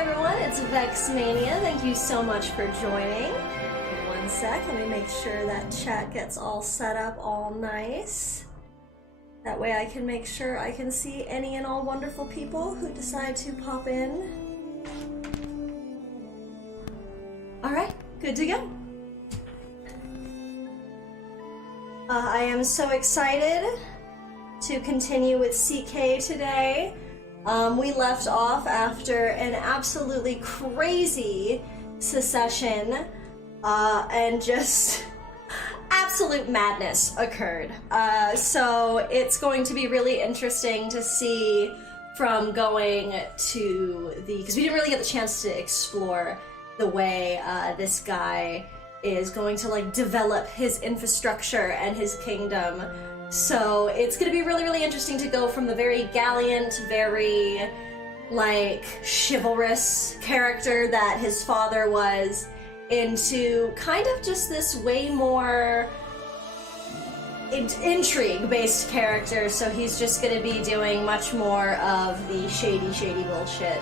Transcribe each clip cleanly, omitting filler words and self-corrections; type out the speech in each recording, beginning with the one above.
everyone, it's VexMania. Thank you so much for joining. One sec, let me make sure that chat gets all set up all nice. That way I can make sure I can see any and all wonderful people who decide to pop in. Alright, good to go. I am so excited to continue with CK today. We left off after an absolutely crazy secession, and just absolute madness occurred. So it's going to be really interesting to see from going to because we didn't really get the chance to explore the way this guy is going to like develop his infrastructure and his kingdom. So it's gonna be really, really interesting to go from the very gallant, very like chivalrous character that his father was into kind of just this way more intrigue-based character. So he's just gonna be doing much more of the shady bullshit.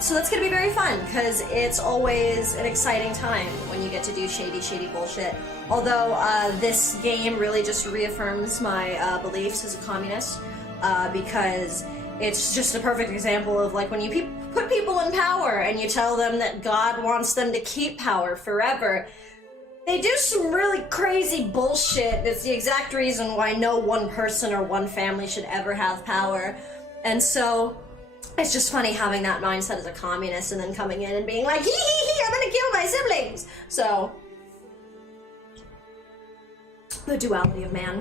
So that's gonna be very fun, because it's always an exciting time when you get to do shady bullshit. Although this game really just reaffirms my beliefs as a communist, because it's just a perfect example of like when you put people in power and you tell them that God wants them to keep power forever, they do some really crazy bullshit. It's the exact reason why no one person or one family should ever have power. And so it's just funny having that mindset as a communist and then coming in and being like, hee, I'm gonna kill my siblings. So, the duality of man.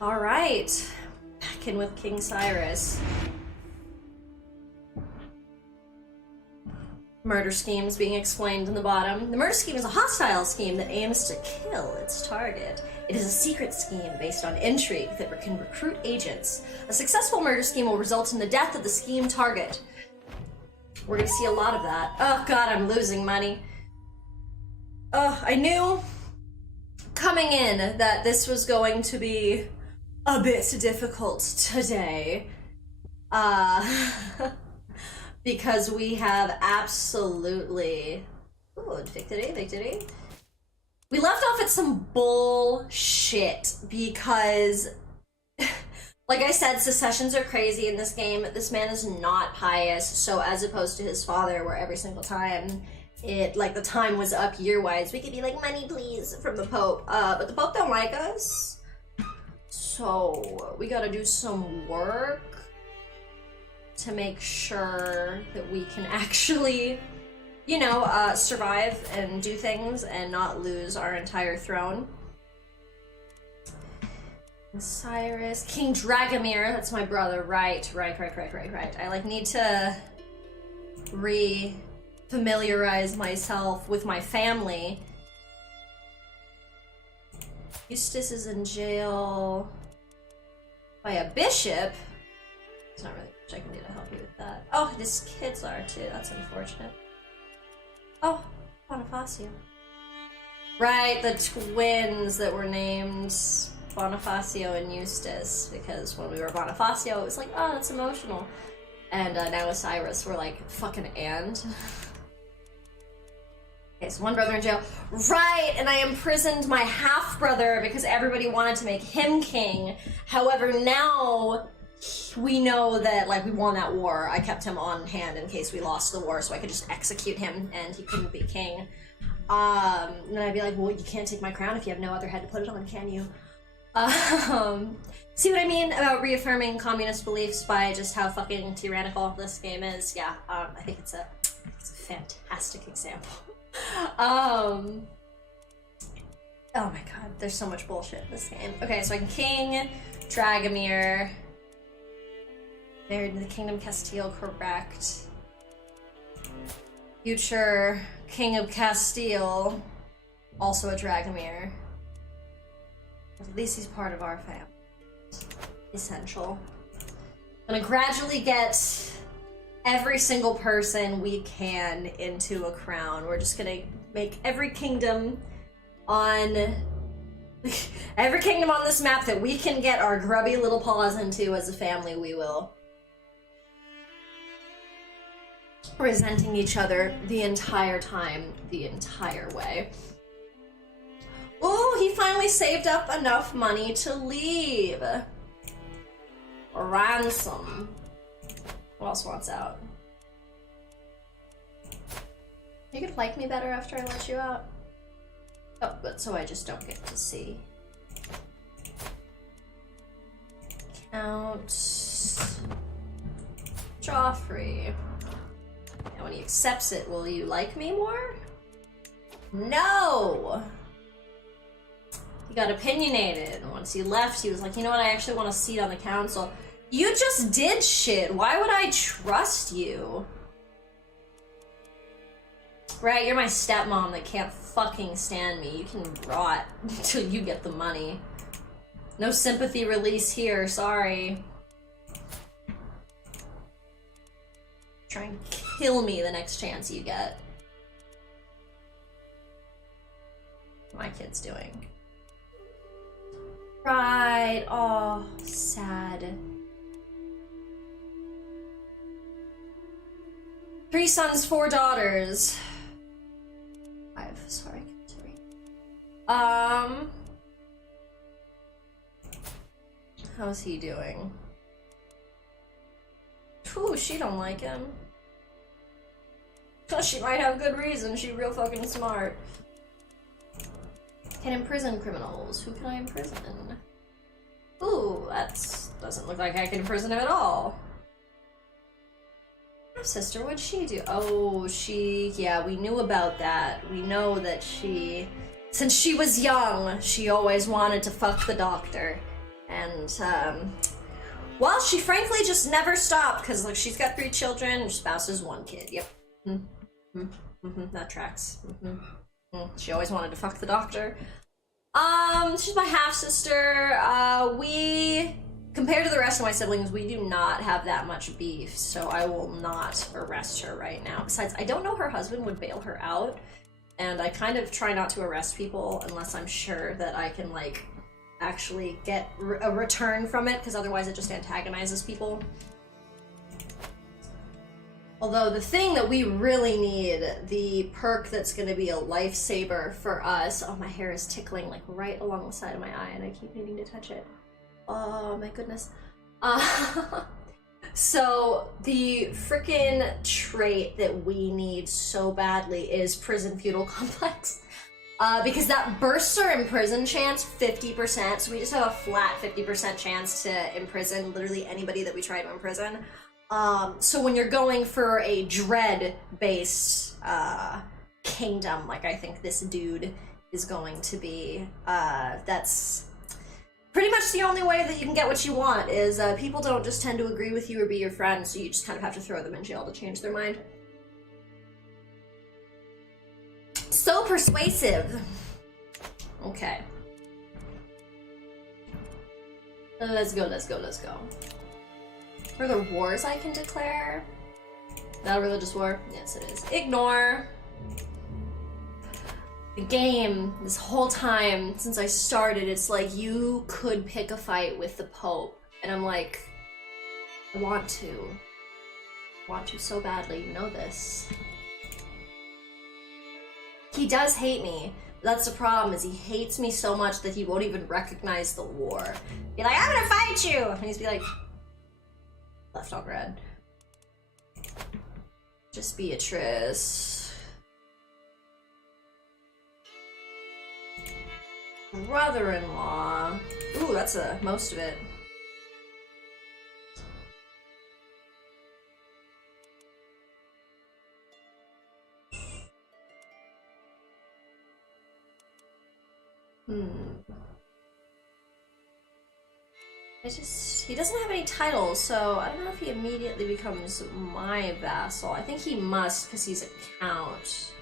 All right, back in with King Cyrus. Murder schemes being explained in the bottom. The murder scheme is a hostile scheme that aims to kill its target. It is a secret scheme based on intrigue that can recruit agents. A successful murder scheme will result in the death of the scheme target. We're gonna see a lot of that. Oh god, I'm losing money. I knew coming in that this was going to be a bit difficult today. Because we have absolutely... Ooh, victory. We left off at some bullshit because, like I said, secessions are crazy in this game. This man is not pious, so as opposed to his father, where every single time the time was up year-wise, we could be like, money please, from the Pope. But the Pope don't like us. So, we gotta do some work to make sure that we can actually, you know, survive and do things and not lose our entire throne. Cyrus, King Dragomir, that's my brother, right. I like need to re-familiarize myself with my family. Eustace is in jail by a bishop. It's not really much I can do to help you with that. Oh, his kids are too. That's unfortunate. Oh, Bonifacio. Right, the twins that were named Bonifacio and Eustace, because when we were Bonifacio, it was like, oh, that's emotional. And now with Cyrus, we're like, fucking and. Okay, so one brother in jail. Right, and I imprisoned my half-brother because everybody wanted to make him king. However, now we know that, like, we won that war. I kept him on hand in case we lost the war, so I could just execute him and he couldn't be king. And I'd be like, well, you can't take my crown if you have no other head to put it on, can you? See what I mean about reaffirming communist beliefs by just how fucking tyrannical this game is? Yeah, I think it's a fantastic example. Oh my god, there's so much bullshit in this game. Okay, so I can King Dragomir. Married in the Kingdom Castile, correct. Future King of Castile, also a Dragomir. At least he's part of our family. Essential. I'm gonna gradually get every single person we can into a crown. We're just gonna make every kingdom on this map that we can get our grubby little paws into as a family, we will resenting each other the entire time, the entire way. Oh, he finally saved up enough money to leave. Ransom. Who else wants out? You could like me better after I let you out. Oh, but so I just don't get to see. Count Joffrey. And when he accepts it, will you like me more? No! He got opinionated. And once he left, he was like, you know what, I actually want a seat on the council. You just did shit. Why would I trust you? Right, you're my stepmom that can't fucking stand me. You can rot until you get the money. No sympathy release here, sorry. Try and kill me the next chance you get. What my kid's doing. Right, oh, sad. 3 sons, 4 daughters. 5, sorry, sorry. How's he doing? Ooh, she don't like him. She might have good reason, she's real fucking smart. Can imprison criminals. Who can I imprison? Ooh, that doesn't look like I can imprison him at all. My sister, what'd she do? Oh, yeah, we knew about that. We know that since she was young, she always wanted to fuck the doctor. And, well, she frankly just never stopped, because, like, she's got 3 children, her spouse has 1 kid. Yep. That tracks. She always wanted to fuck the doctor. She's my half-sister. Compared to the rest of my siblings, we do not have that much beef, so I will not arrest her right now. Besides, I don't know her husband would bail her out, and I kind of try not to arrest people unless I'm sure that I can, like, actually get a return from it, because otherwise it just antagonizes people. Although the thing that we really need, the perk that's going to be a lifesaver for us... Oh, my hair is tickling, like, right along the side of my eye, and I keep needing to touch it. Oh, my goodness. So, the frickin' trait that we need so badly is Prison Feudal Complex. Because that bursts our imprison chance 50%, so we just have a flat 50% chance to imprison literally anybody that we try to imprison. So when you're going for a dread-based kingdom, like I think this dude is going to be, that's pretty much the only way that you can get what you want, is people don't just tend to agree with you or be your friends, so you just kind of have to throw them in jail to change their mind. So persuasive. Okay. Let's go, let's go, let's go. Are there wars I can declare? That a religious war? Yes, it is. Ignore. The game, this whole time since I started, it's like you could pick a fight with the Pope. And I'm like, I want to. I want to so badly, you know this. He does hate me. That's the problem, is he hates me so much that he won't even recognize the war. Be like, I'm gonna fight you! And he's be like, left on red. Just Beatrice. Brother-in-law. Ooh, that's most of it. He doesn't have any titles, so I don't know if he immediately becomes my vassal. I think he must, because he's a count.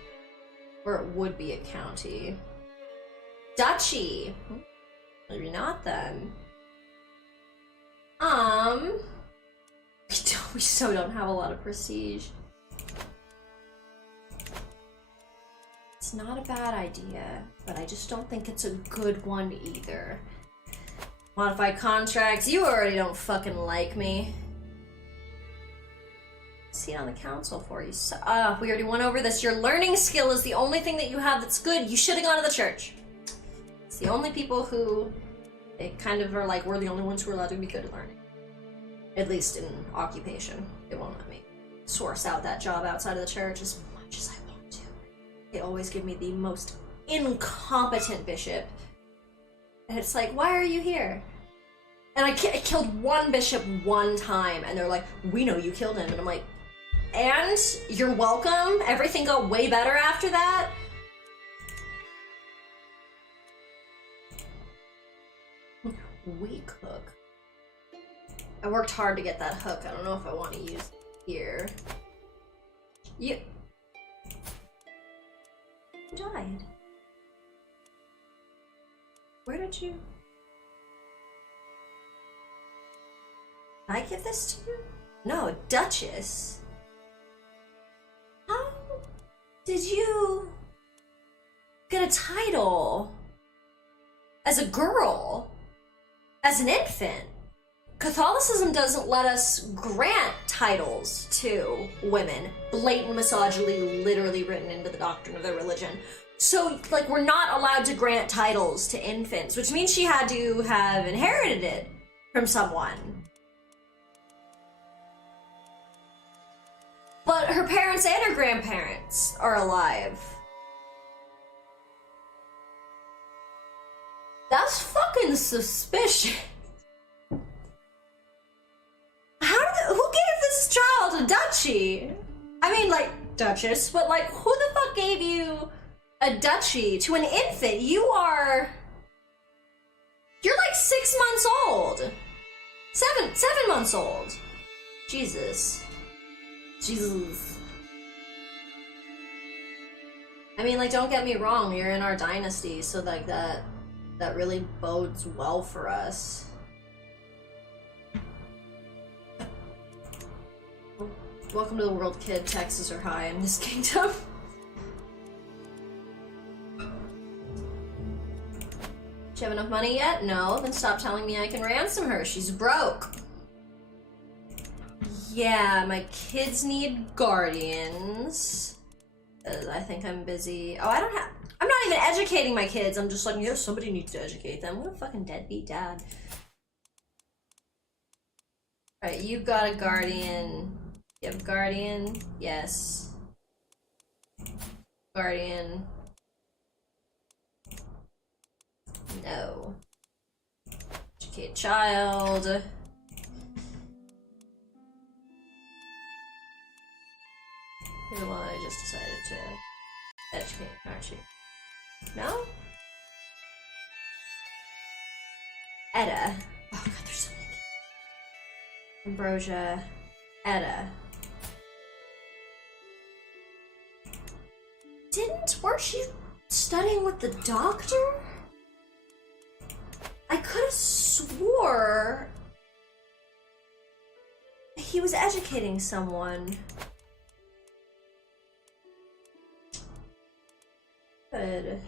Or it would be a county. Duchy! Maybe not then. We so don't have a lot of prestige. It's not a bad idea, but I just don't think it's a good one either. Modify contracts. You already don't fucking like me. seat on the council for you. So, we already went over this. Your learning skill is the only thing that you have that's good. You should have gone to the church. It's the only people who, they kind of are like, we're the only ones who are allowed to be good at learning. At least in occupation. They won't let me source out that job outside of the church as much as I want to. They always give me the most incompetent bishop. And it's like, why are you here? And I killed one bishop one time, and they're like, we know you killed him. And I'm like, and you're welcome? Everything got way better after that? Weak hook. I worked hard to get that hook. I don't know if I want to use it here. You died. Where did you... Can I give this to you? No, Duchess. How did you get a title as a girl, as an infant? Catholicism doesn't let us grant titles to women. Blatant misogyny literally written into the doctrine of their religion. So, like, we're not allowed to grant titles to infants, which means she had to have inherited it from someone. But her parents and her grandparents are alive. That's fucking suspicious. Who gave this child a duchy? I mean, like, Duchess, but like, who the fuck gave you a duchy to an infant? You're like 6 months old. Seven months old. Jesus. I mean, like, don't get me wrong, you're in our dynasty, so like that really bodes well for us. Welcome to the world, kid. Taxes are high in this kingdom. Do you have enough money yet? No? Then stop telling me I can ransom her. She's broke. Yeah, my kids need guardians. I think I'm busy. Oh, I'm not even educating my kids. I'm just like, yeah, somebody needs to educate them. What a fucking deadbeat dad. Alright, you got a guardian. You have a guardian? Yes. Guardian. No. Educate child. You're the one I just decided to educate, aren't you? No? Etta. Oh god, there's so many. Ambrosia. Etta. Weren't you studying with the doctor? I could have swore he was educating someone. Good.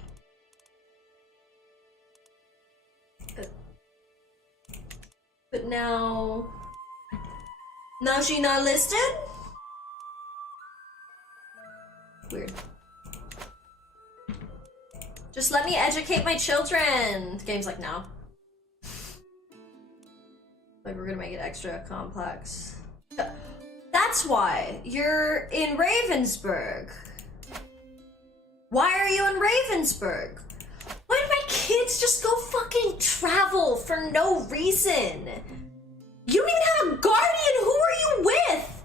But now she's not listed? Weird. Just let me educate my children. The game's like, no. Like, we're gonna make it extra complex. That's why you're in Ravensburg. Why are you in Ravensburg? Why did my kids just go fucking travel for no reason? You don't even have a guardian! Who are you with?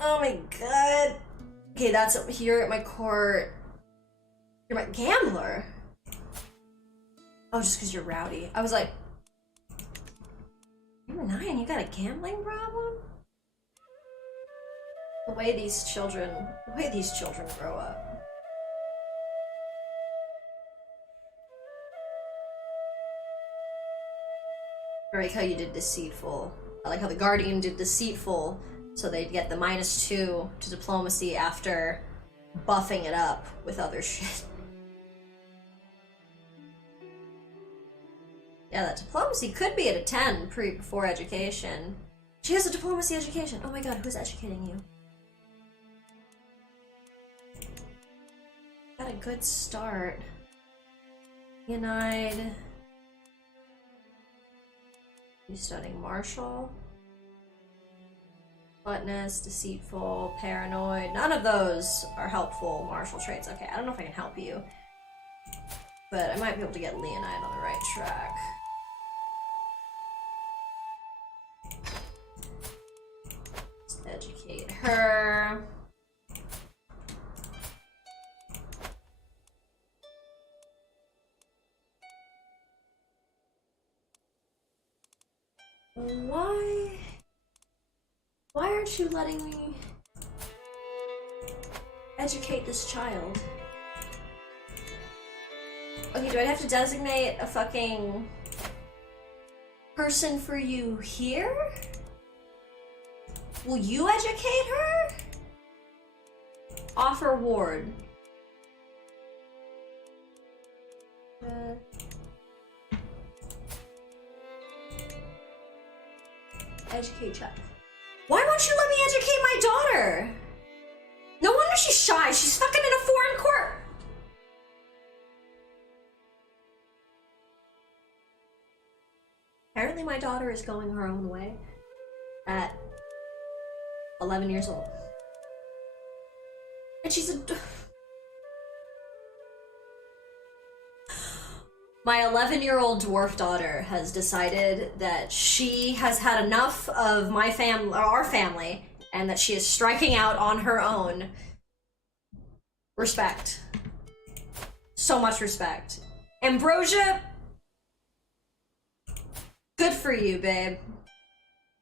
Oh my god. Okay, that's up here at my court. You're my gambler. Oh, just because you're rowdy. I was like, you're 9, you got a gambling problem? The way these children grow up. I like how you did deceitful. I like how the Guardian did deceitful, so they'd get the -2 to diplomacy after buffing it up with other shit. Yeah, that diplomacy could be at a 10 before education. She has a diplomacy education. Oh my god, who's educating you? Got a good start. United. You studying martial? Gluttonous, deceitful, paranoid. None of those are helpful martial traits. Okay, I don't know if I can help you. But I might be able to get Leonide on the right track. Let's educate her. Why aren't you letting me educate this child? Okay, do I have to designate a fucking person for you here? Will you educate her? Offer ward. Educate child. Why won't you let me educate my daughter? No wonder she's shy. She's fucking in a foreign court. Apparently my daughter is going her own way at 11 years old. And she's a... My 11-year-old dwarf daughter has decided that she has had enough of my family, our family, and that she is striking out on her own. Respect. So much respect. Ambrosia, good for you, babe.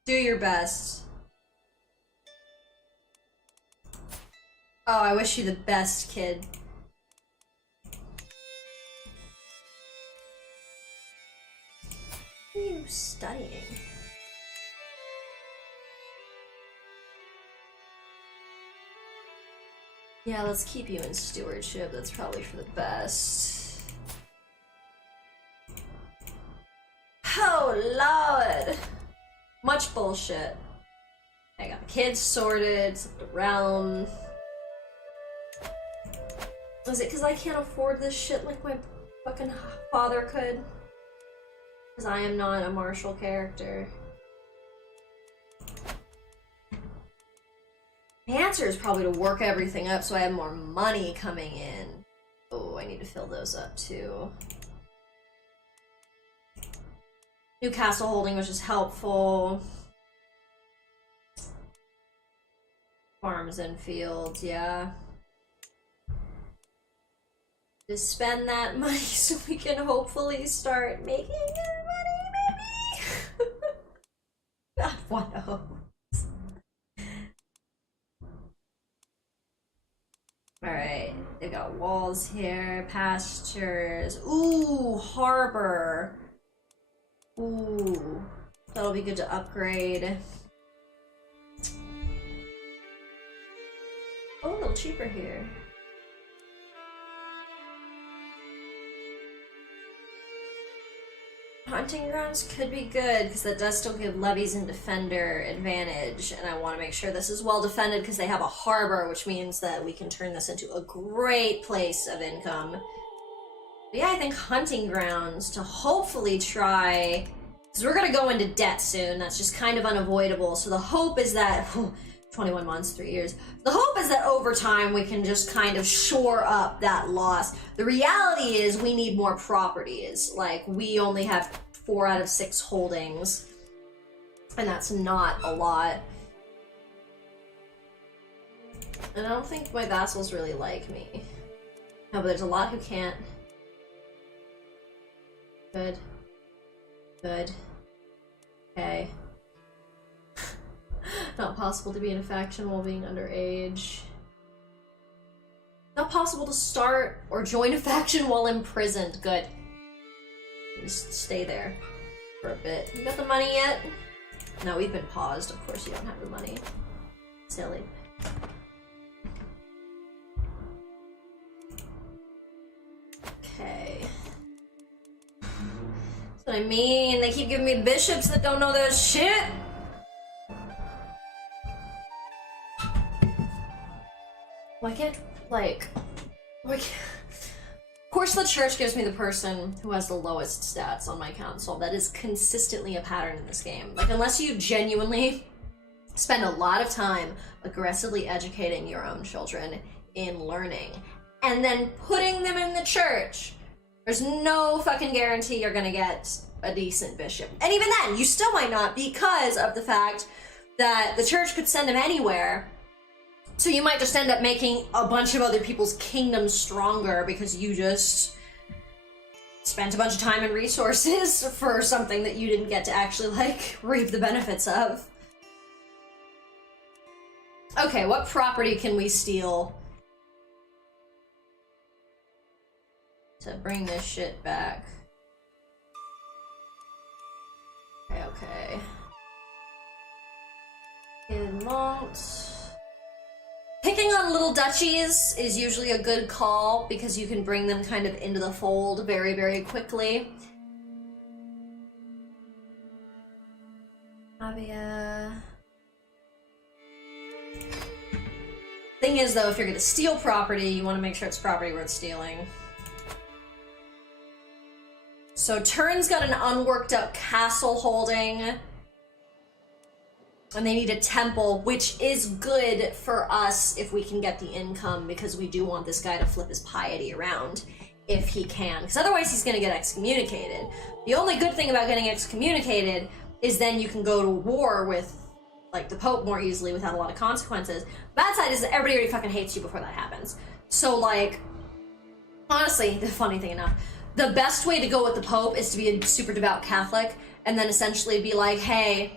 Do your best. Oh, I wish you the best, kid. What are you studying? Yeah, let's keep you in stewardship. That's probably for the best. Oh, Lord! Much bullshit. I got the kids sorted, the realm. Is it because I can't afford this shit like my fucking father could? Because I am not a martial character. The answer is probably to work everything up so I have more money coming in. Oh, I need to fill those up too. New castle holding, which is helpful. Farms and fields, yeah. Just spend that money so we can hopefully start making good money, maybe? God, what else? Alright, they got walls here, pastures. Ooh, harbor. Ooh, that'll be good to upgrade. Oh, a little cheaper here. Hunting grounds could be good because that does still give levies and defender advantage, and I want to make sure this is well defended because they have a harbor, which means that we can turn this into a great place of income. But yeah, I think hunting grounds to hopefully try, because we're gonna go into debt soon. That's just kind of unavoidable. So the hope is that 21 months, 3 years. The hope is that over time we can just kind of shore up that loss. The reality is we need more properties. Like, we only have 4 out of 6 holdings, and that's not a lot. And I don't think my vassals really like me. No, but there's a lot who can't. Good. Good. Okay. Not possible to be in a faction while being underage. Not possible to start or join a faction while imprisoned. Good. Just stay there for a bit. You got the money yet? No, we've been paused. Of course you don't have the money. Silly. Okay. That's what I mean. They keep giving me bishops that don't know their shit. Why can't, like... Of course the church gives me the person who has the lowest stats on my console. That is consistently a pattern in this game. Like, unless you genuinely spend a lot of time aggressively educating your own children in learning, and then putting them in the church, there's no fucking guarantee you're gonna get a decent bishop. And even then, you still might not, because of the fact that the church could send him anywhere. So you might just end up making a bunch of other people's kingdoms stronger because you just spent a bunch of time and resources for something that you didn't get to actually, like, reap the benefits of. Okay, what property can we steal to bring this shit back? Okay. In Mont. Picking on little duchies is usually a good call because you can bring them kind of into the fold very, very quickly. Avia. Thing is, though, if you're gonna steal property, you want to make sure it's property worth stealing. So Turn's got an unworked up castle holding. And they need a temple, which is good for us if we can get the income, because we do want this guy to flip his piety around if he can, because otherwise he's gonna get excommunicated. The only good thing about getting excommunicated is then you can go to war with, like, the Pope more easily without a lot of consequences. Bad side is that everybody already fucking hates you before that happens. So, like, honestly, the funny thing enough, the best way to go with the Pope is to be a super devout Catholic and then essentially be like, hey,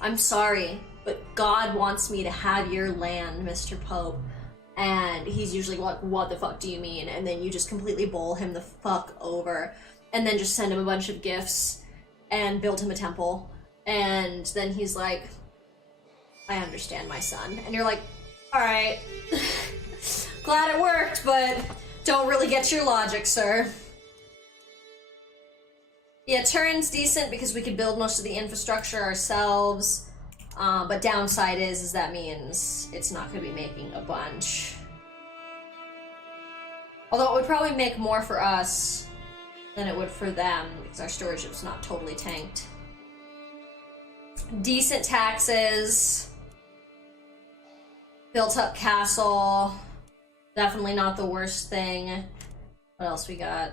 I'm sorry, but God wants me to have your land, Mr. Pope. And he's usually like, what the fuck do you mean? And then you just completely bowl him the fuck over. And then just send him a bunch of gifts and build him a temple. And then he's like, I understand, my son. And you're like, alright. Glad it worked, but don't really get your logic, sir. Yeah, Turin's decent because we could build most of the infrastructure ourselves, but downside is that means it's not going to be making a bunch. Although it would probably make more for us than it would for them, because our storage is not totally tanked. Decent taxes. Built up castle. Definitely not the worst thing. What else we got?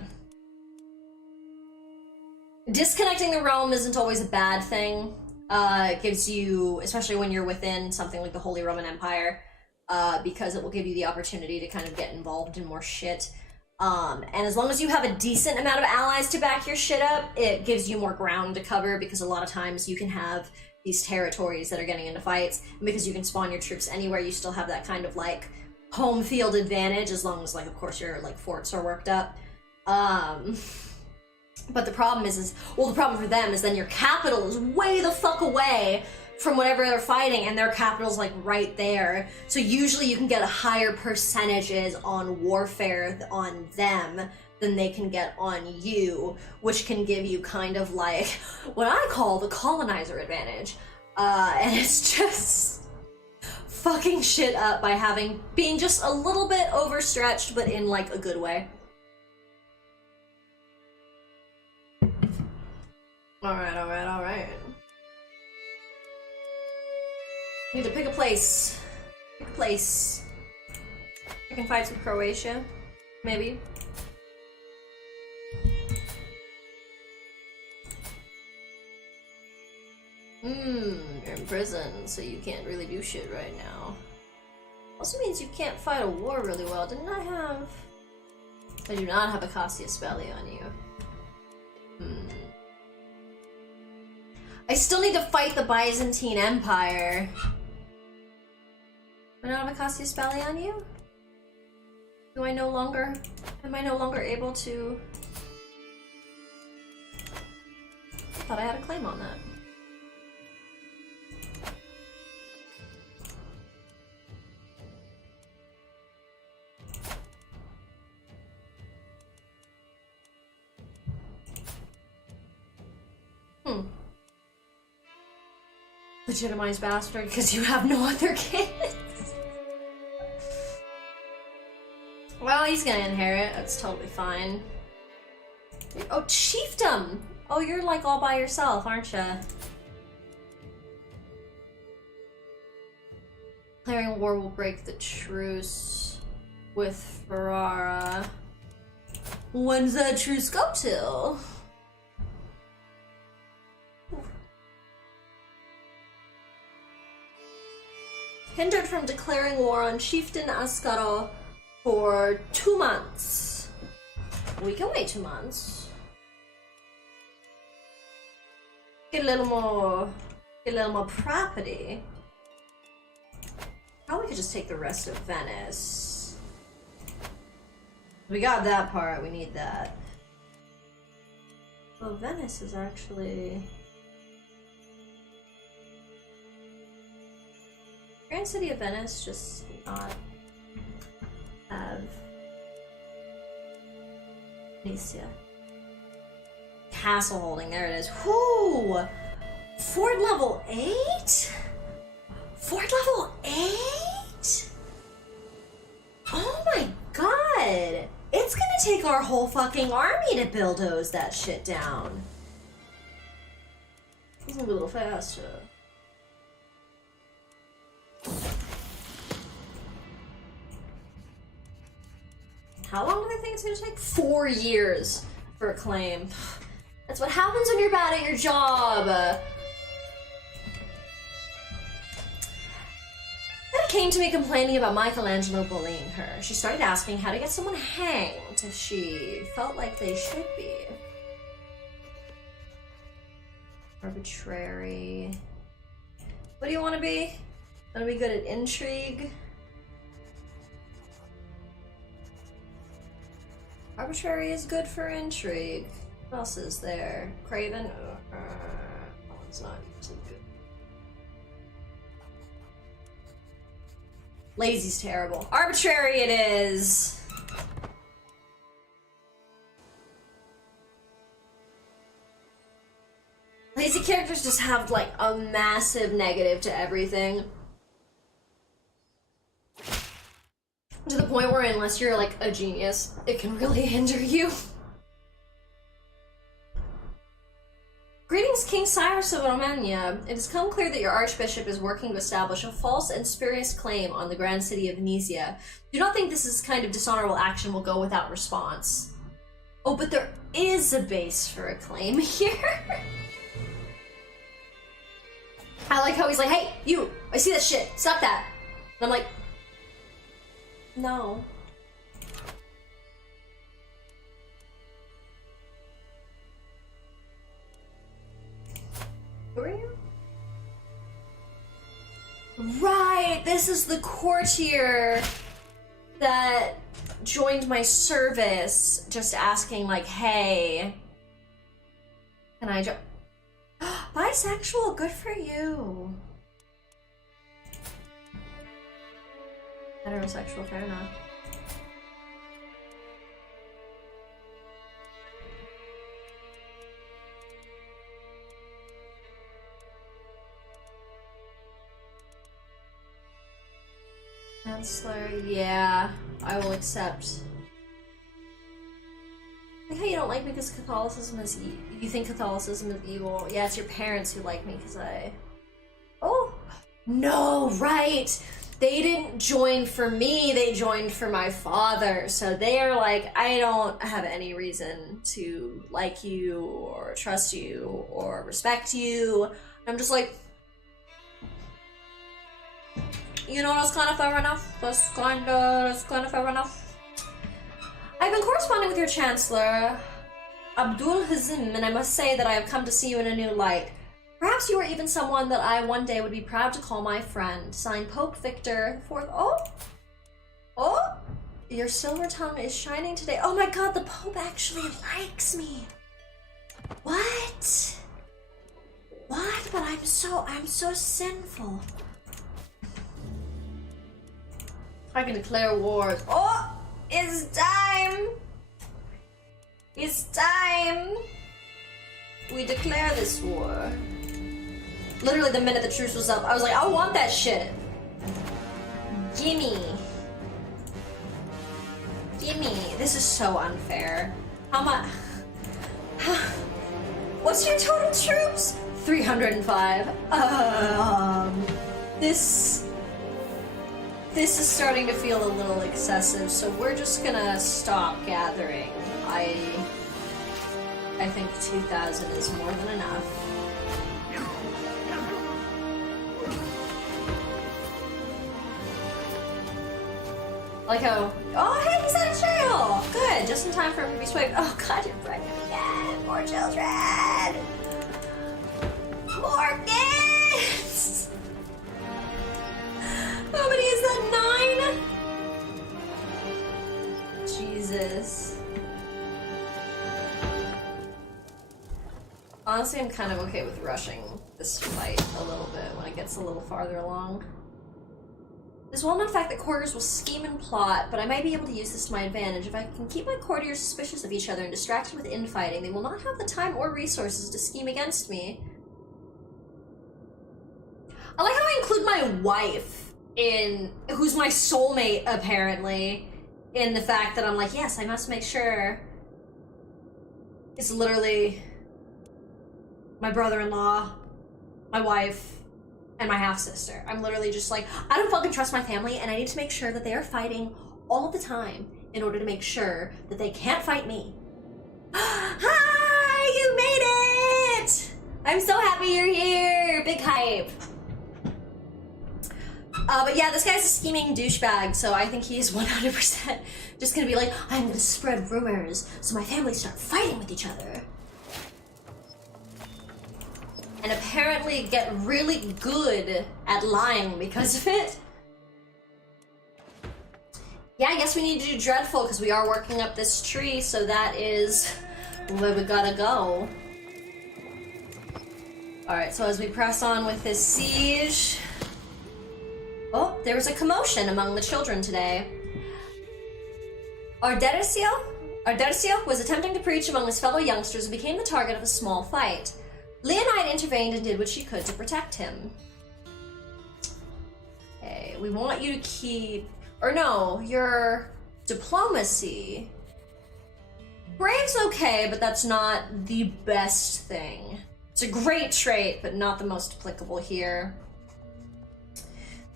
Disconnecting the realm isn't always a bad thing. It gives you, especially when you're within something like the Holy Roman Empire, because it will give you the opportunity to kind of get involved in more shit. And as long as you have a decent amount of allies to back your shit up, it gives you more ground to cover, because a lot of times you can have these territories that are getting into fights, and because you can spawn your troops anywhere, you still have that kind of, like, home field advantage, as long as, like, of course your, like, forts are worked up. But the problem is, well, the problem for them is then your capital is way the fuck away from whatever they're fighting, and their capital's, like, right there. So usually you can get higher percentages on warfare on them than they can get on you, which can give you kind of, like, what I call the colonizer advantage. And it's just fucking shit up by being just a little bit overstretched, but in, like, a good way. Alright. Need to pick a place. Pick a place. I can fight some Croatia. Maybe. You're in prison, so you can't really do shit right now. Also means you can't fight a war really well. Didn't I have... I do not have a Cassius Belli on you. I still need to fight the Byzantine Empire. Do I not have a Cassius Belli on you? Am I no longer able to... I thought I had a claim on that. Legitimized bastard, because you have no other kids. Well, he's gonna inherit. That's totally fine. Oh, chiefdom! Oh, you're like all by yourself, aren't you? Declaring war will break the truce with Ferrara. When's that truce go till? Hindered from declaring war on Chieftain Ascaro for 2 months. We can wait 2 months. Get a little more property. Probably could just take the rest of Venice. We got that part, we need that. Oh, Venice is actually... Grand City of Venice just not have Nicia. Castle holding, there it is. Whoo! Fort level 8? Fort level 8? Oh my god! It's gonna take our whole fucking army to bulldoze that shit down. It's gonna be a little faster. How long do they think it's gonna take? 4 years for a claim. That's what happens when you're bad at your job. Then it came to me complaining about Michelangelo bullying her. She started asking how to get someone hanged. She felt like they should be. Arbitrary. What do you want to be? Want to be good at intrigue? Arbitrary is good for intrigue. What else is there? Craven? That one's not usually good. Lazy's terrible. Arbitrary it is! Lazy characters just have like a massive negative to everything. To the point where unless you're like a genius, it can really hinder you. Greetings, King Cyrus of Romania. It has come clear that your Archbishop is working to establish a false and spurious claim on the grand city of Nicia. Do not think this kind of dishonorable action will go without response. Oh, but there is a base for a claim here. I like how he's like, hey, you, I see that shit, stop that. And I'm like, no. Who are you? Right, this is the courtier that joined my service, just asking like, hey, can I bisexual, good for you. Heterosexual, fair enough. Chancellor, yeah, I will accept. I think how you don't like me because Catholicism is you think Catholicism is evil. Yeah, it's your parents who like me because I... Oh! No, right! They didn't join for me, they joined for my father. So they're like, I don't have any reason to like you or trust you or respect you. I'm just like, you know, that's kind of fair enough. That's kind of fair enough. I've been corresponding with your Chancellor, Abdul Hazim, and I must say that I have come to see you in a new light. Perhaps you are even someone that I one day would be proud to call my friend. Signed, Pope Victor IV. Oh! Your silver tongue is shining today. Oh my god, the Pope actually likes me. What? What? But I'm so sinful. I can declare war. Oh! It's time! It's time! We declare this war. Literally the minute the truce was up, I was like, I want that shit. Gimme. Gimme. This is so unfair. How much? What's your total troops? 305. This is starting to feel a little excessive, so we're just gonna stop gathering. I think 2,000 is more than enough. Like how, oh hey, he's out of jail! Good, just in time for him to be swiped. Oh god, you're pregnant again! More children! More kids! How many is that? 9? Jesus. Honestly, I'm kind of okay with rushing this fight a little bit when it gets a little farther along. There's well-known fact that courtiers will scheme and plot, but I might be able to use this to my advantage. If I can keep my courtiers suspicious of each other and distracted with infighting, they will not have the time or resources to scheme against me. I like how I include my wife in, who's my soulmate, apparently, in the fact that I'm like, yes, I must make sure. It's literally my brother-in-law, my wife, and my half-sister. I'm literally just like, I don't fucking trust my family, and I need to make sure that they are fighting all the time in order to make sure that they can't fight me. Hi! You made it! I'm so happy you're here! Big hype. But yeah, this guy's a scheming douchebag, so I think he's 100% just gonna be like, I'm gonna spread rumors so my family start fighting with each other. And apparently get really good at lying because of it. Yeah, I guess we need to do Dreadful because we are working up this tree, so that is where we gotta go. Alright, so as we press on with this siege... Oh, there was a commotion among the children today. Ardercio was attempting to preach among his fellow youngsters and became the target of a small fight. Leonide intervened and did what she could to protect him. Okay, we want you to keep... Or no, your diplomacy. Brave's okay, but that's not the best thing. It's a great trait, but not the most applicable here.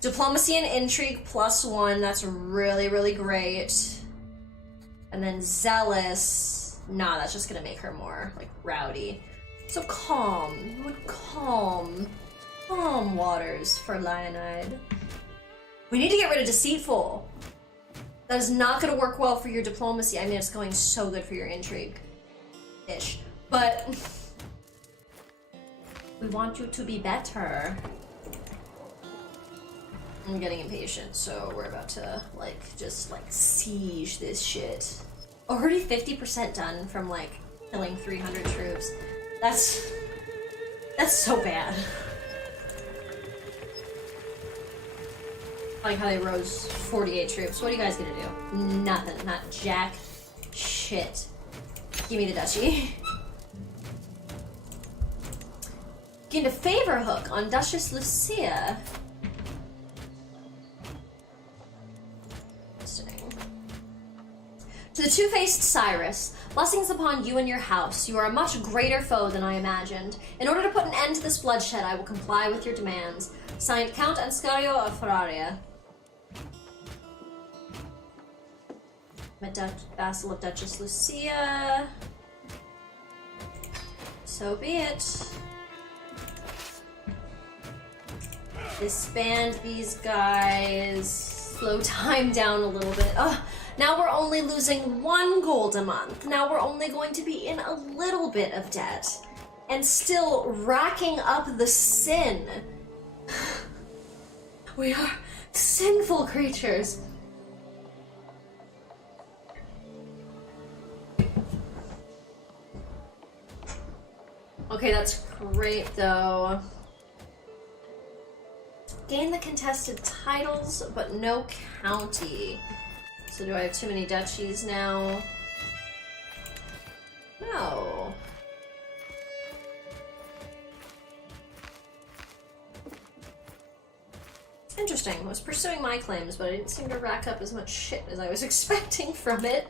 Diplomacy and intrigue +1, that's really, really great. And then zealous, nah, that's just gonna make her more, like, rowdy. So calm, calm waters for Leonide. We need to get rid of deceitful. That is not gonna work well for your diplomacy. I mean, it's going so good for your intrigue-ish. But we want you to be better. I'm getting impatient, so we're about to, like, just, like, siege this shit. Already 50% done from, like, killing 300 troops. That's so bad. I like how they rose 48 troops. What are you guys gonna do? Nothing. Not jack shit. Give me the duchy. Gained a favor hook on Duchess Lucia. To the two-faced Cyrus, blessings upon you and your house. You are a much greater foe than I imagined. In order to put an end to this bloodshed, I will comply with your demands. Signed, Count Anscario of Ferraria. Vassal of Duchess Lucia. So be it. Disband these guys. Slow time down a little bit. Ugh. Now we're only losing 1 gold a month. Now we're only going to be in a little bit of debt. And still racking up the sin. We are sinful creatures. Okay, that's great though. Gain the contested titles, but no county. So do I have too many duchies now? No. Interesting. I was pursuing my claims, but I didn't seem to rack up as much shit as I was expecting from it.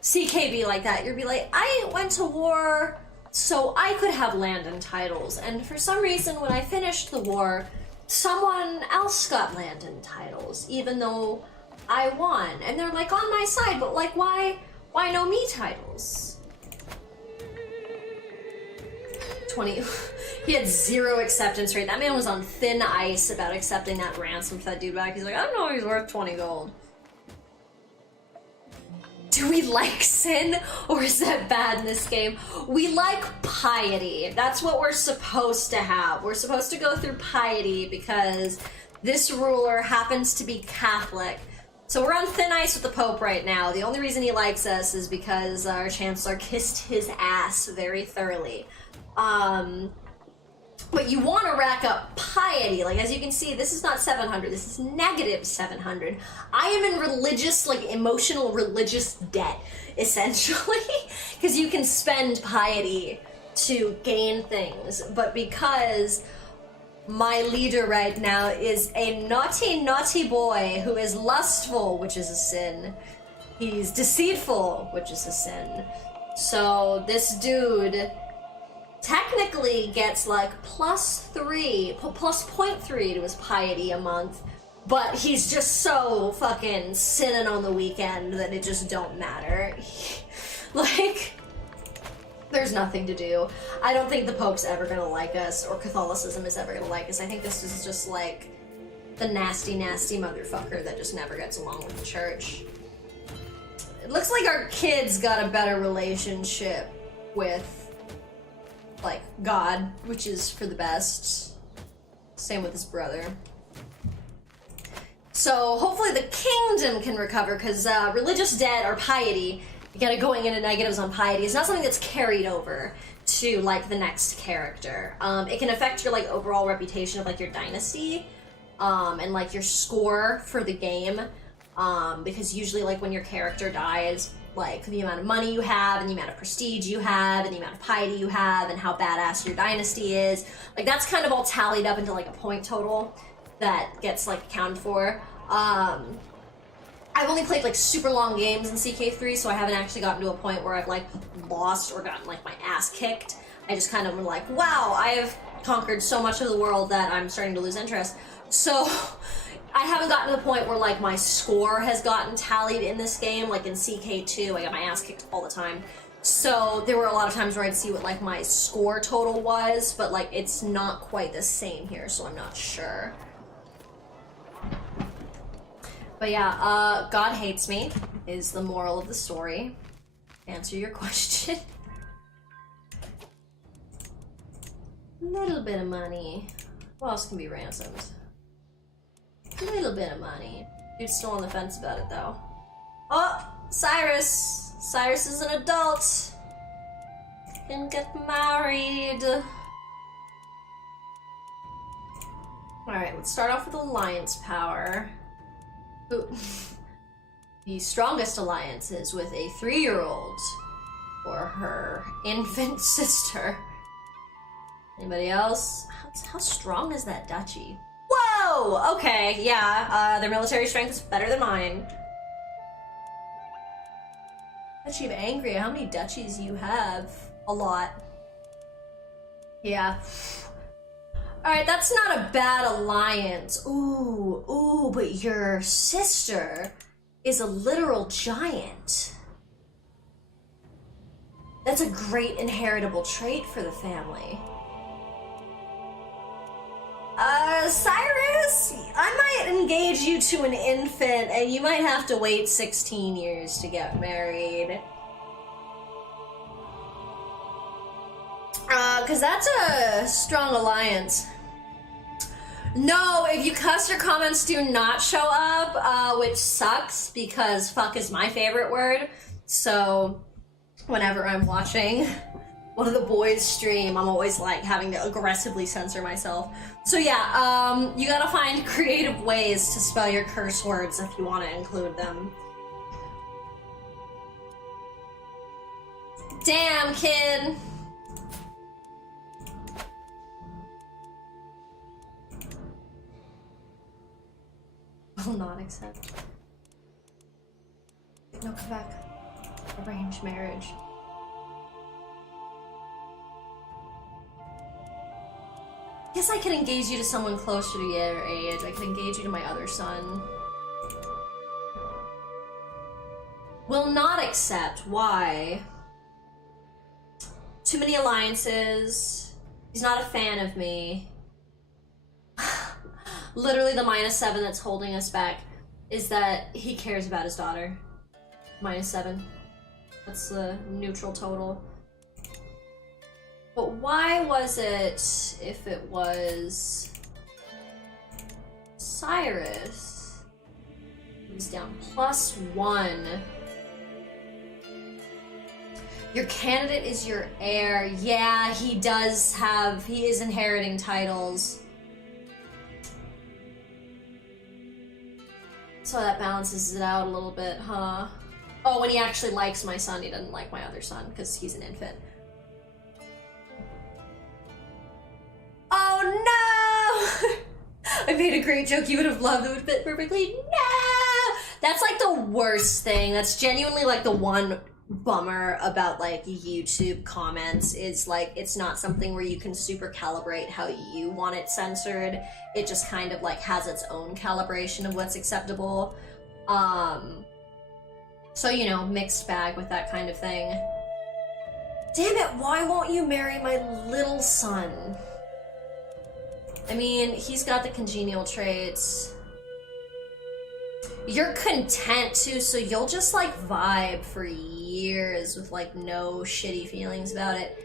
CK be like that. You'd be like, I went to war so I could have land and titles, and for some reason when I finished the war, someone else got land and titles, even though I won. And they're like on my side, but like why no me titles? 20 he had 0 acceptance rate. That man was on thin ice about accepting that ransom for that dude back. He's like, I don't know, he's worth 20 gold. Do we like sin, or is that bad in this game? We like piety. That's what we're supposed to have. We're supposed to go through piety because this ruler happens to be Catholic. So we're on thin ice with the Pope right now. The only reason he likes us is because our Chancellor kissed his ass very thoroughly. But you want to rack up piety. Like, as you can see, this is not 700, this is negative 700. I am in religious, like, emotional religious debt, essentially. Because you can spend piety to gain things. But because my leader right now is a naughty, naughty boy who is lustful, which is a sin. He's deceitful, which is a sin. So this dude technically gets like plus 0.3 to his piety a month, but he's just so fucking sinning on the weekend that it just don't matter. Like, there's nothing to do. I don't think the Pope's ever gonna like us, or Catholicism is ever gonna like us. I think this is just like the nasty, nasty motherfucker that just never gets along with the church. It looks like our kid's got a better relationship with, like, God, which is for the best. Same with his brother. So hopefully the kingdom can recover, because religious debt or piety, again, going into negatives on piety, is not something that's carried over to like the next character. It can affect your like overall reputation of like your dynasty, and like your score for the game, because usually like when your character dies, like the amount of money you have and the amount of prestige you have and the amount of piety you have and how badass your dynasty is, like that's kind of all tallied up into like a point total that gets like accounted for. I've only played like super long games in CK3, so I haven't actually gotten to a point where I've like lost or gotten like my ass kicked. I just kind of am like, wow, I have conquered so much of the world that I'm starting to lose interest. So I haven't gotten to the point where like my score has gotten tallied in this game. Like in CK2, I got my ass kicked all the time. So there were a lot of times where I'd see what like my score total was, but like it's not quite the same here, so I'm not sure. But yeah, God hates me is the moral of the story. Answer your question. Little bit of money. What else can be ransomed? A little bit of money. Dude's still on the fence about it, though. Oh, Cyrus! Cyrus is an adult! Can get married! Alright, let's start off with alliance power. Ooh. The strongest alliance is with a 3-year-old or her infant sister. Anybody else? How strong is that duchy? Whoa! Okay, yeah, their military strength is better than mine. Duchy of Angria, how many duchies you have? A lot. Yeah. Alright, that's not a bad alliance. Ooh, but your sister is a literal giant. That's a great inheritable trait for the family. Cyrus, I might engage you to an infant, and you might have to wait 16 years to get married. Cause that's a strong alliance. No, if you cuss, your comments do not show up, which sucks, because fuck is my favorite word. So, whenever I'm watching one of the boys stream, I'm always like having to aggressively censor myself. So yeah, you gotta find creative ways to spell your curse words if you want to include them. Damn, kid! Will not accept. No, come back. Arranged marriage. Guess I could engage you to someone closer to your age. I could engage you to my other son. Will not accept. Why? Too many alliances. He's not a fan of me. Literally the -7 that's holding us back is that he cares about his daughter. -7. That's the neutral total. But why was it, if it was Cyrus, he's down +1. Your candidate is your heir. Yeah, he is inheriting titles. So that balances it out a little bit, huh? Oh, when he actually likes my son, he doesn't like my other son because he's an infant. Oh no! I made a great joke you would have loved. It would fit perfectly. No! That's like the worst thing. That's genuinely like the one bummer about like YouTube comments is like it's not something where you can super calibrate how you want it censored. It just kind of like has its own calibration of what's acceptable. So you know, mixed bag with that kind of thing. Damn it, why won't you marry my little son? I mean, he's got the congenial traits. You're content too, so you'll just like vibe for years with like no shitty feelings about it.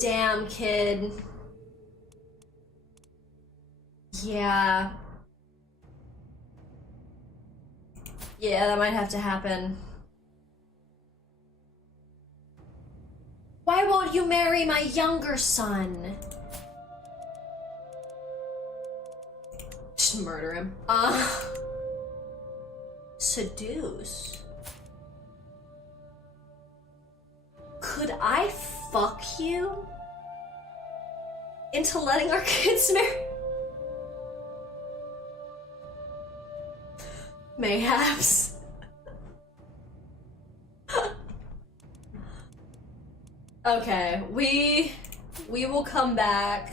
Damn, kid. Yeah. Yeah, that might have to happen. Why won't you marry my younger son? Just murder him. Seduce? Could I fuck you into letting our kids marry? Mayhaps. Okay, we will come back.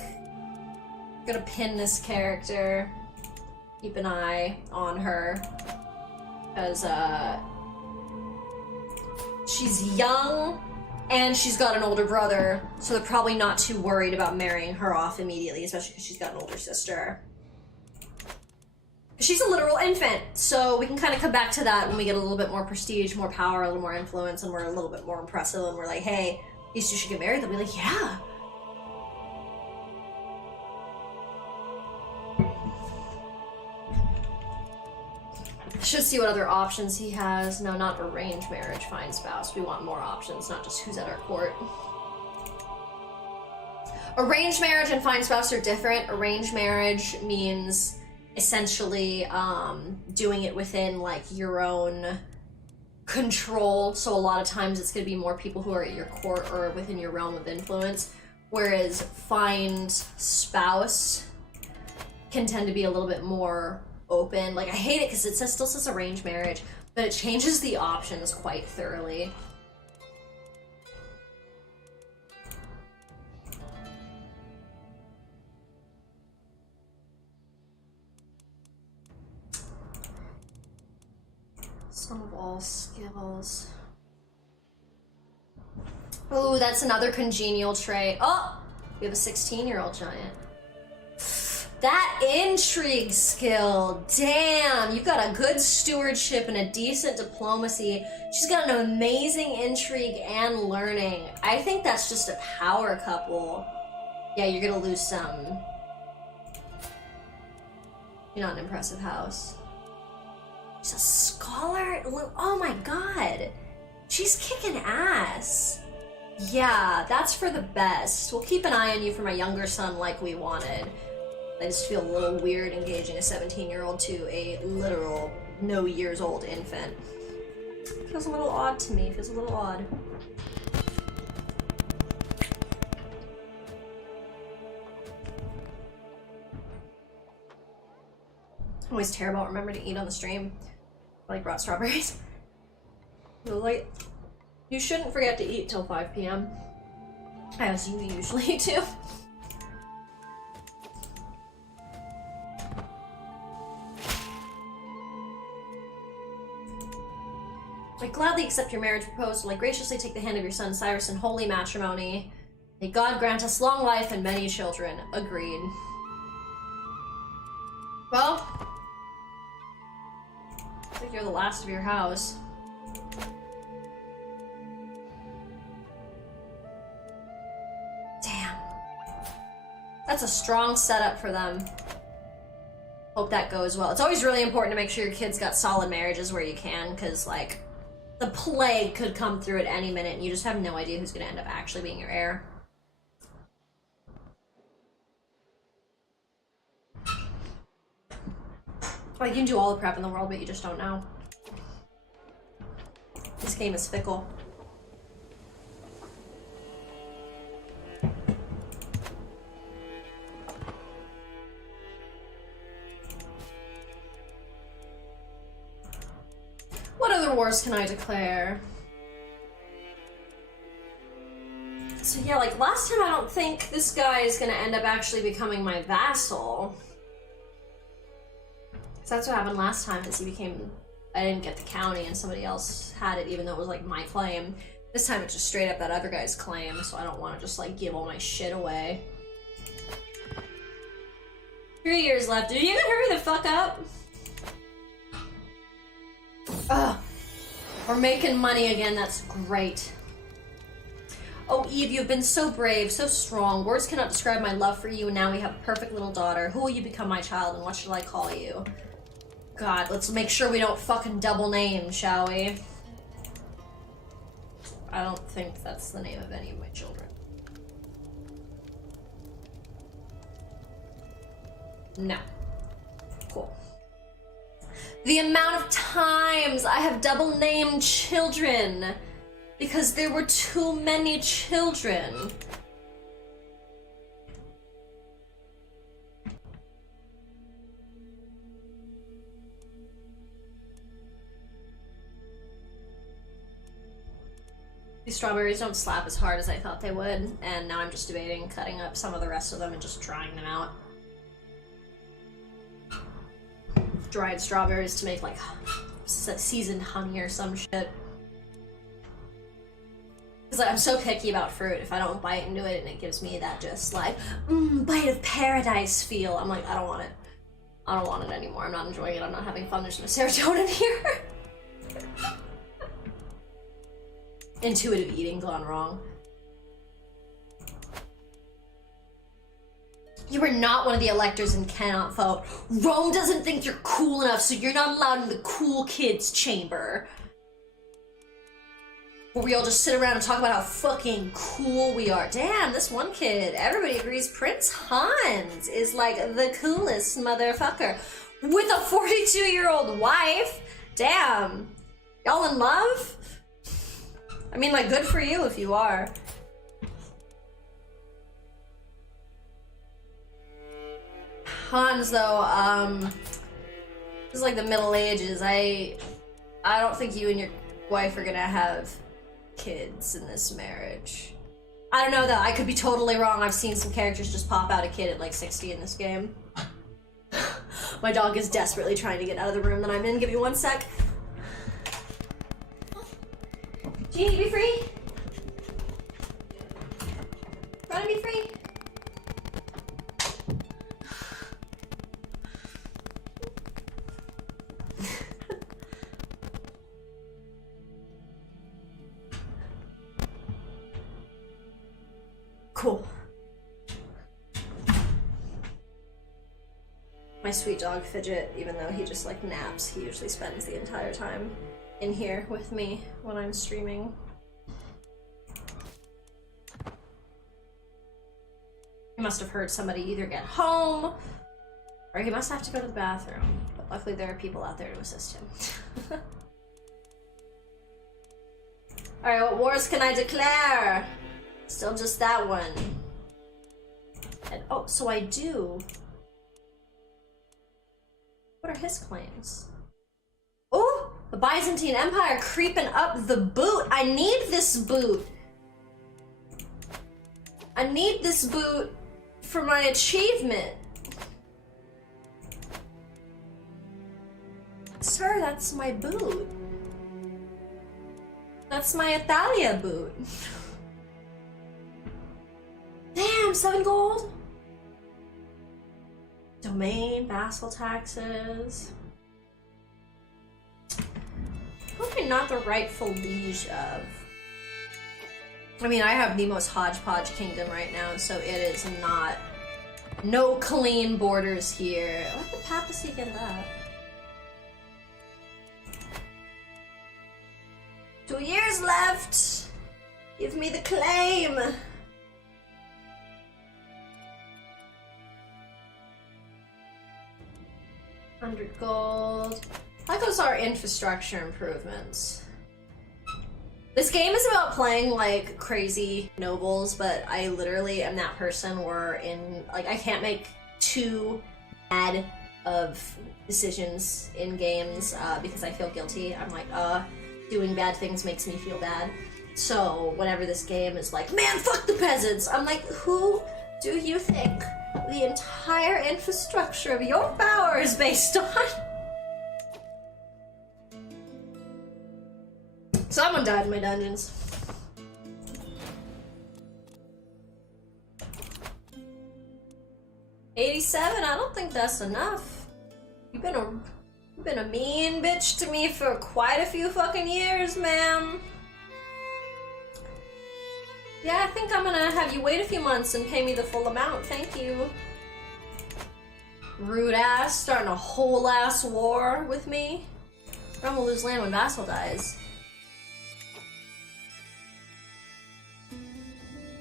Gonna pin this character. Keep an eye on her. Because, she's young, and she's got an older brother, so they're probably not too worried about marrying her off immediately, especially because she's got an older sister. She's a literal infant, so we can kind of come back to that when we get a little bit more prestige, more power, a little more influence, and we're a little bit more impressive, and we're like, hey, these two should get married. They'll be like, yeah. Should see what other options he has. No, not arranged marriage, fine spouse. We want more options, not just who's at our court. Arranged marriage and fine spouse are different. Arranged marriage means essentially doing it within like your own control. So a lot of times it's going to be more people who are at your court or within your realm of influence. Whereas fine spouse can tend to be a little bit more open. Like, I hate it because it still says arranged marriage, but it changes the options quite thoroughly. Some of all skills. Oh, that's another congenial trait. Oh, we have a 16-year-old giant. That intrigue skill, damn, you've got a good stewardship and a decent diplomacy. She's got an amazing intrigue and learning. I think that's just a power couple. Yeah, you're gonna lose some. You're not an impressive house. She's a scholar? Oh my god. She's kicking ass. Yeah, that's for the best. We'll keep an eye on you for my younger son like we wanted. I just feel a little weird engaging a 17-year-old to a literal no years old infant. Feels a little odd to me, feels a little odd. I'm always terrible at remembering to eat on the stream. I like brought strawberries. Like, you shouldn't forget to eat till 5 p.m. as you usually do. I gladly accept your marriage proposal. I graciously take the hand of your son Cyrus in holy matrimony. May God grant us long life and many children. Agreed. Well, I think you're the last of your house. Damn. That's a strong setup for them. Hope that goes well. It's always really important to make sure your kids got solid marriages where you can, because, like, the plague could come through at any minute and you just have no idea who's gonna end up actually being your heir. Like, you can do all the prep in the world, but you just don't know. This game is fickle. What other wars can I declare? So yeah, like last time I don't think this guy is gonna end up actually becoming my vassal. So that's what happened last time, is he became, I didn't get the county and somebody else had it even though it was like my claim. This time it's just straight up that other guy's claim, so I don't want to just like give all my shit away. 3 years left. Did you even hurry the fuck up? Ugh. We're making money again, that's great. Oh, Eve, you've been so brave, so strong. Words cannot describe my love for you, and now we have a perfect little daughter. Who will you become, my child, and what should I call you? God, let's make sure we don't fucking double name, shall we? I don't think that's the name of any of my children. No. Cool. The amount of times I have double named children because there were too many children. These strawberries don't slap as hard as I thought they would, and now I'm just debating cutting up some of the rest of them and just drying them out. Dried strawberries to make like seasoned honey or some shit. Because like, I'm so picky about fruit. If I don't bite into it and it gives me that just like bite of paradise feel, I'm like, I don't want it. I don't want it anymore. I'm not enjoying it. I'm not having fun. There's no serotonin here. Intuitive eating gone wrong. You are not one of the electors and cannot vote. Rome doesn't think you're cool enough, so you're not allowed in the cool kids chamber. Where we all just sit around and talk about how fucking cool we are. Damn, this one kid, everybody agrees Prince Hans is like the coolest motherfucker. With a 42-year-old wife. Damn. Y'all in love? I mean, like, good for you if you are. Hans, though, this is like the Middle Ages. I don't think you and your wife are gonna have kids in this marriage. I don't know, though. I could be totally wrong. I've seen some characters just pop out a kid at like 60 in this game. My dog is desperately trying to get out of the room that I'm in. Give me 1 sec. Genie, be free. Run and be free. Cool. My sweet dog Fidget, even though he just like naps, he usually spends the entire time in here with me when I'm streaming. He must have heard somebody either get home or he must have to go to the bathroom, but luckily there are people out there to assist him. Alright, what wars can I declare? Still just that one. And oh, so I do. What are his claims? Oh, the Byzantine Empire creeping up the boot. I need this boot. I need this boot for my achievement. Sir, that's my boot. That's my Italia boot. Damn, 7 gold. Domain, vassal taxes. Who am I not the rightful liege of? I mean, I have the most hodgepodge kingdom right now, so it is not... No clean borders here. Let the papacy get that. 2 years left! Give me the claim! $100 gold. How goes our infrastructure improvements? This game is about playing like crazy nobles, but I literally am that person where I can't make too bad of decisions in games because I feel guilty. I'm like, doing bad things makes me feel bad. So whenever this game is like, man, fuck the peasants, I'm like, who do you think the entire infrastructure of your power is based on? Someone died in my dungeons. $87? I don't think that's enough. You've been a mean bitch to me for quite a few fucking years, ma'am. Yeah, I think I'm gonna have you wait a few months and pay me the full amount, thank you. Rude ass, starting a whole ass war with me. I'm gonna lose land when vassal dies.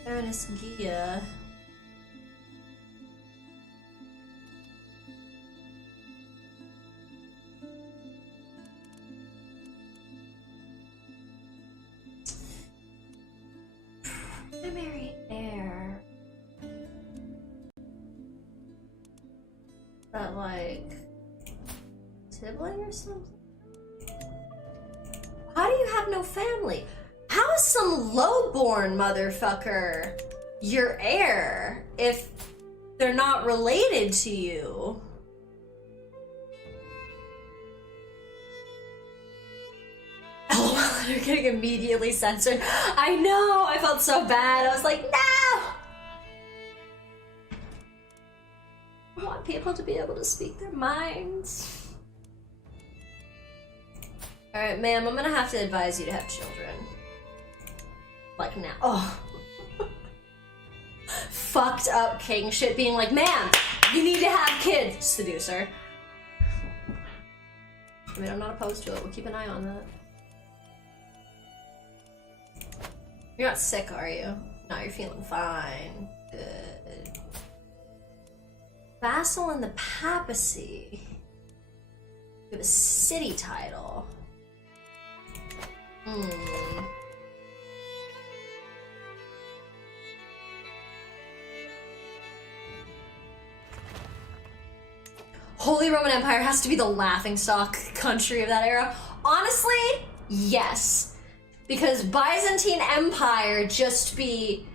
Baroness Gia. Primary heir. That like sibling or something? How do you have no family? How is some lowborn motherfucker your heir if they're not related to you? Oh, they're getting immediately censored. I know, I felt so bad. I was like, no! I want people to be able to speak their minds. Alright, ma'am, I'm gonna have to advise you to have children. Like now. Oh. Fucked up king shit being like, ma'am, you need to have kids, seducer. I mean, I'm not opposed to it. We'll keep an eye on that. You're not sick, are you? No, you're feeling fine. Good. Vassal in the papacy. You have a city title. Holy Roman Empire has to be the laughingstock country of that era. Honestly, yes. Because Byzantine Empire just be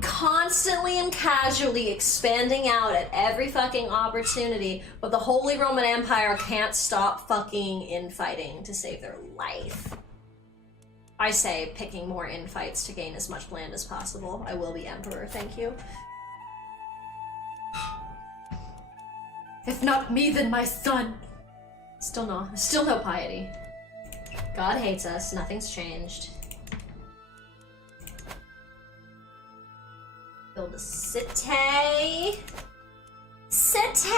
constantly and casually expanding out at every fucking opportunity, but the Holy Roman Empire can't stop fucking infighting to save their life. I say picking more infights to gain as much land as possible. I will be emperor, thank you. If not me, then my son. Still no piety. God hates us, nothing's changed. Build a city. City!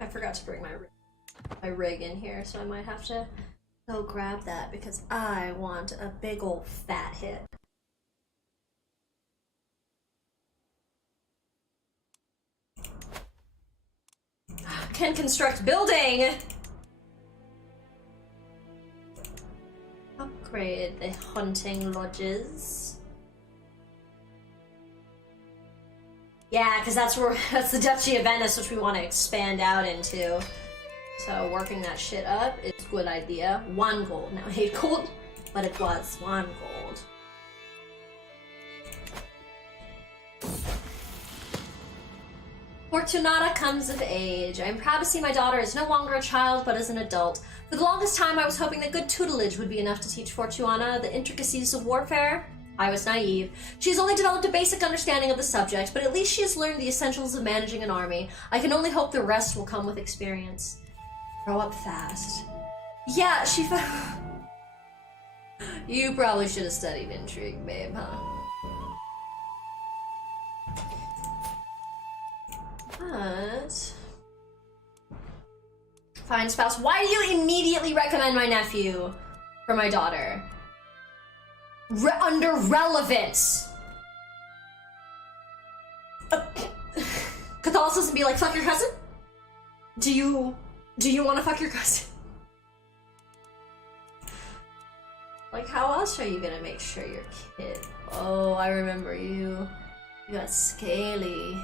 I forgot to bring my rig in here, so I might have to go grab that because I want a big ol' fat hit. Can construct building! Upgrade the hunting lodges. Yeah, because that's the Duchy of Venice, which we want to expand out into. So working that shit up is a good idea. 1 gold, now 8 gold, but it was 1 gold. Fortunata comes of age. I am proud to see my daughter is no longer a child, but is an adult. For the longest time, I was hoping that good tutelage would be enough to teach Fortunata the intricacies of warfare. I was naive. She has only developed a basic understanding of the subject, but at least she has learned the essentials of managing an army. I can only hope the rest will come with experience. Grow up fast. Yeah, she You probably should have studied intrigue, babe, huh? But... Fine spouse. Why do you immediately recommend my nephew for my daughter? Under relevance. Catholicism be like, fuck your cousin? Do you want to fuck your cousin? Like, how else are you gonna make sure your kid... Oh, I remember you. You got scaly.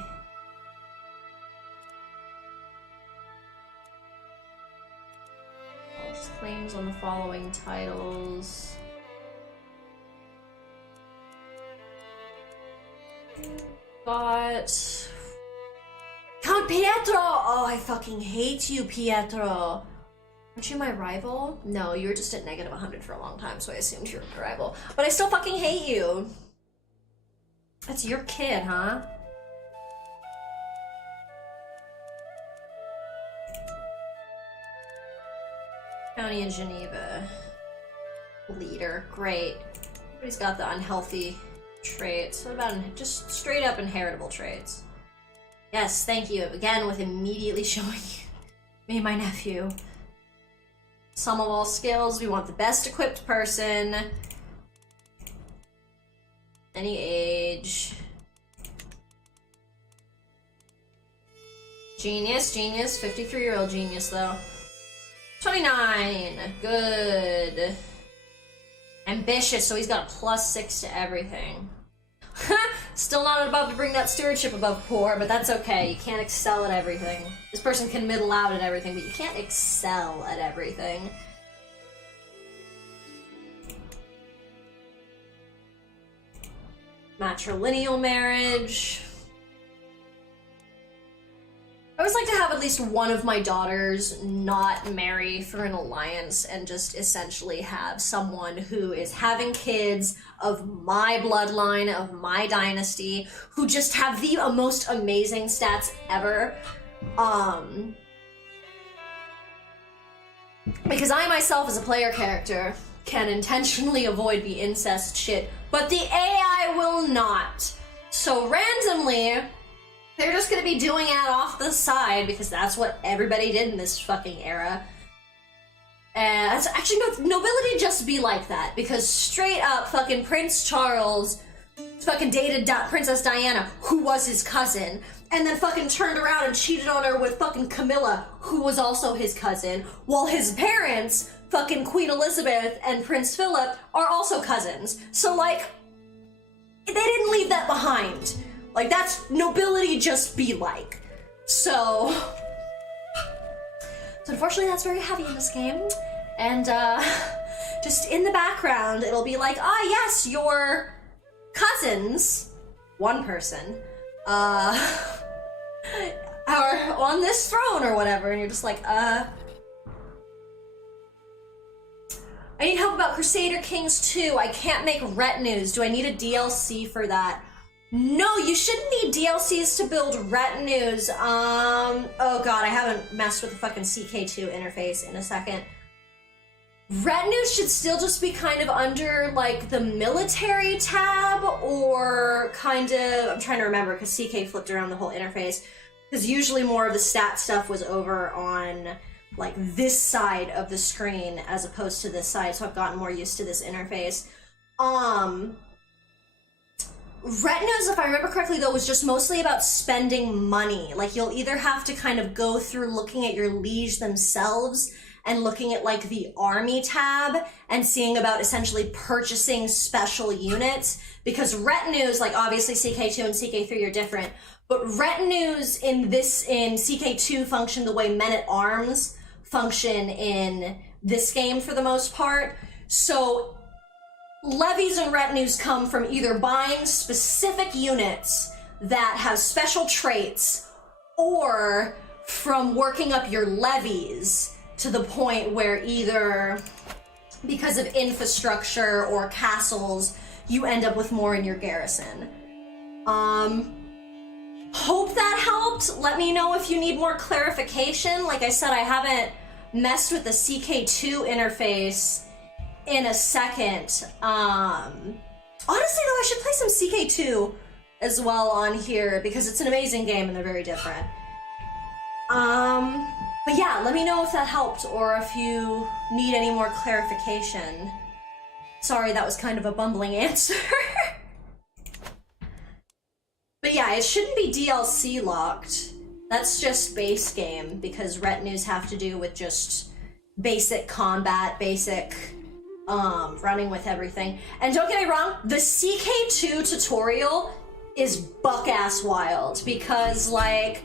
False claims on the following titles. Got... Count Pietro! Oh, I fucking hate you, Pietro. Aren't you my rival? No, you were just at negative 100 for a long time, so I assumed you were my rival. But I still fucking hate you. That's your kid, huh? County of Geneva. Leader. Great. Everybody's got the unhealthy traits. What about just straight up inheritable traits? Yes, thank you. Again, with immediately showing me my nephew. Sum of all skills. We want the best equipped person. Any age. Genius, genius. 53-year-old genius, though. 29. Good. Ambitious, so he's got a +6 to everything. Still not above to bring that stewardship above poor, but that's okay. You can't excel at everything. This person can middle out at everything, but you can't excel at everything. Matrilineal marriage. I always like to have at least one of my daughters not marry for an alliance and just essentially have someone who is having kids of my bloodline, of my dynasty, who just have the most amazing stats ever. Because I myself as a player character can intentionally avoid the incest shit, but the AI will not. So randomly, they're just gonna be doing it off the side because that's what everybody did in this fucking era. And actually, no, nobility just be like that because straight up fucking Prince Charles fucking dated Princess Diana, who was his cousin, and then fucking turned around and cheated on her with fucking Camilla, who was also his cousin, while his parents, fucking Queen Elizabeth and Prince Philip, are also cousins. So like, they didn't leave that behind. Like, that's nobility just be like. So unfortunately that's very heavy in this game. And just in the background, it'll be like, ah yes, your cousins, one person, are on this throne or whatever, and you're just like, I need help about Crusader Kings 2. I can't make retinues. Do I need a DLC for that? No, you shouldn't need DLCs to build retinues. Oh god, I haven't messed with the fucking CK2 interface in a second. Retinues should still just be kind of under, like, the military tab, or kind of, I'm trying to remember, because CK flipped around the whole interface, because usually more of the stat stuff was over on, like, this side of the screen, as opposed to this side, so I've gotten more used to this interface. Retinues, if I remember correctly, though, was just mostly about spending money. Like, you'll either have to kind of go through looking at your liege themselves and looking at, like, the army tab and seeing about essentially purchasing special units, because retinues, like, obviously CK2 and CK3 are different, but retinues in CK2 function the way men-at-arms function in this game for the most part. So levies and retinues come from either buying specific units that have special traits, or from working up your levies to the point where either because of infrastructure or castles, you end up with more in your garrison. Hope that helped. Let me know if you need more clarification. Like I said, I haven't messed with the CK2 interface in a second. Honestly though, I should play some CK2 as well on here because it's an amazing game and they're very different. But yeah, let me know if that helped or if you need any more clarification. Sorry, that was kind of a bumbling answer. But yeah, it shouldn't be DLC locked. That's just base game, because retinues have to do with just basic combat, basic running with everything. And don't get me wrong, the CK2 tutorial is buck-ass wild, because like,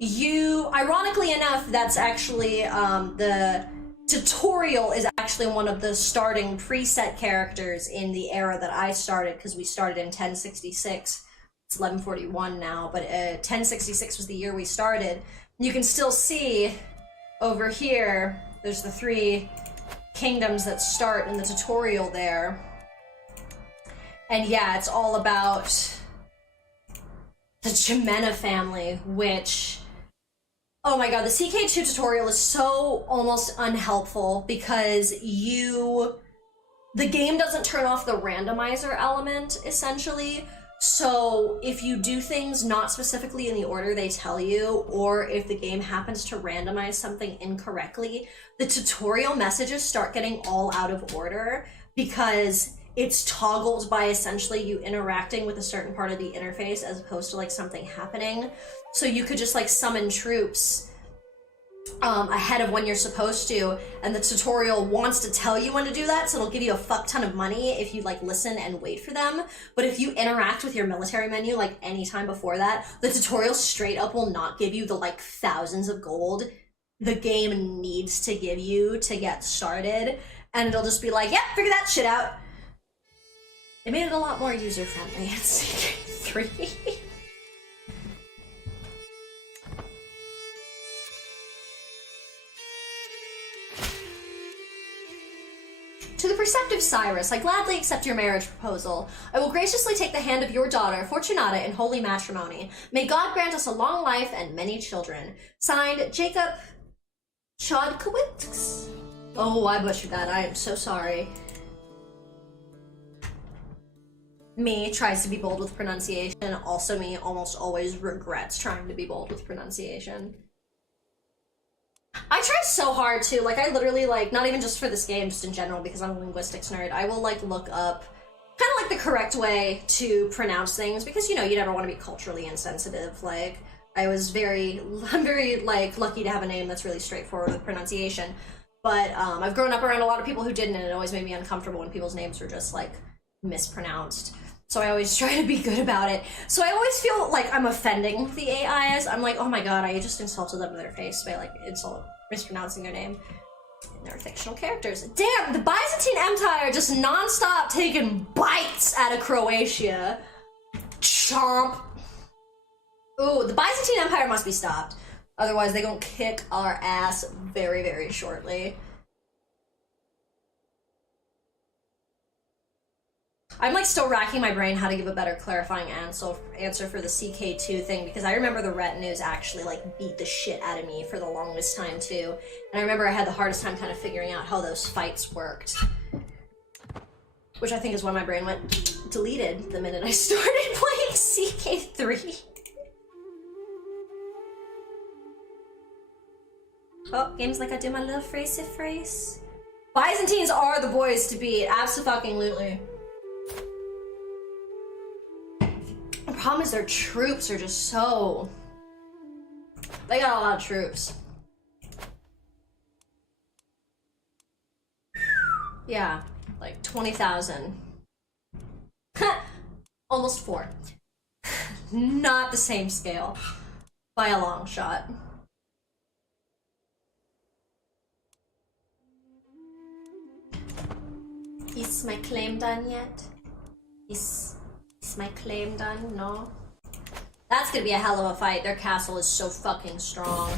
ironically enough, that's actually, the tutorial is actually one of the starting preset characters in the era that I started, because we started in 1066. It's 1141 now, but 1066 was the year we started. You can still see over here, there's the 3 kingdoms that start in the tutorial there. And yeah, it's all about the Jimena family, which, oh my god, the CK2 tutorial is so almost unhelpful because the game doesn't turn off the randomizer element, essentially. So if you do things not specifically in the order they tell you, or if the game happens to randomize something incorrectly, the tutorial messages start getting all out of order because it's toggled by essentially you interacting with a certain part of the interface as opposed to like something happening. So you could just like summon troops ahead of when you're supposed to, and the tutorial wants to tell you when to do that, so it'll give you a fuck ton of money if you like listen and wait for them. But if you interact with your military menu like anytime before that, the tutorial straight up will not give you the like thousands of gold the game needs to give you to get started, and it'll just be like, yep, figure that shit out. It made it a lot more user-friendly in CK3. To the perceptive Cyrus, I gladly accept your marriage proposal. I will graciously take the hand of your daughter, Fortunata, in holy matrimony. May God grant us a long life and many children. Signed, Jacob Chodkowicz. Oh, I butchered that. I am so sorry. Me tries to be bold with pronunciation. Also me almost always regrets trying to be bold with pronunciation. I try so hard to, like, I literally, like, not even just for this game, just in general, because I'm a linguistics nerd, I will, like, look up kind of, like, the correct way to pronounce things, because, you know, you never want to be culturally insensitive. Like, I'm very, like, lucky to have a name that's really straightforward with pronunciation, but, I've grown up around a lot of people who didn't, and it always made me uncomfortable when people's names were just, like, mispronounced. So I always try to be good about it. So I always feel like I'm offending the AIs. I'm like, oh my god, I just insulted them to their face by like mispronouncing their name. And they're fictional characters. Damn, the Byzantine Empire just non-stop taking bites out of Croatia. Chomp. Ooh, the Byzantine Empire must be stopped. Otherwise they gonna kick our ass very, very shortly. I'm like still racking my brain how to give a better clarifying answer for the CK2 thing, because I remember the retinues actually like beat the shit out of me for the longest time too. And I remember I had the hardest time kind of figuring out how those fights worked. Which I think is why my brain went deleted the minute I started playing CK3. Oh, games like I do my little phrase. Byzantines are the boys to beat, abso-fucking-lutely. problem is their troops are just so... They got a lot of troops. Yeah, like 20,000. Almost 4. Not the same scale. By a long shot. Is my claim done yet? Is my claim done? No? That's gonna be a hell of a fight. Their castle is so fucking strong.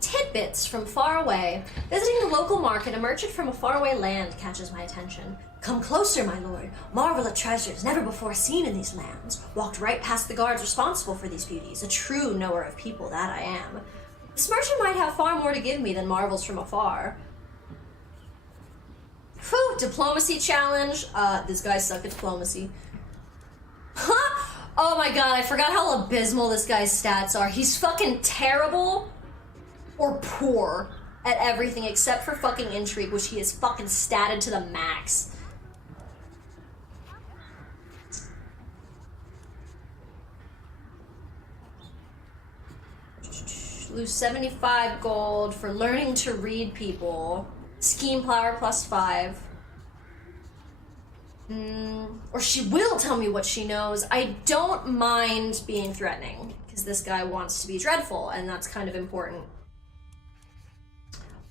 Tidbits from far away. Visiting the local market, a merchant from a faraway land catches my attention. Come closer, my lord. Marvel at treasures never before seen in these lands. Walked right past the guards responsible for these beauties. A true knower of people, that I am. This merchant might have far more to give me than marvels from afar. Whew, diplomacy challenge. This guy suck at diplomacy. Huh? Oh my god, I forgot how abysmal this guy's stats are. He's fucking terrible or poor at everything except for fucking intrigue, which he is fucking statted to the max. Lose 75 gold for learning to read people. Scheme power +5. Or she will tell me what she knows. I don't mind being threatening, because this guy wants to be dreadful, and that's kind of important.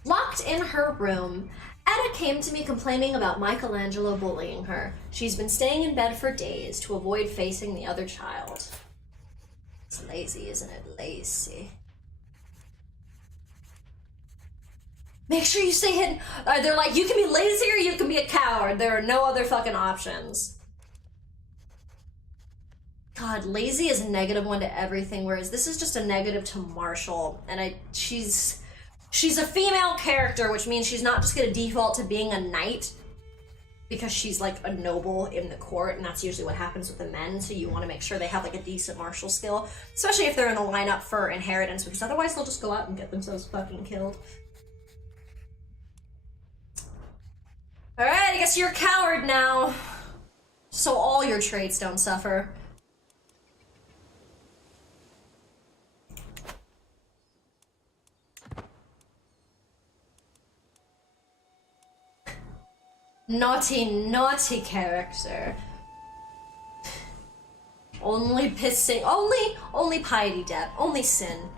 Locked in her room, Etta came to me complaining about Michelangelo bullying her. She's been staying in bed for days to avoid facing the other child. It's lazy, isn't it? Lazy. Make sure you stay hidden. They're like, you can be lazy or you can be a coward. There are no other fucking options. God, lazy is a -1 to everything, whereas this is just a negative to Marshall. And she's a female character, which means she's not just gonna default to being a knight because she's like a noble in the court, and that's usually what happens with the men, so you want to make sure they have like a decent martial skill, especially if they're in the lineup for inheritance, because otherwise they'll just go out and get themselves fucking killed. Alright, I guess you're a coward now. So all your traits don't suffer. Naughty, naughty character. Only pissing, only piety debt, only sin.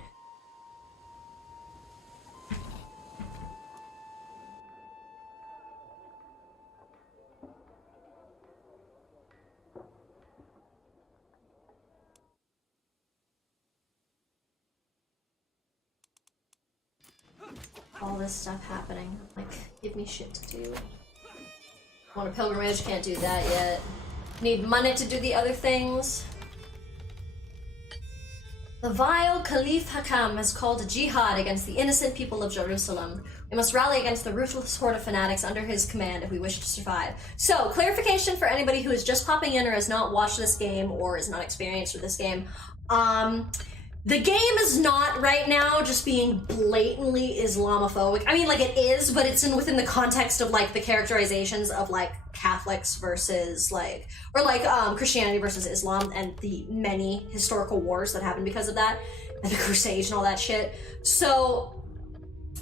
All this stuff happening. Like, give me shit to do. Want a pilgrimage, can't do that yet. Need money to do the other things. The vile Caliph Hakam has called a jihad against the innocent people of Jerusalem. We must rally against the ruthless horde of fanatics under his command if we wish to survive. So, clarification for anybody who is just popping in or has not watched this game or is not experienced with this game. The game is not right now just being blatantly Islamophobic. I mean, like, it is, but it's within the context of, like, the characterizations of, like, Catholics versus, like, or, like, Christianity versus Islam and the many historical wars that happened because of that, and the Crusades and all that shit. So,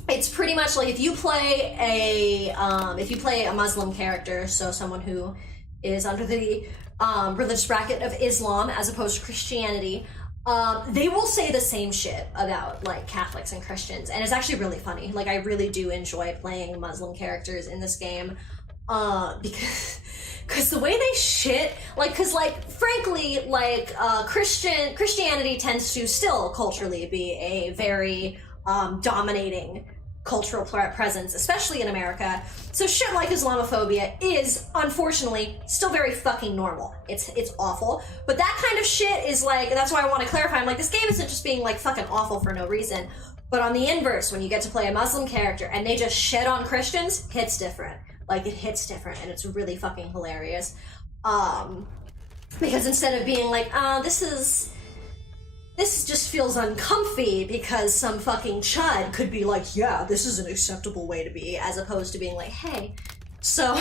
it's pretty much, like, if you play a Muslim character, so someone who is under the religious bracket of Islam as opposed to Christianity, they will say the same shit about, like, Catholics and Christians, and it's actually really funny. Like, I really do enjoy playing Muslim characters in this game, because the way they shit, like, because, like, frankly, like, Christianity tends to still culturally be a very, dominating cultural presence, especially in America. So shit like Islamophobia is, unfortunately, still very fucking normal. It's awful. But that kind of shit is like, that's why I want to clarify, I'm like, this game isn't just being like fucking awful for no reason. But on the inverse, when you get to play a Muslim character and they just shit on Christians, hits different. Like, it hits different, and it's really fucking hilarious. Because instead of being like, this just feels uncomfy because some fucking chud could be like, yeah, this is an acceptable way to be, as opposed to being like, hey. So,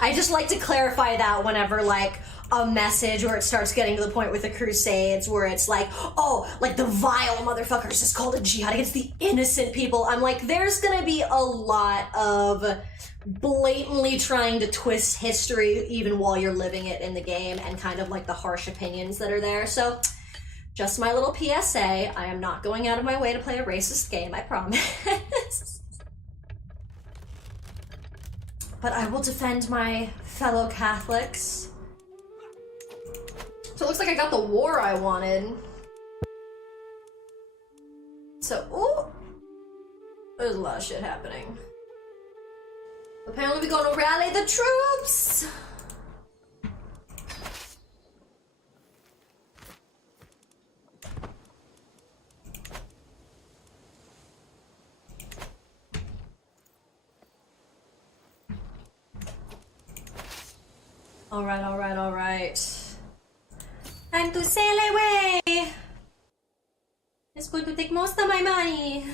I just like to clarify that whenever, like, a message where it starts getting to the point with the Crusades where it's like, oh, like the vile motherfuckers is called a jihad against the innocent people. I'm like, there's gonna be a lot of blatantly trying to twist history even while you're living it in the game and kind of like the harsh opinions that are there. So just my little PSA, I am not going out of my way to play a racist game, I promise. But I will defend my fellow Catholics. So it looks like I got the war I wanted. So, ooh, there's a lot of shit happening. Apparently we're gonna rally the troops! Alright, alright, alright. Time to sail away! It's going to take most of my money.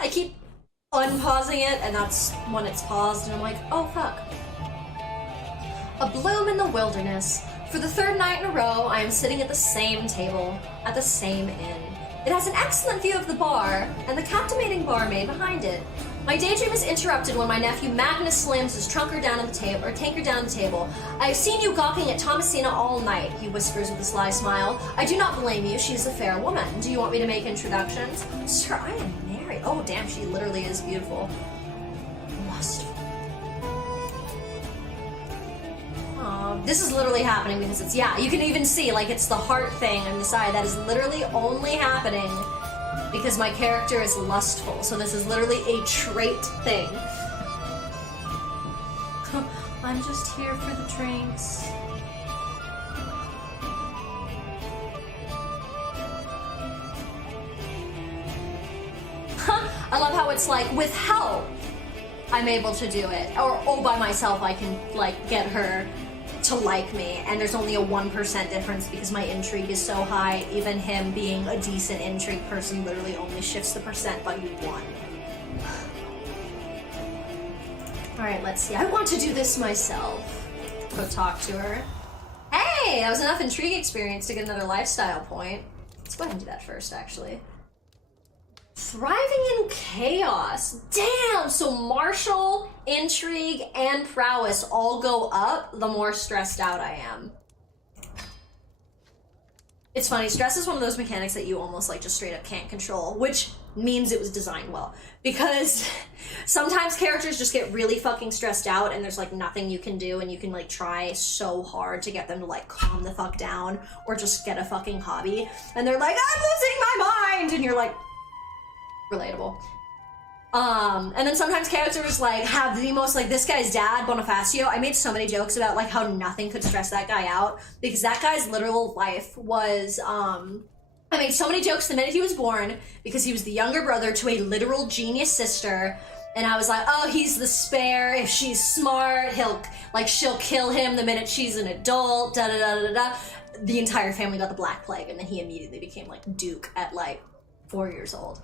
I keep unpausing it, and that's when it's paused, and I'm like, oh fuck. A bloom in the wilderness. For the third night in a row, I am sitting at the same table, at the same inn. It has an excellent view of the bar, and the captivating barmaid behind it. My daydream is interrupted when my nephew Magnus slams his tankard down the table. I have seen you gawking at Thomasina all night, he whispers with a sly smile. I do not blame you, she is a fair woman. Do you want me to make introductions? Sir, I am married. Oh damn, she literally is beautiful. Lustful. This is literally happening because it's, yeah, you can even see, like, it's the heart thing on the side. That is literally only happening because my character is lustful. So this is literally a trait thing. I'm just here for the drinks. I love how it's like, with help, I'm able to do it. Or, oh, by myself, I can, like, get her to like me, and there's only a 1% difference because my intrigue is so high. Even him being a decent intrigue person literally only shifts the percent by 1. Alright, let's see. I want to do this myself. Go talk to her. Hey! That was enough intrigue experience to get another lifestyle point. Let's go ahead and do that first, actually. Thriving in chaos. Damn! So martial, intrigue, and prowess all go up the more stressed out I am. It's funny, stress is one of those mechanics that you almost like just straight up can't control, which means it was designed well. Because sometimes characters just get really fucking stressed out and there's like nothing you can do, and you can like try so hard to get them to like calm the fuck down or just get a fucking hobby. And they're like, I'm losing my mind! And you're like, relatable. And then sometimes characters like have the most, like, this guy's dad, Bonifacio, I made so many jokes about like how nothing could stress that guy out because that guy's literal life was, I made so many jokes the minute he was born because he was the younger brother to a literal genius sister, and I was like, oh, he's the spare, if she's smart, she'll kill him the minute she's an adult, da da da da da. The entire family got the Black Plague, and then he immediately became like Duke at like 4 years old.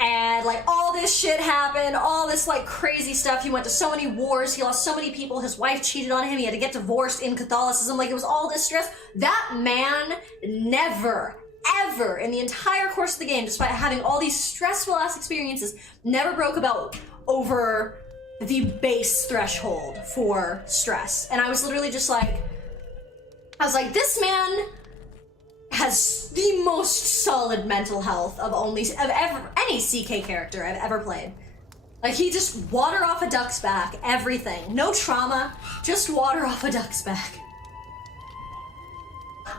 And like all this shit happened, all this like crazy stuff. He went to so many wars, he lost so many people, his wife cheated on him, he had to get divorced in Catholicism, like it was all this stress. That man never, ever in the entire course of the game, despite having all these stressful ass experiences, never broke about over the base threshold for stress. And I was literally just like, this man has the most solid mental health of any CK character I've ever played. Like, he just water off a duck's back, everything. No trauma, just water off a duck's back.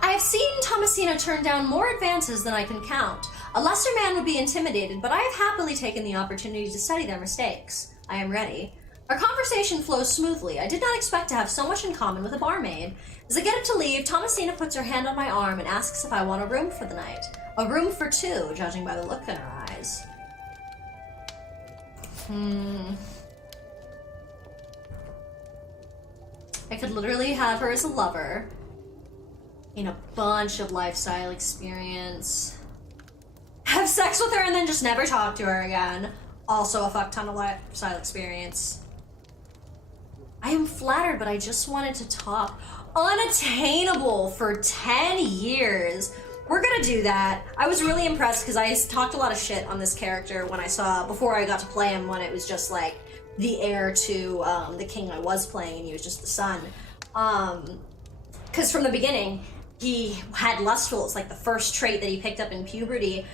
I have seen Thomasina turn down more advances than I can count. A lesser man would be intimidated, but I have happily taken the opportunity to study their mistakes. I am ready. Our conversation flows smoothly. I did not expect to have so much in common with a barmaid. As I get up to leave, Thomasina puts her hand on my arm and asks if I want a room for the night. A room for 2, judging by the look in her eyes. I could literally have her as a lover, gain a bunch of lifestyle experience, have sex with her and then just never talk to her again. Also a fuck ton of lifestyle experience. I am flattered, but I just wanted to talk. Unattainable for 10 years. We're gonna do that. I was really impressed because I talked a lot of shit on this character when I saw, before I got to play him, when it was just like the heir to the king I was playing and he was just the son. Because from the beginning, he had lustful. It's like the first trait that he picked up in puberty.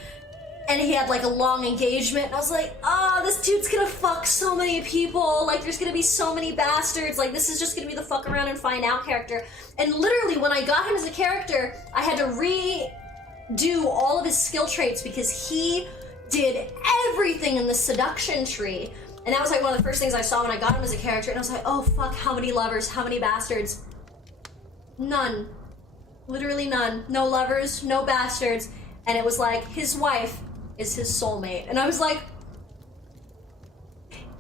And he had like a long engagement, and I was like, oh, this dude's gonna fuck so many people, like there's gonna be so many bastards, like this is just gonna be the fuck around and find out character. And literally, when I got him as a character, I had to redo all of his skill traits because he did everything in the seduction tree. And that was like one of the first things I saw when I got him as a character, and I was like, oh fuck, how many lovers, how many bastards? None. Literally none. No lovers, no bastards. And it was like, his wife is his soulmate. And I was like,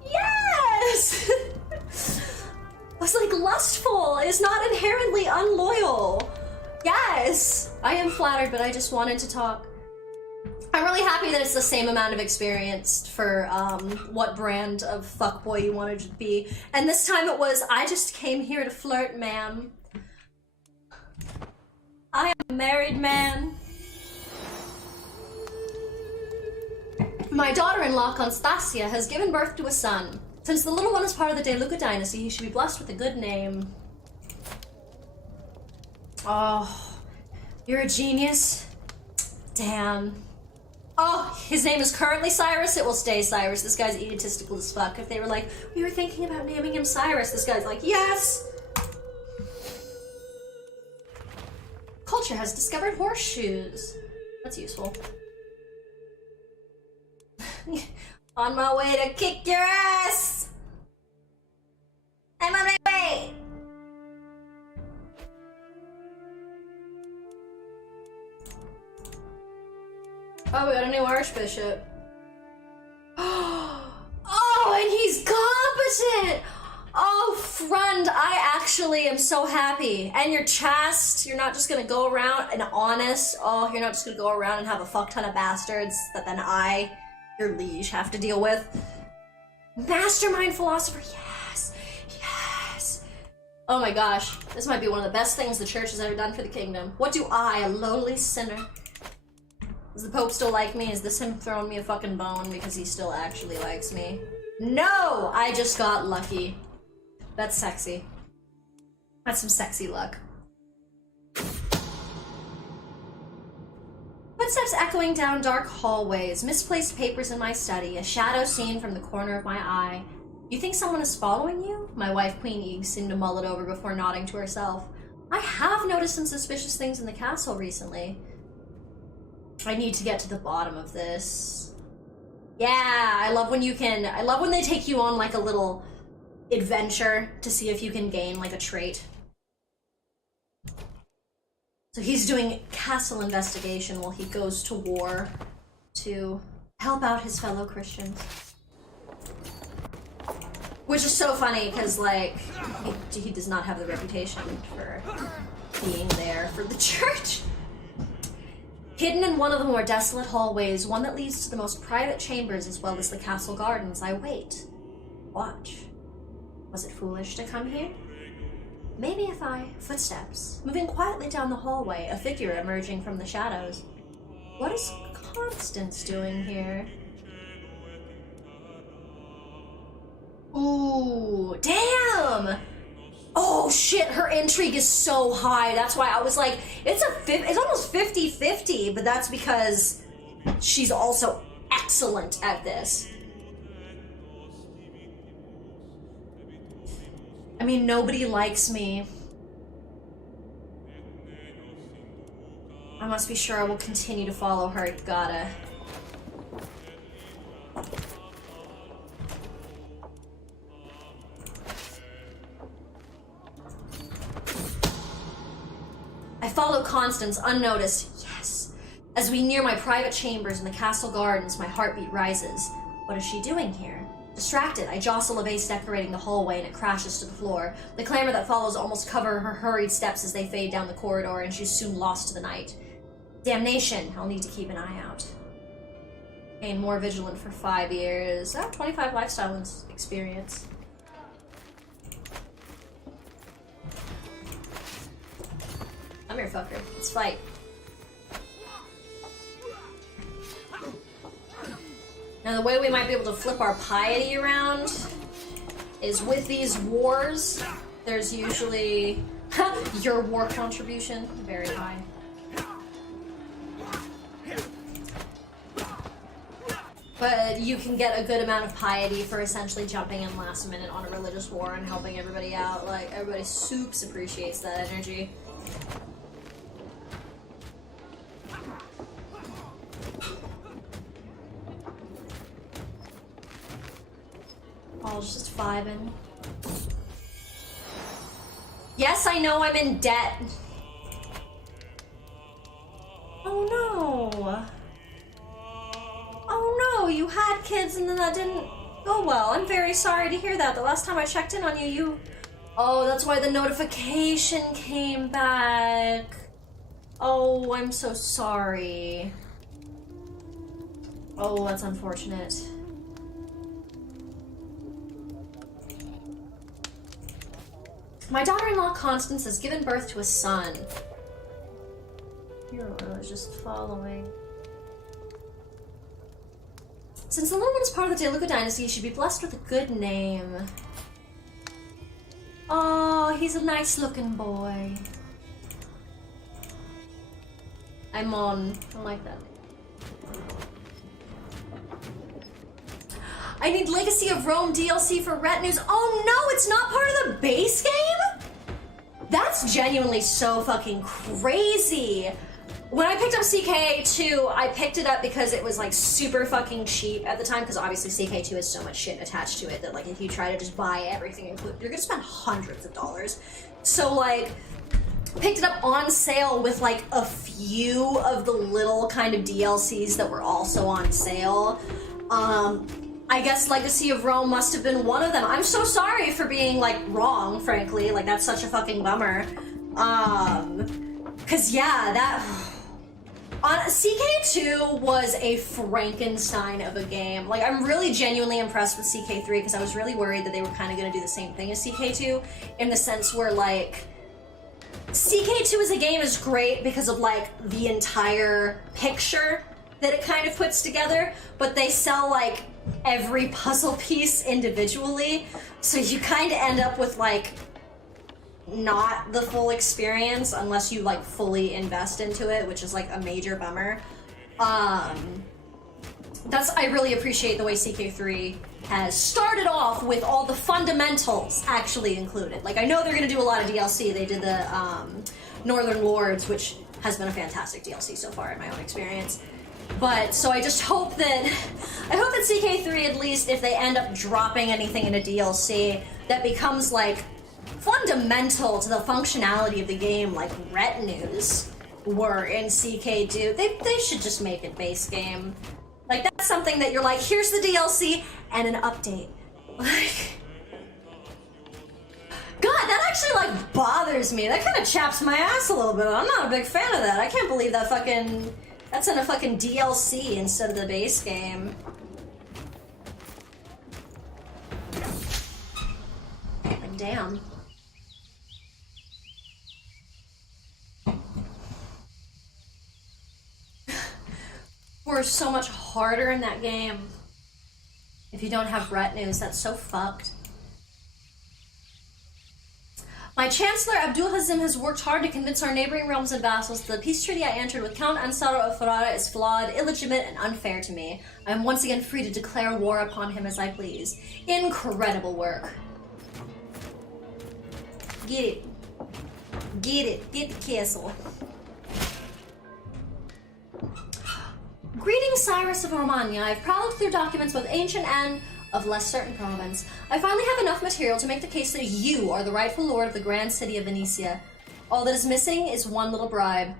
yes! I was like, lustful is not inherently unloyal. Yes! I am flattered, but I just wanted to talk. I'm really happy that it's the same amount of experience for what brand of fuckboy you wanted to be. And this time it was, I just came here to flirt, ma'am. I am a married man. My daughter-in-law, Constasia, has given birth to a son. Since the little one is part of the De Luca dynasty, he should be blessed with a good name. Oh, you're a genius. Damn. Oh, his name is currently Cyrus. It will stay Cyrus. This guy's egotistical as fuck. If they were like, we were thinking about naming him Cyrus, this guy's like, yes! Culture has discovered horseshoes. That's useful. On my way to kick your ass! I'm on my way! Oh, we got a new archbishop. Oh, and he's competent! Oh, friend, I actually am so happy. And you're chaste. You're not just gonna go around and honest. Oh, you're not just gonna go around and have a fuck ton of bastards that then I, your liege, have to deal with. Mastermind philosopher, yes, yes. Oh my gosh, this might be one of the best things the church has ever done for the kingdom. What do I, a lowly sinner? Does the Pope still like me? Is this him throwing me a fucking bone because he still actually likes me? No, I just got lucky. That's sexy. That's some sexy luck. Footsteps echoing down dark hallways, misplaced papers in my study, a shadow seen from the corner of my eye. You think someone is following you? My wife, Queen Eve, seemed to mull it over before nodding to herself. I have noticed some suspicious things in the castle recently. I need to get to the bottom of this. Yeah, I love when they take you on like a little adventure to see if you can gain like a trait. So he's doing castle investigation while he goes to war to help out his fellow Christians. Which is so funny because like he does not have the reputation for being there for the church. Hidden in one of the more desolate hallways, one that leads to the most private chambers as well as the castle gardens, I wait. Watch. Was it foolish to come here? Maybe if I... Footsteps. Moving quietly down the hallway, a figure emerging from the shadows. What is Constance doing here? Ooh, damn! Oh shit, her intrigue is so high. That's why I was like, it's almost 50-50, but that's because she's also excellent at this. I mean, nobody likes me. I must be sure I will continue to follow her. Gotta. I follow Constance unnoticed. Yes. As we near my private chambers in the castle gardens, my heartbeat rises. What is she doing here? Distracted, I jostle a vase decorating the hallway and it crashes to the floor. The clamor that follows almost cover her hurried steps as they fade down the corridor, and she's soon lost to the night. Damnation, I'll need to keep an eye out. Remain more vigilant for 5 years. 25 lifestyle experience. Come here, fucker. Let's fight. Now, the way we might be able to flip our piety around is with these wars, there's usually your war contribution, very high. But you can get a good amount of piety for essentially jumping in last minute on a religious war and helping everybody out. Like, everybody soups appreciates that energy. Paul's just vibing. Yes, I know I'm in debt. Oh no. Oh no, you had kids and then that didn't go well. I'm very sorry to hear that. The last time I checked in on you, Oh, that's why the notification came back. Oh, I'm so sorry. Oh, that's unfortunate. My daughter-in-law Constance has given birth to a son. Hero is just following. Since the little one is part of the DeLuca Dynasty, he should be blessed with a good name. Oh, he's a nice-looking boy. I'm on. I like that. I need Legacy of Rome DLC for retinues. Oh no, it's not part of the base game? That's genuinely so fucking crazy. When I picked up CK2, I picked it up because it was like super fucking cheap at the time, because obviously CK2 has so much shit attached to it that like if you try to just buy everything included, you're gonna spend hundreds of dollars. So like, picked it up on sale with like a few of the little kind of DLCs that were also on sale. I guess Legacy of Rome must have been one of them. I'm so sorry for being like wrong, frankly. Like that's such a fucking bummer. Cause yeah, that CK2 was a Frankenstein of a game. Like I'm really genuinely impressed with CK3 because I was really worried that they were kind of gonna do the same thing as CK2 in the sense where like CK2 as a game is great because of like the entire picture that it kind of puts together, but they sell like every puzzle piece individually, so you kind of end up with like not the full experience unless you like fully invest into it, which is like a major bummer. I really appreciate the way CK3 has started off with all the fundamentals actually included. Like I know they're gonna do a lot of DLC. They did the Northern Lords, which has been a fantastic DLC so far in my own experience. But, so I just hope that, I hope that CK3 at least, if they end up dropping anything in a DLC, that becomes like fundamental to the functionality of the game, like retinues were in CK2. They should just make it base game. Like that's something that you're like, here's the DLC and an update. Like, God, that actually like bothers me. That kind of chaps my ass a little bit. I'm not a big fan of that. I can't believe that fucking... That's in a fucking DLC instead of the base game. Like, damn. We're so much harder in that game. If you don't have retinues, that's so fucked. My Chancellor Abdulhazim has worked hard to convince our neighboring realms and vassals that the peace treaty I entered with Count Ansaro of Ferrara is flawed, illegitimate, and unfair to me. I am once again free to declare war upon him as I please. Incredible work. Get it. Get it. Get the castle. Greetings, Cyrus of Romagna. I've prowled through documents both ancient and of less certain province. I finally have enough material to make the case that you are the rightful lord of the grand city of Venetia. All that is missing is one little bribe.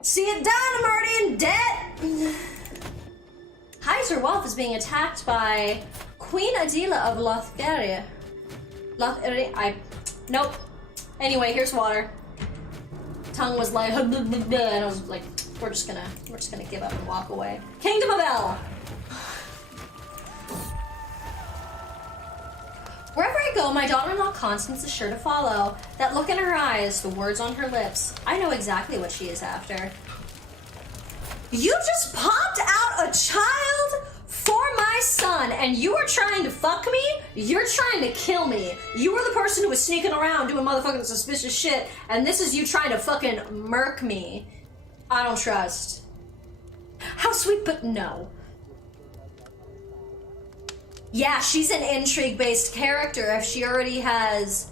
See it done, I'm already in debt! Heiser Wolf is being attacked by Queen Adila of Lotharia. Nope. Anyway, here's water. Tongue was like, and I was like, we're just gonna give up and walk away. Kingdom of El. Wherever I go, my daughter-in-law Constance is sure to follow. That look in her eyes, the words on her lips. I know exactly what she is after. You just popped out a child for my son, and you are trying to fuck me? You're trying to kill me. You were the person who was sneaking around doing motherfucking suspicious shit, and this is you trying to fucking murk me. I don't trust. How sweet, but no. Yeah, she's an intrigue-based character if she already has...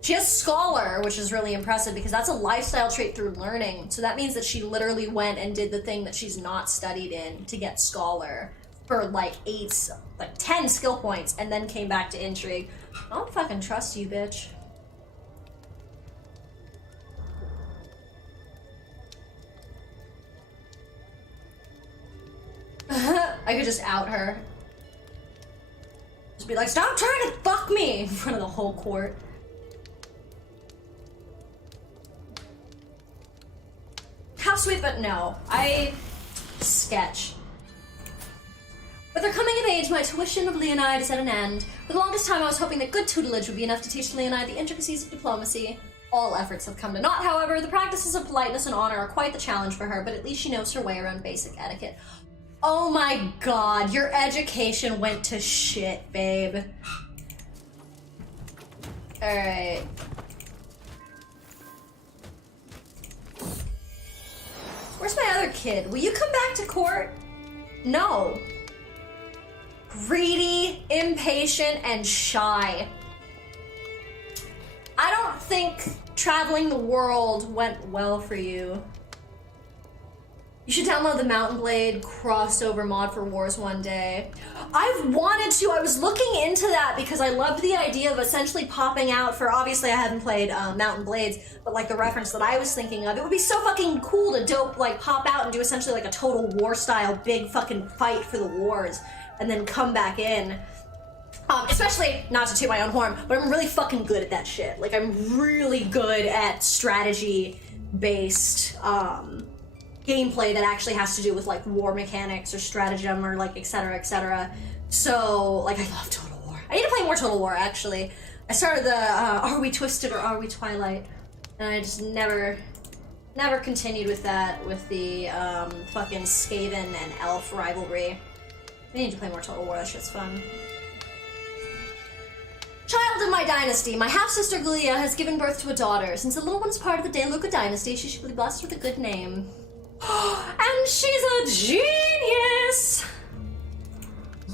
She has Scholar, which is really impressive because that's a lifestyle trait through learning. So that means that she literally went and did the thing that she's not studied in to get Scholar for like 10 skill points and then came back to Intrigue. I don't fucking trust you, bitch. I could just out her. Just be like, stop trying to fuck me in front of the whole court. How sweet, but no. Sketch. With her coming of age, my tuition of Leonide is at an end. For the longest time, I was hoping that good tutelage would be enough to teach Leonide the intricacies of diplomacy. All efforts have come to naught, however. The practices of politeness and honor are quite the challenge for her, but at least she knows her way around basic etiquette. Oh my god, your education went to shit, babe. Alright. Where's my other kid? Will you come back to court? No. Greedy, impatient, and shy. I don't think traveling the world went well for you. You should download the Mountain Blade crossover mod for Wars one day. I've wanted to. I was looking into that because I loved the idea of essentially popping out for, obviously I haven't played Mountain Blades, but like the reference that I was thinking of, it would be so fucking cool to like pop out and do essentially like a total war style big fucking fight for the wars and then come back in. Especially, not to toot my own horn, but I'm really fucking good at that shit. Like I'm really good at strategy based gameplay that actually has to do with like war mechanics or stratagem or like etc etc. So like I love Total War. I need to play more Total War actually. I started the Are We Twisted or Are We Twilight, and I just never continued with that with the fucking Skaven and Elf rivalry. I need to play more Total War. That shit's fun. Child of my dynasty, my half-sister Gulia has given birth to a daughter. Since the little one is part of the Deluca dynasty, she should be blessed with a good name. And she's a genius!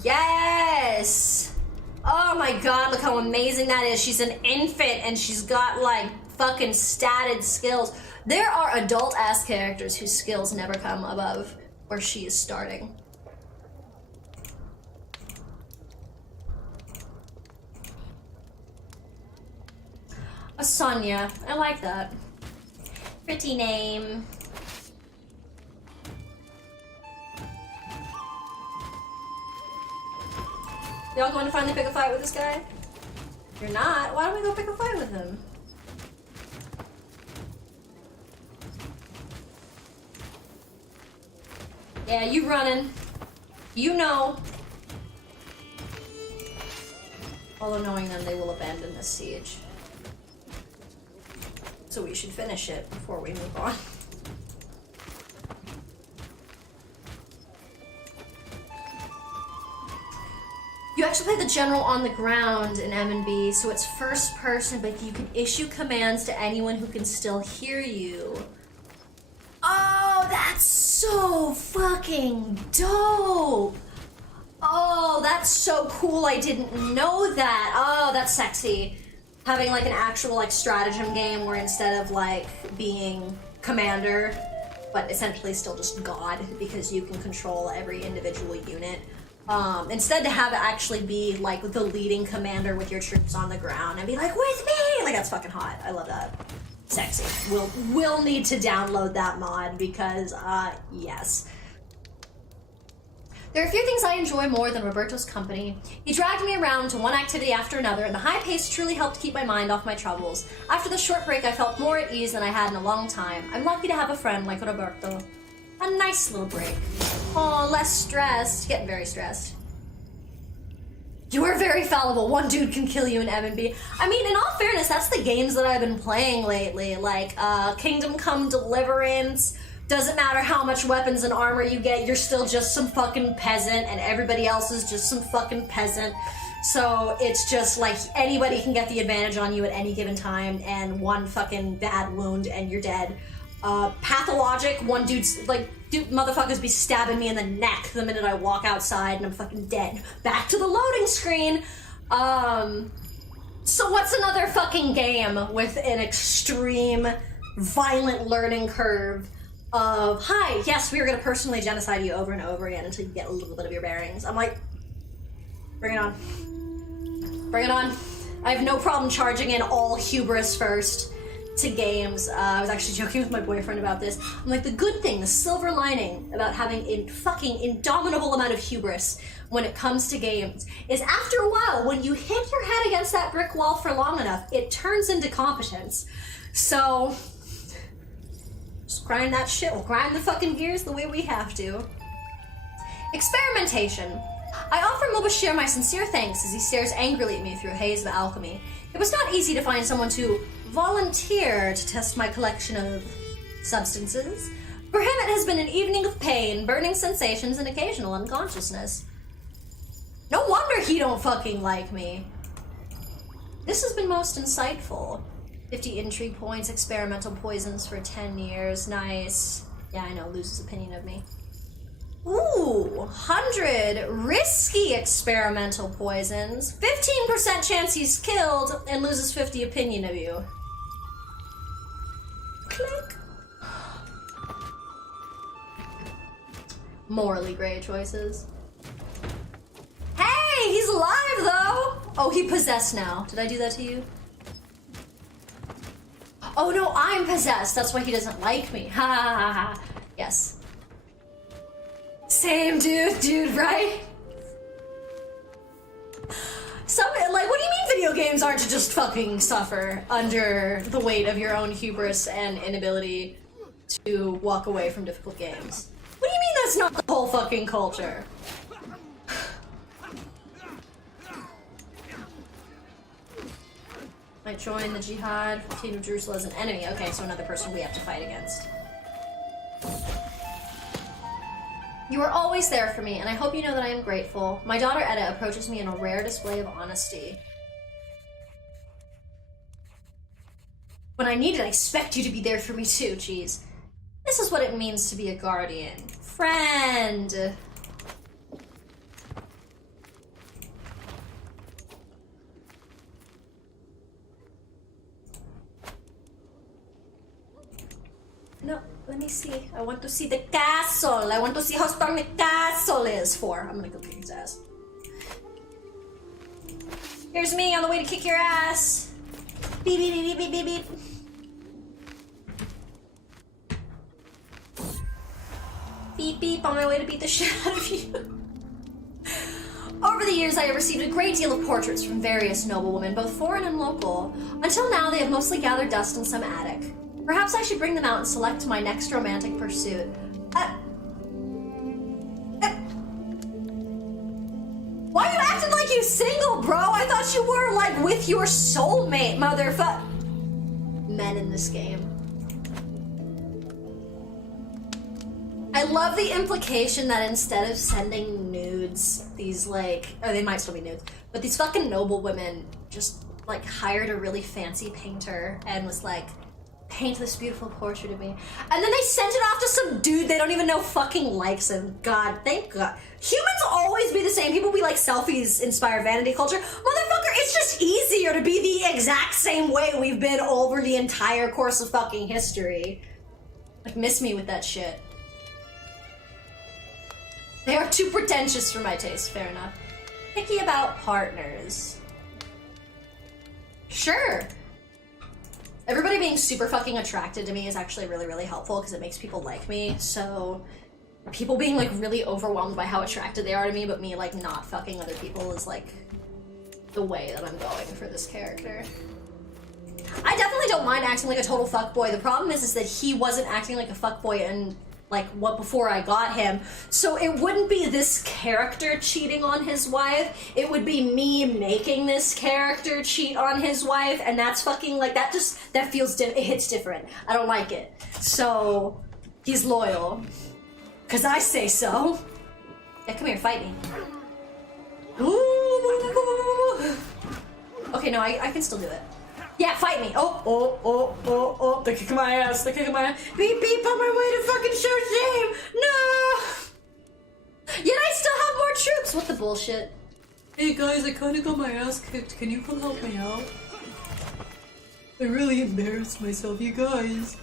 Yes! Oh my god, look how amazing that is. She's an infant and she's got like fucking statted skills. There are adult-ass characters whose skills never come above where she is starting. A Sonia. I like that. Pretty name. Y'all going to finally pick a fight with this guy? You're not? Why don't we go pick a fight with him? Yeah, you running. You know. Although knowing them, they will abandon this siege. So we should finish it before we move on. You actually play the general on the ground in M&B, so it's first person, but you can issue commands to anyone who can still hear you. Oh, that's so fucking dope! Oh, that's so cool, I didn't know that. Oh, that's sexy. Having like an actual like stratagem game where instead of like being commander, but essentially still just god because you can control every individual unit. Instead to have it actually be like the leading commander with your troops on the ground and be like, with me! Like that's fucking hot. I love that. Sexy. We'll need to download that mod because, yes. There are few things I enjoy more than Roberto's company. He dragged me around to one activity after another, and the high pace truly helped keep my mind off my troubles. After the short break, I felt more at ease than I had in a long time. I'm lucky to have a friend like Roberto. A nice little break. Oh, less stressed. Getting very stressed. You are very fallible. One dude can kill you in M&B. I mean, in all fairness, that's the games that I've been playing lately. Like, Kingdom Come Deliverance. Doesn't matter how much weapons and armor you get, you're still just some fucking peasant, and everybody else is just some fucking peasant. So it's just like anybody can get the advantage on you at any given time, and one fucking bad wound and you're dead. Pathologic, one dude's like, motherfuckers be stabbing me in the neck the minute I walk outside and I'm fucking dead. Back to the loading screen. So what's another fucking game with an extreme, violent learning curve of, hi, yes, we are gonna personally genocide you over and over again until you get a little bit of your bearings. I'm like, bring it on. Bring it on. I have no problem charging in all hubris first to games. I was actually joking with my boyfriend about this. I'm like, the good thing, the silver lining about having a fucking indomitable amount of hubris when it comes to games is after a while, when you hit your head against that brick wall for long enough, it turns into competence. So, just grind that shit. We'll grind the fucking gears the way we have to. Experimentation. I offer Mobashir my sincere thanks as he stares angrily at me through a haze of alchemy. It was not easy to find someone to volunteer to test my collection of substances. For him it has been an evening of pain, burning sensations, and occasional unconsciousness. No wonder he don't fucking like me. This has been most insightful. 50 intrigue points, experimental poisons for 10 years, nice. Yeah, I know, loses opinion of me. Ooh, 100 risky experimental poisons. 15% chance he's killed and loses 50 opinion of you. Click. Morally gray choices. Hey, he's alive though! Oh, he possessed now. Did I do that to you? Oh no, I'm possessed. That's why he doesn't like me. Ha ha ha ha. Yes. Same dude, right? Some, like, what do you mean video games aren't to just fucking suffer under the weight of your own hubris and inability to walk away from difficult games? What do you mean that's not the whole fucking culture? Might join the jihad. King of Jerusalem as an enemy. Okay, so another person we have to fight against. You are always there for me, and I hope you know that I am grateful. My daughter Etta approaches me in a rare display of honesty. When I need it, I expect you to be there for me too, jeez. This is what it means to be a guardian. Friend! No, let me see. I want to see the castle. I want to see how strong the castle is for. I'm gonna go kick his ass. Here's me on the way to kick your ass. Beep, beep, beep, beep, beep, beep. Beep, beep, on my way to beat the shit out of you. Over the years, I have received a great deal of portraits from various noblewomen, both foreign and local. Until now, they have mostly gathered dust in some attic. Perhaps I should bring them out and select my next romantic pursuit. Why are you acting like you single, bro? I thought you were, like, with your soulmate, motherfucker. Men in this game. I love the implication that instead of sending nudes, these, like, or they might still be nudes, but these fucking noble women just, like, hired a really fancy painter and was like, paint this beautiful portrait of me. And then they sent it off to some dude they don't even know fucking likes him. God, thank God. Humans always be the same. People be like, selfies inspire vanity culture. Motherfucker, it's just easier to be the exact same way we've been over the entire course of fucking history. Like, miss me with that shit. They are too pretentious for my taste, fair enough. Picky about partners. Sure. Everybody being super fucking attracted to me is actually really, really helpful because it makes people like me, so people being like really overwhelmed by how attracted they are to me, but me like not fucking other people is like the way that I'm going for this character. I definitely don't mind acting like a total fuckboy. The problem is that he wasn't acting like a fuckboy and like what before I got him. So it wouldn't be this character cheating on his wife. It would be me making this character cheat on his wife, and that's fucking like that feels it hits different. I don't like it. So he's loyal. Cause I say so. Yeah, come here, fight me. Ooh. Okay, no, I can still do it. Yeah, fight me. Oh. They're kicking my ass. They're kicking my ass. Beep, beep, on my way to fucking show shame. No! Yet I still have more troops. What the bullshit? Hey guys, I kinda got my ass kicked. Can you come help me out? I really embarrassed myself, you guys.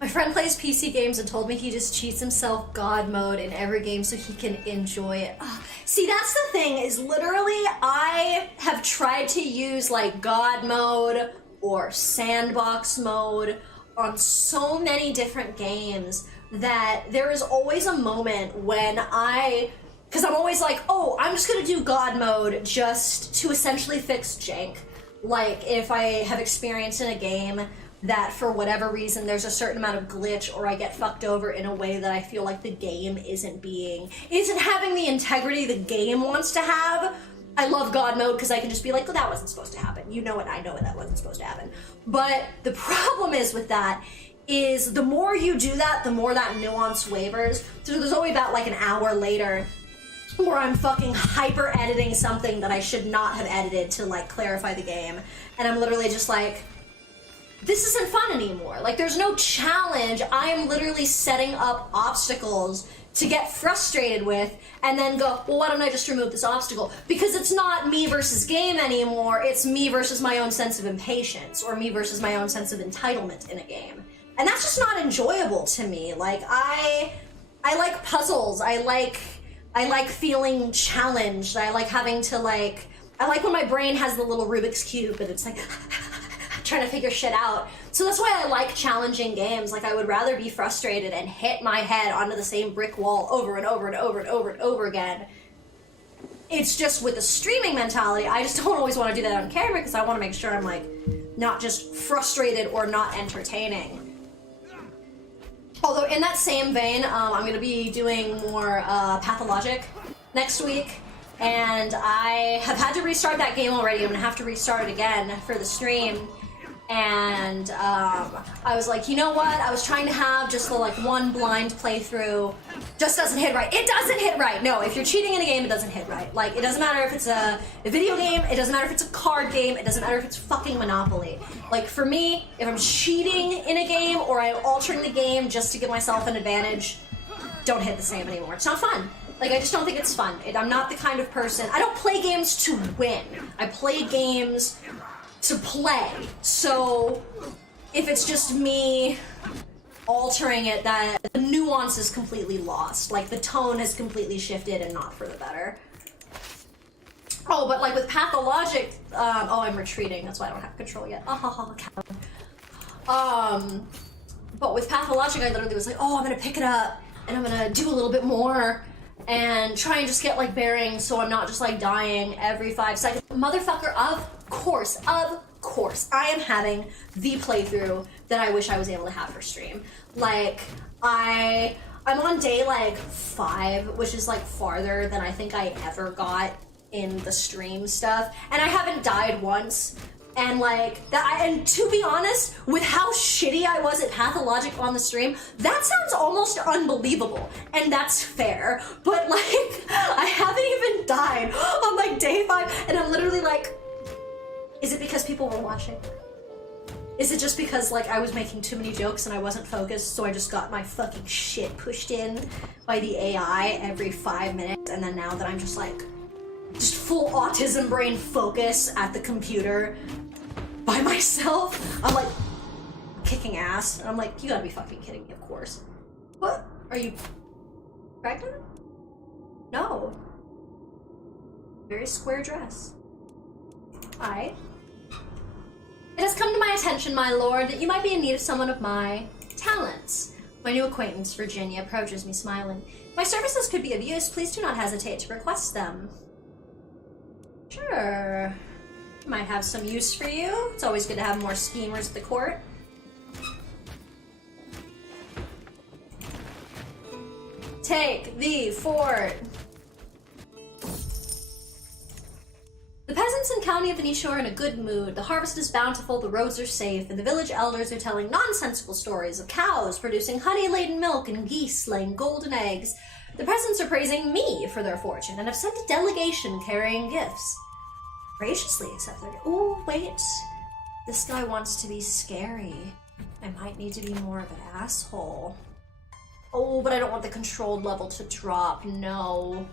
My friend plays PC games and told me he just cheats himself God mode in every game so he can enjoy it. Oh, see, that's the thing, is literally I have tried to use like God mode or sandbox mode on so many different games that there is always a moment when because I'm always like, oh, I'm just gonna do God mode just to essentially fix jank. Like if I have experience in a game that for whatever reason there's a certain amount of glitch or I get fucked over in a way that I feel like the game isn't having the integrity the game wants to have. I love God mode because I can just be like, well, that wasn't supposed to happen. You know it, I know it, that wasn't supposed to happen. But the problem is with that is the more you do that, the more that nuance wavers. So there's always about like an hour later where I'm fucking hyper editing something that I should not have edited to like clarify the game. And I'm literally just like, this isn't fun anymore. Like, there's no challenge. I am literally setting up obstacles to get frustrated with and then go, well, why don't I just remove this obstacle? Because it's not me versus game anymore. It's me versus my own sense of impatience or me versus my own sense of entitlement in a game. And that's just not enjoyable to me. Like, I like puzzles. I like feeling challenged. I like having to I like when my brain has the little Rubik's Cube and it's like, trying to figure shit out. So that's why I like challenging games. Like, I would rather be frustrated and hit my head onto the same brick wall over and over and over and over and over again. It's just with the streaming mentality, I just don't always want to do that on camera because I want to make sure I'm like not just frustrated or not entertaining. Although in that same vein, I'm going to be doing more Pathologic next week. And I have had to restart that game already. I'm going to have to restart it again for the stream. And I was like, you know what? I was trying to have just the like one blind playthrough. Just doesn't hit right. It doesn't hit right. No, if you're cheating in a game, it doesn't hit right. Like, it doesn't matter if it's a video game. It doesn't matter if it's a card game. It doesn't matter if it's fucking Monopoly. Like, for me, if I'm cheating in a game or I'm altering the game just to give myself an advantage, don't hit the same anymore. It's not fun. Like, I just don't think it's fun. I'm not the kind of person... I don't play games to win. I play games to play. So if it's just me altering it, that the nuance is completely lost. Like, the tone has completely shifted and not for the better. Oh, but like with Pathologic, oh, I'm retreating. That's why I don't have control yet. But with Pathologic, I literally was like, oh, I'm gonna pick it up and I'm gonna do a little bit more and try and just get like bearings so I'm not just like dying every 5 seconds. Motherfucker, of course, I am having the playthrough that I wish I was able to have for stream. Like, I'm on day like 5, which is like farther than I think I ever got in the stream stuff, and I haven't died once. And like that, and to be honest, with how shitty I was at Pathologic on the stream, that sounds almost unbelievable, and that's fair. But like, I haven't even died on like day 5, and I'm literally like, is it because people were watching? Is it just because like I was making too many jokes and I wasn't focused, so I just got my fucking shit pushed in by the AI every 5 minutes, and then now that I'm just like, just full autism brain focus at the computer by myself, I'm like kicking ass, and I'm like, you gotta be fucking kidding me, of course. What? Are you pregnant? No. Very square dress. Hi. It has come to my attention, my lord, that you might be in need of someone of my talents. My new acquaintance, Virginia, approaches me smiling. If my services could be of use, please do not hesitate to request them. Sure. Might have some use for you. It's always good to have more schemers at the court. Take the fort. The peasants in County of Venetia are in a good mood. The harvest is bountiful, the roads are safe, and the village elders are telling nonsensical stories of cows producing honey-laden milk and geese laying golden eggs. The peasants are praising me for their fortune and have sent a delegation carrying gifts. Graciously accept their... Oh, wait. This guy wants to be scary. I might need to be more of an asshole. Oh, but I don't want the controlled level to drop. No.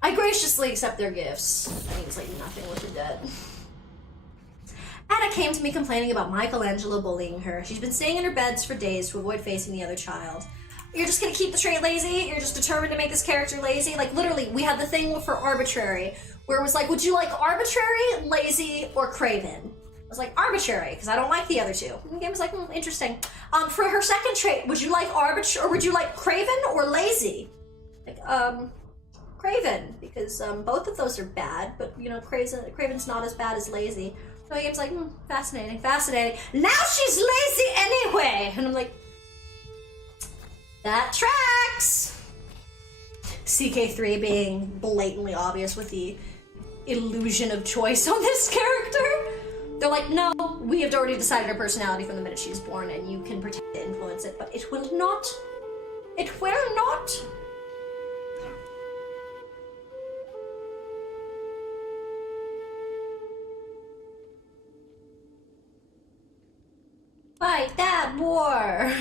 I graciously accept their gifts. That means like nothing with the dead. Anna came to me complaining about Michelangelo bullying her. She's been staying in her beds for days to avoid facing the other child. You're just gonna keep the trait lazy? You're just determined to make this character lazy? Like, literally, we had the thing for arbitrary, where it was like, would you like arbitrary, lazy, or craven? I was like, arbitrary, because I don't like the other two. And the game was like, interesting. For her second trait, would you like arbitrary, or would you like craven or lazy? Like, craven, because both of those are bad, but, you know, craven's not as bad as lazy. So the game's like, fascinating, fascinating. Now she's lazy anyway! And I'm like, that tracks! CK3 being blatantly obvious with the illusion of choice on this character. They're like, no, we have already decided her personality from the minute she's born, and you can pretend to influence it, but it will not. It will not. Fight that war!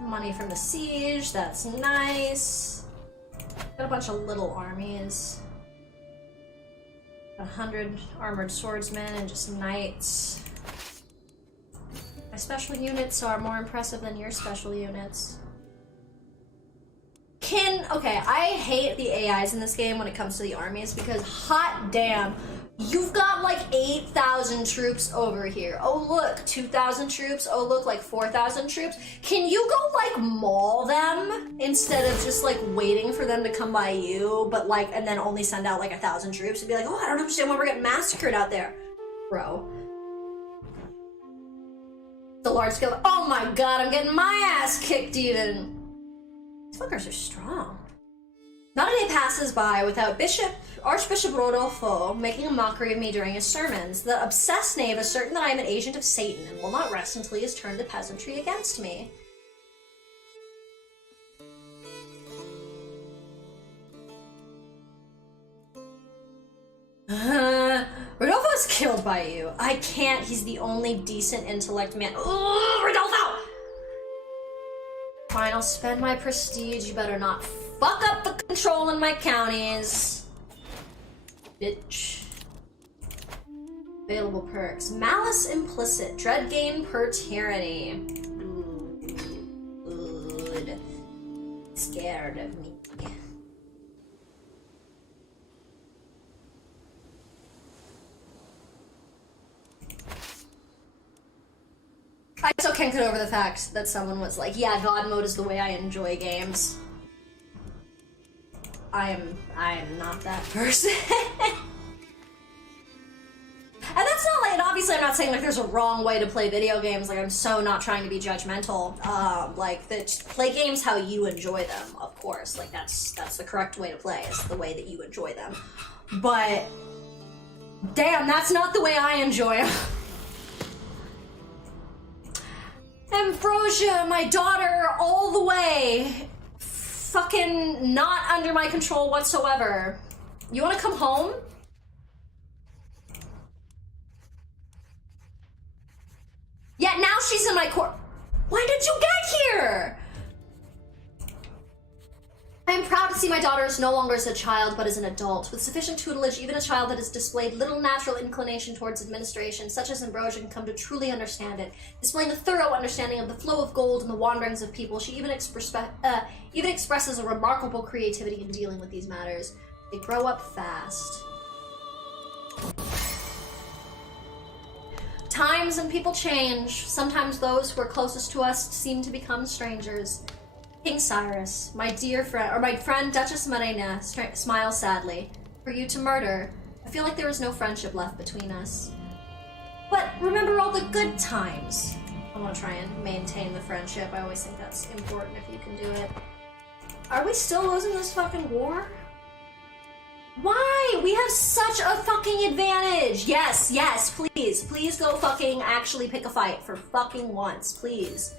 Money from the siege, that's nice. Got a bunch of little armies. 100 armored swordsmen and just knights. My special units are more impressive than your special units. Okay, I hate the AIs in this game when it comes to the armies because hot damn, you've got like 8,000 troops over here. Oh look, 2,000 troops. Oh look, like 4,000 troops. Can you go like maul them instead of just like waiting for them to come by you, but like, and then only send out like 1,000 troops and be like, oh, I don't understand why we're getting massacred out there. Bro. The large scale, oh my god, I'm getting my ass kicked even. These fuckers are strong. Not a day passes by without Archbishop Rodolfo making a mockery of me during his sermons. The obsessed knave is certain that I am an agent of Satan and will not rest until he has turned the peasantry against me. Rodolfo's killed by you. I can't. He's the only decent intellect man. Ooh, Rodolfo! Fine, I'll spend my prestige. You better not fuck up the control in my counties. Bitch. Available perks. Malice implicit. Dread gain per tyranny. Ooh, good. Scared of me. I still can't get over the fact that someone was like, yeah, God mode is the way I enjoy games. I am not that person. And that's not like, and obviously I'm not saying like there's a wrong way to play video games, like I'm so not trying to be judgmental. Play games how you enjoy them, of course. Like that's the correct way to play, is the way that you enjoy them. But, damn, that's not the way I enjoy them. Ambrosia, my daughter, all the way. Fucking not under my control whatsoever. You wanna come home? Yeah, now she's in my court. When did you get here? I am proud to see my daughter is no longer as a child, but as an adult. With sufficient tutelage, even a child that has displayed little natural inclination towards administration, such as Ambrosia, can come to truly understand it. Displaying a thorough understanding of the flow of gold and the wanderings of people, she even expresses a remarkable creativity in dealing with these matters. They grow up fast. Times and people change. Sometimes those who are closest to us seem to become strangers. King Cyrus, my dear friend, or my friend Duchess Marina, smiles sadly. For you to murder, I feel like there is no friendship left between us. But remember all the good times. I want to try and maintain the friendship. I always think that's important if you can do it. Are we still losing this fucking war? Why? We have such a fucking advantage. Yes, yes, please. Please go fucking actually pick a fight for fucking once, please.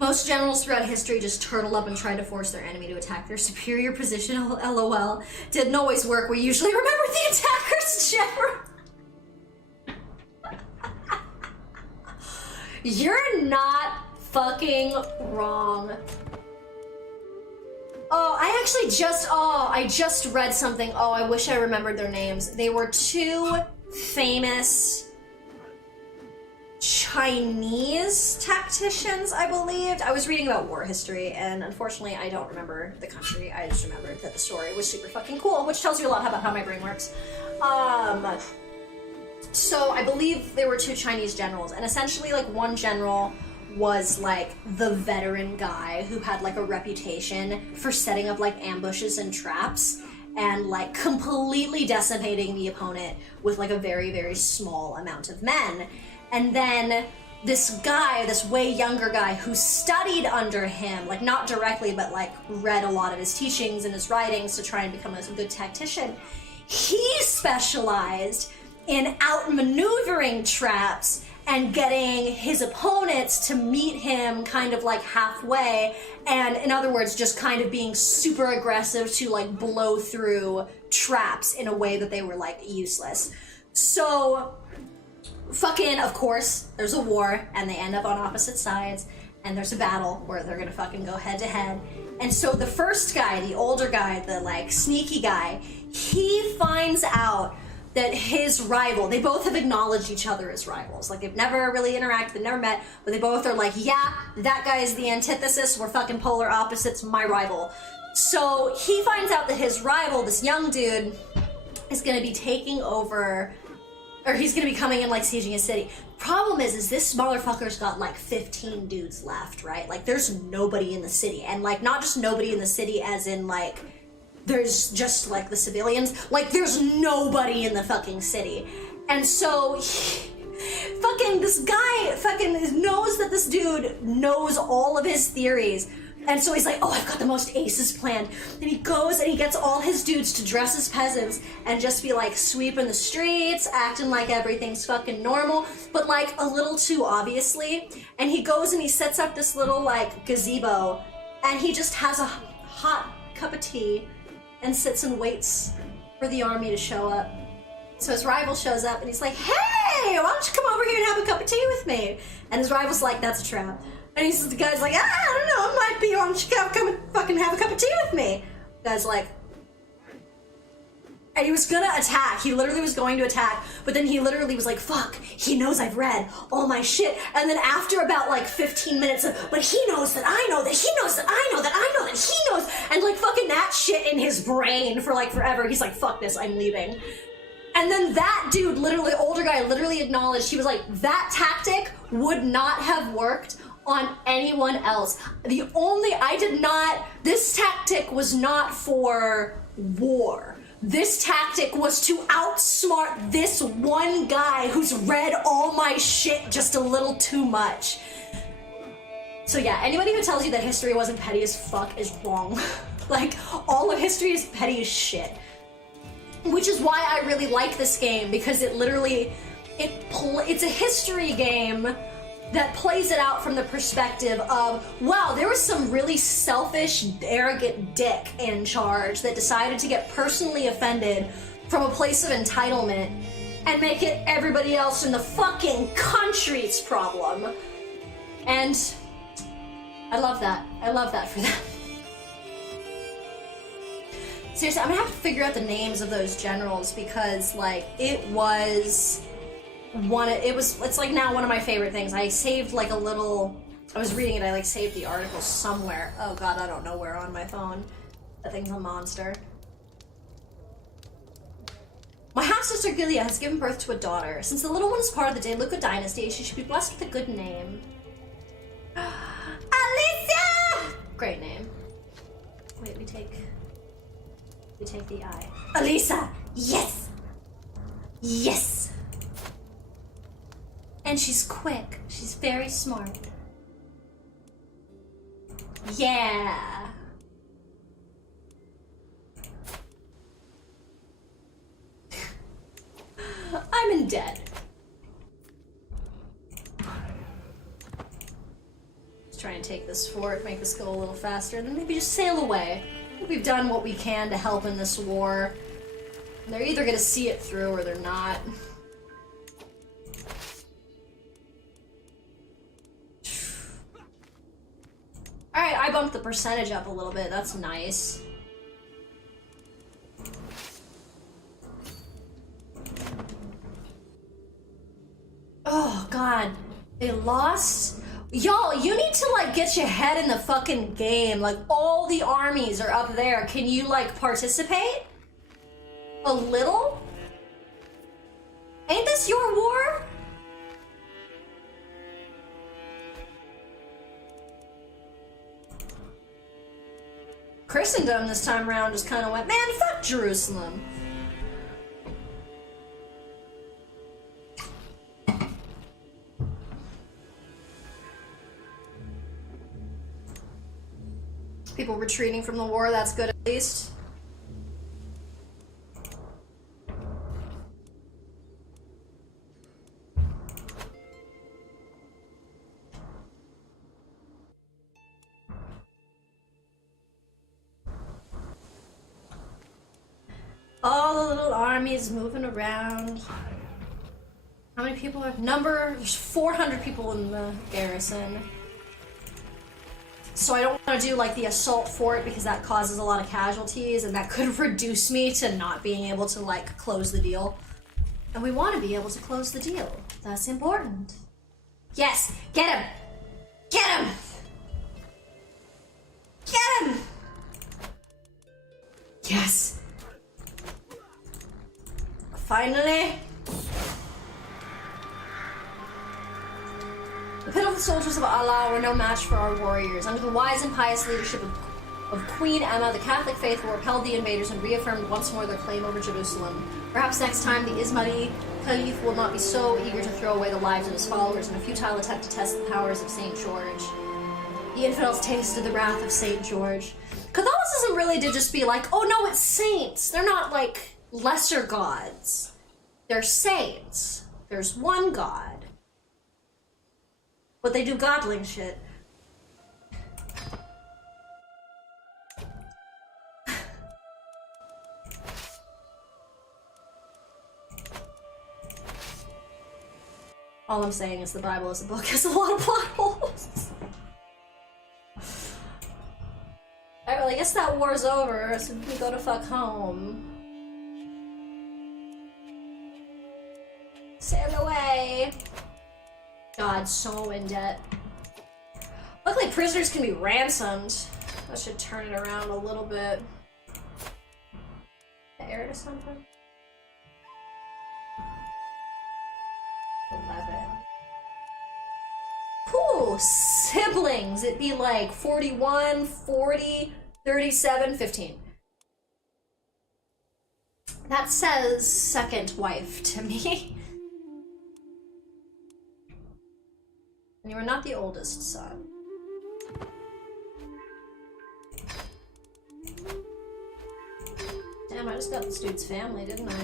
Most generals throughout history just turtle up and try to force their enemy to attack their superior position, lol. Didn't always work. We usually remember the attacker's general. You're not fucking wrong. Oh, I just read something. Oh, I wish I remembered their names. They were two famous Chinese tacticians, I believed. I was reading about war history, and unfortunately I don't remember the country. I just remembered that the story was super fucking cool, which tells you a lot about how my brain works. So I believe there were two Chinese generals, and essentially like one general was like the veteran guy who had like a reputation for setting up like ambushes and traps and like completely decimating the opponent with like a very, very small amount of men. And then this guy, this way younger guy who studied under him, like not directly, but like read a lot of his teachings and his writings to try and become a good tactician, he specialized in outmaneuvering traps and getting his opponents to meet him kind of like halfway, and in other words, just kind of being super aggressive to like blow through traps in a way that they were like useless. So fucking, of course, there's a war, and they end up on opposite sides, and there's a battle where they're gonna fucking go head to head. And so the first guy, the older guy, the like sneaky guy, he finds out that his rival, they both have acknowledged each other as rivals. Like they've never really interacted, they've never met, but they both are like, yeah, that guy is the antithesis, we're fucking polar opposites, my rival. So he finds out that his rival, this young dude, is gonna be taking over, or he's gonna be coming in like sieging a city. Problem is this motherfucker's got like 15 dudes left, right? Like there's nobody in the city, and like not just nobody in the city as in like there's just like the civilians, like there's nobody in the fucking city. And so fucking this guy fucking knows that this dude knows all of his theories. And so he's like, oh, I've got the most aces planned. And he goes and he gets all his dudes to dress as peasants and just be like sweeping the streets, acting like everything's fucking normal, but like a little too obviously. And he goes and he sets up this little like gazebo, and he just has a hot cup of tea and sits and waits for the army to show up. So his rival shows up and he's like, hey, why don't you come over here and have a cup of tea with me? And his rival's like, that's a trap. And the guy's like, I don't know, it might be, why don't you come and fucking have a cup of tea with me? The guy's like, and he was gonna attack. He literally was going to attack, but then he literally was like, fuck, he knows I've read all my shit. And then after about like 15 minutes of, but he knows that I know that he knows that I know that I know that he knows, and like fucking that shit in his brain for like forever. He's like, fuck this, I'm leaving. And then that dude, literally, older guy, literally acknowledged, he was like, that tactic would not have worked on anyone else. This tactic was not for war. This tactic was to outsmart this one guy who's read all my shit just a little too much. So yeah, anybody who tells you that history wasn't petty as fuck is wrong. Like, all of history is petty as shit. Which is why I really like this game, because it literally, it's a history game that plays it out from the perspective of, wow, there was some really selfish, arrogant dick in charge that decided to get personally offended from a place of entitlement and make it everybody else in the fucking country's problem. And I love that. I love that for them. Seriously, I'm gonna have to figure out the names of those generals, because like it's like now one of my favorite things. I saved like a little, I was reading it, I like saved the article somewhere. Oh god, I don't know where on my phone. That thing's a monster. My half-sister Gilia has given birth to a daughter. Since the little one is part of the Deluca Dynasty, she should be blessed with a good name. Alicia! Great name. Wait, we take the I. Alisa! Yes! Yes! And she's quick. She's very smart. Yeah! I'm in debt. Let's try and take this fort, make this go a little faster, and then maybe just sail away. I think we've done what we can to help in this war. And they're either gonna see it through or they're not. Alright, I bumped the percentage up a little bit. That's nice. Oh, God. They lost? Y'all, you need to, like, get your head in the fucking game. Like, all the armies are up there. Can you, like, participate? A little? Ain't this your war? Christendom this time around just kind of went, man, fuck Jerusalem. People retreating from the war, that's good at least. All the little armies moving around. How many people are? There's 400 people in the garrison. So I don't want to do like the assault fort because that causes a lot of casualties and that could reduce me to not being able to like close the deal. And we want to be able to close the deal. That's important. Yes, get him! Get him! Get him! Yes! Finally! The pitiful soldiers of Allah were no match for our warriors. Under the wise and pious leadership of Queen Emma, the Catholic faithful repelled the invaders and reaffirmed once more their claim over Jerusalem. Perhaps next time the Ismaili Caliph will not be so eager to throw away the lives of his followers in a futile attempt to test the powers of St. George. The infidels tasted the wrath of St. George. Catholicism really did just be like, oh no, it's saints. They're not like lesser gods. They're saints. There's one God. But they do godling shit. All I'm saying is the Bible as a book has a lot of plot holes. Alright, well I guess that war's over, so we can go to fuck home. Sail away! God, so in debt. Luckily, prisoners can be ransomed. That should turn it around a little bit. Heir to something? 11. Cool! Siblings! It'd be like 41, 40, 37, 15. That says second wife to me. And you are not the oldest son. Damn, I just got this dude's family, didn't I?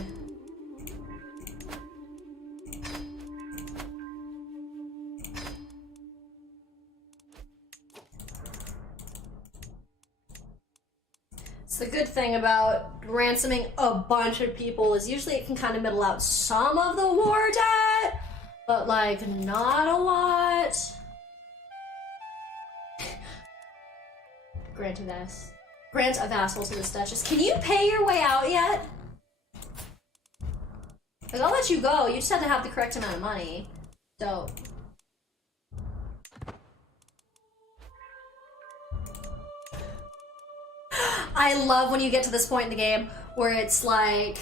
It's the good thing about ransoming a bunch of people is usually it can kind of middle out some of the war debt. But, like, not a lot. Grant a vassal to this duchess. Can you pay your way out yet? Like, I'll let you go. You just have to have the correct amount of money. So. I love when you get to this point in the game where it's like,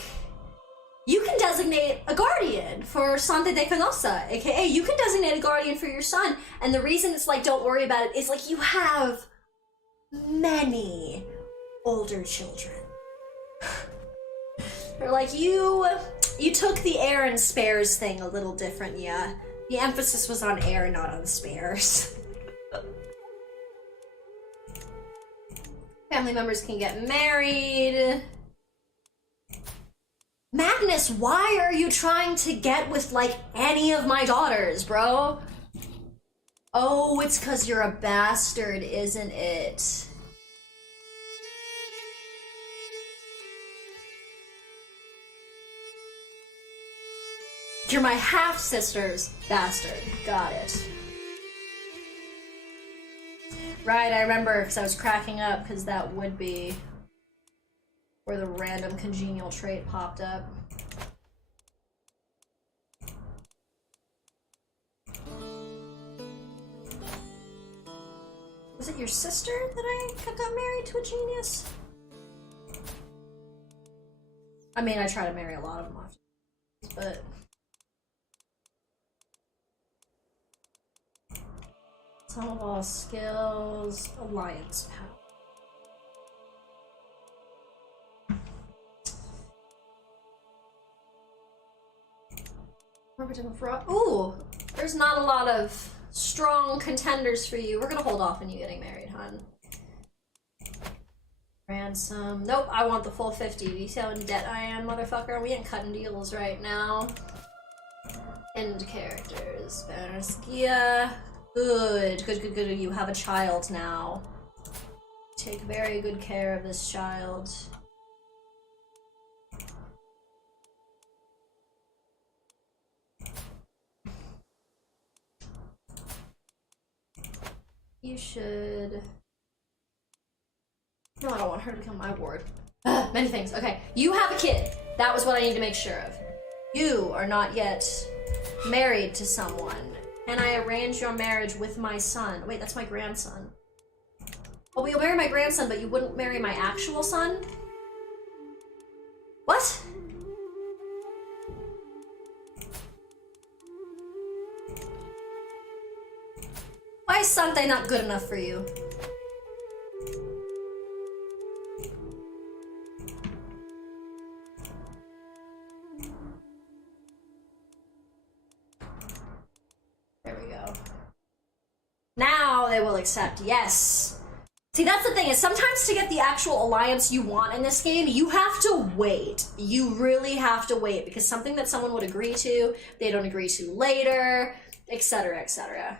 you designate a guardian for Sante de Canosa, aka you can designate a guardian for your son, and the reason it's like, don't worry about it, is like, you have many older children. They're like, you took the heir and spares thing a little different, yeah. The emphasis was on heir, not on spares. Family members can get married. Magnus, why are you trying to get with, like, any of my daughters, bro? Oh, it's 'cause you're a bastard, isn't it? You're my half-sister's bastard. Got it. Right, I remember, because I was cracking up, because that would be where the random congenial trait popped up. Was it your sister that I got married to a genius? I mean, I try to marry a lot of them often, but... Sum of all skills, alliance power. Ooh, there's not a lot of strong contenders for you. We're gonna hold off on you getting married, hon. Ransom. Nope, I want the full 50. Do you see how in debt I am, motherfucker? We ain't cutting deals right now. End characters. Bannerskia. Good. You have a child now. Take very good care of this child. You should... No, I don't want her to become my ward. Many things. Okay, you have a kid. That was what I need to make sure of. You are not yet married to someone. And I arrange your marriage with my son. Wait, that's my grandson. Oh, well, you'll marry my grandson, but you wouldn't marry my actual son? What? Why is Sante not good enough for you? There we go. Now they will accept, yes. See, that's the thing, is sometimes to get the actual alliance you want in this game, you have to wait. You really have to wait, because something that someone would agree to, they don't agree to later, etc., etc.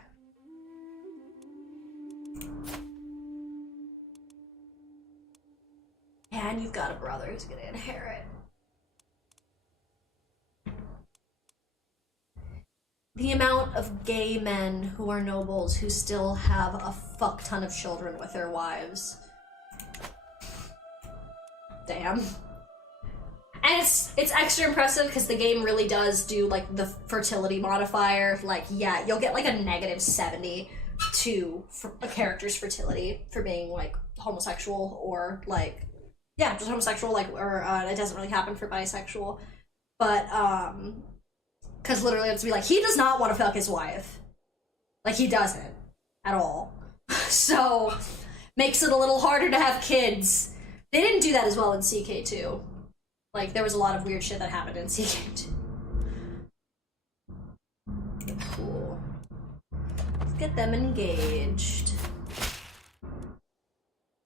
And you've got a brother who's gonna inherit. The amount of gay men who are nobles who still have a fuck ton of children with their wives. Damn. And it's extra impressive because the game really does do like the fertility modifier. Like, yeah, you'll get like a -70 to a character's fertility for being like homosexual or like, yeah, just homosexual, like, or it doesn't really happen for bisexual. But, because literally it's be like, he does not want to fuck his wife. Like, he doesn't. At all. So, makes it a little harder to have kids. They didn't do that as well in CK2. Like, there was a lot of weird shit that happened in CK2. Cool. Let's get them engaged.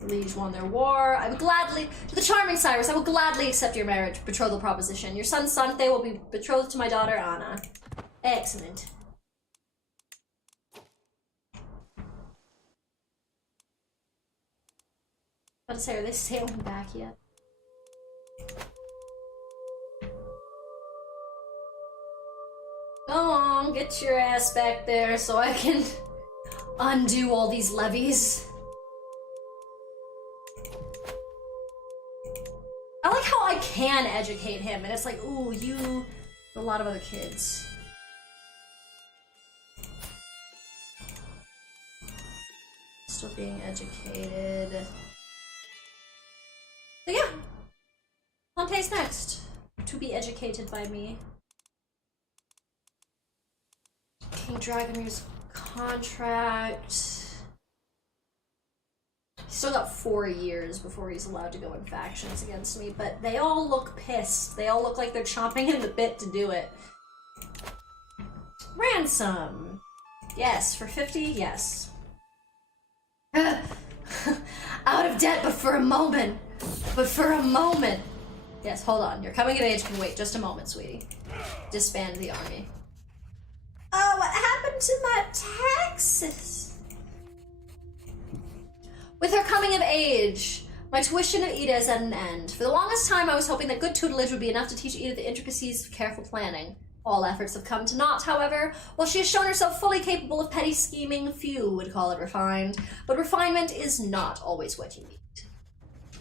Liege won their war. I would gladly, to the charming Cyrus, I will gladly accept your marriage betrothal proposition. Your son Sante will be betrothed to my daughter Anna. Excellent. About to say, are they sailing back yet? Go on, get your ass back there so I can undo all these levies. I like how I can educate him, and it's like, ooh, you... a lot of other kids. Still being educated. So yeah. Sante's next. To be educated. educated by me. King Dragomir's contract. He's still got 4 years before he's allowed to go in factions against me, but they all look pissed. They all look like they're chomping at the bit to do it. Ransom. Yes, for 50, yes. Out of debt, but for a moment. But for a moment. Yes, hold on. Your coming of age can wait just a moment, sweetie. Disband the army. Oh, what happened to my taxes? With her coming of age, my tuition at Ida is at an end. For the longest time, I was hoping that good tutelage would be enough to teach Ida the intricacies of careful planning. All efforts have come to naught, however. While she has shown herself fully capable of petty scheming, few would call it refined. But refinement is not always what you need.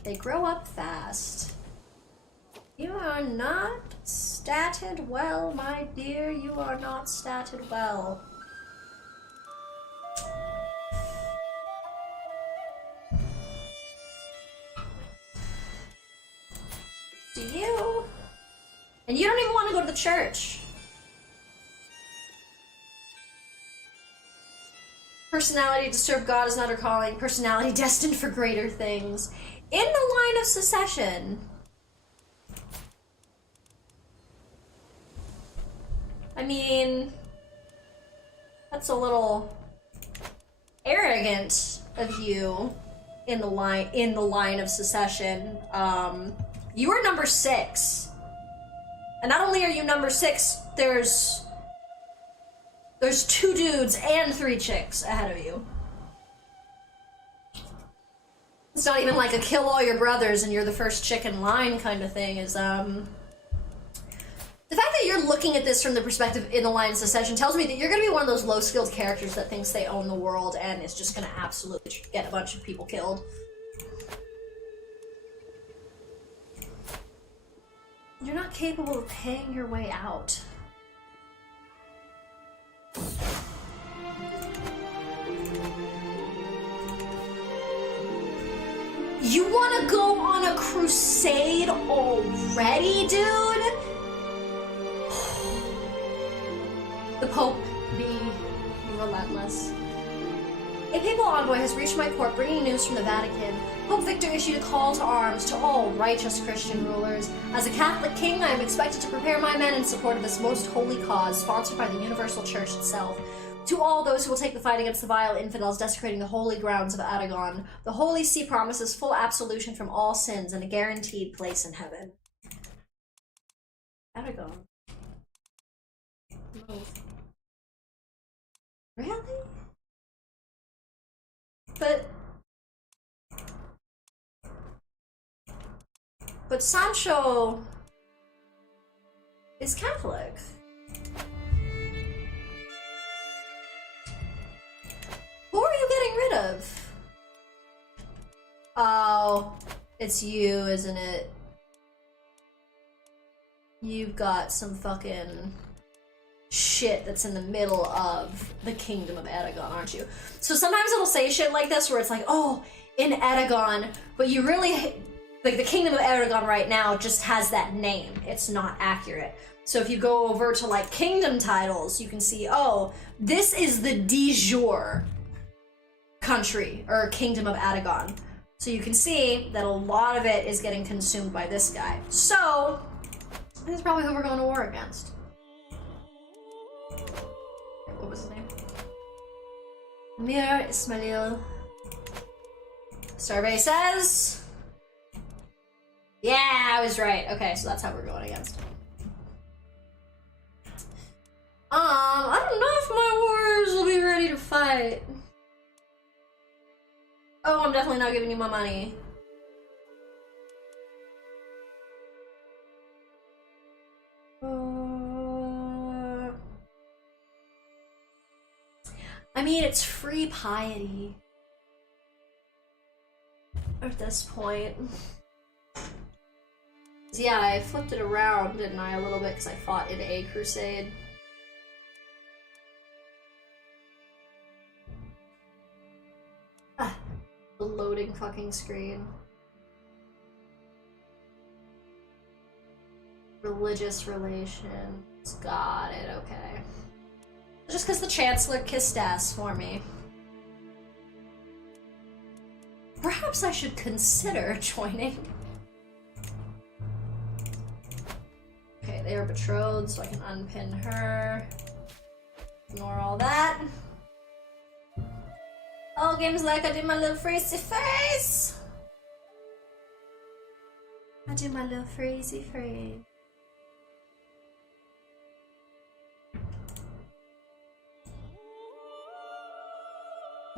They grow up fast. You are not statted well, my dear. You are not statted well. Do you? And you don't even want to go to the church. Personality to serve God is not her calling. Personality destined for greater things. In the line of succession. I mean, that's a little arrogant of you in the line of succession. You are number 6. And not only are you number 6, there's 2 dudes and 3 chicks ahead of you. It's not even like a kill all your brothers and you're the first chick in line kind of thing. Is the fact that you're looking at this from the perspective in the line of succession tells me that you're gonna be one of those low-skilled characters that thinks they own the world and is just gonna absolutely get a bunch of people killed. You're not capable of paying your way out. You wanna go on a crusade already, dude? The Pope be relentless. A papal envoy has reached my court bringing news from the Vatican. Pope Victor issued a call to arms to all righteous Christian rulers. As a Catholic king, I am expected to prepare my men in support of this most holy cause, sponsored by the Universal Church itself. To all those who will take the fight against the vile infidels desecrating the holy grounds of Aragon, the Holy See promises full absolution from all sins and a guaranteed place in heaven. Aragon. Move. Really? But Sancho is Catholic. Who are you getting rid of? Oh, it's you, isn't it? You've got some fucking shit that's in the middle of the kingdom of Aragon, aren't you? So sometimes it'll say shit like this where it's like, oh, in Aragon, but you really, like, the kingdom of Aragon right now just has that name. It's not accurate. So if you go over to, like, kingdom titles, you can see, oh, this is the de jure country, or kingdom of Aragon. So you can see that a lot of it is getting consumed by this guy. So, this is probably who we're going to war against. What was his name? Amir Ismail. Survey says... Yeah, I was right. Okay, so that's how we're going against. I don't know if my warriors will be ready to fight. Oh, I'm definitely not giving you my money. I mean, it's free piety. At this point. Yeah, I flipped it around, didn't I, a little bit, because I fought in a crusade. Ah, the loading fucking screen. Religious relations. Got it, okay. Just because the Chancellor kissed ass for me. Perhaps I should consider joining. Okay, they are betrothed, so I can unpin her. Ignore all that. Oh, games like I do my little freezy face! I do my little freezy freeze.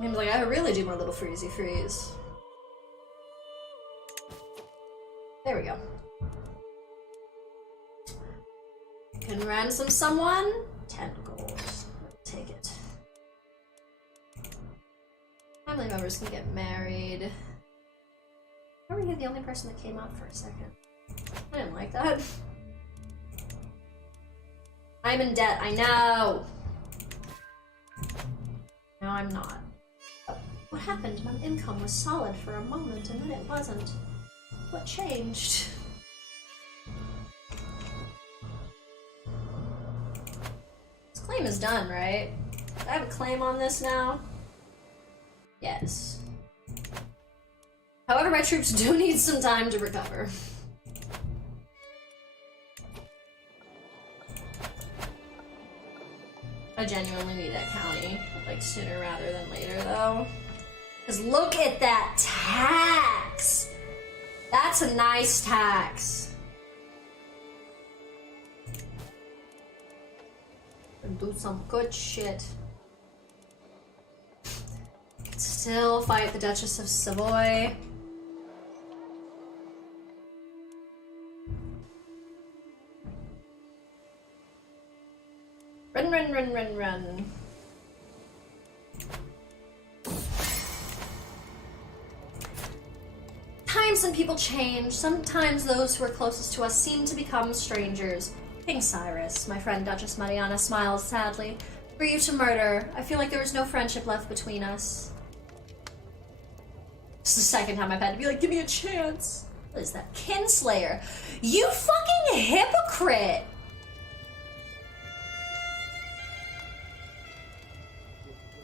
Games like I really do my little freezy freeze. There we go. Can ransom someone? 10 gold. Take it. Family members can get married. Are we the only person that came up for a second? I didn't like that. I'm in debt, I know! No, I'm not. What happened? My income was solid for a moment and then it wasn't. What changed? This claim is done, right? Do I have a claim on this now? Yes. However, my troops do need some time to recover. I genuinely need that county, like, sooner rather than later, though. Because look at that tax! That's a nice tax. And do some good shit. Still fight the Duchess of Savoy. Run, run, run, run, run. Times and people change. Sometimes those who are closest to us seem to become strangers. King Cyrus, my friend Duchess Mariana, smiled sadly. For you to murder, I feel like there was no friendship left between us. This is the second time I've had to be like, give me a chance. What is that? Kinslayer. You fucking hypocrite!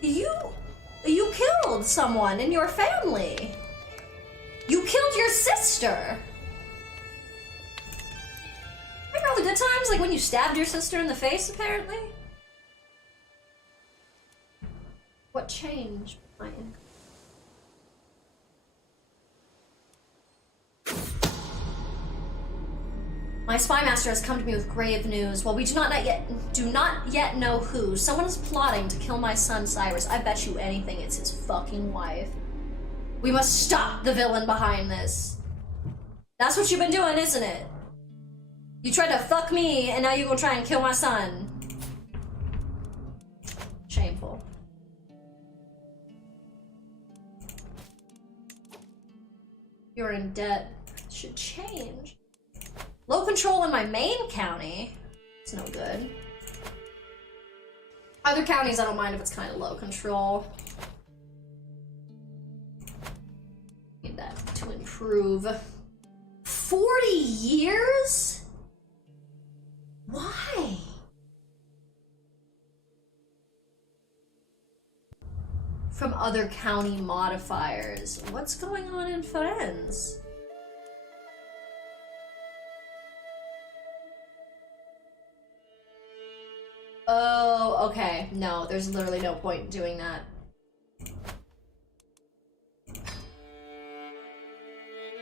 You killed someone in your family. You killed your sister. Remember all the good times, like when you stabbed your sister in the face, apparently? What changed? My spy master has come to me with grave news. While we do not yet know who, someone is plotting to kill my son Cyrus. I bet you anything it's his fucking wife. We must stop the villain behind this. That's what you've been doing, isn't it? You tried to fuck me, and now you're gonna try and kill my son. Shameful. You're in debt. Should change. Low control in my main county. It's no good. Other counties, I don't mind if it's kind of low control. Need that to improve. 40 years? Why? From other county modifiers. What's going on in Firenze? Oh, okay. No, there's literally no point in doing that.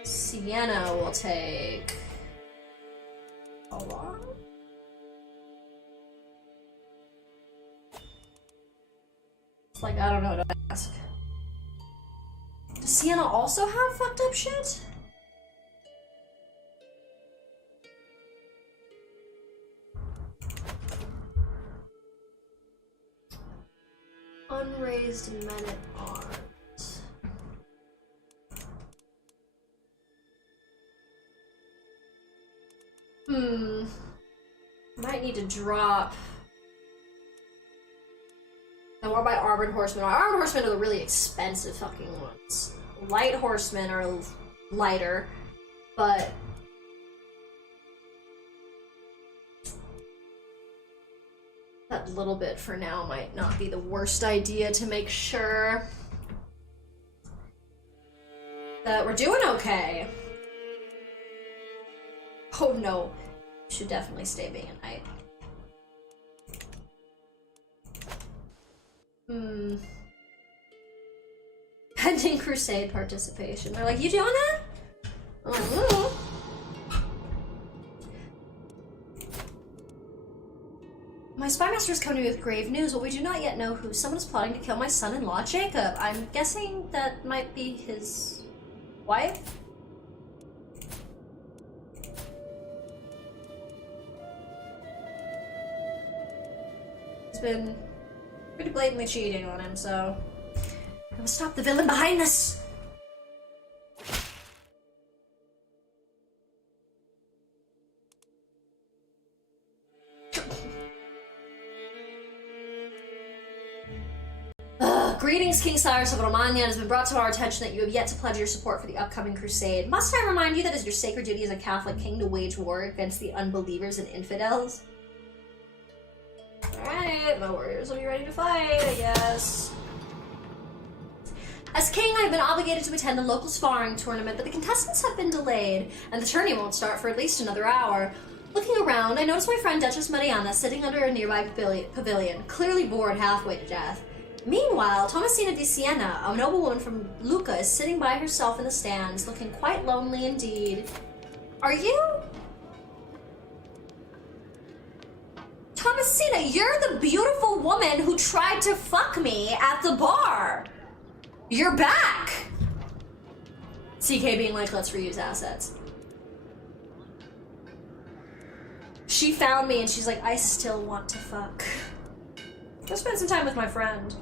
Sienna will take... how long? It's like, I don't know what to ask. Does Sienna also have fucked up shit? Unraised men-at-arms. Might need to drop. And what about armored horsemen? Armored horsemen are the really expensive fucking ones. Light horsemen are lighter, but That little bit for now might not be the worst idea to make sure that we're doing okay. Oh no, should definitely stay being a knight. Pending crusade participation. They're like, you doing that? Oh. My spymaster is coming to me with grave news, but we do not yet know who. Someone is plotting to kill my son-in-law, Jacob. I'm guessing that might be his wife? He's been pretty blatantly cheating on him, so I will stop the villain behind this. Greetings, King Cyrus of Romania. It has been brought to our attention that you have yet to pledge your support for the upcoming crusade. Must I remind you that it is your sacred duty as a Catholic king to wage war against the unbelievers and infidels? Alright, my warriors will be ready to fight, I guess. As king, I have been obligated to attend a local sparring tournament, but the contestants have been delayed, and the tourney won't start for at least another hour. Looking around, I notice my friend Duchess Mariana sitting under a nearby pavilion, clearly bored halfway to death. Meanwhile, Tomasina di Siena, a noblewoman from Lucca, is sitting by herself in the stands, looking quite lonely indeed. Are you? Tomasina, you're the beautiful woman who tried to fuck me at the bar. You're back! CK being like, let's reuse assets. She found me and she's like, I still want to fuck. Go spend some time with my friend.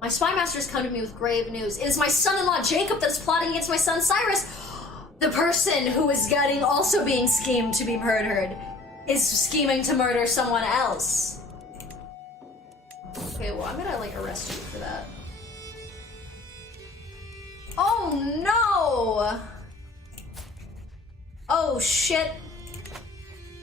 My spymaster's come to me with grave news. It is my son-in-law Jacob that is plotting against my son Cyrus. The person who is also being schemed to be murdered is scheming to murder someone else. Okay, well, I'm gonna, like, arrest you for that. Oh, no! Oh, shit.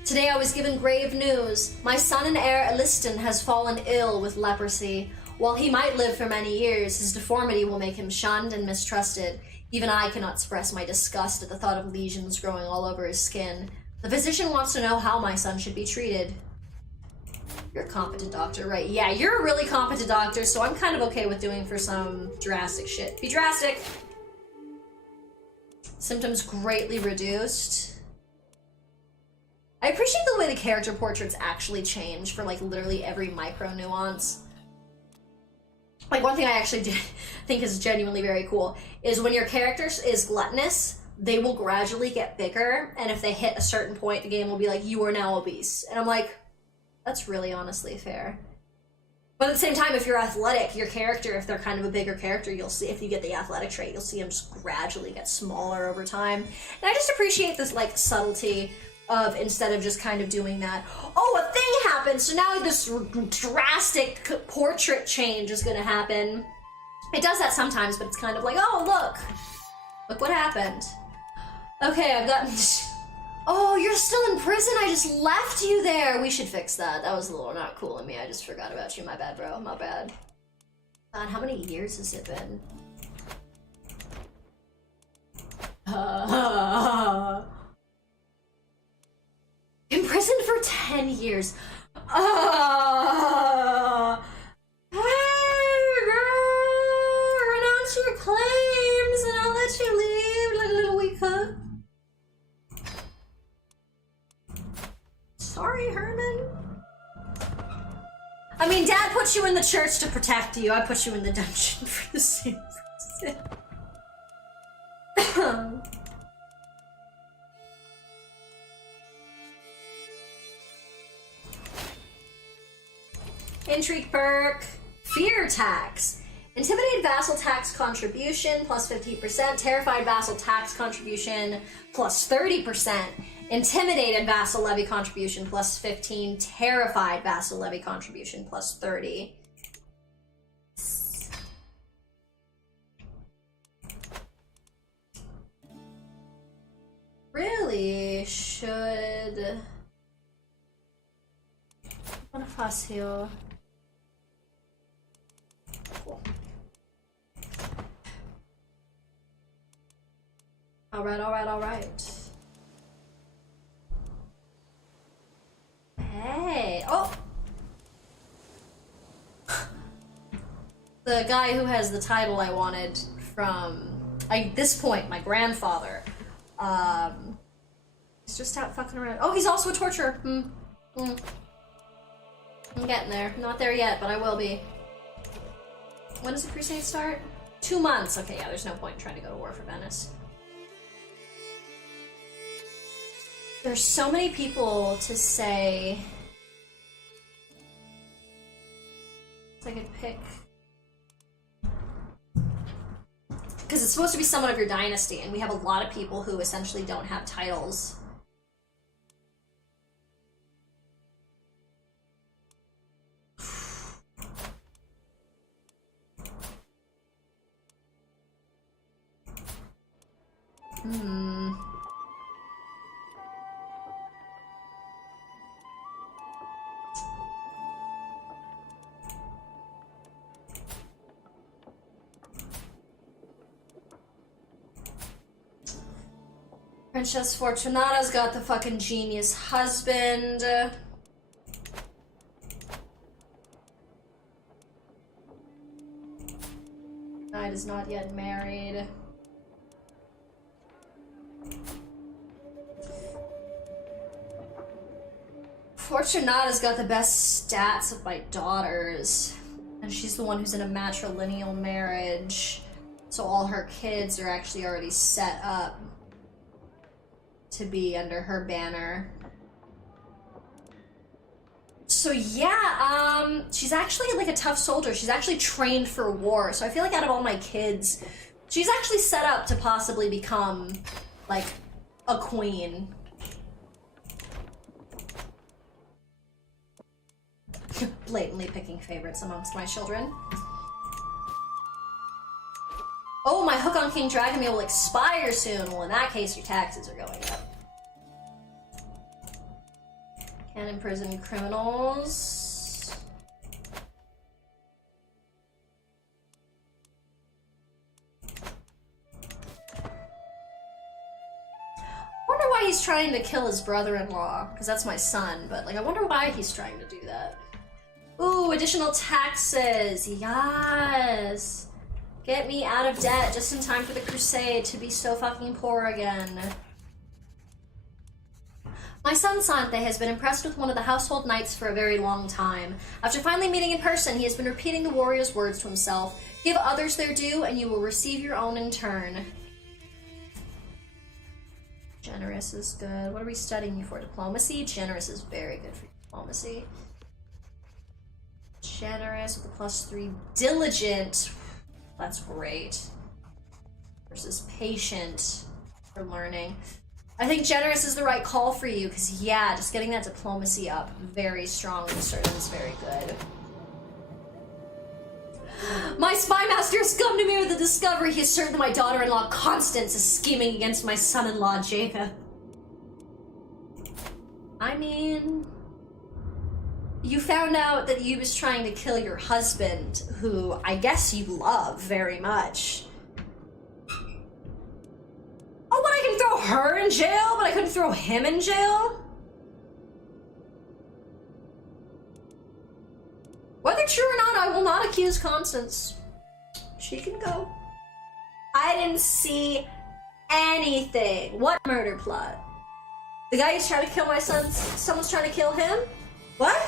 Today I was given grave news. My son and heir, Eliston, has fallen ill with leprosy. While he might live for many years, his deformity will make him shunned and mistrusted. Even I cannot express my disgust at the thought of lesions growing all over his skin. The physician wants to know how my son should be treated. You're a competent doctor, right? Yeah, you're a really competent doctor, so I'm kind of okay with doing for some drastic shit. Be drastic! Symptoms greatly reduced. I appreciate the way the character portraits actually change for, like, literally every micro nuance. Like, one thing I actually think is genuinely very cool is when your character is gluttonous, they will gradually get bigger, and if they hit a certain point, the game will be like, you are now obese. And I'm like, that's really honestly fair. But at the same time, if you're athletic, your character, if they're kind of a bigger character, you'll see, if you get the athletic trait, you'll see them just gradually get smaller over time. And I just appreciate this, like, subtlety of, instead of just kind of doing that, oh, a thing happened, so now this drastic portrait change is gonna happen. It does that sometimes, but it's kind of like, oh, look what happened. Okay, I've gotten... Oh, you're still in prison? I just left you there! We should fix that. That was a little not cool of me. I just forgot about you. My bad, bro. My bad. God, how many years has it been? Imprisoned for 10 years. Hey, girl! Renounce your claims and I'll let you leave, like a little weak hook. Sorry, Herman. I mean, Dad put you in the church to protect you. I put you in the dungeon for the same reason. Intrigue perk. Fear tax. Intimidated vassal tax contribution plus 15%. Terrified vassal tax contribution plus 30%. Intimidated vassal levy contribution plus 15. Terrified vassal levy contribution plus 30. Really should... Bonifacio. Cool. Alright, alright, alright. Hey! Oh! The guy who has the title I wanted from, at this point, my grandfather. He's just out fucking around. Oh, he's also a torturer. I'm getting there. Not there yet, but I will be. When does the crusade start? 2 months. Okay, yeah, there's no point in trying to go to war for Venice. There's so many people to say. I could pick. Because it's supposed to be someone of your dynasty, and we have a lot of people who essentially don't have titles. Princess Fortunata's got the fucking genius husband. Knight is not yet married. Fortunata's got the best stats of my daughters. And she's the one who's in a matrilineal marriage. So all her kids are actually already set up to be under her banner. So yeah, she's actually like a tough soldier. She's actually trained for war. So I feel like out of all my kids, she's actually set up to possibly become like a queen. Blatantly picking favorites amongst my children. Oh, my hook on King Dragomir will expire soon. Well, in that case, your taxes are going up. Can imprison criminals. I wonder why he's trying to kill his brother-in-law, because that's my son, but like I wonder why he's trying to do that. Ooh, additional taxes. Yes. Get me out of debt just in time for the crusade to be so fucking poor again. My son Sante has been impressed with one of the household knights for a very long time. After finally meeting in person, he has been repeating the warrior's words to himself. Give others their due, and you will receive your own in turn. Generous is good. What are we studying you for? Diplomacy? Generous is very good for diplomacy. Generous with a +3. Diligent. That's great. Versus patient for learning. I think generous is the right call for you, because yeah, just getting that diplomacy up very strong and certain is very good. My spy master has come to me with the discovery he is certain that my daughter-in-law Constance is scheming against my son-in-law Jacob. I mean, you found out that he was trying to kill your husband, who I guess you love very much. Oh, but I can throw her in jail, but I couldn't throw him in jail? Whether true or not, I will not accuse Constance. She can go. I didn't see anything. What murder plot? The guy who's trying to kill my son, someone's trying to kill him? What?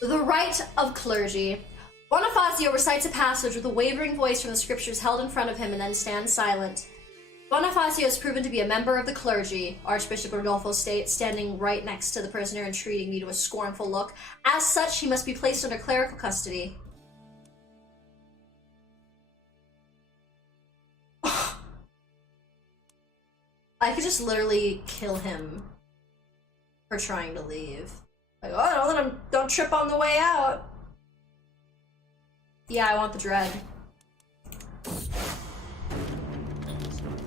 The rite of clergy. Bonifacio recites a passage with a wavering voice from the scriptures held in front of him and then stands silent. Bonifacio is proven to be a member of the clergy, Archbishop Rodolfo states, standing right next to the prisoner and treating me to a scornful look. As such, he must be placed under clerical custody. I could just literally kill him for trying to leave. Like, oh, don't let him, don't trip on the way out. Yeah, I want the dread.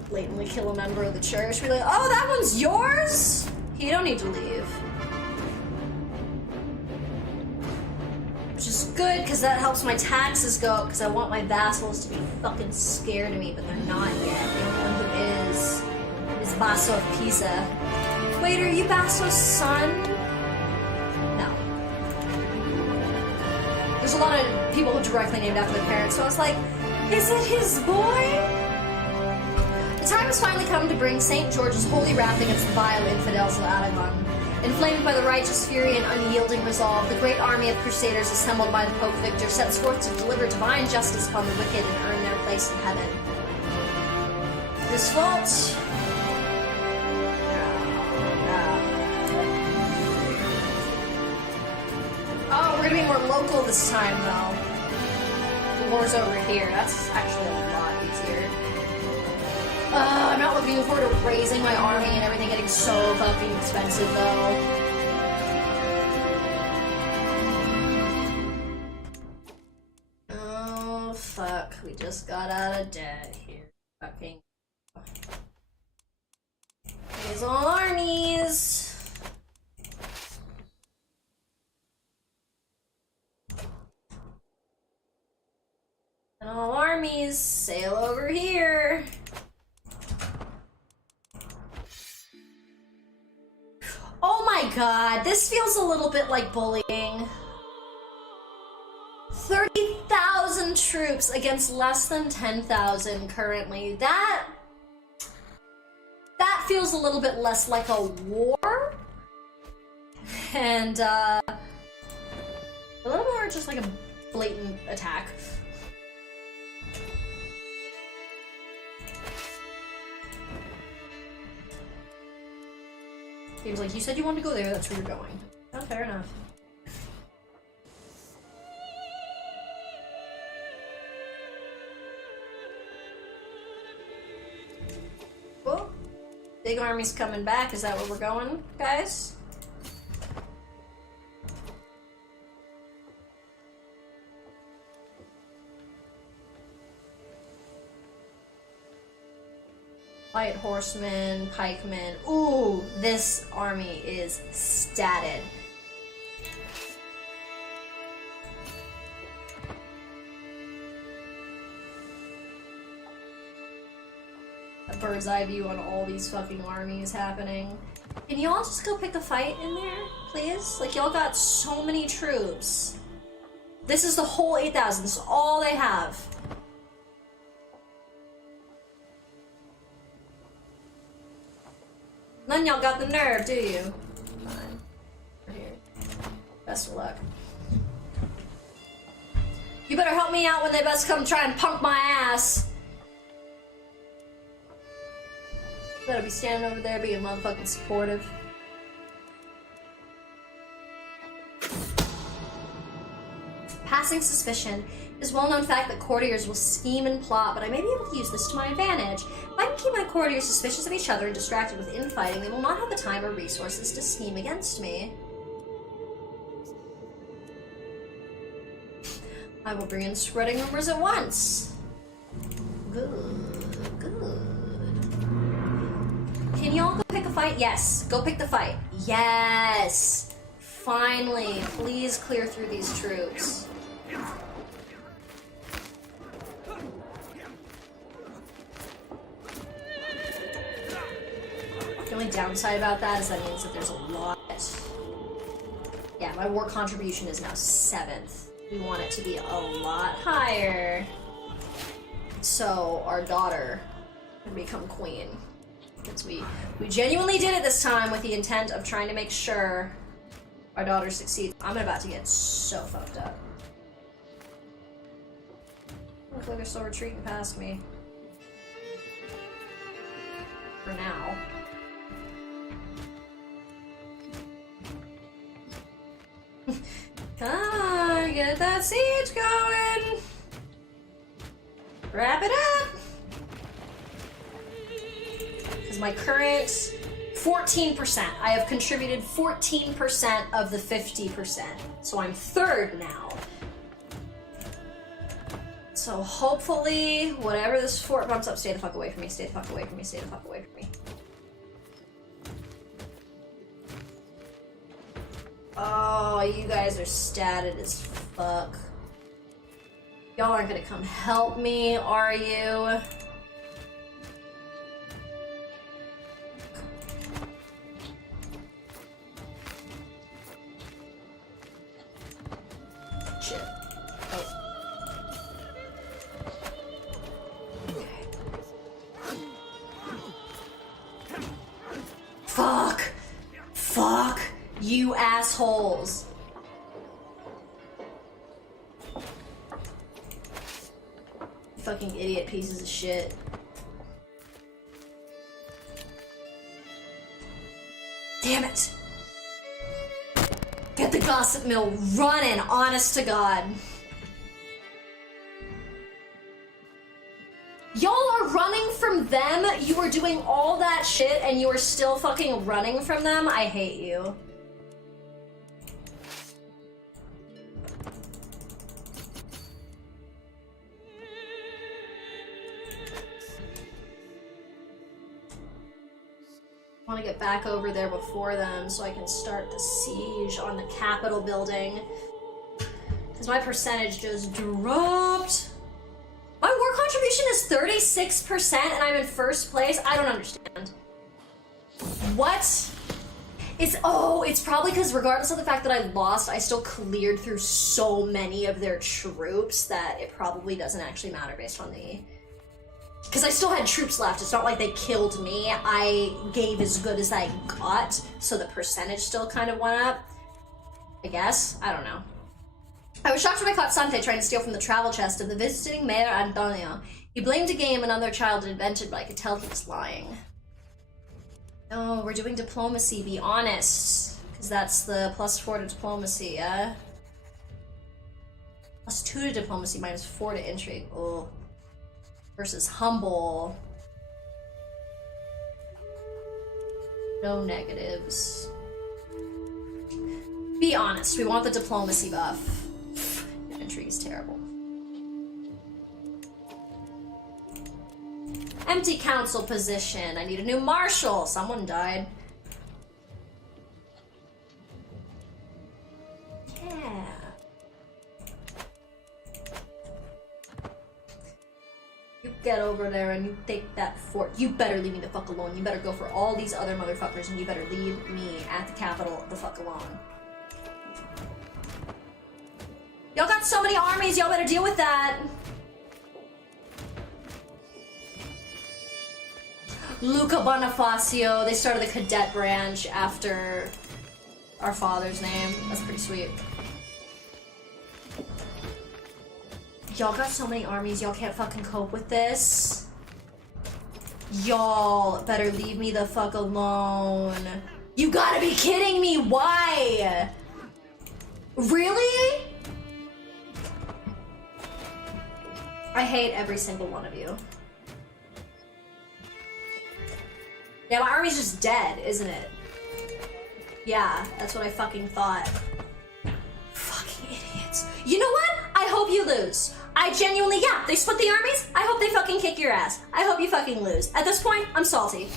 Blatantly kill a member of the church. Be like, oh, that one's yours? You don't need to leave. good, because that helps my taxes go up, because I want my vassals to be fucking scared of me, but they're not yet. The only one who is Basso of Pisa. Wait, are you Basso's son? No. There's a lot of people who are directly named after their parents, so I was like, is it his boy? The time has finally come to bring St. George's holy wrath against the vile infidels of Aragon. Inflamed by the righteous fury and unyielding resolve, the great army of Crusaders assembled by the Pope Victor sets forth to deliver divine justice upon the wicked and earn their place in heaven. This fault... Oh, we're gonna be more local this time, though. The war's over here. That's actually a lot easier. I'm not looking forward to raising my army and everything getting so fucking expensive, though. Oh, fuck. We just got out of debt here. Fucking. Raise all armies. And all armies sail over here. Oh my god, this feels a little bit like bullying. 30,000 troops against less than 10,000 currently. That feels a little bit less like a war. And, a little more just like a blatant attack. He was like, you said you wanted to go there, that's where you're going. Oh, fair enough. Well, big army's coming back. Is that where we're going, guys? Light horsemen, pikemen. Ooh, this army is statted. A bird's eye view on all these fucking armies happening. Can y'all just go pick a fight in there, please? Like, y'all got so many troops. This is the whole 8,000. This is all they have. None y'all got the nerve, do you? Fine. Right here. Best of luck. You better help me out when they best come try and punk my ass. Better be standing over there being motherfucking supportive. Passing suspicion. It is well-known fact that courtiers will scheme and plot, but I may be able to use this to my advantage. If I can keep my courtiers suspicious of each other and distracted with infighting, they will not have the time or resources to scheme against me. I will bring in spreading rumors at once. Good, good. Can y'all go pick a fight? Yes, go pick the fight. Yes! Finally, please clear through these troops. The only downside about that is that means that there's a lot. Yeah, my war contribution is now 7th. We want it to be a lot higher. So our daughter can become queen. Because we genuinely did it this time with the intent of trying to make sure our daughter succeeds. I'm about to get so fucked up. Looks like they're still retreating past me. For now. Come on, get that siege going! Wrap it up! Because my current 14%, I have contributed 14% of the 50%. So I'm 3rd now. So hopefully, whatever this fort bumps up, stay the fuck away from me, stay the fuck away from me, stay the fuck away from me. Oh, you guys are statted as fuck. fuck? Y'all aren't gonna come help me, are you? Shit. Oh. Fuck! Fuck! You assholes! Fucking idiot pieces of shit. Damn it! Get the gossip mill running, honest to God. Y'all are running from them? You were doing all that shit and you are still fucking running from them? I hate you. I want to get back over there before them so I can start the siege on the Capitol building. Because my percentage just dropped. My war contribution is 36% and I'm in first place? I don't understand. What? It's probably because regardless of the fact that I lost, I still cleared through so many of their troops that it probably doesn't actually matter based on the... Because I still had troops left. It's not like they killed me. I gave as good as I got, so the percentage still kind of went up. I guess? I don't know. I was shocked when I caught Sante trying to steal from the travel chest of the visiting Mayor Antonio. He blamed a game another child had invented, but I could tell he was lying. Oh, we're doing diplomacy, be honest. Because that's the +4 to diplomacy, yeah? +2 to diplomacy, -4 to intrigue. Oh. Versus humble. No negatives. Be honest, we want the diplomacy buff. Intrigue is terrible. Empty council position. I need a new marshal. Someone died. Yeah. You get over there and you take that fort. You better leave me the fuck alone. You better go for all these other motherfuckers and you better leave me at the capital the fuck alone. Y'all got so many armies, y'all better deal with that. Luca Bonifacio, they started the cadet branch after our father's name. That's pretty sweet. Y'all got so many armies, y'all can't fucking cope with this. Y'all better leave me the fuck alone. You gotta be kidding me, why? Really? I hate every single one of you. Yeah, my army's just dead, isn't it? Yeah, that's what I fucking thought. Fucking idiots. You know what? I hope you lose. I genuinely, yeah, they split the armies. I hope they fucking kick your ass. I hope you fucking lose. At this point, I'm salty.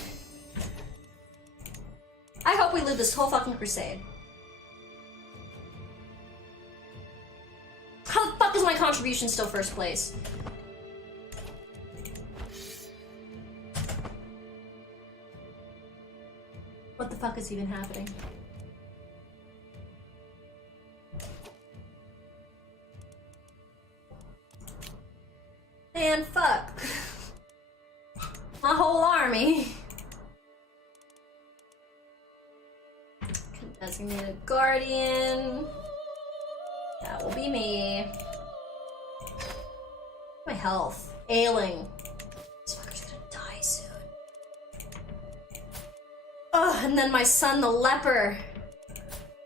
I hope we lose this whole fucking crusade. How the fuck is my contribution still first place? What the fuck is even happening? Man, fuck. My whole army. Designated guardian. That will be me. My health. Ailing. This fucker's gonna die soon. Ugh, and then my son, the leper.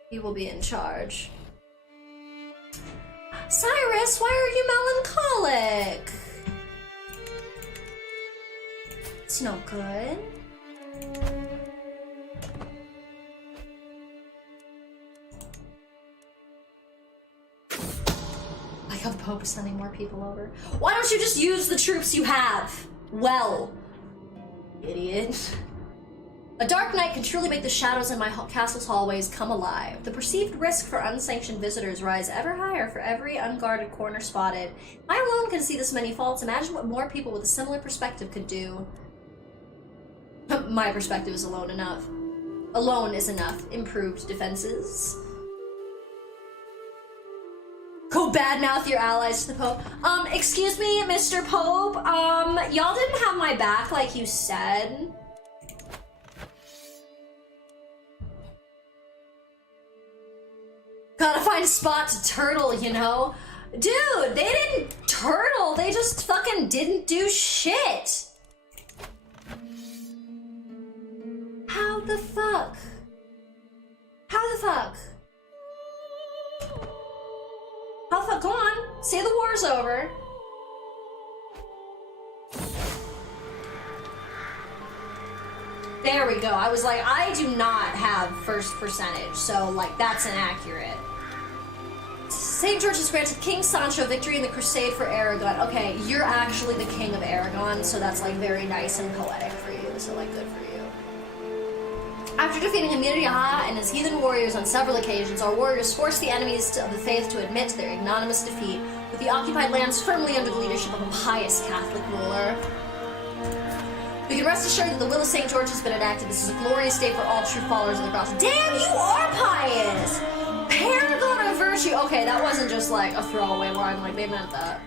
He will be in charge. Cyrus, why are you melancholic? It's no good. Like how the Pope is sending more people over. Why don't you just use the troops you have? Well, idiot. A dark night can truly make the shadows in my castle's hallways come alive. The perceived risk for unsanctioned visitors rise ever higher for every unguarded corner spotted. I alone can see this many faults. Imagine what more people with a similar perspective could do. My perspective is alone enough. Alone is enough. Improved defenses. Go badmouth your allies to the Pope. Excuse me, Mr. Pope. Y'all didn't have my back like you said. Gotta find a spot to turtle, you know? Dude, they didn't turtle. They just fucking didn't do shit. How the fuck? How the fuck? How the fuck? Go on. Say the war's over. There we go. I was like, I do not have first percentage, so like that's inaccurate. St. George has granted King Sancho victory in the Crusade for Aragon. Okay, you're actually the King of Aragon, so that's like very nice and poetic for you, so like good for you. After defeating Emir Yaha and his heathen warriors on several occasions, our warriors forced the enemies of the faith to admit their ignominious defeat, with the occupied lands firmly under the leadership of a pious Catholic ruler. We can rest assured that the will of St. George has been enacted. This is a glorious day for all true followers of the cross. Damn, you are pious! Paragon of virtue! Okay, that wasn't just like a throwaway line, like they meant that.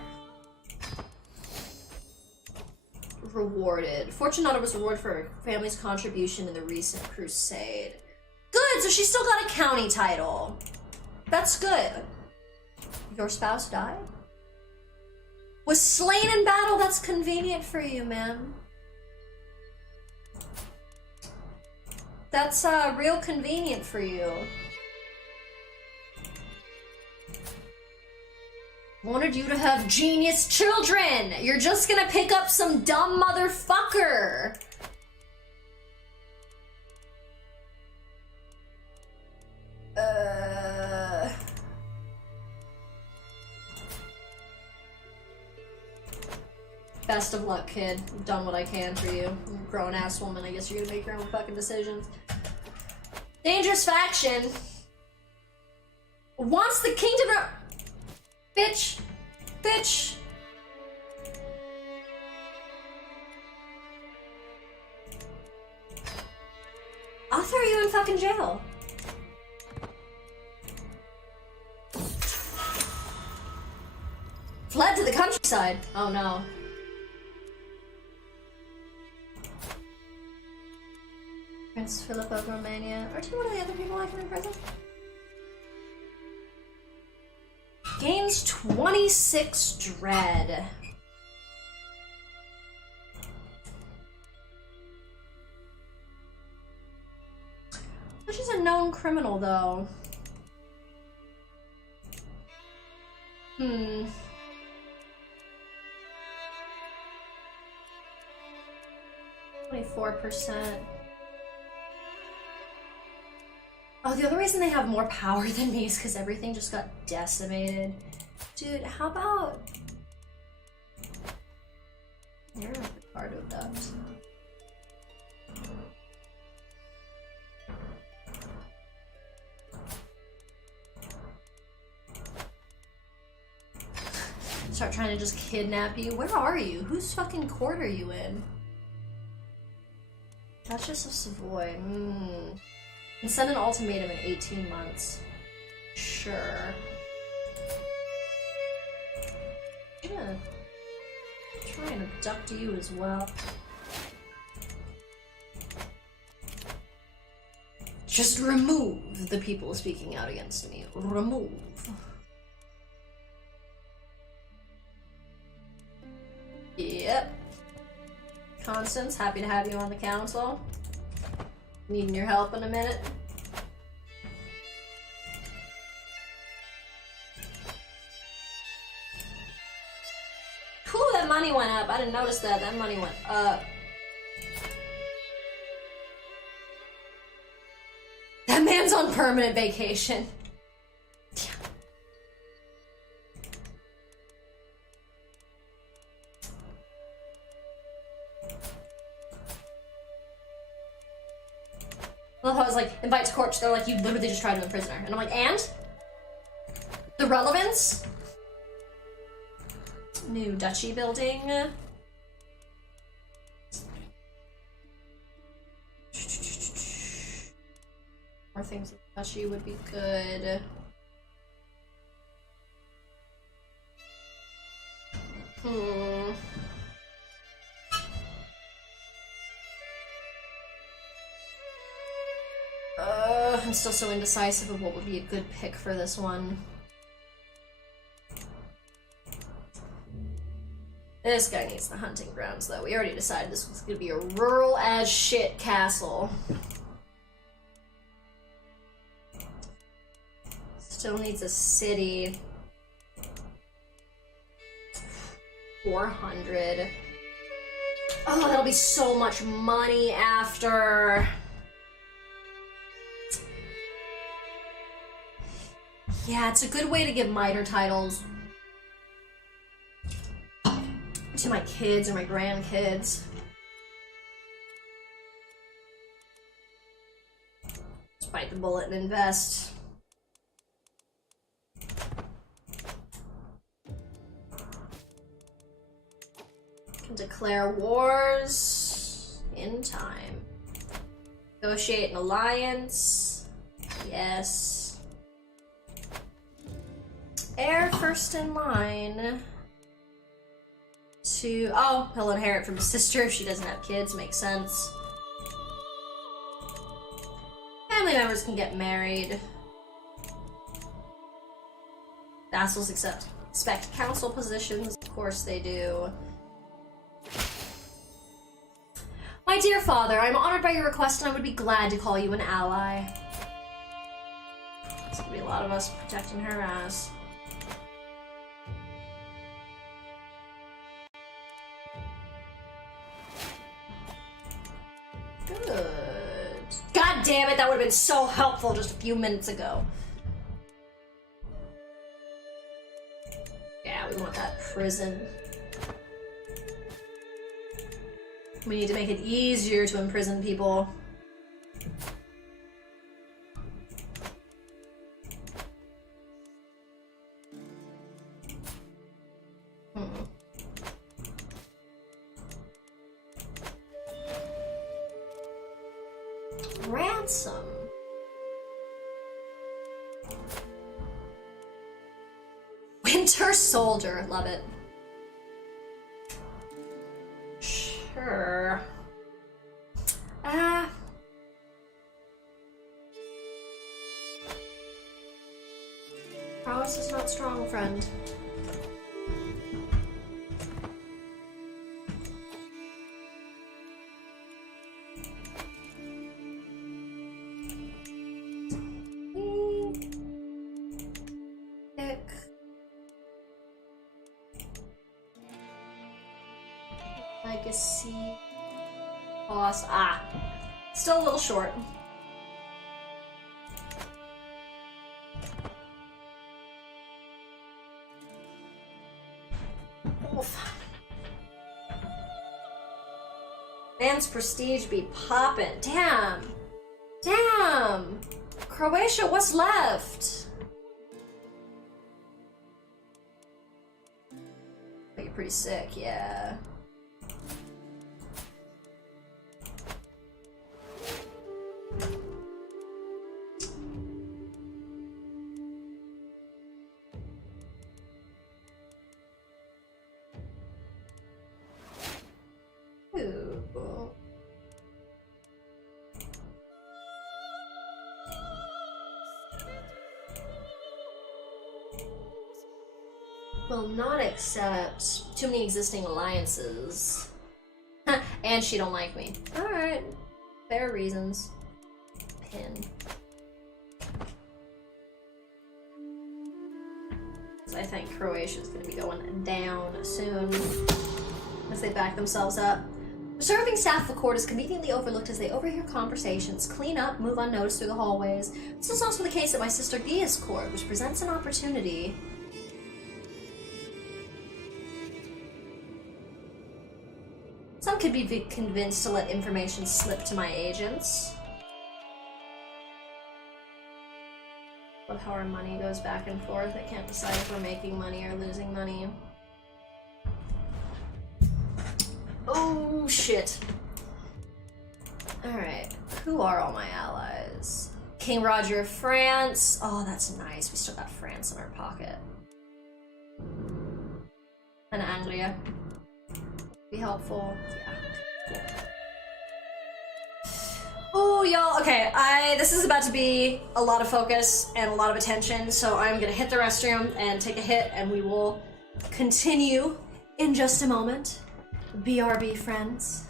Rewarded. Fortunato was rewarded for her family's contribution in the recent crusade. Good, so she still got a county title. That's good. Your spouse died? Was slain in battle? That's convenient for you, ma'am. That's real convenient for you. Wanted you to have genius children. You're just gonna pick up some dumb motherfucker. Best of luck, kid. I've done what I can for you. You're a grown-ass woman. I guess you're gonna make your own fucking decisions. Dangerous faction. Wants the kingdom of... Bitch. Bitch. I'll throw you in fucking jail. Fled to the countryside. Oh no. Prince Philip of Romania. Aren't you one of the other people I can imprison? Gains 26 dread. Which is a known criminal, though. 24%. Oh, the other reason they have more power than me is because everything just got decimated. Dude, how about... You're a Ricardo ducks. Start trying to just kidnap you. Where are you? Whose fucking court are you in? Duchess of Savoy. And send an ultimatum in 18 months. Sure. I'm gonna try and abduct you as well. Just remove the people speaking out against me. Remove. Yep. Constance, happy to have you on the council. Needing your help in a minute. Cool, that money went up. I didn't notice that. That money went up. That man's on permanent vacation. love how I was like, invite to court. They're like, you literally just tried to imprison her. And I'm like, and? The relevance? New duchy building. More things in the duchy would be good. I'm still so indecisive of what would be a good pick for this one. This guy needs the hunting grounds, though. We already decided this was gonna be a rural as shit castle. Still needs a city. 400. Oh, that'll be so much money after. Yeah, it's a good way to give minor titles to my kids or my grandkids. Just bite the bullet and invest. Can declare wars in time. Negotiate an alliance. Yes. Heir first in line to... Oh, he'll inherit from his sister if she doesn't have kids. Makes sense. Family members can get married. Vassals expect council positions. Of course they do. My dear father, I'm honored by your request and I would be glad to call you an ally. There's gonna be a lot of us protecting her ass. Good. God damn it, that would have been so helpful just a few minutes ago. Yeah, we want that prison. We need to make it easier to imprison people. Ransom. Winter Soldier, love it. Sure. Prowess is not strong, friend. Legacy. Boss. Ah. Still a little short. Oof. Man's prestige be poppin'. Damn. Damn. Croatia, what's left? But you're pretty sick, yeah. Will not accept too many existing alliances. And she don't like me. Alright. Fair reasons. Pin. I think Croatia's gonna be going down soon as they back themselves up. The serving staff of the court is conveniently overlooked as they overhear conversations, clean up, move unnoticed through the hallways. This is also the case at my sister Gia's court, which presents an opportunity. Some could be convinced to let information slip to my agents. how our money goes back and forth. I can't decide if we're making money or losing money. Oh, shit. Alright, who are all my allies? King Roger of France. Oh, that's nice. We still got France in our pocket. And Anglia. Be helpful. Yeah. Oh, y'all. Okay, this is about to be a lot of focus and a lot of attention, so I'm gonna hit the restroom and take a hit, and we will continue in just a moment. BRB, friends.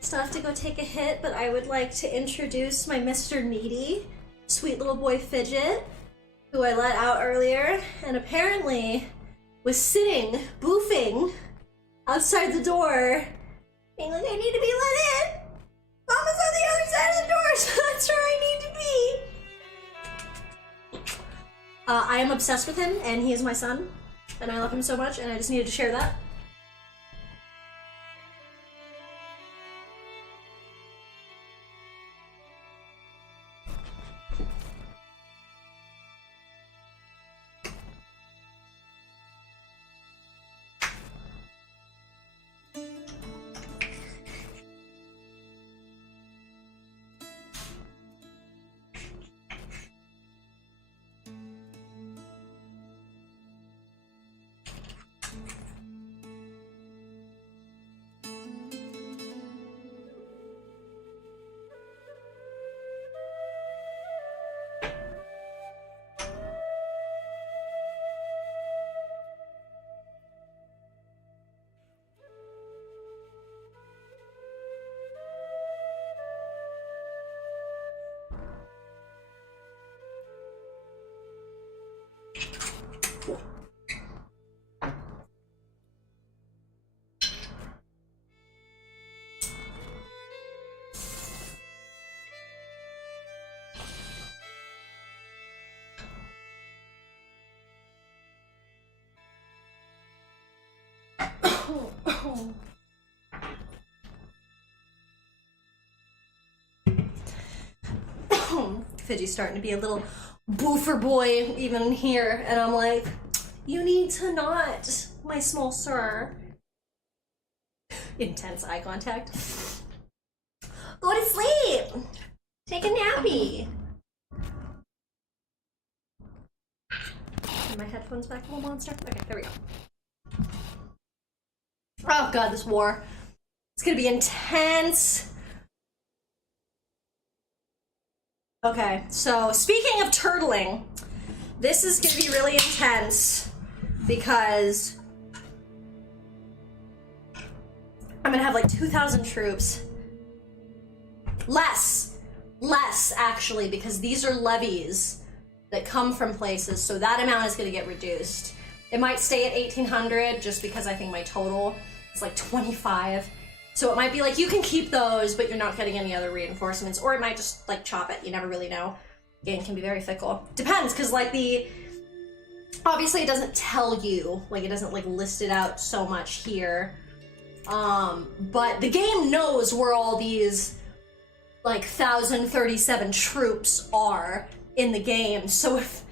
Still have to go take a hit, but I would like to introduce my Mr. Needy, sweet little boy Fidget, who I let out earlier, and apparently was sitting, boofing, outside the door, being like, I need to be let in! Mama's on the other side of the door, so that's where I need to be! I am obsessed with him, and he is my son, and I love him so much, and I just needed to share that. Fidgy's starting to be a little boofer boy even here, and I'm like, you need to not, my small sir. Intense eye contact. Go to sleep! Take a nappy! Are my headphones back, little monster? Okay, there we go. Oh god, this war. It's gonna be intense. Okay, so speaking of turtling, this is gonna be really intense because I'm gonna have like 2,000 troops. Less actually, because these are levies that come from places, so that amount is gonna get reduced. It might stay at 1,800 just because I think my total is like 25. So it might be like, you can keep those, but you're not getting any other reinforcements, or it might just like chop it. You never really know. Game can be very fickle. Depends, because like obviously it doesn't tell you, like it doesn't like list it out so much here. But the game knows where all these like 1,037 troops are in the game. So if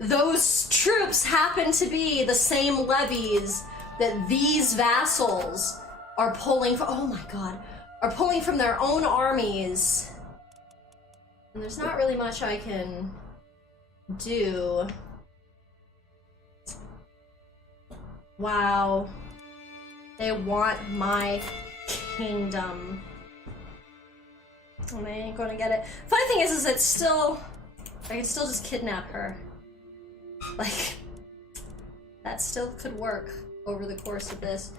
those troops happen to be the same levies that these vassals are pulling from, oh my god, are pulling from their own armies, and there's not really much I can do. Wow. They want my kingdom. And I ain't gonna get it. Funny thing is it's still, I can still just kidnap her. Like, that still could work over the course of this.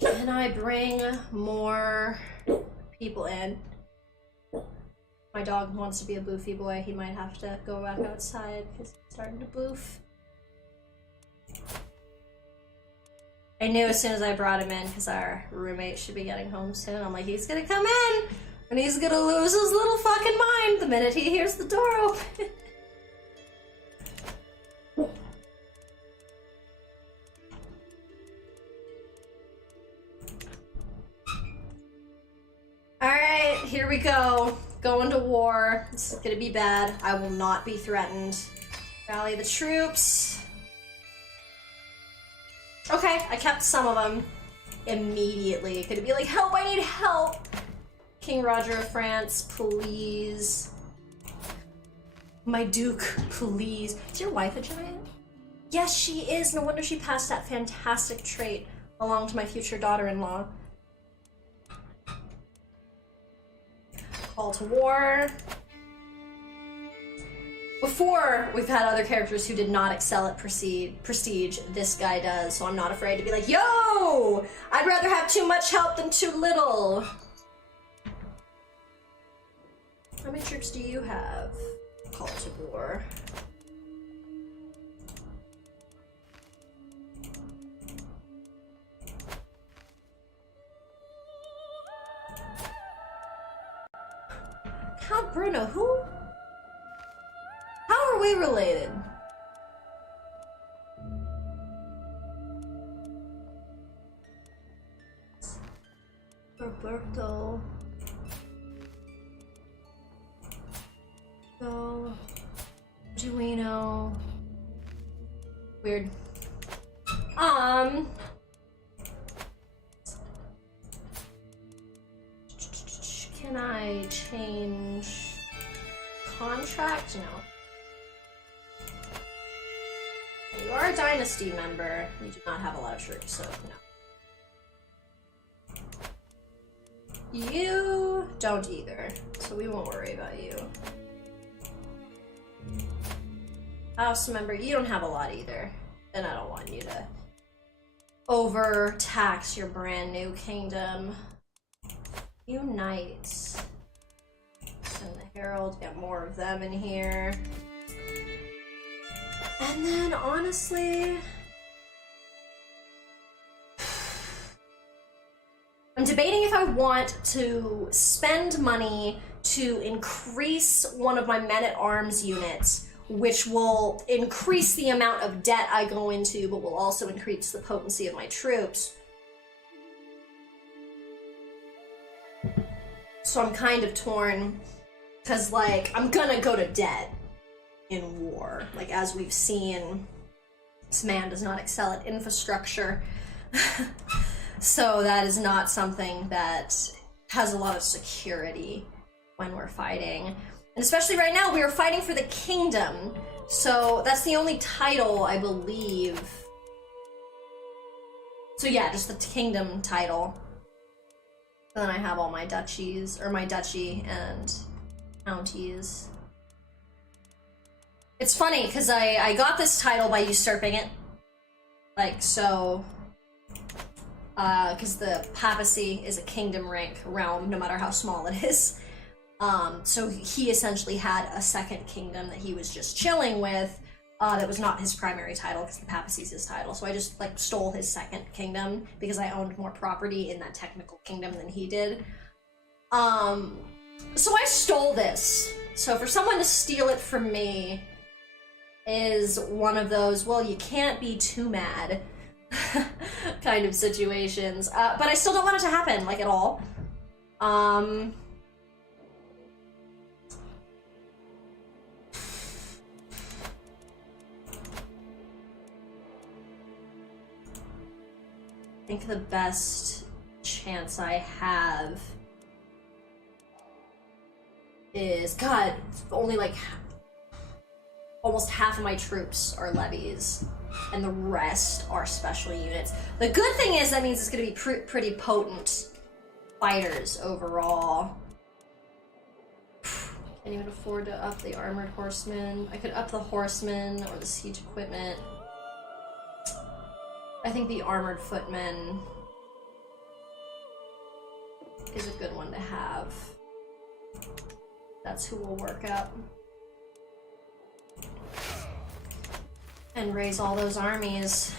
Can I bring more people in? My dog wants to be a boofy boy. He might have to go back outside because he's starting to boof. I knew as soon as I brought him in, because our roommate should be getting home soon, I'm like, he's gonna come in, and he's gonna lose his little fucking mind the minute he hears the door open. Alright, here we go. Going to war. This is gonna be bad. I will not be threatened. Rally the troops. Okay, I kept some of them immediately. Could it be like, help, I need help! King Roger of France, please. My Duke, please. Is your wife a giant? Yes, she is. No wonder she passed that fantastic trait along to my future daughter-in-law. Call to war. Before, we've had other characters who did not excel at prestige. This guy does, so I'm not afraid to be like, yo! I'd rather have too much help than too little. How many troops do you have? Call to war. How Count Bruno, who? How are we related? Roberto. So, Duino. Weird. Can I change contract? No. You are a Dynasty member. You do not have a lot of troops, so no. You don't either, so we won't worry about you. House member, you don't have a lot either, and I don't want you to overtax your brand new kingdom. You knights. And the Herald, get more of them in here. And then, honestly, I'm debating if I want to spend money to increase one of my men-at-arms units, which will increase the amount of debt I go into, but will also increase the potency of my troops. So I'm kind of torn, because, like, I'm gonna go to debt in war. Like, as we've seen, this man does not excel at infrastructure. So that is not something that has a lot of security when we're fighting. And especially right now, we are fighting for the kingdom. So that's the only title, I believe. So yeah, just the kingdom title. And then I have all my duchies, or my duchy and counties. It's funny, because I got this title by usurping it. Like, so... because the papacy is a kingdom rank realm, no matter how small it is. So he essentially had a second kingdom that he was just chilling with, that was not his primary title, because the papacy is his title. So I just, like, stole his second kingdom, because I owned more property in that technical kingdom than he did. So I stole this. So for someone to steal it from me is one of those, well, you can't be too mad kind of situations. But I still don't want it to happen, like, at all. I think the best chance I have is, God, only like almost half of my troops are levies, and the rest are special units. The good thing is that means it's going to be pretty potent fighters overall. Can't even afford to up the armored horsemen. I could up the horsemen or the siege equipment. I think the armored footmen is a good one to have. That's who we'll work up. And raise all those armies.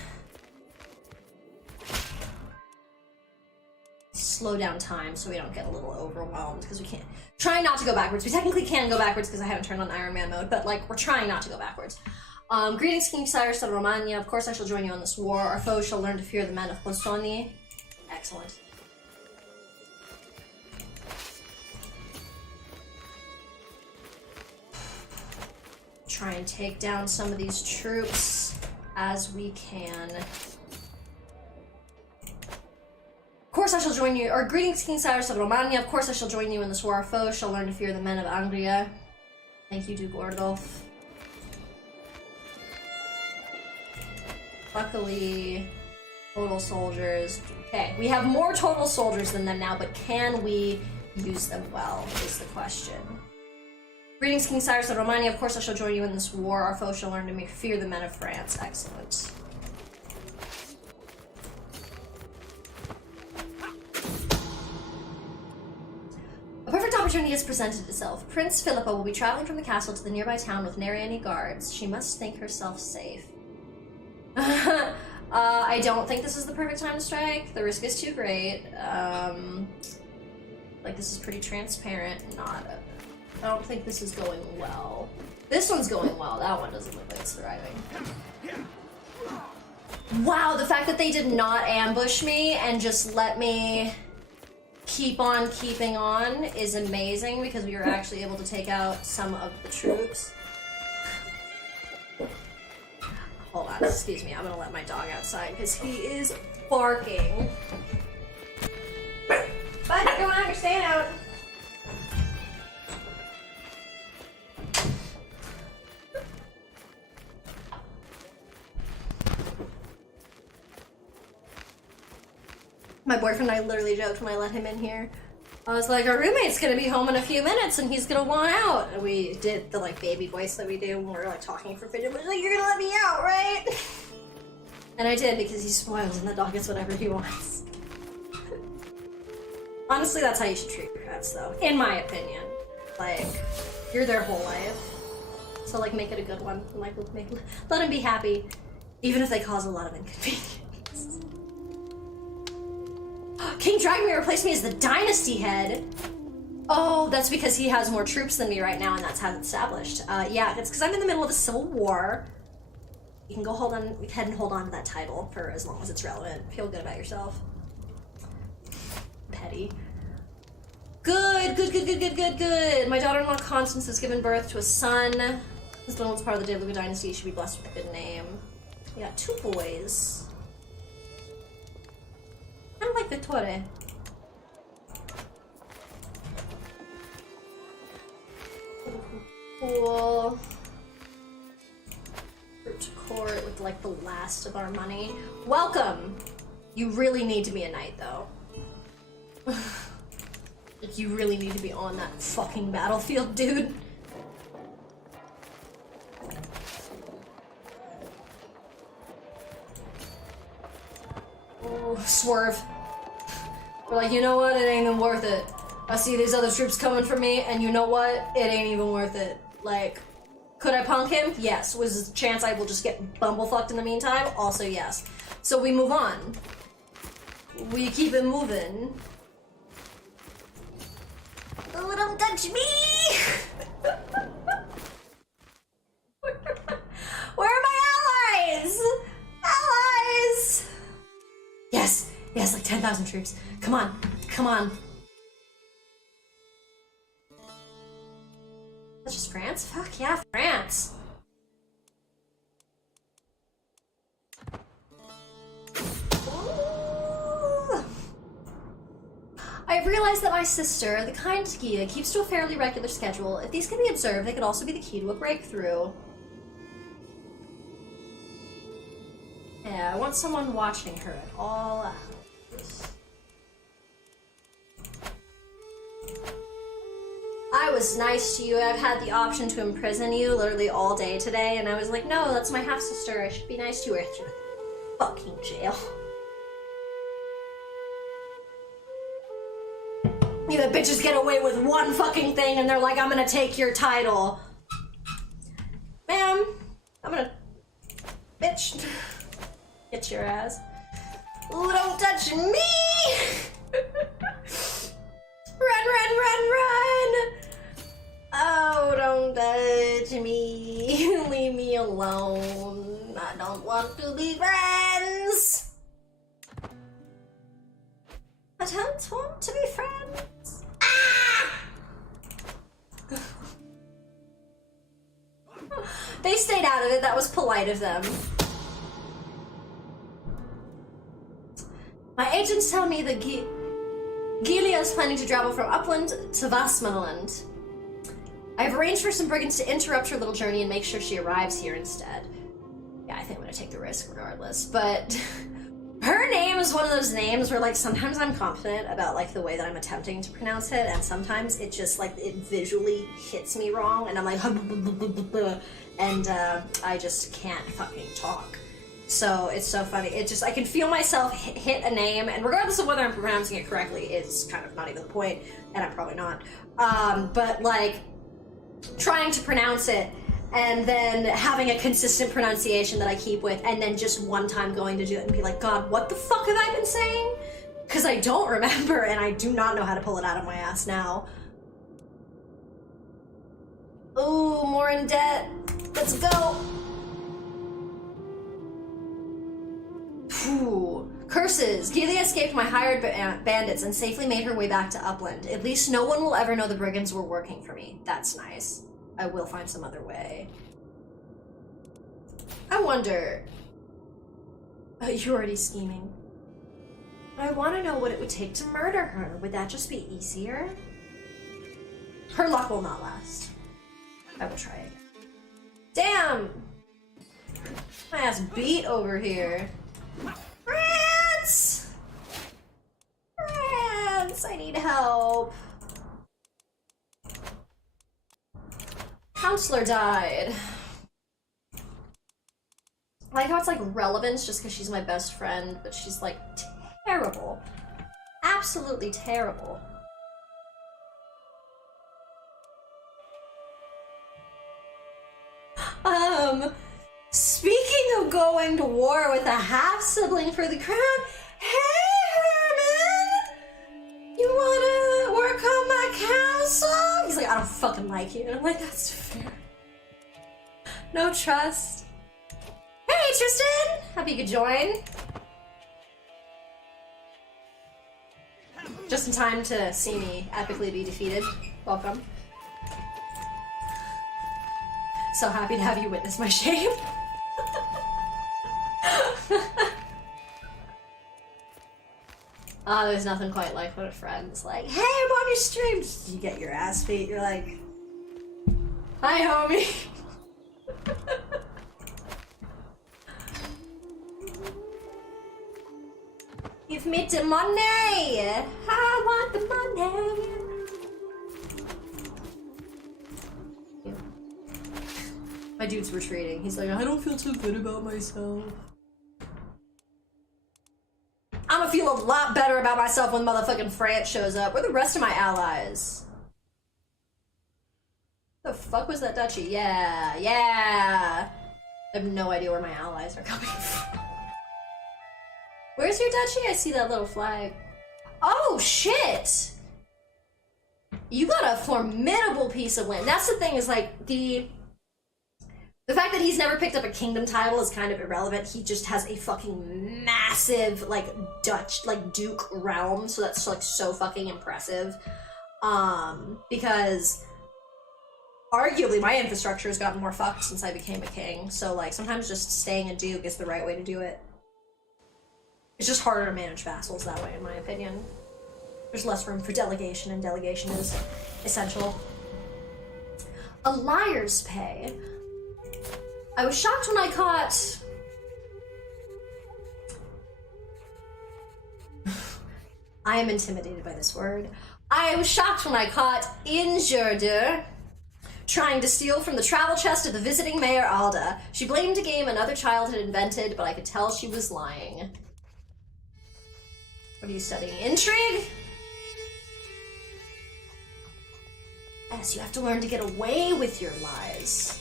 Slow down time so we don't get a little overwhelmed, because we can't. Trying not to go backwards. We technically can go backwards because I haven't turned on Iron Man mode, but, like, we're trying not to go backwards. Greetings, King Cyrus of Romania. Of course I shall join you on this war. Our foes shall learn to fear the men of Bosoni. Excellent. Try and take down some of these troops as we can. Of course I shall join you, or greetings, King Cyrus of Romania. Of course I shall join you in this war. Our foes shall learn to fear the men of Angria. Thank you, Duke Ordulf. Luckily, total soldiers. Okay, we have more total soldiers than them now, but can we use them well, is the question. Greetings, King Cyrus of Romania. Of course I shall join you in this war. Our foes shall learn to fear the men of France. Excellent. A perfect opportunity has presented itself. Prince Philippa will be traveling from the castle to the nearby town with nary any guards. She must think herself safe. I don't think this is the perfect time to strike. The risk is too great. Like, this is pretty transparent, not I don't think this is going well. This one's going well. That one doesn't look like it's thriving. Wow, the fact that they did not ambush me and just let me keep on keeping on is amazing because we were actually able to take out some of the troops. Hold on, excuse me, I'm gonna let my dog outside because he is barking. Bud, come on, you're staying out. My boyfriend and I literally joked when I let him in here. I was like, our roommate's gonna be home in a few minutes and he's gonna want out. And we did the like baby voice that we do when we're like talking for 50 minutes. Like, you're gonna let me out, right? And I did because he's spoiled and the dog gets whatever he wants. Honestly, that's how you should treat your pets though, in my opinion. Like, you're their whole life. So like, make it a good one. Like, let them be happy, even if they cause a lot of inconvenience. King Dragomir replaced me as the Dynasty head. Oh, that's because he has more troops than me right now, and that's how it's established. Yeah, it's because I'm in the middle of a civil war. You can go ahead and hold on to that title for as long as it's relevant. Feel good about yourself. Petty. Good. My daughter-in-law Constance has given birth to a son. This one was part of the Deluga Dynasty. He should be blessed with a good name. We got 2 boys. I like Vittore. Cool. Root to court with like the last of our money. Welcome! You really need to be a knight though. Like, you really need to be on that fucking battlefield, dude. Oh, swerve. We're like, you know what? It ain't even worth it. I see these other troops coming for me, and you know what? It ain't even worth it. Like, could I punk him? Yes. Was there a chance I will just get bumblefucked in the meantime? Also yes. So we move on. We keep it moving. Oh, don't touch me! Where are my allies? Allies! Yes, like 10,000 troops. Come on. That's just France? Fuck yeah, France. Ooh. I've realized that my sister, the kind Gia, keeps to a fairly regular schedule. If these can be observed, they could also be the key to a breakthrough. Yeah, I want someone watching her at all hours. I was nice to you. I've had the option to imprison you literally all day today, and I was like, no, that's my half-sister. I should be nice to her. She's fucking jail. Yeah, the bitches get away with one fucking thing, and they're like, I'm gonna take your title. Ma'am, I'm gonna... Bitch. Get your ass. Ooh, don't touch me! Run! Oh, don't touch me. Leave me alone. I don't want to be friends. I don't want to be friends. Ah! They stayed out of it. That was polite of them. My agents tell me that Gilia is planning to travel from Upland to Vastmanland. I have arranged for some brigands to interrupt her little journey and make sure she arrives here instead. Yeah, I think I'm gonna take the risk regardless, but her name is one of those names where like sometimes I'm confident about like the way that I'm attempting to pronounce it, and sometimes it just like it visually hits me wrong and I'm like and I just can't fucking talk. So it's so funny. It just, I can feel myself hit a name, and regardless of whether I'm pronouncing it correctly, it's kind of not even the point, and I'm probably not. But like, trying to pronounce it, and then having a consistent pronunciation that I keep with, and then just one time going to do it and be like, God, what the fuck have I been saying? Because I don't remember, and I do not know how to pull it out of my ass now. more in debt. Let's go. Phew. Curses! Keely escaped my hired bandits and safely made her way back to Upland. At least no one will ever know the brigands were working for me. That's nice. I will find some other way. I wonder... you're already scheming. I want to know what it would take to murder her. Would that just be easier? Her luck will not last. I will try it. Damn! My ass beat over here. Rats! Rats! I need help. Counselor died. I like how it's like relevance just because she's my best friend, but she's like terrible. Absolutely terrible. Speaking of going to war with a half-sibling for the crown, hey Herman! You wanna work on my castle? He's like, I don't fucking like you. And I'm like, that's fair. No trust. Hey Tristan! Happy you could join. Just in time to see me epically be defeated. Welcome. So happy to have you witness my shame. There's nothing quite like when a friend's like, hey, I'm on your stream. You get your ass beat. You're like, hi, homie. Give me the money. I want the money. My dude's retreating. He's like, I don't feel too good about myself. I'm gonna feel a lot better about myself when motherfucking France shows up. Where are the rest of my allies? The fuck was that duchy? Yeah, yeah. I have no idea where my allies are coming from. Where's your duchy? I see that little flag. Oh, shit! You got a formidable piece of land. That's the thing, is like, the fact that he's never picked up a kingdom title is kind of irrelevant. He just has a fucking massive, like, Duke realm, so that's, like, so fucking impressive. Because arguably my infrastructure has gotten more fucked since I became a king, so, like, sometimes just staying a duke is the right way to do it. It's just harder to manage vassals that way, in my opinion. There's less room for delegation, and delegation is essential. A liar's pay. I was shocked when I caught... I am intimidated by this word. I was shocked when I caught Injurder trying to steal from the travel chest of the visiting Mayor Alda. She blamed a game another child had invented, but I could tell she was lying. What are you studying? Intrigue? Yes, you have to learn to get away with your lies.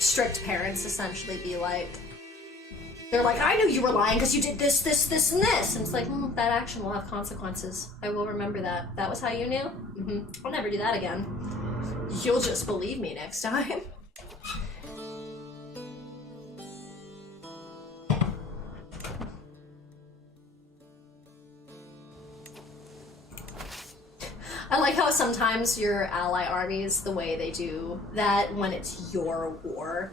Strict parents essentially be like, they're like, I knew you were lying because you did this, this, this, and this. And it's like, that action will have consequences. I will remember that. That was how you knew? I'll never do that again. You'll just believe me next time. I like how sometimes your ally armies, the way they do that when it's your war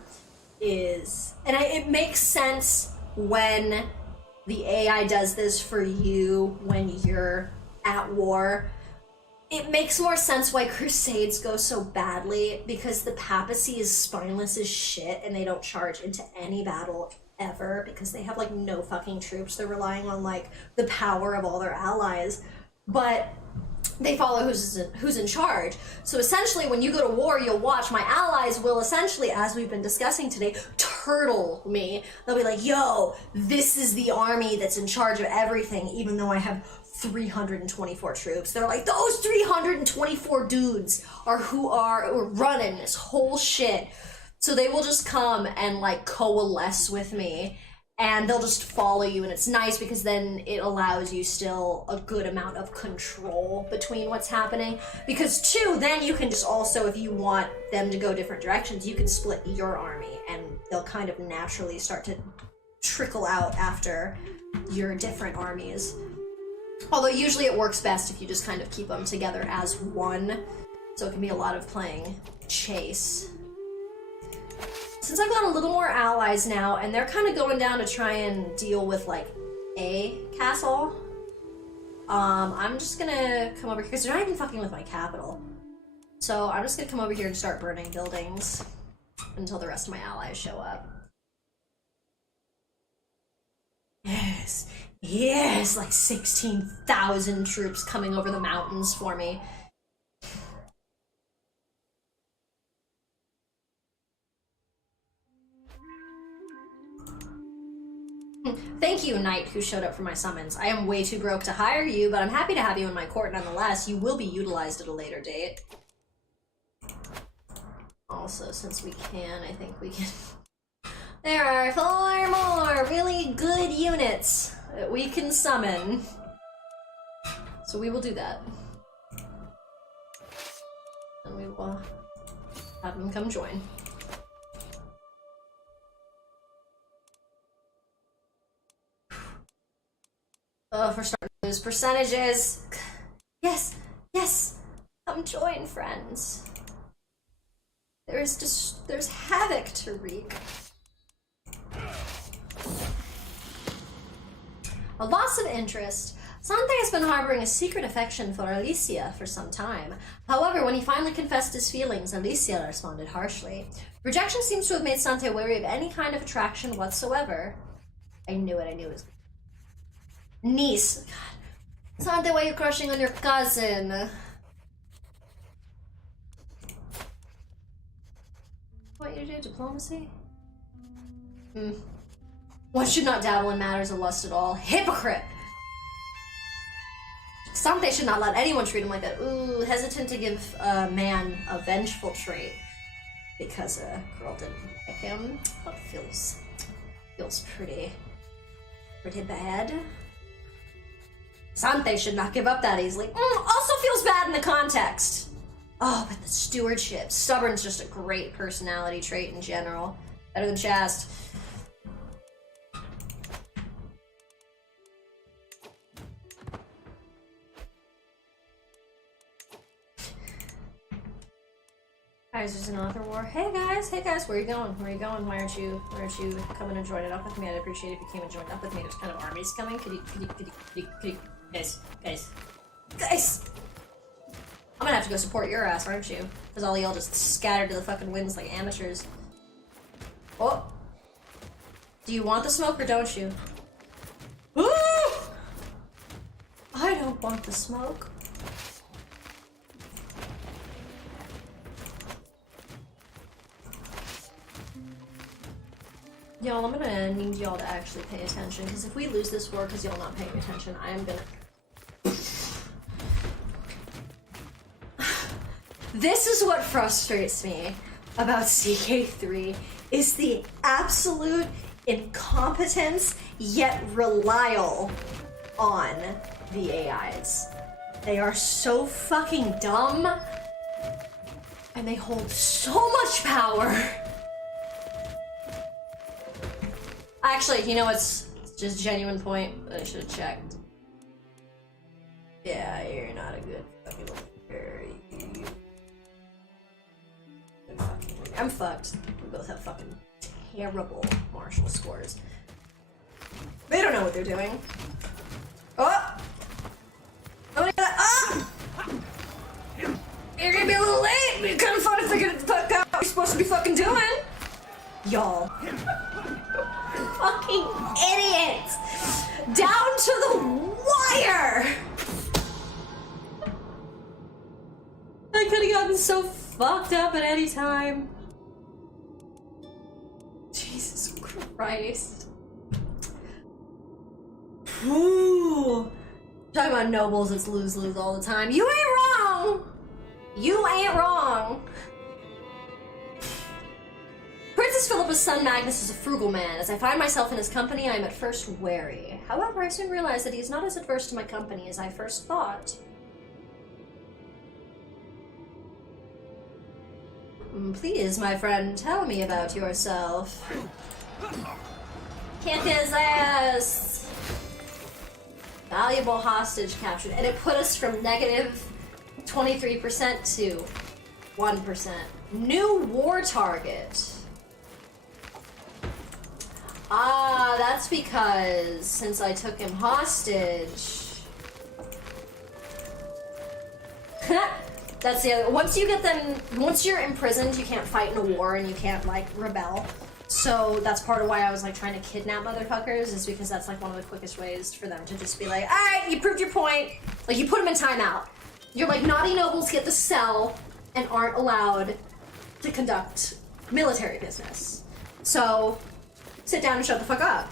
is... And it makes sense when the AI does this for you when you're at war. It makes more sense why Crusades go so badly, because the papacy is spineless as shit and they don't charge into any battle ever because they have, like, no fucking troops. They're relying on, like, the power of all their allies. But they follow who's in charge. So essentially, when you go to war, you'll watch my allies will essentially, as we've been discussing today, turtle me. They'll be like, yo, this is the army that's in charge of everything, even though I have 324 troops. They're like, those 324 dudes are who are running this whole shit. So they will just come and, like, coalesce with me. and they'll just follow you, and it's nice because then it allows you still a good amount of control between what's happening. Because two, then you can just also, if you want them to go different directions, you can split your army, and they'll kind of naturally start to trickle out after your different armies. Although usually it works best if you just kind of keep them together as one, so it can be a lot of playing chase. Since I've got a little more allies now, and they're kind of going down to try and deal with, like, a castle, I'm just gonna come over here, because they're not even fucking with my capital. So I'm just gonna come over here and start burning buildings until the rest of my allies show up. Yes, yes, like 16,000 troops coming over the mountains for me. Thank you, knight who showed up for my summons. I am way too broke to hire you, but I'm happy to have you in my court nonetheless. You will be utilized at a later date. Also, since we can, I think we can... There are 4 more really good units that we can summon. So we will do that. And we will have them come join. Oh, if we're starting to lose percentages. Yes, yes, come join, friends. There's havoc to wreak. A loss of interest. Sante has been harboring a secret affection for Alicia for some time. However, when he finally confessed his feelings, Alicia responded harshly. Rejection seems to have made Sante wary of any kind of attraction whatsoever. I knew it, I knew it. Niece. God. Sante, why are you crushing on your cousin? What you do? Diplomacy? One should not dabble in matters of lust at all. Hypocrite! Sante should not let anyone treat him like that. Ooh, hesitant to give a man a vengeful trait because a girl didn't like him. That feels pretty bad. Sante should not give up that easily. Also feels bad in the context. Oh, but the stewardship. Stubborn's just a great personality trait in general. Better than Chast. Guys, there's another war. Hey guys, where are you going? Where are you going? Why aren't you coming and joining up with me? I'd appreciate it if you came and joined up with me. There's kind of armies coming. Could you guys. I'm gonna have to go support your ass, aren't you? Because all y'all just scattered to the fucking winds like amateurs. Oh! Do you want the smoke or don't you? Ooh! I don't want the smoke. Y'all, I'm gonna need y'all to actually pay attention, because if we lose this war because y'all not paying attention, I am gonna... This is what frustrates me about CK3, is the absolute incompetence, yet relial on the AIs. They are so fucking dumb, and they hold so much power. Actually, you know what's just a genuine point that I should have checked? Yeah, you're not a good fucking player. I'm fucked. We both have fucking terrible martial scores. They don't know what they're doing. Oh! Oh! You're gonna be a little late, but it's kind of fun if they're gonna fuck out what you're supposed to be fucking doing. Y'all. Fucking idiots! Down to the wire! I could have gotten so fucked up at any time. Jesus Christ. Ooh. Talking about nobles, it's lose-lose all the time. You ain't wrong! You ain't wrong! Princess Philippa's son Magnus is a frugal man. As I find myself in his company, I am at first wary. However, I soon realize that he is not as adverse to my company as I first thought. Please, my friend, tell me about yourself. Kick his ass! Valuable hostage captured. And it put us from negative 23% to 1%. New war target. Ah, that's because since I took him hostage. That's the other. Once you get them, once you're imprisoned, you can't fight in a war and you can't like rebel. So that's part of why I was like trying to kidnap motherfuckers, is because that's like one of the quickest ways for them to just be like, all right, you proved your point. Like you put them in timeout. You're like, naughty nobles get the cell and aren't allowed to conduct military business. So sit down and shut the fuck up.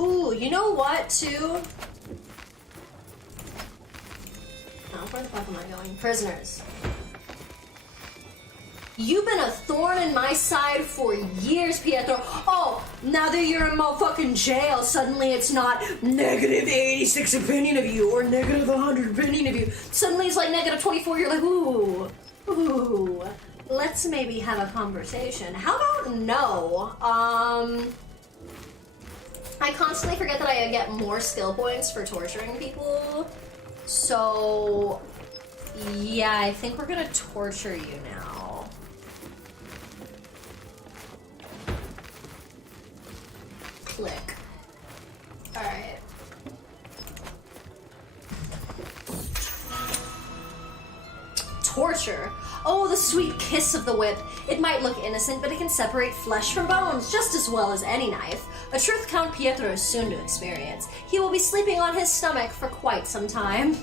Ooh, you know what, too? Oh, where the fuck am I going? Prisoners. You've been a thorn in my side for years, Pietro. Oh, now that you're in motherfucking jail, suddenly it's not negative 86 opinion of you or negative 100 opinion of you. Suddenly it's like negative 24. You're like, ooh, let's maybe have a conversation. How about no? I constantly forget that I get more skill points for torturing people. So, yeah, I think we're gonna torture you now. Click. Alright. Torture. Oh, the sweet kiss of the whip. It might look innocent, but it can separate flesh from bones just as well as any knife. A truth Count Pietro is soon to experience. He will be sleeping on his stomach for quite some time.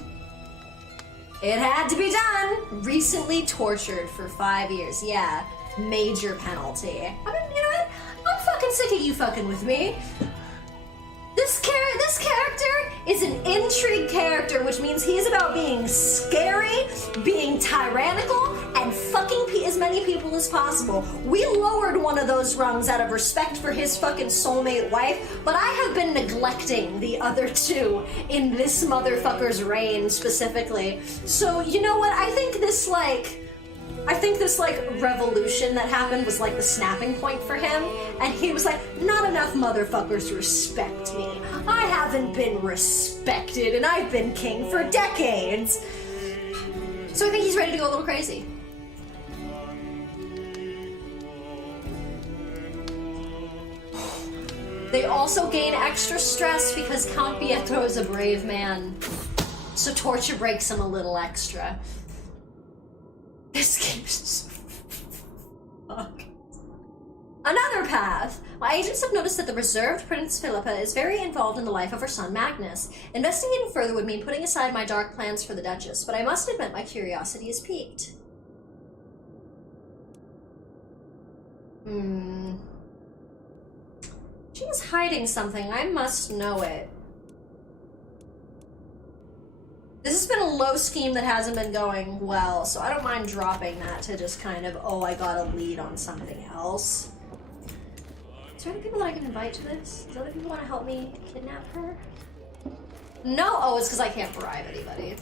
It had to be done! Recently tortured for 5 years. Yeah, major penalty. I mean, you know what? I'm fucking sick of you fucking with me. This character is an intrigue character, which means he's about being scary, being tyrannical, and fucking as many people as possible. We lowered one of those rungs out of respect for his fucking soulmate wife, but I have been neglecting the other two in this motherfucker's reign specifically. So, you know what? I think this revolution that happened was like the snapping point for him, and he was like, not enough motherfuckers respect me. I haven't been respected, and I've been king for decades. So I think he's ready to go a little crazy. They also gain extra stress because Count Pietro is a brave man, so torture breaks him a little extra. This game is so fuck. Another path! My agents have noticed that the reserved Prince Philippa is very involved in the life of her son Magnus. Investigating further would mean putting aside my dark plans for the Duchess, but I must admit my curiosity is piqued. She is hiding something. I must know it. This has been a low scheme that hasn't been going well, so I don't mind dropping that to just kind of, oh, I got a lead on something else. Is there any people that I can invite to this? Does other people want to help me kidnap her? No? Oh, it's because I can't bribe anybody.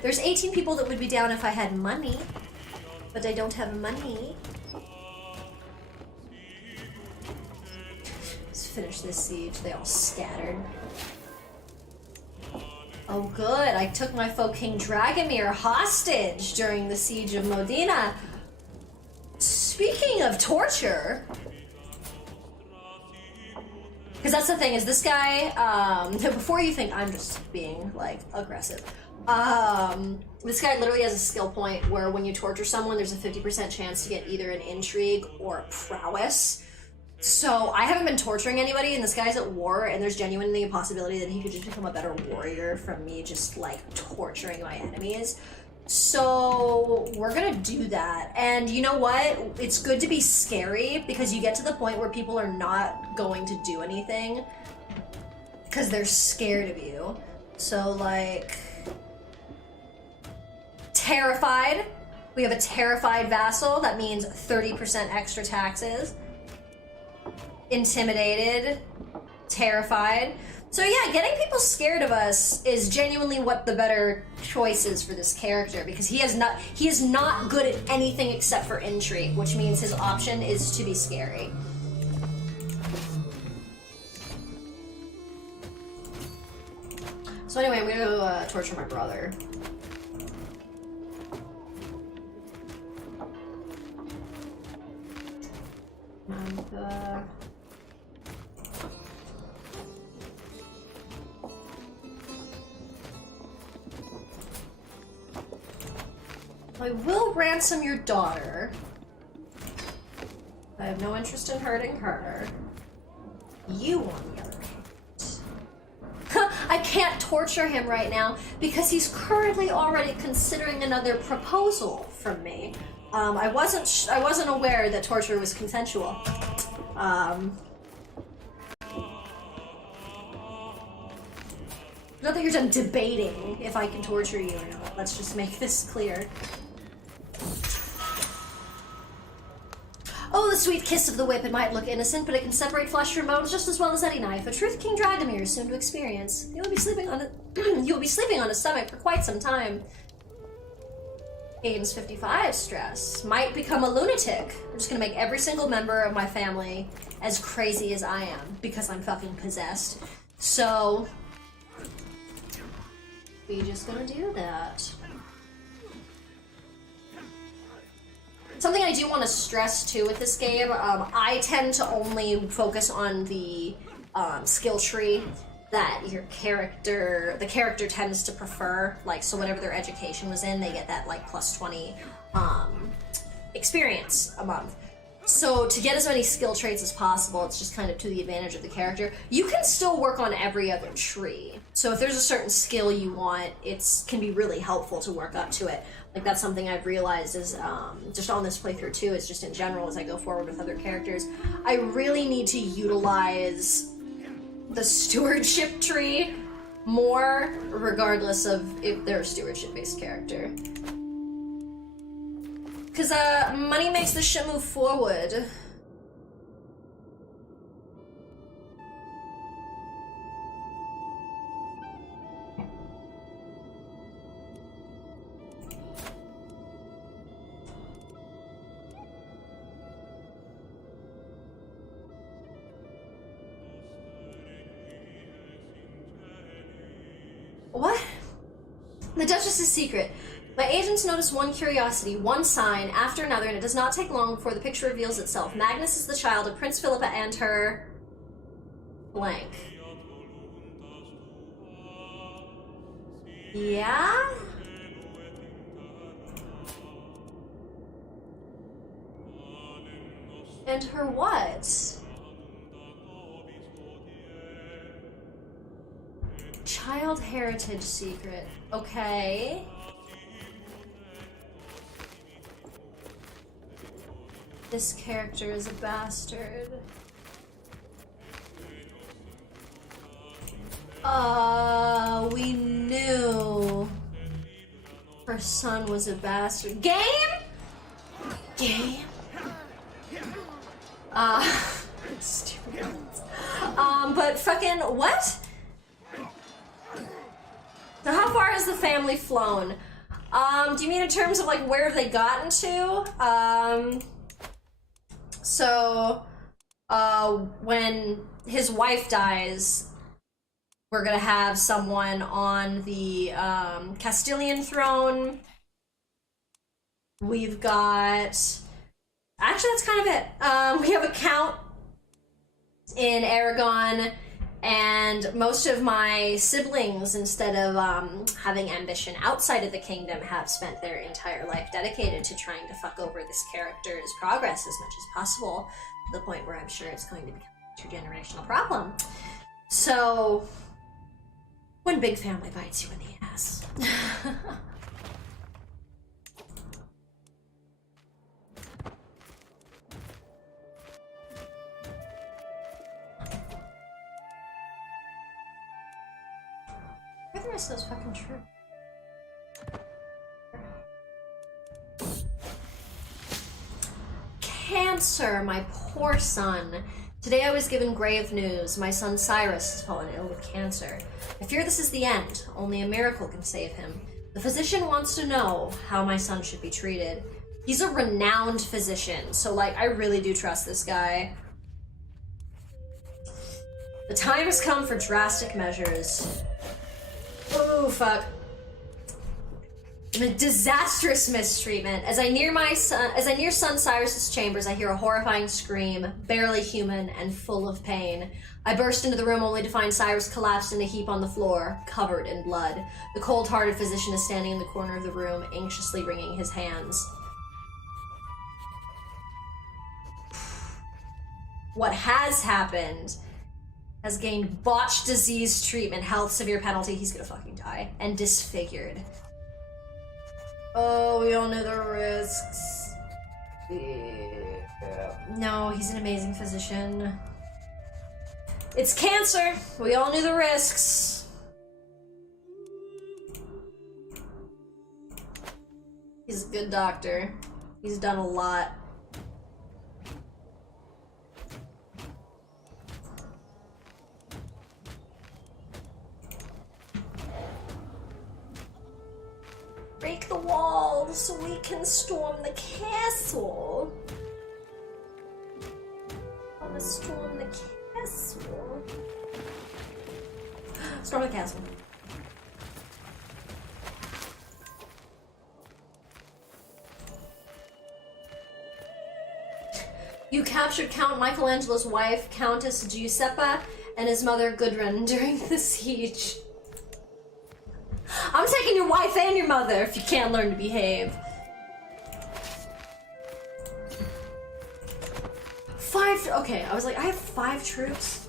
There's 18 people that would be down if I had money, but I don't have money. Let's finish this siege. They all scattered. Oh good, I took my foe King Dragomir hostage during the siege of Modena. Speaking of torture, because that's the thing, is this guy, before you think I'm just being, like, aggressive, this guy literally has a skill point where when you torture someone, there's a 50% chance to get either an intrigue or a prowess. So I haven't been torturing anybody, and this guy's at war, and there's genuinely a possibility that he could just become a better warrior from me just, like, torturing my enemies. So we're gonna do that. And you know what? It's good to be scary, because you get to the point where people are not going to do anything because they're scared of you. So, like, Terrified. We have a terrified vassal. That means 30% extra taxes. Intimidated. Terrified. So yeah, getting people scared of us is genuinely what the better choice is for this character, because he is not good at anything except for intrigue, which means his option is to be scary. So anyway, I'm gonna go torture my brother. And, I will ransom your daughter. I have no interest in hurting her. You, on the other hand. I can't torture him right now because he's currently already considering another proposal from me. I wasn't aware that torture was consensual. Not that you're done debating if I can torture you or not. Let's just make this clear. Oh, the sweet kiss of the whip. It might look innocent, but it can separate flesh from bones just as well as any knife. A truth King Dragomir is soon to experience. You'll be sleeping on you'll be sleeping on his stomach for quite some time. Aiden's 55 stress. Might become a lunatic. I'm just gonna make every single member of my family as crazy as I am because I'm fucking possessed. So we're just gonna do that. Something I do want to stress too with this game, I tend to only focus on the skill tree that the character tends to prefer. Like, so whatever their education was in, they get that like plus 20 experience a month. So to get as many skill traits as possible, it's just kind of to the advantage of the character. You can still work on every other tree. So if there's a certain skill you want, it can be really helpful to work up to it. Like, that's something I've realized is, just on this playthrough too, is just in general as I go forward with other characters, I really need to utilize the stewardship tree more, regardless of if they're a stewardship-based character. Because, money makes the shit move forward. What? The Duchess's secret. My agents notice one curiosity, one sign, after another, and it does not take long before the picture reveals itself. Magnus is the child of Prince Philippa and her... blank. Yeah? And her what? Child heritage secret. Okay. This character is a bastard. We knew her son was a bastard. Game? Game? Stupid. But fucking what? So how far has the family flown? Do you mean in terms of like where have they gotten to? So when his wife dies, we're gonna have someone on the Castilian throne. We've got... Actually, that's kind of it. We have a count in Aragon, and most of my siblings, instead of having ambition outside of the kingdom, have spent their entire life dedicated to trying to fuck over this character's progress as much as possible, to the point where I'm sure it's going to become a intergenerational problem. So, when big family bites you in the ass. Where the rest of those fucking true? cancer, my poor son. Today I was given grave news. My son Cyrus has fallen ill with cancer. I fear this is the end. Only a miracle can save him. The physician wants to know how my son should be treated. He's a renowned physician, so like I really do trust this guy. The time has come for drastic measures. Oh fuck. A disastrous mistreatment. As I near son Cyrus's chambers, I hear a horrifying scream, barely human and full of pain. I burst into the room only to find Cyrus collapsed in a heap on the floor, covered in blood. The cold-hearted physician is standing in the corner of the room, anxiously wringing his hands. What has happened has gained botched disease treatment, health, severe penalty, he's gonna fucking die, and disfigured. Oh, we all know the risks. No, he's an amazing physician. It's cancer! We all knew the risks. He's a good doctor. He's done a lot. Break the wall so we can storm the castle. I wanna storm the castle. Storm the castle. You captured Count Michelangelo's wife, Countess Giuseppa, and his mother Gudrun during the siege. I'm taking your wife and your mother if you can't learn to behave. 5, okay, I was like, I have 5 troops.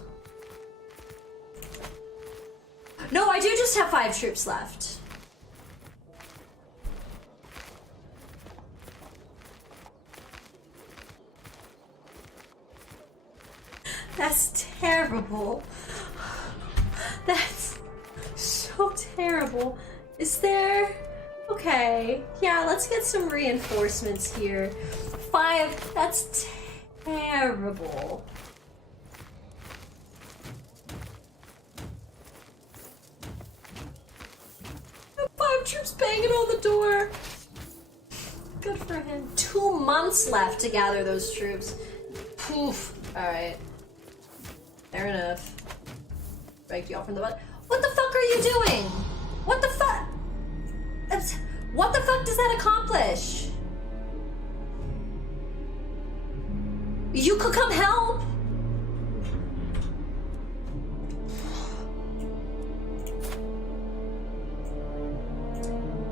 No, I do just have 5 troops left. That's terrible. That's so terrible. Is there... Okay, yeah, let's get some reinforcements here. 5, that's terrible. I have 5 troops banging on the door. Good for him. 2 months left to gather those troops. Poof. Alright. Fair enough. Break you off from the butt. What the fuck are you doing? What the fuck? What the fuck does that accomplish? You could come help.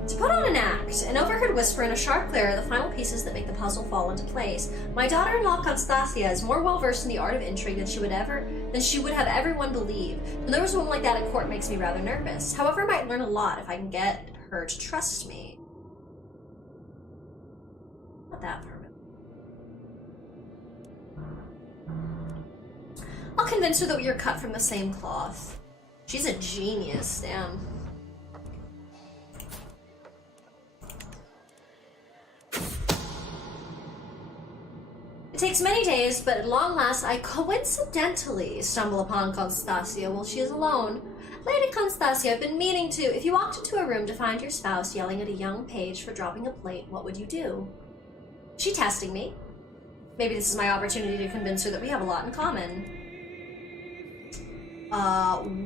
To put on an act, an overheard whisper and a sharp glare are the final pieces that make the puzzle fall into place. My daughter-in-law Constancia is more well-versed in the art of intrigue than she would have everyone believe. When there was a woman like that at court makes me rather nervous. However, I might learn a lot if I can get her to trust me. Not that permanent. I'll convince her that we are cut from the same cloth. She's a genius, damn. It takes many days, but at long last I coincidentally stumble upon Constancia while she is alone. Lady Constancia, I've been meaning to. If you walked into a room to find your spouse yelling at a young page for dropping a plate, what would you do? Is she testing me? Maybe this is my opportunity to convince her that we have a lot in common.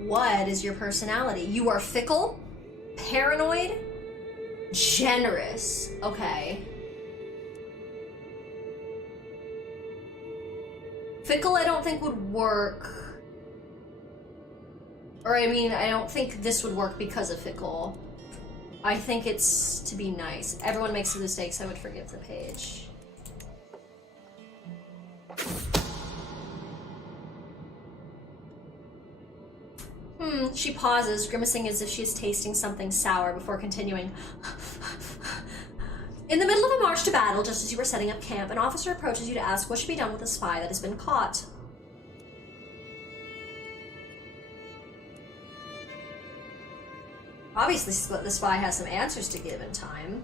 What is your personality? You are fickle, paranoid, generous. Okay. Fickle I don't think would work. Or I mean, I don't think this would work because of fickle. I think it's to be nice. Everyone makes mistakes, I would forgive the page. She pauses, grimacing as if she is tasting something sour before continuing. In the middle of a march to battle, just as you were setting up camp, an officer approaches you to ask what should be done with a spy that has been caught. Obviously, the spy has some answers to give in time.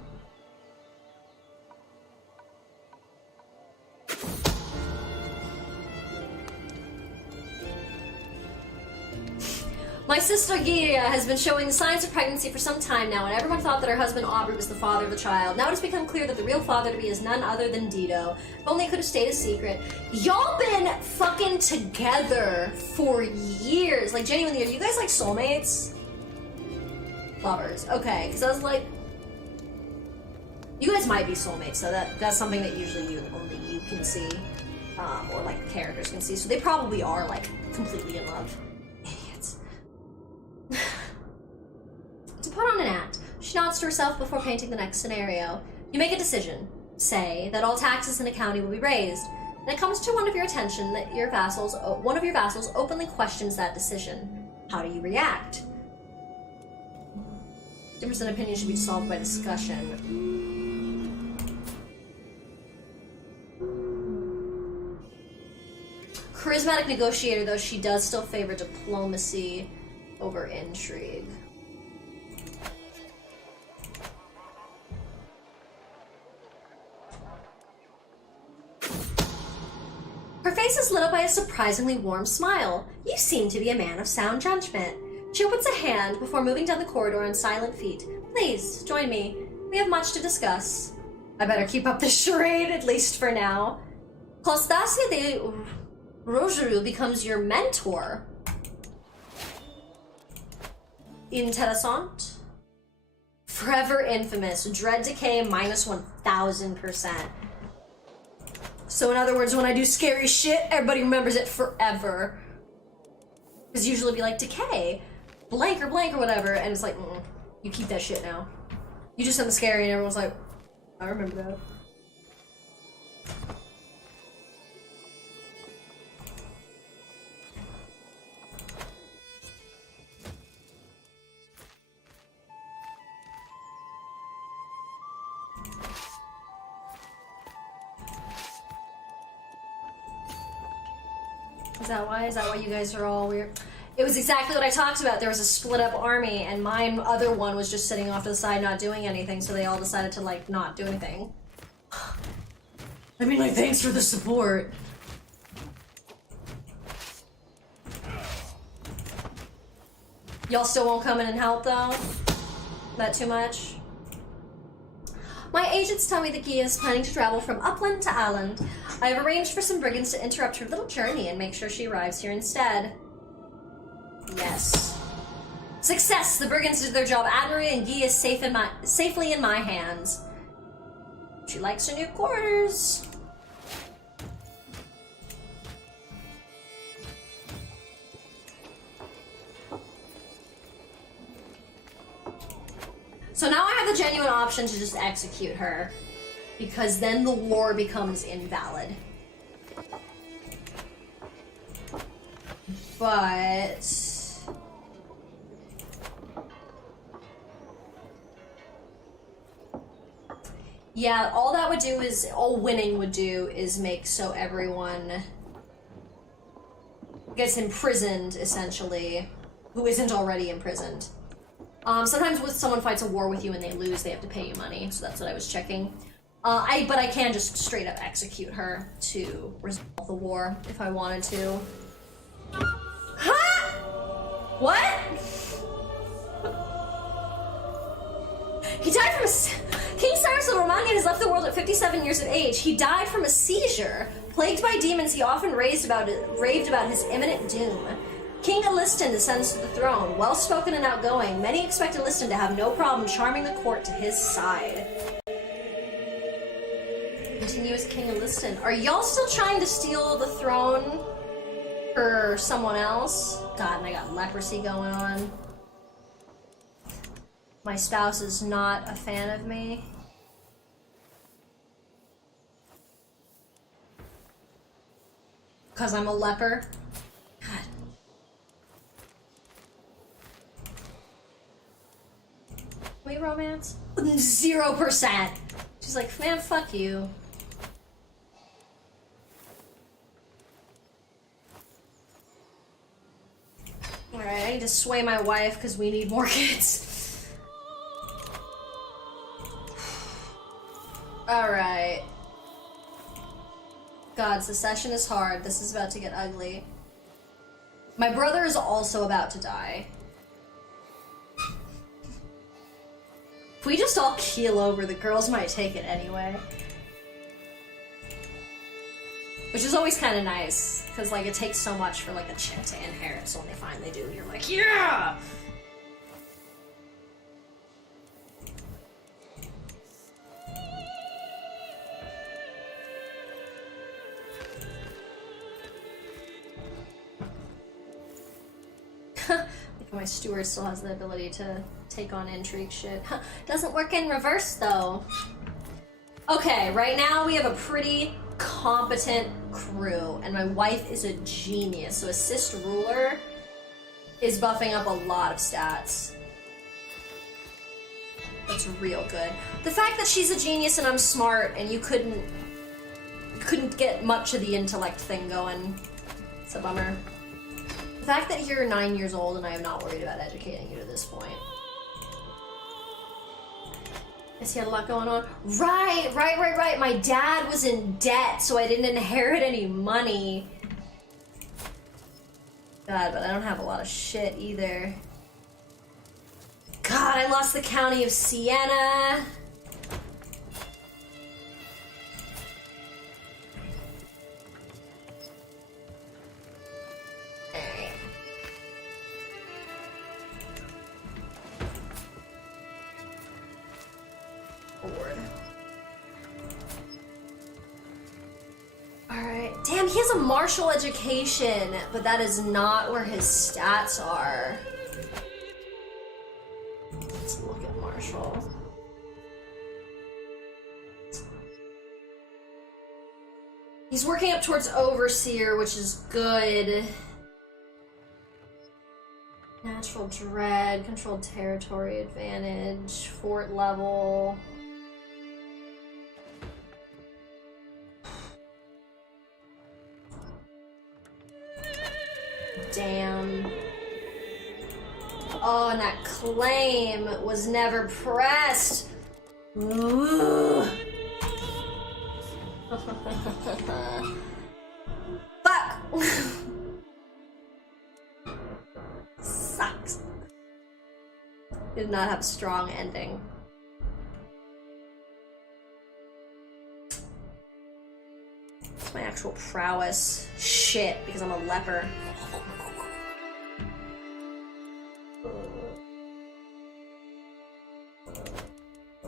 My sister Gia has been showing signs of pregnancy for some time now, and everyone thought that her husband Aubrey was the father of the child. Now it has become clear that the real father to be is none other than Dido. If only it could have stayed a secret. Y'all been fucking together for years. Like, genuinely, are you guys like soulmates? Lovers. Okay, because I was like, you guys might be soulmates, so that's something that usually only you can see, or like the characters can see. So they probably are like completely in love. Idiots. To put on an act, she nods to herself before painting the next scenario. You make a decision. Say that all taxes in a county will be raised. And it comes to one of your attention that one of your vassals openly questions that decision. How do you react? Difference in opinion should be solved by discussion. Charismatic negotiator, though, she does still favor diplomacy over intrigue. Her face is lit up by a surprisingly warm smile. You seem to be a man of sound judgment. She opens a hand before moving down the corridor on silent feet. Please, join me. We have much to discuss. I better keep up this charade, at least for now. Constancia de Rogeru becomes your mentor. Interessant. Forever infamous. Dread decay minus 1000%. So in other words, when I do scary shit, everybody remembers it forever. Because usually it'd be like, decay, blank or whatever, and it's like, you keep that shit now. You just said the scary and everyone's like, I remember that. Is that why? Is that why you guys are all weird? It was exactly what I talked about. There was a split up army, and my other one was just sitting off to the side not doing anything, so they all decided to, like, not do anything. I mean, like, thanks for the support. Y'all still won't come in and help, though? Not too much? My agents tell me that Gia is planning to travel from upland to island. I have arranged for some brigands to interrupt her little journey and make sure she arrives here instead. Yes. Success! The brigands did their job admirably, and Gia is safely in my hands. She likes her new quarters. So now I have the genuine option to just execute her, because then the war becomes invalid. But... yeah, all that would do is, all winning would do is make so everyone gets imprisoned, essentially, who isn't already imprisoned. Sometimes when someone fights a war with you and they lose, they have to pay you money, so that's what I was checking. But I can just straight up execute her to resolve the war if I wanted to. Huh? What? He died from a... King Cyrus of Romania has left the world at 57 years of age. He died from a seizure. Plagued by demons, he often raved about his imminent doom. King Aliston descends to the throne. Well-spoken and outgoing, many expect Aliston to have no problem charming the court to his side. Continue as King Aliston. Are y'all still trying to steal the throne for someone else? God, and I got leprosy going on. My spouse is not a fan of me. Because I'm a leper. God. Wait, romance? 0%. She's like, man, fuck you. Alright, I need to sway my wife because we need more kids. Alright. God, secession is hard. This is about to get ugly. My brother is also about to die. we just all keel over, the girls might take it anyway. Which is always kind of nice, because like it takes so much for like a chick to inherit, so when they finally do, you're like, yeah! Like my steward still has the ability to take on intrigue shit. Doesn't work in reverse though. Okay, right now we have a pretty competent crew, and my wife is a genius. So assist ruler is buffing up a lot of stats. That's real good. The fact that she's a genius and I'm smart and you couldn't get much of the intellect thing going, it's a bummer. The fact that you're 9 years old and I am not worried about educating you to this point. Guess he had a lot going on. Right. My dad was in debt, so I didn't inherit any money. God, but I don't have a lot of shit either. God, I lost the county of Siena. Alright. Damn, he has a martial education, but that is not where his stats are. Let's look at martial. He's working up towards overseer, which is good. Natural dread, controlled territory advantage, fort level. Damn. Oh, and that claim was never pressed. Fuck. Sucks. Did not have a strong ending. It's my actual prowess. Shit, because I'm a leper.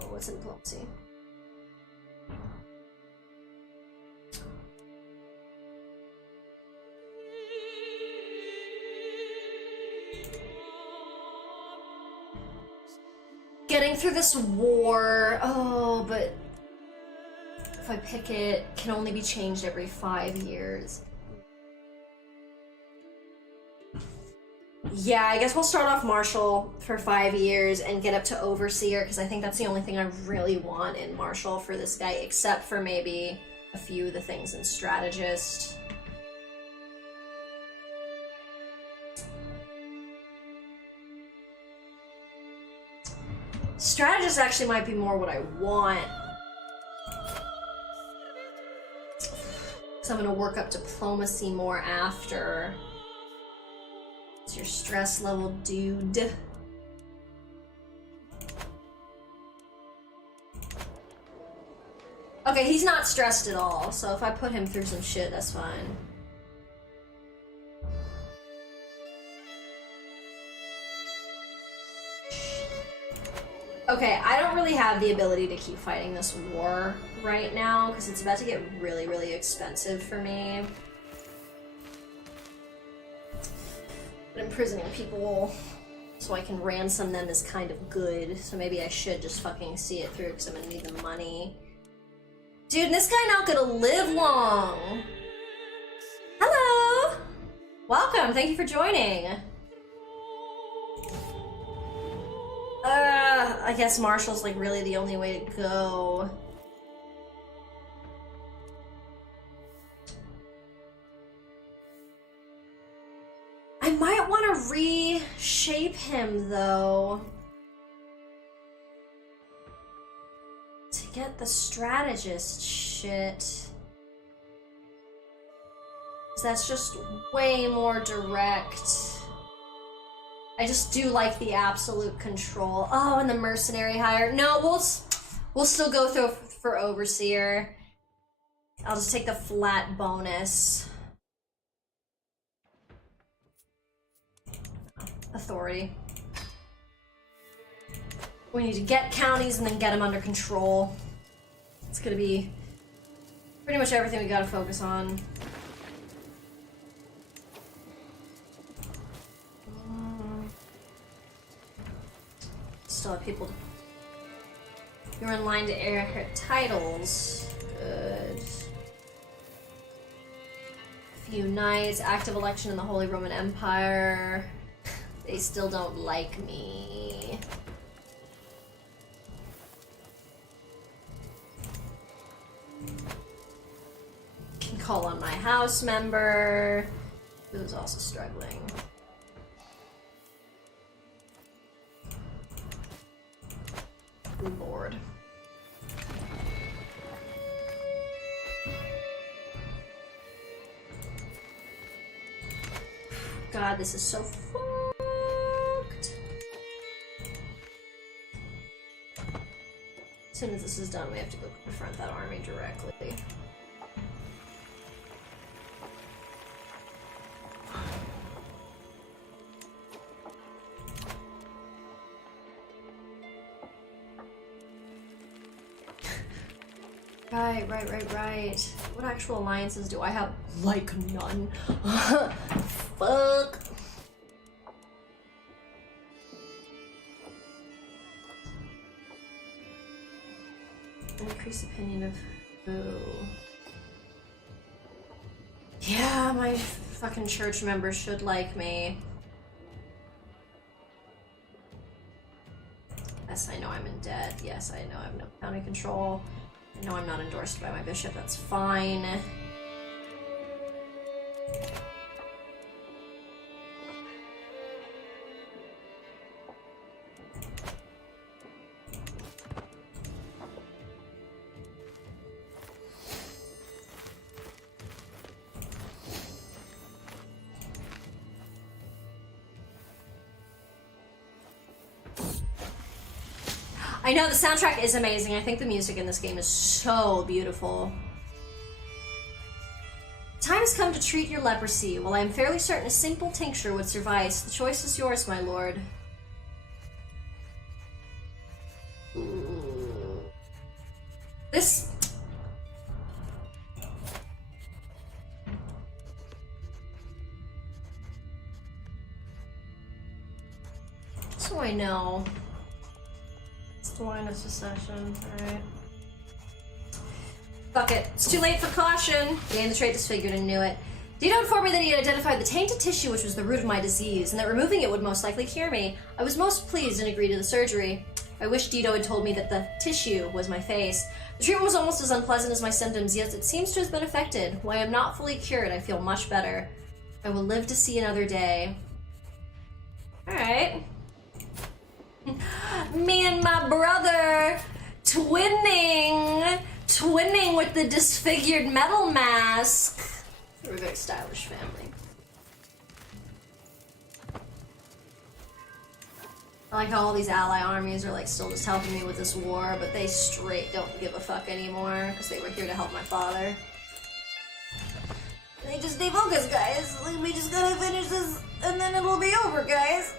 What's in diplomacy? Getting through this war. Oh, but if I pick it, can only be changed every 5 years. Yeah, I guess we'll start off Marshal for 5 years and get up to Overseer, because I think that's the only thing I really want in Marshal for this guy, except for maybe a few of the things in Strategist. Strategist actually might be more what I want. So I'm gonna work up Diplomacy more after. What's your stress level, dude? Okay, he's not stressed at all, so if I put him through some shit, that's fine. Okay, I don't really have the ability to keep fighting this war right now, because it's about to get really, really expensive for me. But imprisoning people so I can ransom them is kind of good, so maybe I should just fucking see it through, because I'm gonna need the money. Dude, and this guy not gonna live long! Hello! Welcome, thank you for joining. I guess Marshall's like really the only way to go. I might want to reshape him though, to get the strategist shit. 'Cause that's just way more direct. I just do like the absolute control. Oh, and the mercenary hire. No, we'll still go through for overseer. I'll just take the flat bonus. Authority. We need to get counties and then get them under control. It's gonna be pretty much everything we gotta focus on. Still have people. You're in line to inherit titles. Good. Few knights. Active election in the Holy Roman Empire. They still don't like me. Can call on my house member, who's also struggling. Lord. God, this is so fucked. As soon as this is done, we have to go confront that army directly. Right. What actual alliances do I have? Like, none. Fuck. Increase opinion of who? Yeah, my fucking church members should like me. Yes, I know I'm in debt. Yes, I know I have no county control. I know I'm not endorsed by my bishop, that's fine. I know, the soundtrack is amazing. I think the music in this game is so beautiful. Time has come to treat your leprosy. While I am fairly certain a simple tincture would suffice, the choice is yours, my lord. This... So I know. The line of secession, alright. Fuck it. It's too late for caution. Gained the trait disfigured and knew it. Dito informed me that he had identified the tainted tissue which was the root of my disease, and that removing it would most likely cure me. I was most pleased and agreed to the surgery. I wish Dito had told me that the tissue was my face. The treatment was almost as unpleasant as my symptoms, yet it seems to have been effected. While I am not fully cured, I feel much better. I will live to see another day. Alright. Me and my brother twinning with the disfigured metal mask. We're a very stylish family. I like how all these ally armies are like still just helping me with this war, but they straight don't give a fuck anymore because they were here to help my father. They just defocus, guys. Like, we just gotta finish this and then it'll be over, guys.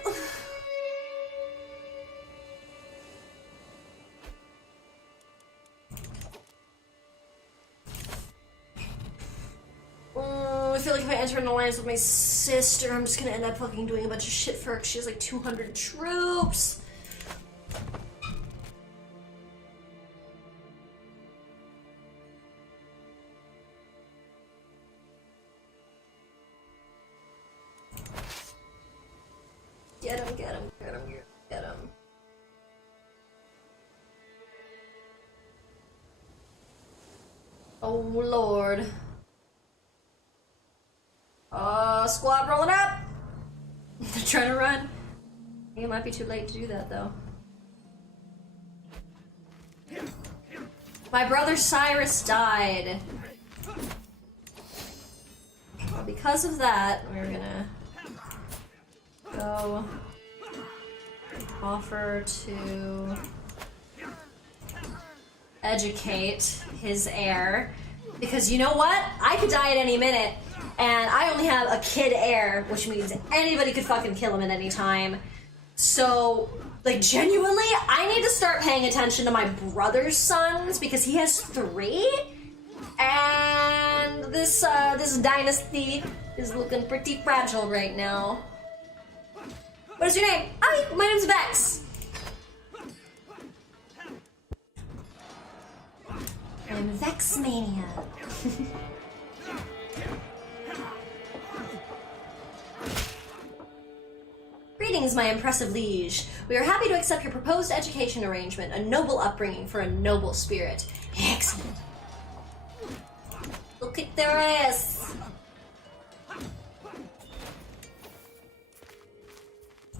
I feel like if I enter an alliance with my sister, I'm just gonna end up fucking doing a bunch of shit for her because she has like 200 troops. Get him, get him, get him, get him. Oh, Lord. Squad rolling up! They're trying to run. I think it might be too late to do that, though. My brother Cyrus died. Well, because of that, we're gonna go offer to educate his heir. Because you know what? I could die at any minute, and I only have a kid heir, which means anybody could fucking kill him at any time. So, like, genuinely, I need to start paying attention to my brother's sons, because he has 3, and this dynasty is looking pretty fragile right now. What is your name? Hi, my name's Vex. I'm VexMania. Greetings, my impressive liege. We are happy to accept your proposed education arrangement, a noble upbringing for a noble spirit. Excellent. We'll kick their ass.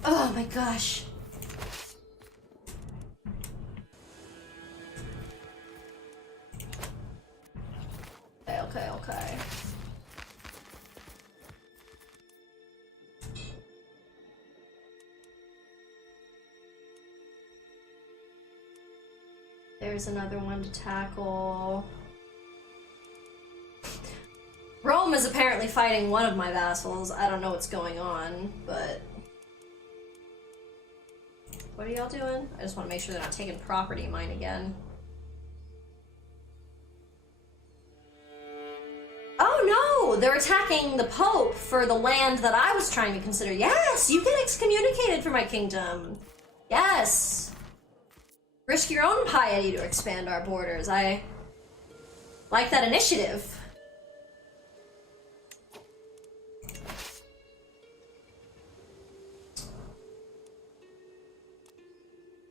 Oh my gosh. Okay. There's another one to tackle. Rome is apparently fighting one of my vassals. I don't know what's going on, but... What are y'all doing? I just want to make sure they're not taking property of mine again. Oh no! They're attacking the Pope for the land that I was trying to consider. Yes! You get excommunicated for my kingdom! Yes! Risk your own piety to expand our borders. I like that initiative.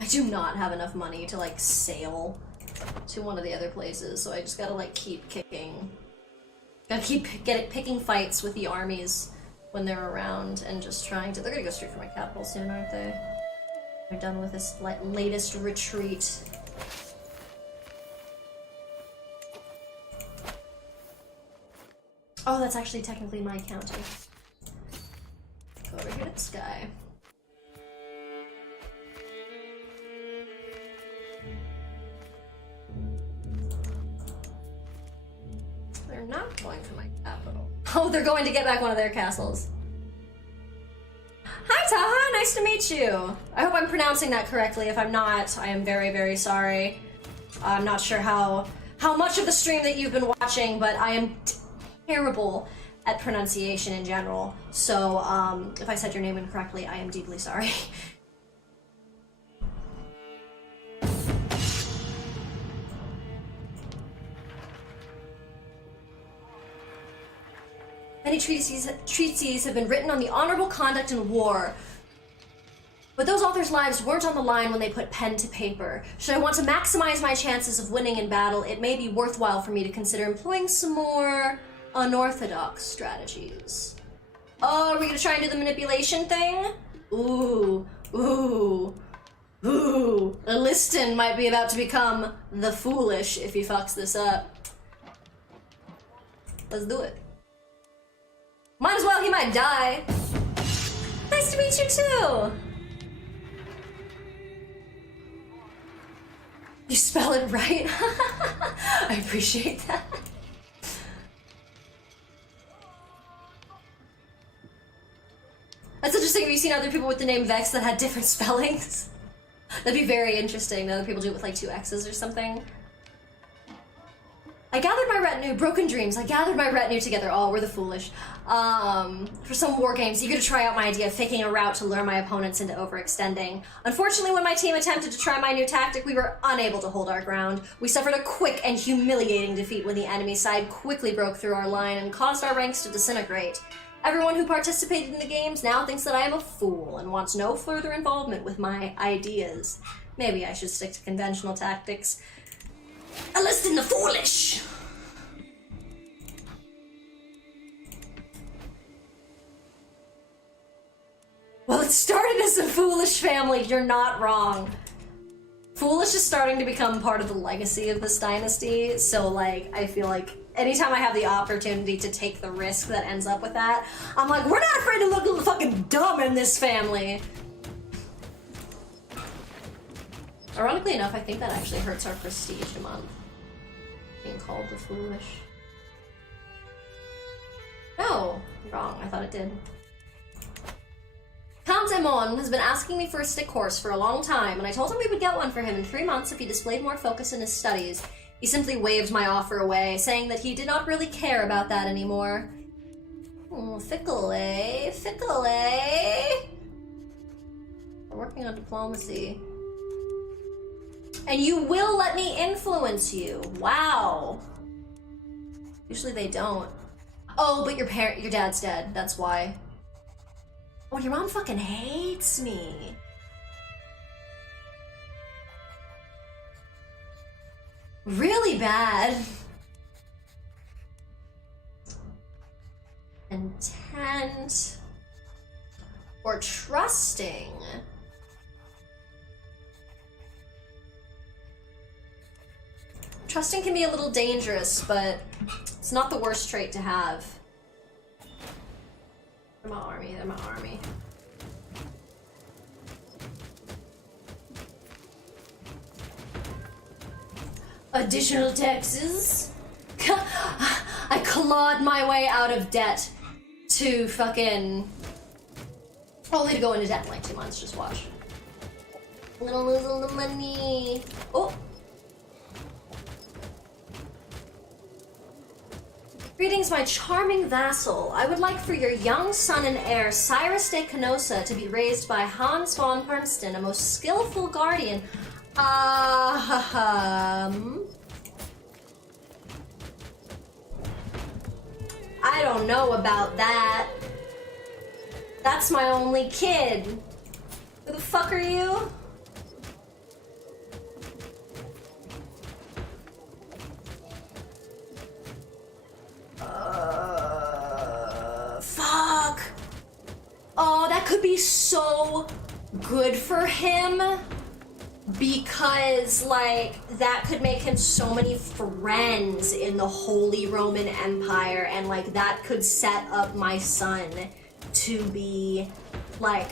I do not have enough money to, like, sail to one of the other places, so I just gotta, like, keep kicking. Gotta keep picking fights with the armies when they're around and just trying to... They're gonna go straight for my capital soon, aren't they? They're done with this, like, latest retreat. Oh, that's actually technically my county. Go over here to this guy. They're not going for my capital. Oh, they're going to get back one of their castles. Hi, Taha! Nice to meet you! I hope I'm pronouncing that correctly. If I'm not, I am very, very sorry. I'm not sure how much of the stream that you've been watching, but I am terrible at pronunciation in general. So, if I said your name incorrectly, I am deeply sorry. Many treatises have been written on the honorable conduct in war, but those authors' lives weren't on the line when they put pen to paper. Should I want to maximize my chances of winning in battle, it may be worthwhile for me to consider employing some more unorthodox strategies. Oh, are we gonna try and do the manipulation thing? Ooh. Liston might be about to become the foolish if he fucks this up. Let's do it. Might as well, he might die. Nice to meet you too! You spell it right? I appreciate that. That's interesting. Have you seen other people with the name Vex that had different spellings? That'd be very interesting. That other people do it with like 2 X's or something. I gathered my retinue, broken dreams. I gathered my retinue together. Oh, we're the foolish. For some war games, eager to try out my idea of faking a rout to lure my opponents into overextending. Unfortunately, when my team attempted to try my new tactic, we were unable to hold our ground. We suffered a quick and humiliating defeat when the enemy side quickly broke through our line and caused our ranks to disintegrate. Everyone who participated in the games now thinks that I am a fool and wants no further involvement with my ideas. Maybe I should stick to conventional tactics. Liston the foolish! Well, it started as a foolish family. You're not wrong. Foolish is starting to become part of the legacy of this dynasty, so, like, I feel like anytime I have the opportunity to take the risk that ends up with that, I'm like, we're not afraid to look fucking dumb in this family. Ironically enough, I think that actually hurts our prestige a month. Being called the foolish. No, wrong. I thought it did. Count Emon has been asking me for a stick horse for a long time, and I told him we would get one for him in 3 months if he displayed more focus in his studies. He simply waved my offer away, saying that he did not really care about that anymore. Oh, fickle, eh? Fickle, eh? We're working on diplomacy. And you will let me influence you. Wow. Usually they don't. Oh, but your dad's dead. That's why. Oh, your mom fucking hates me. Really bad. Intent. Or trusting. Trusting can be a little dangerous, but it's not the worst trait to have. They're my army, they're my army. Additional taxes? I clawed my way out of debt to fucking... Only to go into debt in like 2 months, just watch. I'm gonna lose all the money. Oh! Greetings, my charming vassal. I would like for your young son and heir, Cyrus de Canossa, to be raised by Hans von Pernston, a most skillful guardian. I don't know about that. That's my only kid. Who the fuck are you? Fuck. Oh, that could be so good for him. Because, like, that could make him so many friends in the Holy Roman Empire, and, like, that could set up my son to be, like,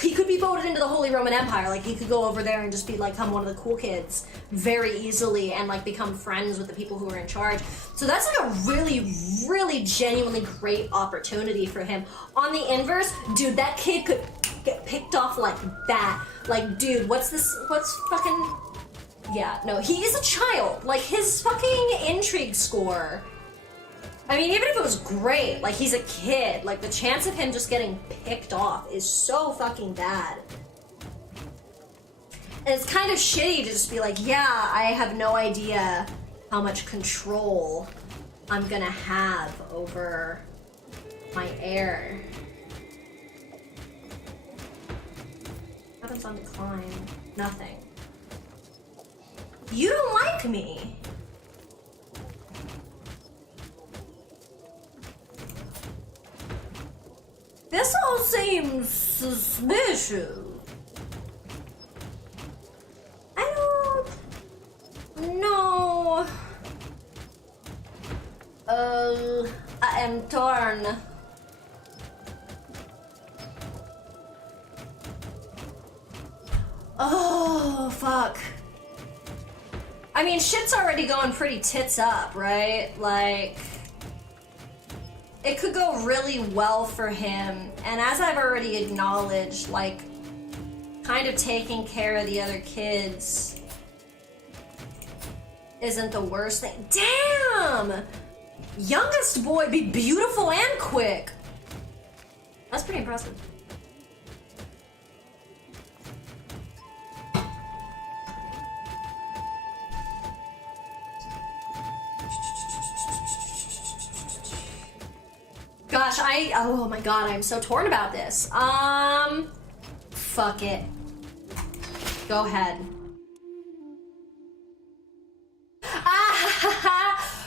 he could be voted into the Holy Roman Empire. Like, he could go over there and just become one of the cool kids very easily and, like, become friends with the people who are in charge. So that's, like, a really, really genuinely great opportunity for him. On the inverse, dude, that kid could get picked off like that. Like, dude, what's fucking... Yeah, no, he is a child. Like, his fucking intrigue score... I mean, even if it was great, like, he's a kid. Like, the chance of him just getting picked off is so fucking bad. And it's kind of shitty to just be like, yeah, I have no idea how much control I'm gonna have over my heir. What happens on decline? Nothing. You don't like me. This all seems suspicious. I don't know. I am torn. Oh, fuck. I mean, shit's already going pretty tits up, right? Like, it could go really well for him, and as I've already acknowledged, like, kind of taking care of the other kids isn't the worst thing. Damn! Youngest boy be beautiful and quick! That's pretty impressive. Gosh, oh my god, I'm so torn about this. Fuck it. Go ahead.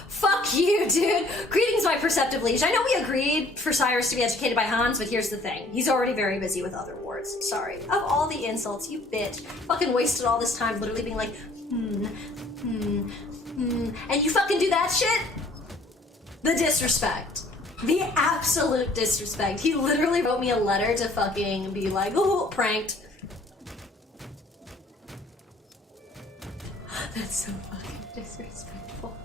Fuck you, dude. Greetings, my perceptive liege. I know we agreed for Cyrus to be educated by Hans, but here's the thing. He's already very busy with other wars. Sorry. Of all the insults, you bitch. Fucking wasted all this time literally being like, and you fucking do that shit? The disrespect. The absolute disrespect. He literally wrote me a letter to fucking be like, oh, pranked. That's so fucking disrespectful.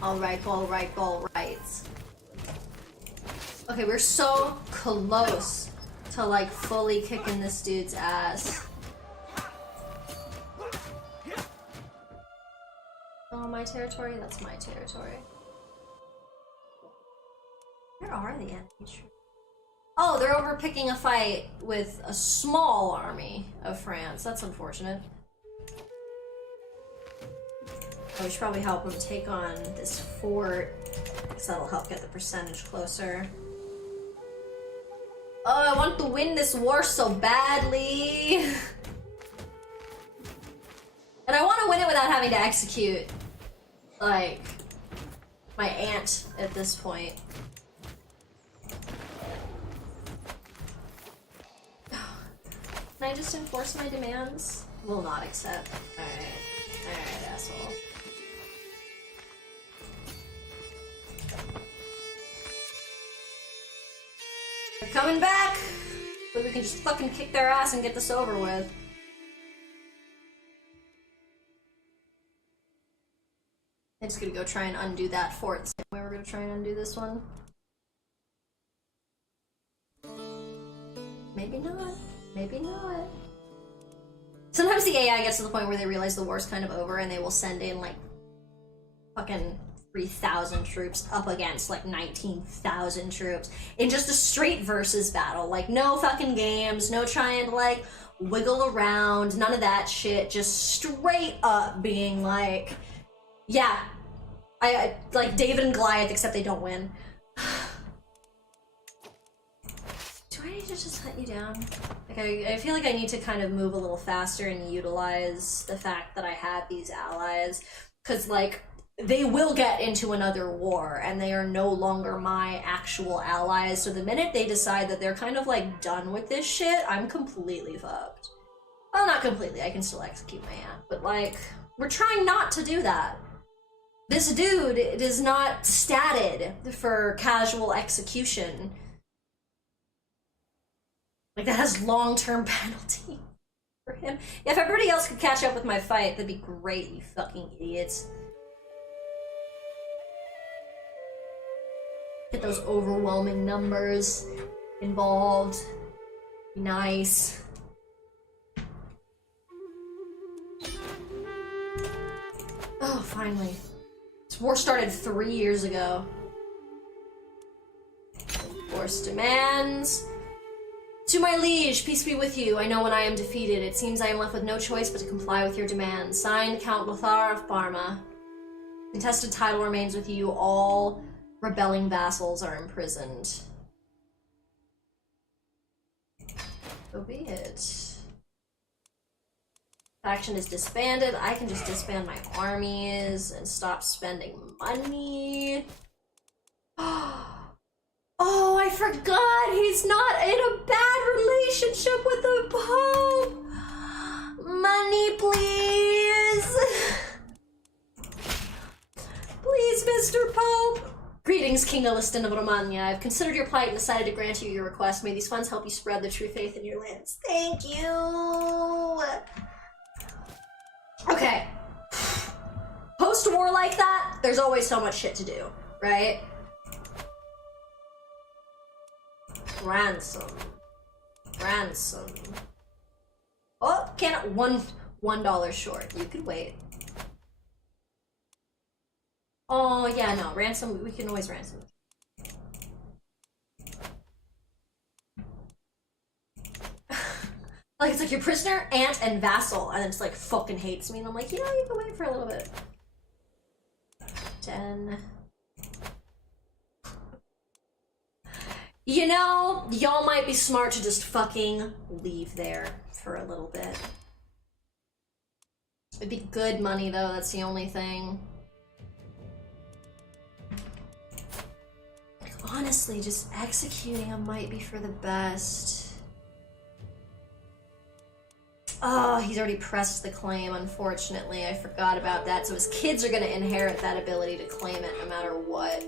Alright, alright, alright. Okay, we're so close to like fully kicking this dude's ass. Oh, my territory? That's my territory. Where are the enemy troops? Oh, they're over picking a fight with a small army of France. That's unfortunate. Oh, we should probably help him take on this fort, because that'll help get the percentage closer. Oh, I want to win this war so badly. And I want to win it without having to execute, like, my aunt at this point. Can I just enforce my demands? Will not accept. Alright, asshole. They're coming back! But we can just fucking kick their ass and get this over with. I'm just gonna go try and undo that fort. Same way we're gonna try and undo this one. Maybe not. Maybe not. Sometimes the AI gets to the point where they realize the war's kind of over and they will send in like fucking 3,000 troops up against like 19,000 troops in just a straight versus battle. Like no fucking games, no trying to like wiggle around, none of that shit. Just straight up being like, yeah, I like David and Goliath, except they don't win. Do I need to just hunt you down? Like, I feel like I need to kind of move a little faster and utilize the fact that I have these allies. Because, like, they will get into another war, and they are no longer my actual allies. So the minute they decide that they're kind of, like, done with this shit, I'm completely fucked. Well, not completely. I can still execute my aunt. But, like, we're trying not to do that. This dude is not statted for casual execution. Like, that has long-term penalty for him. If everybody else could catch up with my fight, that'd be great, you fucking idiots. Get those overwhelming numbers involved. Be nice. Oh, finally. This war started 3 years ago. Force demands. To my liege, peace be with you. I know when I am defeated, it seems I am left with no choice but to comply with your demands. Signed, Count Lothar of Parma. Contested title remains with you. All rebelling vassals are imprisoned. So be it. Faction is disbanded. I can just disband my armies and stop spending money. Oh, I forgot! He's not in a bad relationship with the Pope! Money, please! Please, Mr. Pope! Greetings, King Elistin of Romagna. I've considered your plight and decided to grant you your request. May these funds help you spread the true faith in your lands. Thank you! Okay. Post-war like that, there's always so much shit to do, right? Ransom. Oh, can't $1 short. You could wait. Oh yeah, no, ransom. We can always ransom. Like it's like your prisoner, aunt, and vassal, and then just like fucking hates me, and I'm like, you know, you can wait for a little bit. 10. You know, y'all might be smart to just fucking leave there for a little bit. It'd be good money though, that's the only thing. Like, honestly, just executing him might be for the best. Oh, he's already pressed the claim, unfortunately. I forgot about that. So his kids are gonna inherit that ability to claim it no matter what.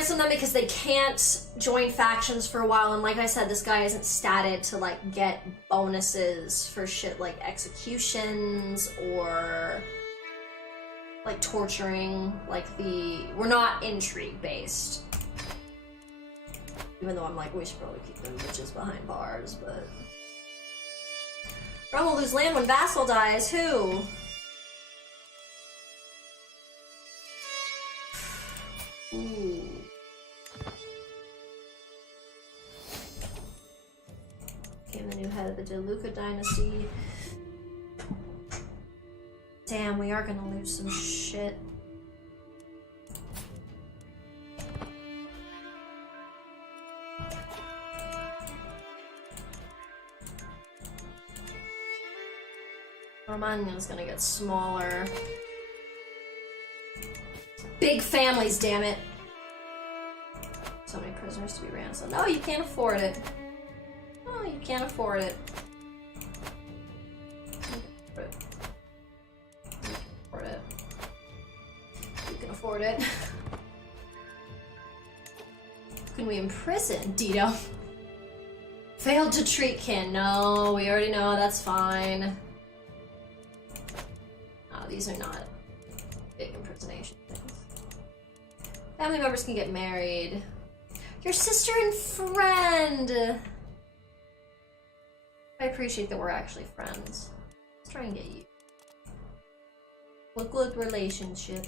ransom them because they can't join factions for a while, and like I said, this guy isn't statted to like get bonuses for shit like executions or like torturing, like we're not intrigue based. Even though I'm like, we should probably keep them bitches behind bars, but... Realm will lose land when vassal dies, who? Ooh. Became the new head of the DeLuca Dynasty. Damn, we are gonna lose some shit. Romania's gonna get smaller. Big families, damn it. So many prisoners to be ransomed. No, you can't afford it. Oh, you can't afford it. You can afford it. Can we imprison Dito? Failed to treat kin. No, we already know, that's fine. Oh, these are not big impersonation things. Family members can get married. Your sister and friend! I appreciate that we're actually friends. Let's try and get you. A good relationship.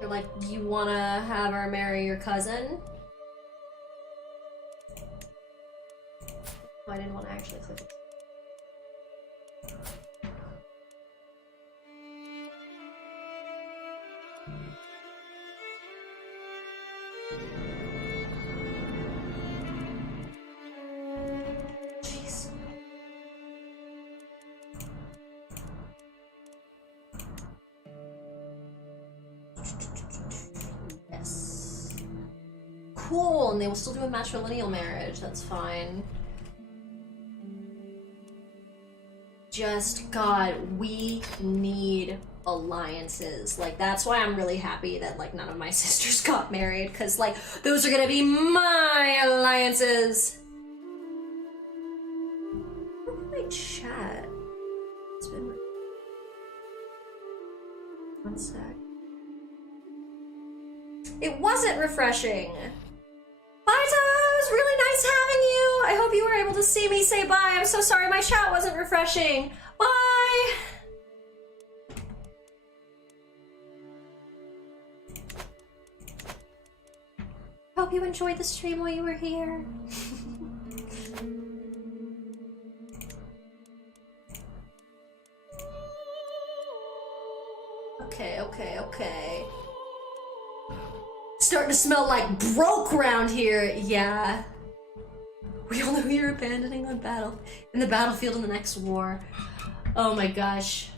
You're like, you wanna have her marry your cousin? Oh, I didn't want to actually click it. Jeez. Yes. Cool, and they will still do a matrilineal marriage, that's fine. Just, God, we need alliances. Like, that's why I'm really happy that, like, none of my sisters got married, because, like, those are gonna be my alliances. Look at my chat. It's been... One sec. It wasn't refreshing. Bye, Toes! Really nice having you! I hope you were able to see me say bye. I'm so sorry my chat wasn't refreshing. Bye! Hope you enjoyed the stream while you were here. Okay. Starting to smell like broke around here. Yeah. We all know who you're abandoning in the battlefield in the next war. Oh my gosh.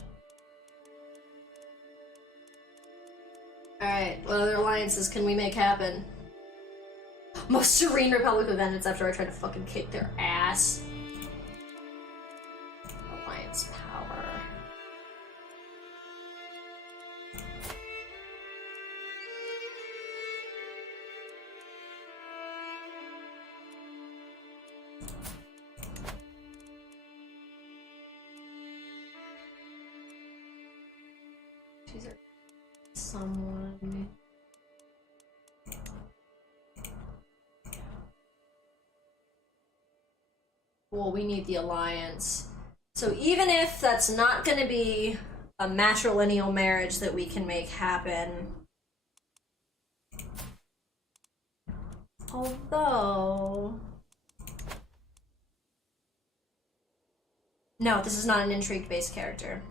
Alright, what other alliances can we make happen? Most serene Republic of Vengeance after I tried to fucking kick their ass. Alliance power. Someone. Well, we need the alliance. So even if that's not going to be a matrilineal marriage that we can make happen. Although... No, this is not an intrigue-based character.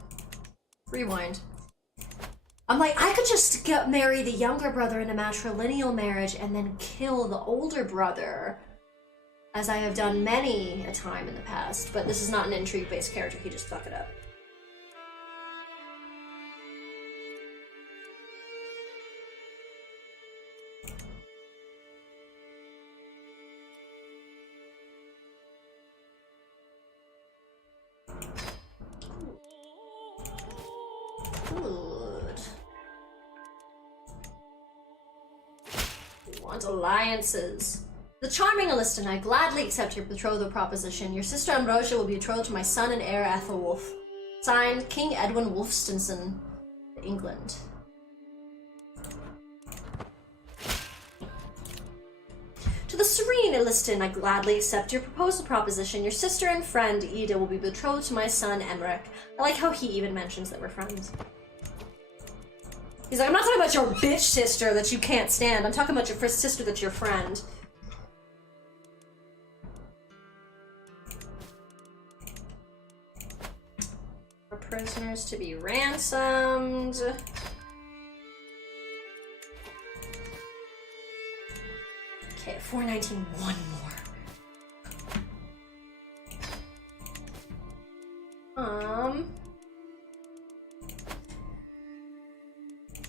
Rewind. I'm like, I could just marry the younger brother in a matrilineal marriage and then kill the older brother, as I have done many a time in the past, but this is not an intrigue-based character, he just fucked it up. Ooh. want alliances. The charming Aliston, I gladly accept your betrothal proposition. Your sister Ambrosia will be betrothed to my son and heir Ethelwulf. Signed, King Edwin Wolfstenson, England. To the serene Aliston, I gladly accept your proposal proposition. Your sister and friend Ida will be betrothed to my son Emmerich. I like how he even mentions that we're friends. He's like, I'm not talking about your bitch sister that you can't stand. I'm talking about your first sister that's your friend. For prisoners to be ransomed. Okay, 419, one more.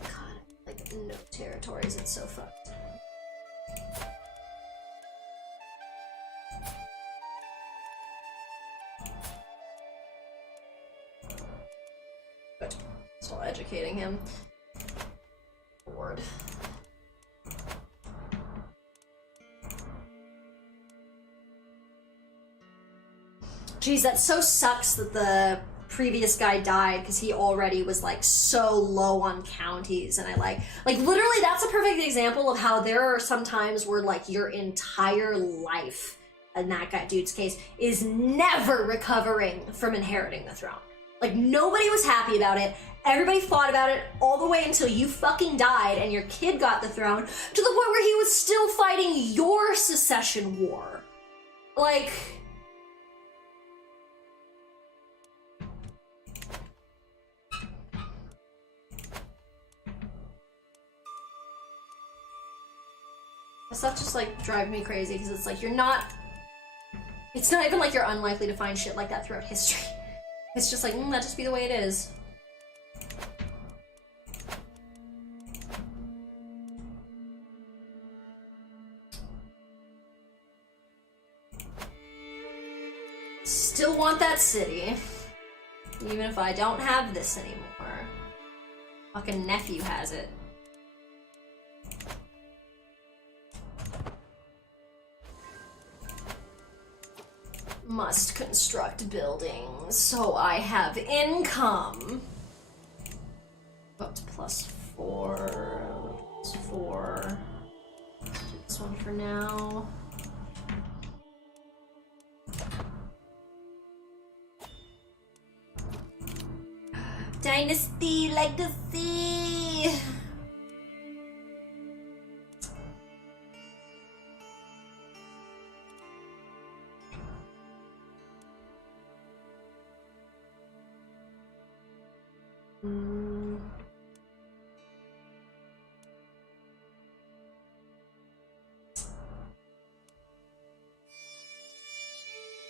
God, like, no territories, it's so fucked. Good. Still educating him. Bored. Geez, that so sucks that the previous guy died because he already was like so low on counties, and I like literally that's a perfect example of how there are some times where like your entire life, in that guy dude's case, is never recovering from inheriting the throne. Like nobody was happy about it. Everybody fought about it all the way until you fucking died and your kid got the throne, to the point where he was still fighting your secession war. Like, stuff just like drives me crazy because it's like it's not even like you're unlikely to find shit like that throughout history. It's just like, that just be the way it is. Still want that city, even if I don't have this anymore. Fucking nephew has it. Must construct buildings so I have income. Up to +4. +4. Do this one for now. Dynasty Legacy.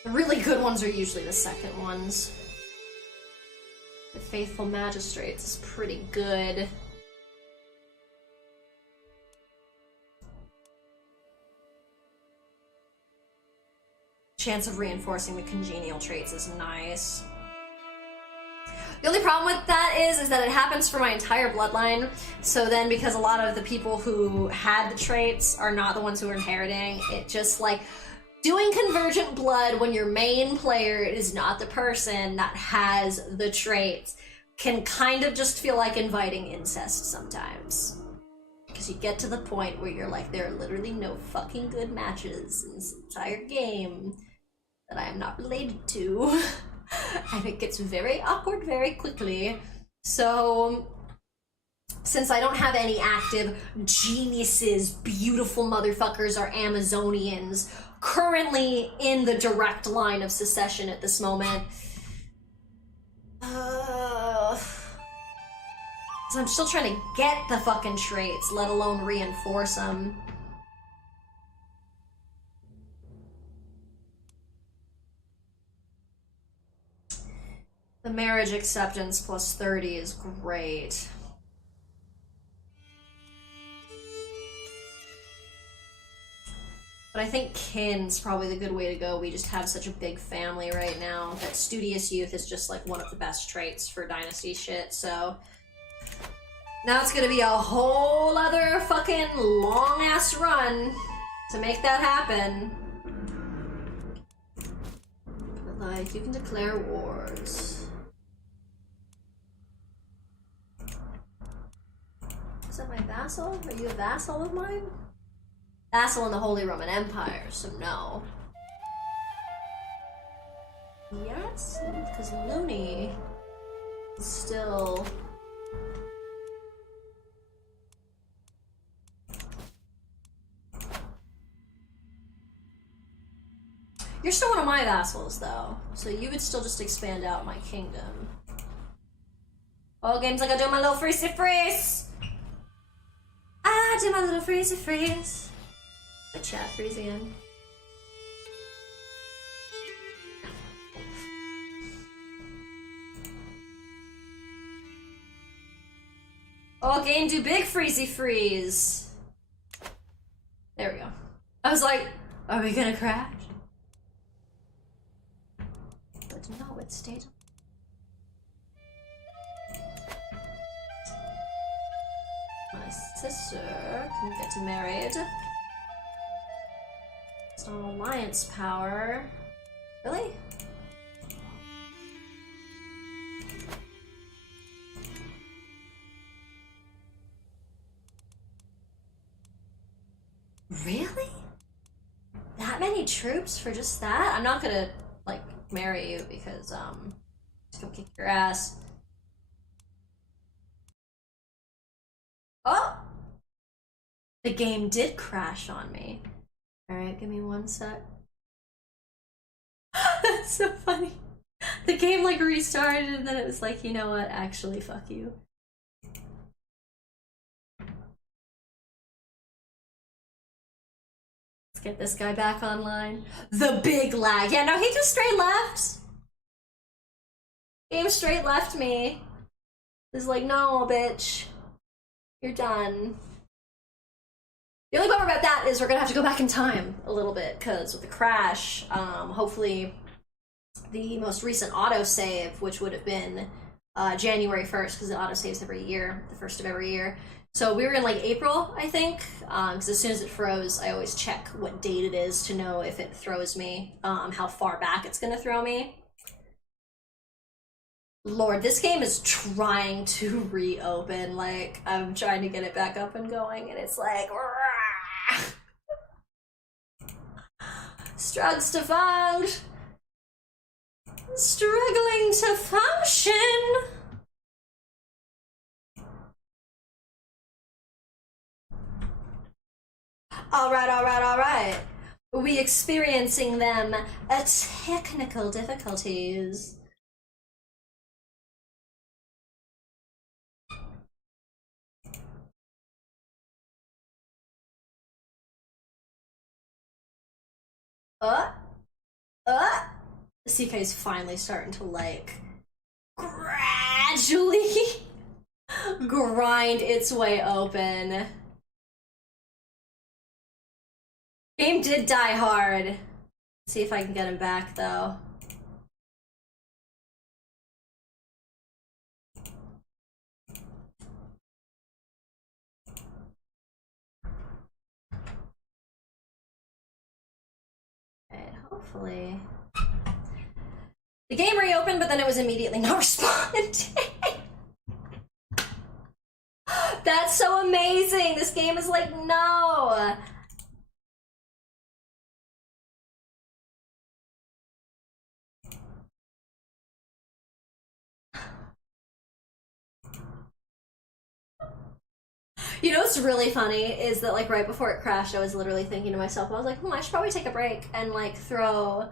The really good ones are usually the second ones. The Faithful Magistrates is pretty good. Chance of reinforcing the congenial traits is nice. The only problem with that is that it happens for my entire bloodline, so then because a lot of the people who had the traits are not the ones who are inheriting, it just like, doing convergent blood when your main player is not the person that has the traits can kind of just feel like inviting incest sometimes. Because you get to the point where you're like, there are literally no fucking good matches in this entire game that I am not related to. And it gets very awkward very quickly. So, since I don't have any active geniuses, beautiful motherfuckers, or Amazonians currently in the direct line of secession at this moment, so I'm still trying to get the fucking traits, let alone reinforce them. The marriage acceptance +30 is great. But I think kin's probably the good way to go. We just have such a big family right now that studious youth is just like one of the best traits for dynasty shit, so Now it's gonna be a whole other fucking long-ass run to make that happen. But like, you can declare wars. Is that my vassal? Are you a vassal of mine? Vassal in the Holy Roman Empire, so no. Yes, because Looney is still... You're still one of my vassals, though, so you would still just expand out my kingdom. Oh, game's like I do my little freezy freeze! I do my little freezy freeze. My chat freeze again. Oh, game do big freezy freeze. There we go. I was like, are we gonna crash? But no, it stayed. My sister can get married. It's not alliance power. Really? Really? That many troops for just that? I'm not gonna, like, marry you because, just gonna kick your ass. Oh! The game did crash on me. Alright, give me one sec. That's so funny. The game, like, restarted and then it was like, you know what? Actually, fuck you. Let's get this guy back online. The big lag. Yeah, no, he just straight left. Game straight left me. It's like, no, bitch. You're done. The only bummer about that is we're gonna have to go back in time a little bit, because with the crash, hopefully the most recent autosave, which would have been January 1st, because it autosaves every year, the first of every year. So we were in like April, I think, because as soon as it froze, I always check what date it is to know if it throws me, how far back it's gonna throw me. Lord, this game is trying to reopen. Like, I'm trying to get it back up and going, and it's like, struggles to function. Struggling to function. Alright. We experiencing them technical difficulties. The CK is finally starting to, like, gradually grind its way open. Game did die hard. Let's see if I can get him back, though. Alright, hopefully. The game reopened, but then it was immediately not responding. That's so amazing! This game is like, no! You know what's really funny is that, like, right before it crashed, I was literally thinking to myself, I was like, I should probably take a break and, like, throw,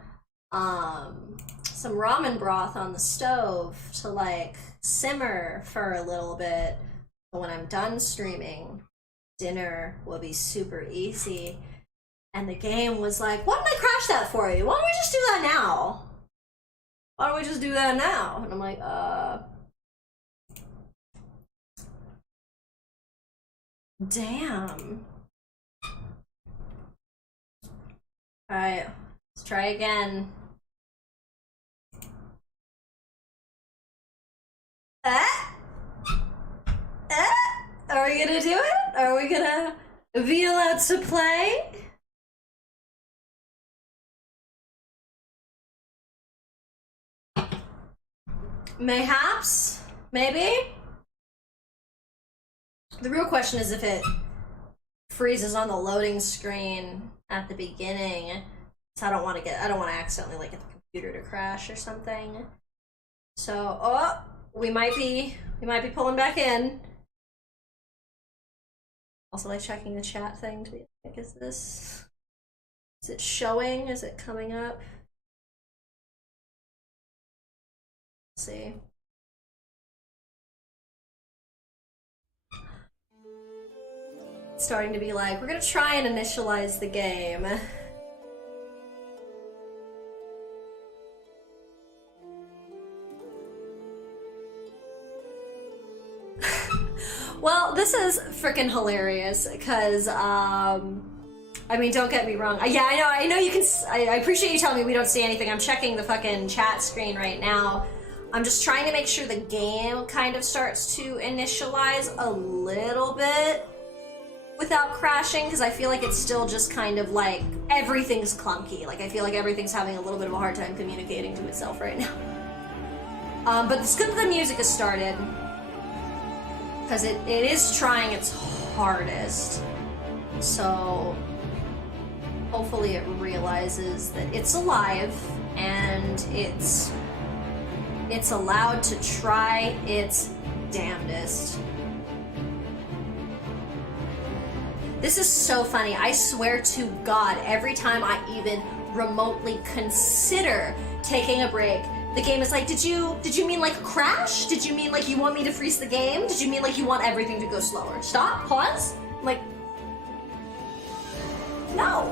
some ramen broth on the stove to, like, simmer for a little bit. But when I'm done streaming, dinner will be super easy. And the game was like, why didn't I crash that for you? Why don't we just do that now? Why don't we just do that now? And I'm like, damn. Alright, let's try again. Are we gonna do it? Are we gonna be allowed to play? Mayhaps? Maybe? The real question is if it freezes on the loading screen at the beginning. So I don't want to accidentally like get the computer to crash or something. So, oh, we might be pulling back in. Also, like checking the chat thing to be like, is it showing? Is it coming up? Let's see. It's starting to be like, we're gonna try and initialize the game. Well, this is freaking hilarious because, I mean, don't get me wrong. Yeah, I know you can. I appreciate you telling me we don't see anything. I'm checking the fucking chat screen right now. I'm just trying to make sure the game kind of starts to initialize a little bit without crashing, because I feel like it's still just kind of like everything's clunky. Like I feel like everything's having a little bit of a hard time communicating to itself right now. But it's good that the music has started, because it is trying its hardest. So hopefully it realizes that it's alive and it's allowed to try its damnedest. This is so funny. I swear to God, every time I even remotely consider taking a break, the game is like, did you mean like crash? Did you mean like you want me to freeze the game? Did you mean like you want everything to go slower? Stop, pause. I'm like, no.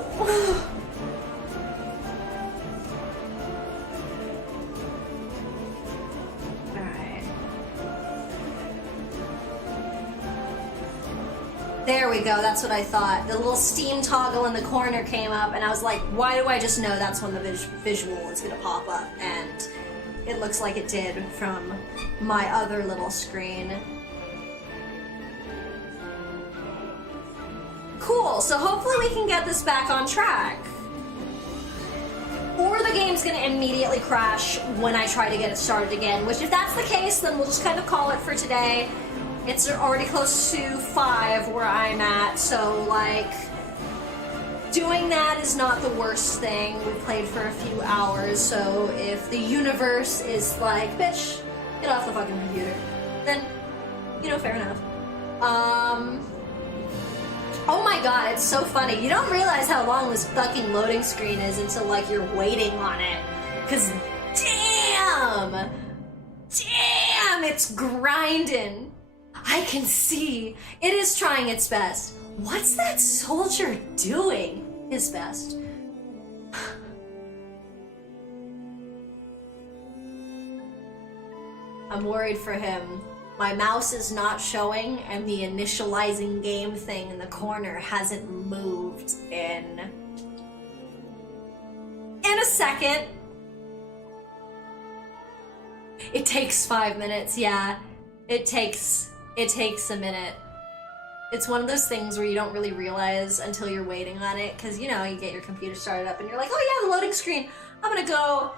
There we go, that's what I thought. The little Steam toggle in the corner came up, and I was like, why do I just know that's when the visual is gonna pop up? And it looks like it did from my other little screen. Cool, so hopefully we can get this back on track. Or the game's gonna immediately crash when I try to get it started again, which if that's the case, then we'll just kind of call it for today. It's already close to 5 where I'm at, so like, doing that is not the worst thing. We played for a few hours, so if the universe is like, bitch, get off the fucking computer, then, you know, fair enough. Oh my god, it's so funny. You don't realize how long this fucking loading screen is until like you're waiting on it. Cause damn, it's grinding. I can see it is trying its best. What's that soldier doing his best? I'm worried for him. My mouse is not showing, and the initializing game thing in the corner hasn't moved in a second. It takes 5 minutes, yeah. It takes a minute. It's one of those things where you don't really realize until you're waiting on it, because, you know, you get your computer started up and you're like, oh yeah, the loading screen. I'm gonna go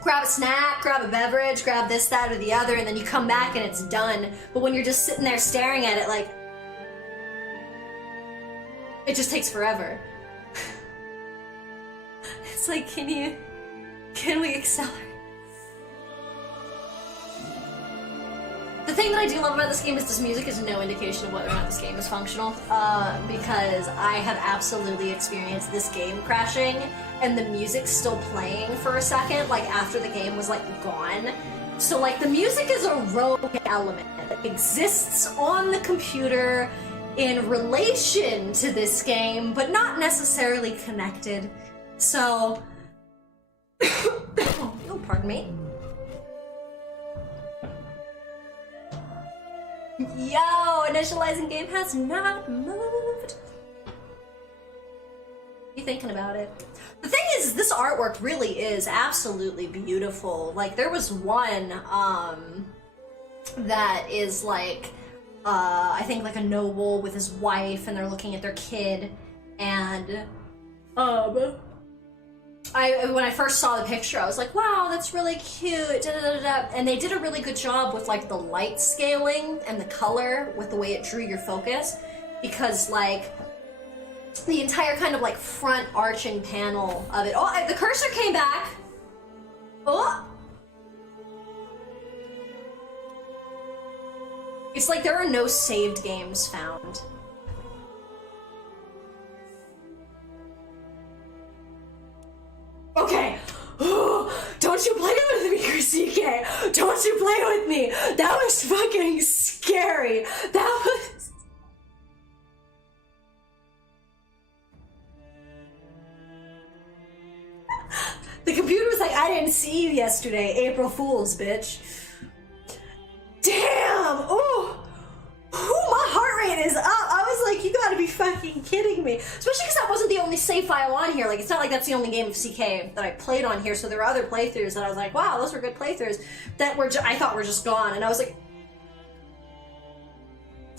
grab a snack, grab a beverage, grab this, that, or the other, and then you come back and it's done. But when you're just sitting there staring at it, like, it just takes forever. It's like, can we accelerate? The thing that I do love about this game is this music is no indication of whether or not this game is functional, because I have absolutely experienced this game crashing and the music still playing for a second, like after the game was like gone. So like the music is a rogue element that exists on the computer in relation to this game, but not necessarily connected. So, oh, pardon me. Yo, initializing game has not moved. You thinking about it? The thing is, this artwork really is absolutely beautiful. Like, there was one, that is like I think like a noble with his wife, and they're looking at their kid, and when I first saw the picture, I was like, wow, that's really cute, da, da, da, da. And they did a really good job with like the light scaling and the color with the way it drew your focus, because like the entire kind of like front arching panel of it. Oh, the cursor came back. Oh. It's like there are no saved games found. Okay. Don't you play with me, CK. Don't you play with me. That was fucking scary. That was... The computer was like, I didn't see you yesterday. April Fool's, bitch. Damn! Oh! My heart rate is up! I was like, you gotta be fucking kidding me. Especially because that wasn't the only save file on here. Like, it's not like that's the only game of CK that I played on here, so there were other playthroughs that I was like, wow, those were good playthroughs that were I thought were just gone, and I was like...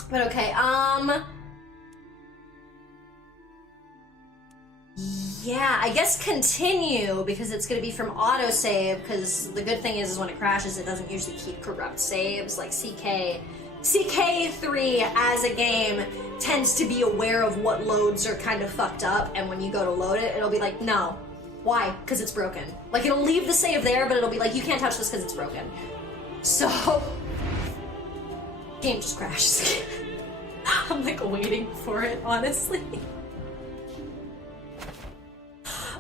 But okay, yeah, I guess continue, because it's going to be from autosave, because the good thing is when it crashes, it doesn't usually keep corrupt saves, like CK3 as a game tends to be aware of what loads are kind of fucked up, and when you go to load it, it'll be like, no. Why? Because it's broken. Like, it'll leave the save there, but it'll be like, you can't touch this because it's broken. So... game just crashes. I'm like waiting for it, honestly.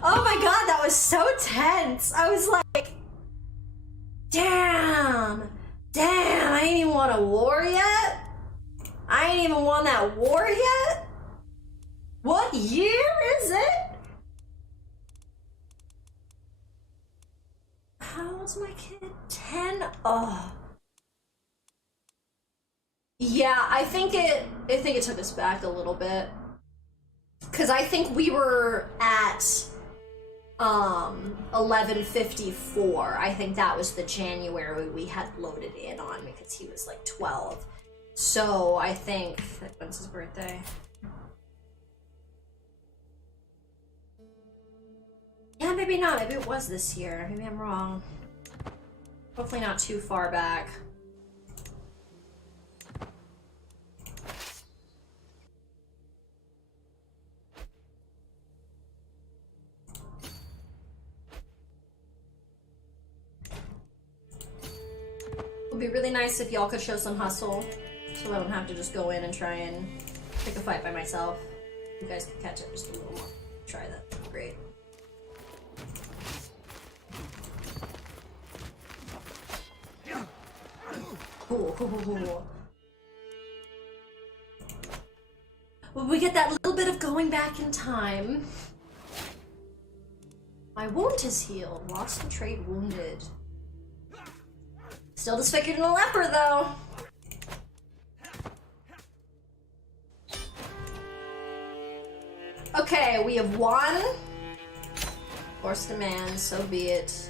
Oh my god, that was so tense. I was like, damn, I ain't even won a war yet. I ain't even won that war yet. What year is it? How old's my kid? 10? Oh. Yeah, I think it took us back a little bit. Cause I think we were at 1154. I think that was the January we had loaded in on because he was like 12. So I think when's his birthday? Yeah, maybe not. Maybe it was this year. Maybe I'm wrong. Hopefully not too far back. It would be really nice if y'all could show some hustle, so I don't have to just go in and try and pick a fight by myself. You guys can catch up just a little more. Try that. Great. Cool. Well, we get that little bit of going back in time. My wound is healed. Lost the trait wounded. Still disfigured in a leper, though. Okay, we have won. Forced demand, so be it.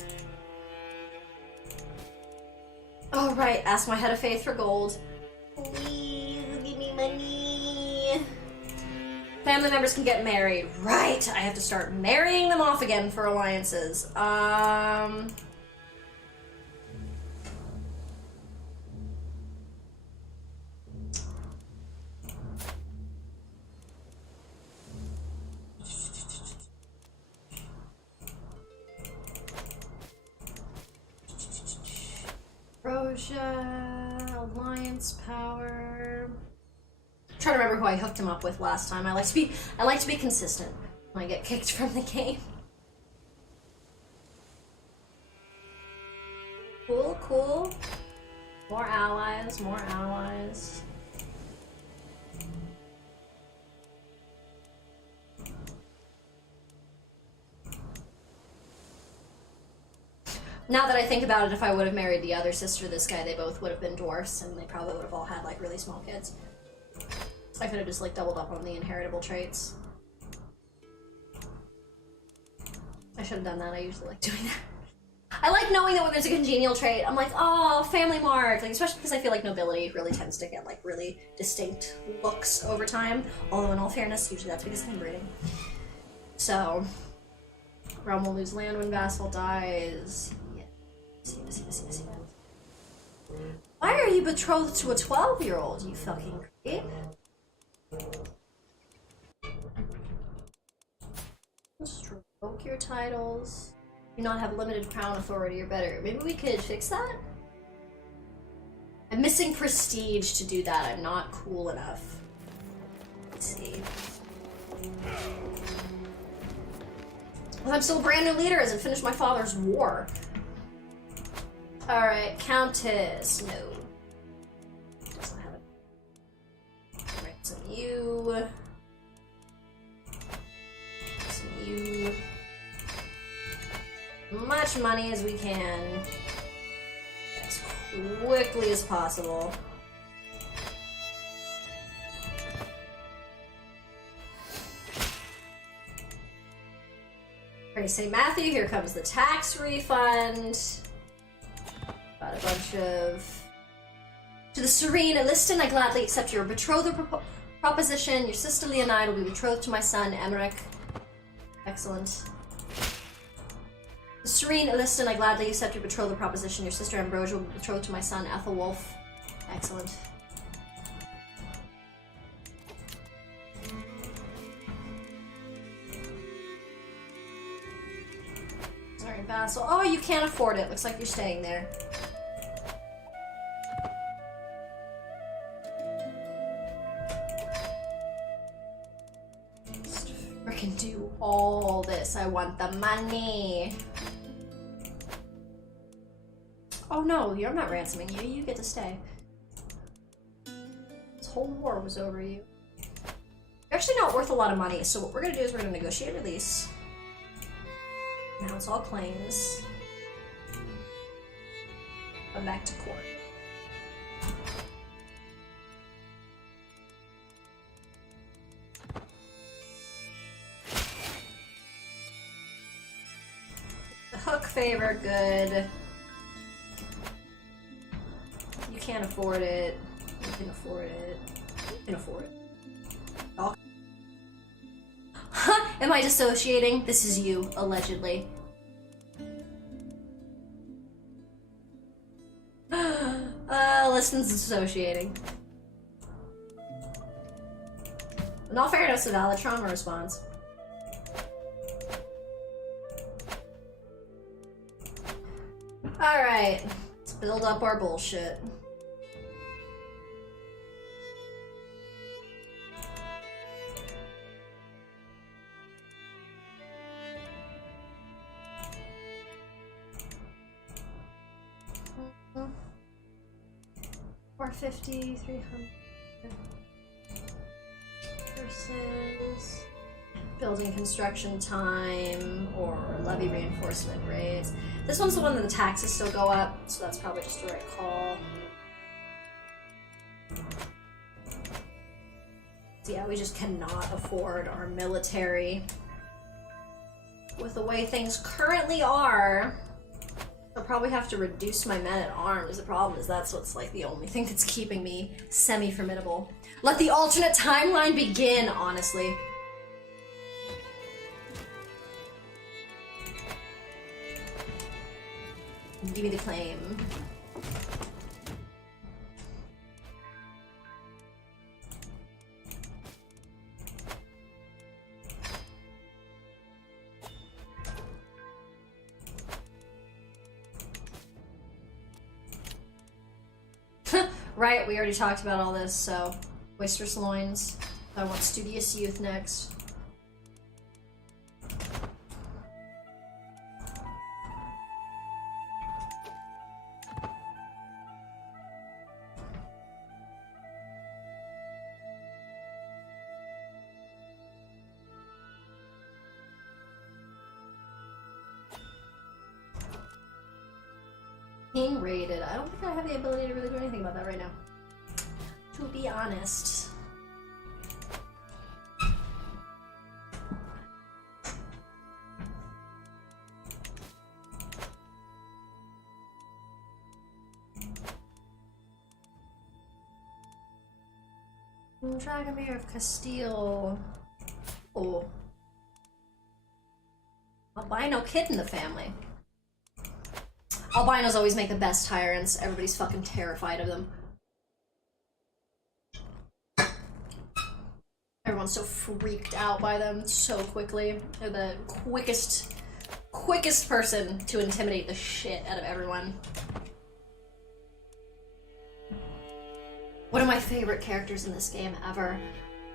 Oh, right, ask my head of faith for gold. Please, give me money. Family members can get married. Right, I have to start marrying them off again for alliances. Roja, alliance power. I'm trying to remember who I hooked him up with last time. I like to be consistent when I get kicked from the game. Cool. More allies. Now that I think about it, if I would have married the other sister to this guy, they both would have been dwarfs, and they probably would have all had, like, really small kids. I could have just, like, doubled up on the inheritable traits. I should have done that. I usually like doing that. I like knowing that when there's a congenial trait, I'm like, oh, family mark. Like, especially because I feel like nobility really tends to get like really distinct looks over time. Although in all fairness, usually that's because of inbreeding. So, realm will lose land when vassal dies. Yes. Why are you betrothed to a 12-year-old, you fucking creep? Just revoke your titles. Do not have limited crown authority or better. Maybe we could fix that? I'm missing prestige to do that. I'm not cool enough. Let's see. Well, I'm still a brand new leader as I finish my father's war. Alright, Countess. No. Doesn't have it. Ransom you. Ransom you. Much money as we can. As quickly as possible. Alright, say Matthew, here comes the tax refund. Got a bunch of... To the serene Liston, I gladly accept your betrothal proposition. Your sister Leonide will be betrothed to my son, Emmerich. Excellent. The serene Liston, I gladly accept your betrothal proposition. Your sister Ambrosia will be betrothed to my son, Ethelwulf. Excellent. Sorry, vassal. Oh, you can't afford it. Looks like you're staying there. Frickin' do all this. I want the money. Oh no, you're not ransoming you. You get to stay. This whole war was over you. You're actually not worth a lot of money, so what we're gonna do is we're gonna negotiate a release. Now it's all claims. Come back to court. The hook favor, good. You can't afford it. You can afford it. You can afford it. Oh. Am I dissociating? This is you, allegedly. Liston's dissociating. In all fairness, a valid trauma response. Alright, let's build up our bullshit. Mm-hmm. 450, 300 versus building construction time or levy reinforcement rates. This one's the one that the taxes still go up, so that's probably just the right call. So yeah, we just cannot afford our military. With the way things currently are, I'll probably have to reduce my men at arms. The problem is that's what's like the only thing that's keeping me semi-formidable. Let the alternate timeline begin, honestly. Give me the claim. Right, we already talked about all this, so Boisterous Loins. I want Studious Youth next. Being raided. I don't think I have the ability to really do anything about that right now. To be honest. Dragomir of Castile. Oh. Albino kid in the family. Albinos always make the best tyrants. Everybody's fucking terrified of them. Everyone's so freaked out by them so quickly. They're the quickest person to intimidate the shit out of everyone. One of my favorite characters in this game ever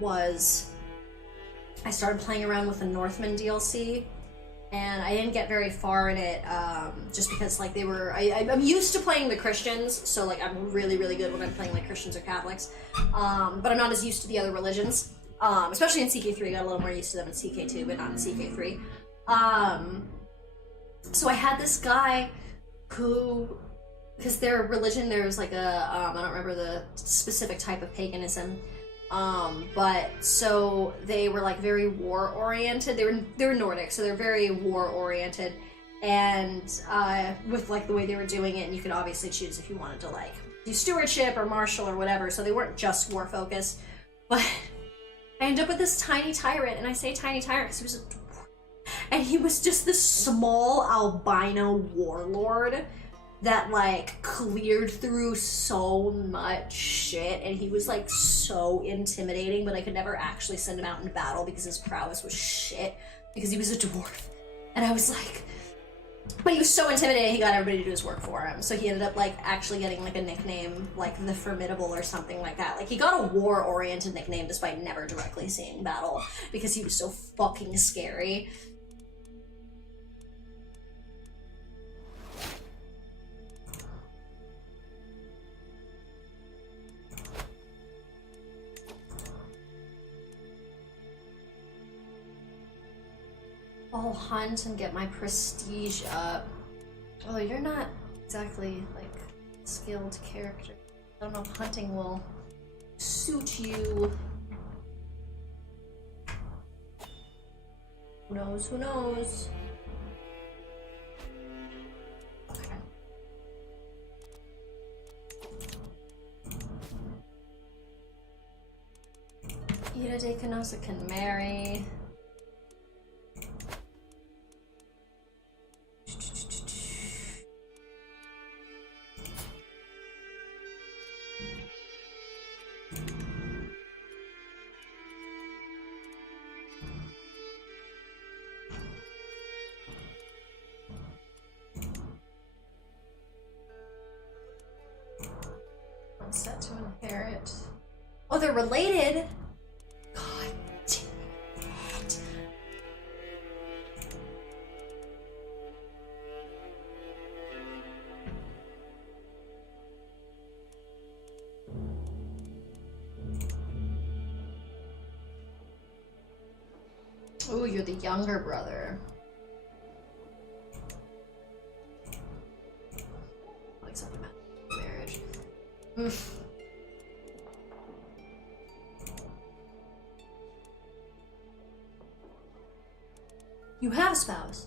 was... I started playing around with the Northman DLC, and I didn't get very far in it, just because, like, they were... I'm used to playing the Christians, so, like, I'm really, really good when I'm playing, like, Christians or Catholics, but I'm not as used to the other religions, especially in CK3. I got a little more used to them in CK2, but not in CK3. So I had this guy who... Because their religion, there was like a, I don't remember the specific type of paganism, but so they were like very war-oriented. They were Nordic, so they're very war-oriented, and with like the way they were doing it, and you could obviously choose if you wanted to like do stewardship or martial or whatever, so they weren't just war-focused. But I ended up with this tiny tyrant, and I say tiny tyrant because he was a dwarf, and he was just this small albino warlord that like cleared through so much shit, and he was like so intimidating, but I could never actually send him out into battle because his prowess was shit, because he was a dwarf. And I was like, but he was so intimidating, he got everybody to do his work for him, so he ended up like actually getting like a nickname like the Formidable or something like that. Like he got a war-oriented nickname despite never directly seeing battle, because he was so fucking scary. I'll hunt and get my prestige up. Although you're not exactly like a skilled character. I don't know if hunting will suit you. Who knows? Who knows? Okay. Ida de Canosa can marry. Set to inherit. Oh, they're related? God damn it. Ooh, you're the younger brother. Like something about marriage. You have a spouse.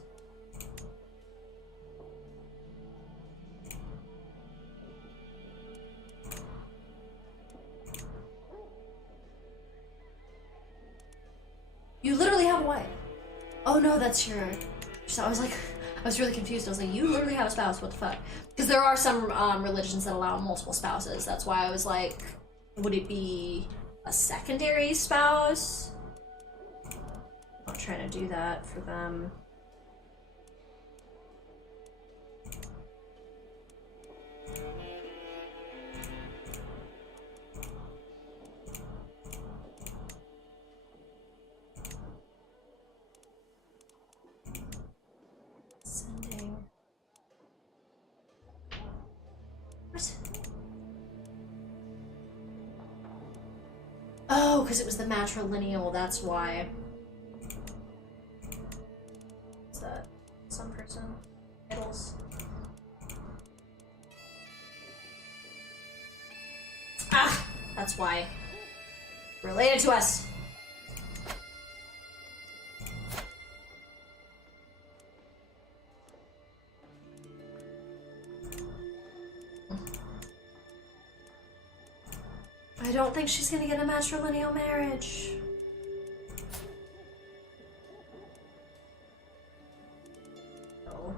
You literally have a wife. Oh no, that's your... So I was like, I was really confused. I was like, you literally have a spouse, what the fuck? Because there are some religions that allow multiple spouses. That's why I was like, would it be a secondary spouse? I'm not trying to do that for them. Sending. What? Oh, because it was the matrilineal, that's why. Is that some person? Idols. Ah! That's why. Related to us. I don't think she's gonna get a matrilineal marriage. Oh.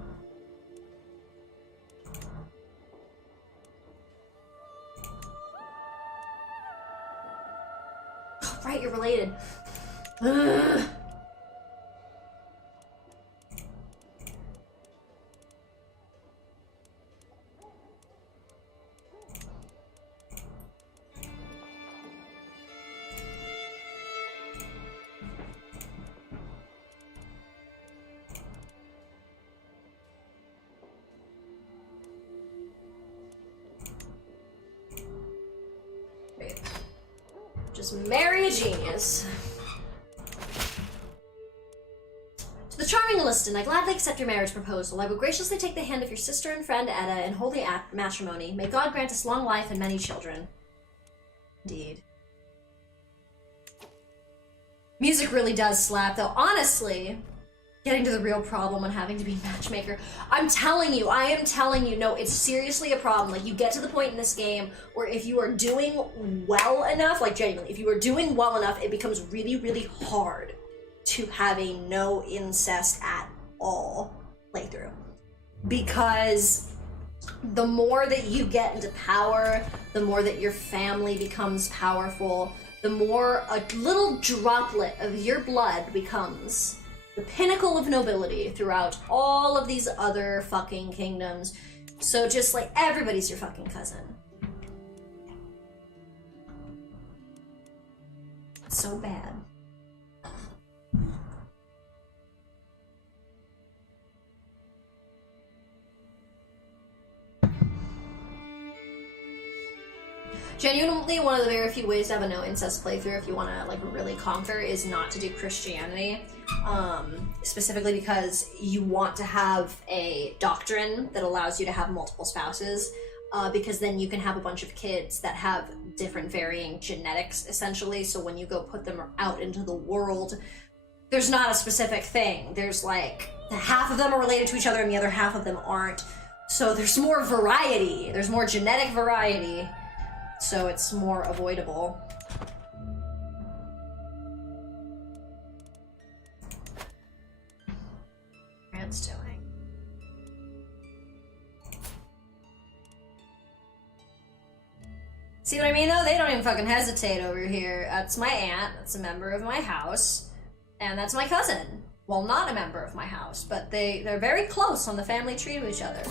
Oh, right, you're related. Ugh. Just marry a genius. To the charming Liston, I gladly accept your marriage proposal. I will graciously take the hand of your sister and friend Etta in holy matrimony. May God grant us long life and many children. Indeed. Music really does slap, though. Honestly, getting to the real problem on having to be matchmaker. I am telling you, no, it's seriously a problem. Like, you get to the point in this game where if you are doing well enough, like genuinely, if you are doing well enough, it becomes really, really hard to have a no incest at all playthrough. Because the more that you get into power, the more that your family becomes powerful, the more a little droplet of your blood becomes the pinnacle of nobility throughout all of these other fucking kingdoms. So just like, everybody's your fucking cousin. It's so bad. Genuinely, one of the very few ways to have a no incest playthrough, if you want to like really conquer, is not to do Christianity. Specifically because you want to have a doctrine that allows you to have multiple spouses, because then you can have a bunch of kids that have different varying genetics, essentially. So when you go put them out into the world, there's not a specific thing. There's like, half of them are related to each other and the other half of them aren't. So there's more variety. There's more genetic variety. So it's more avoidable. Grant's doing. See what I mean, though? They don't even fucking hesitate over here. That's my aunt, that's a member of my house, and that's my cousin. Well, not a member of my house, but they're very close on the family tree to each other.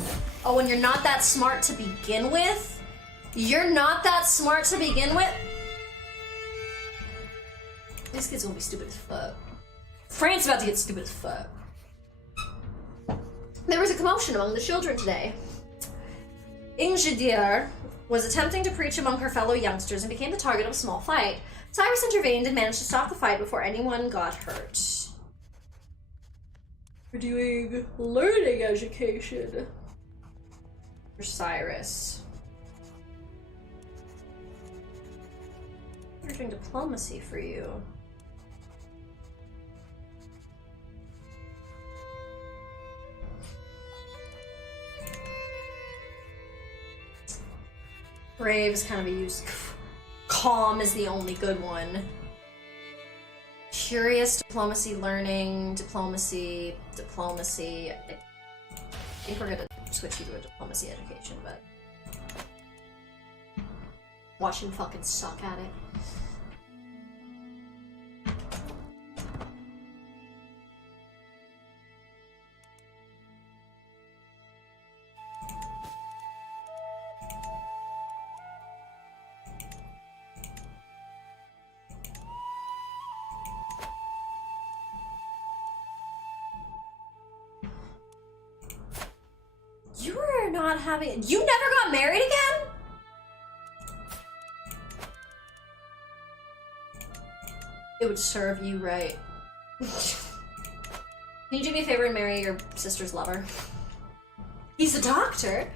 Oh, and you're not that smart to begin with? You're not that smart to begin with? This kid's gonna be stupid as fuck. Frank's about to get stupid as fuck. There was a commotion among the children today. Ingenieur was attempting to preach among her fellow youngsters and became the target of a small fight. Cyrus intervened and managed to stop the fight before anyone got hurt. We're doing learning education for Cyrus. We're doing diplomacy for you. Brave is kind of a use. Calm is the only good one. Curious, diplomacy, learning, diplomacy. I think we're gonna switch you to a diplomacy education, but watch him fucking suck at it. You are not having. You never got married again? It would serve you right. Can you do me a favor and marry your sister's lover? He's a doctor.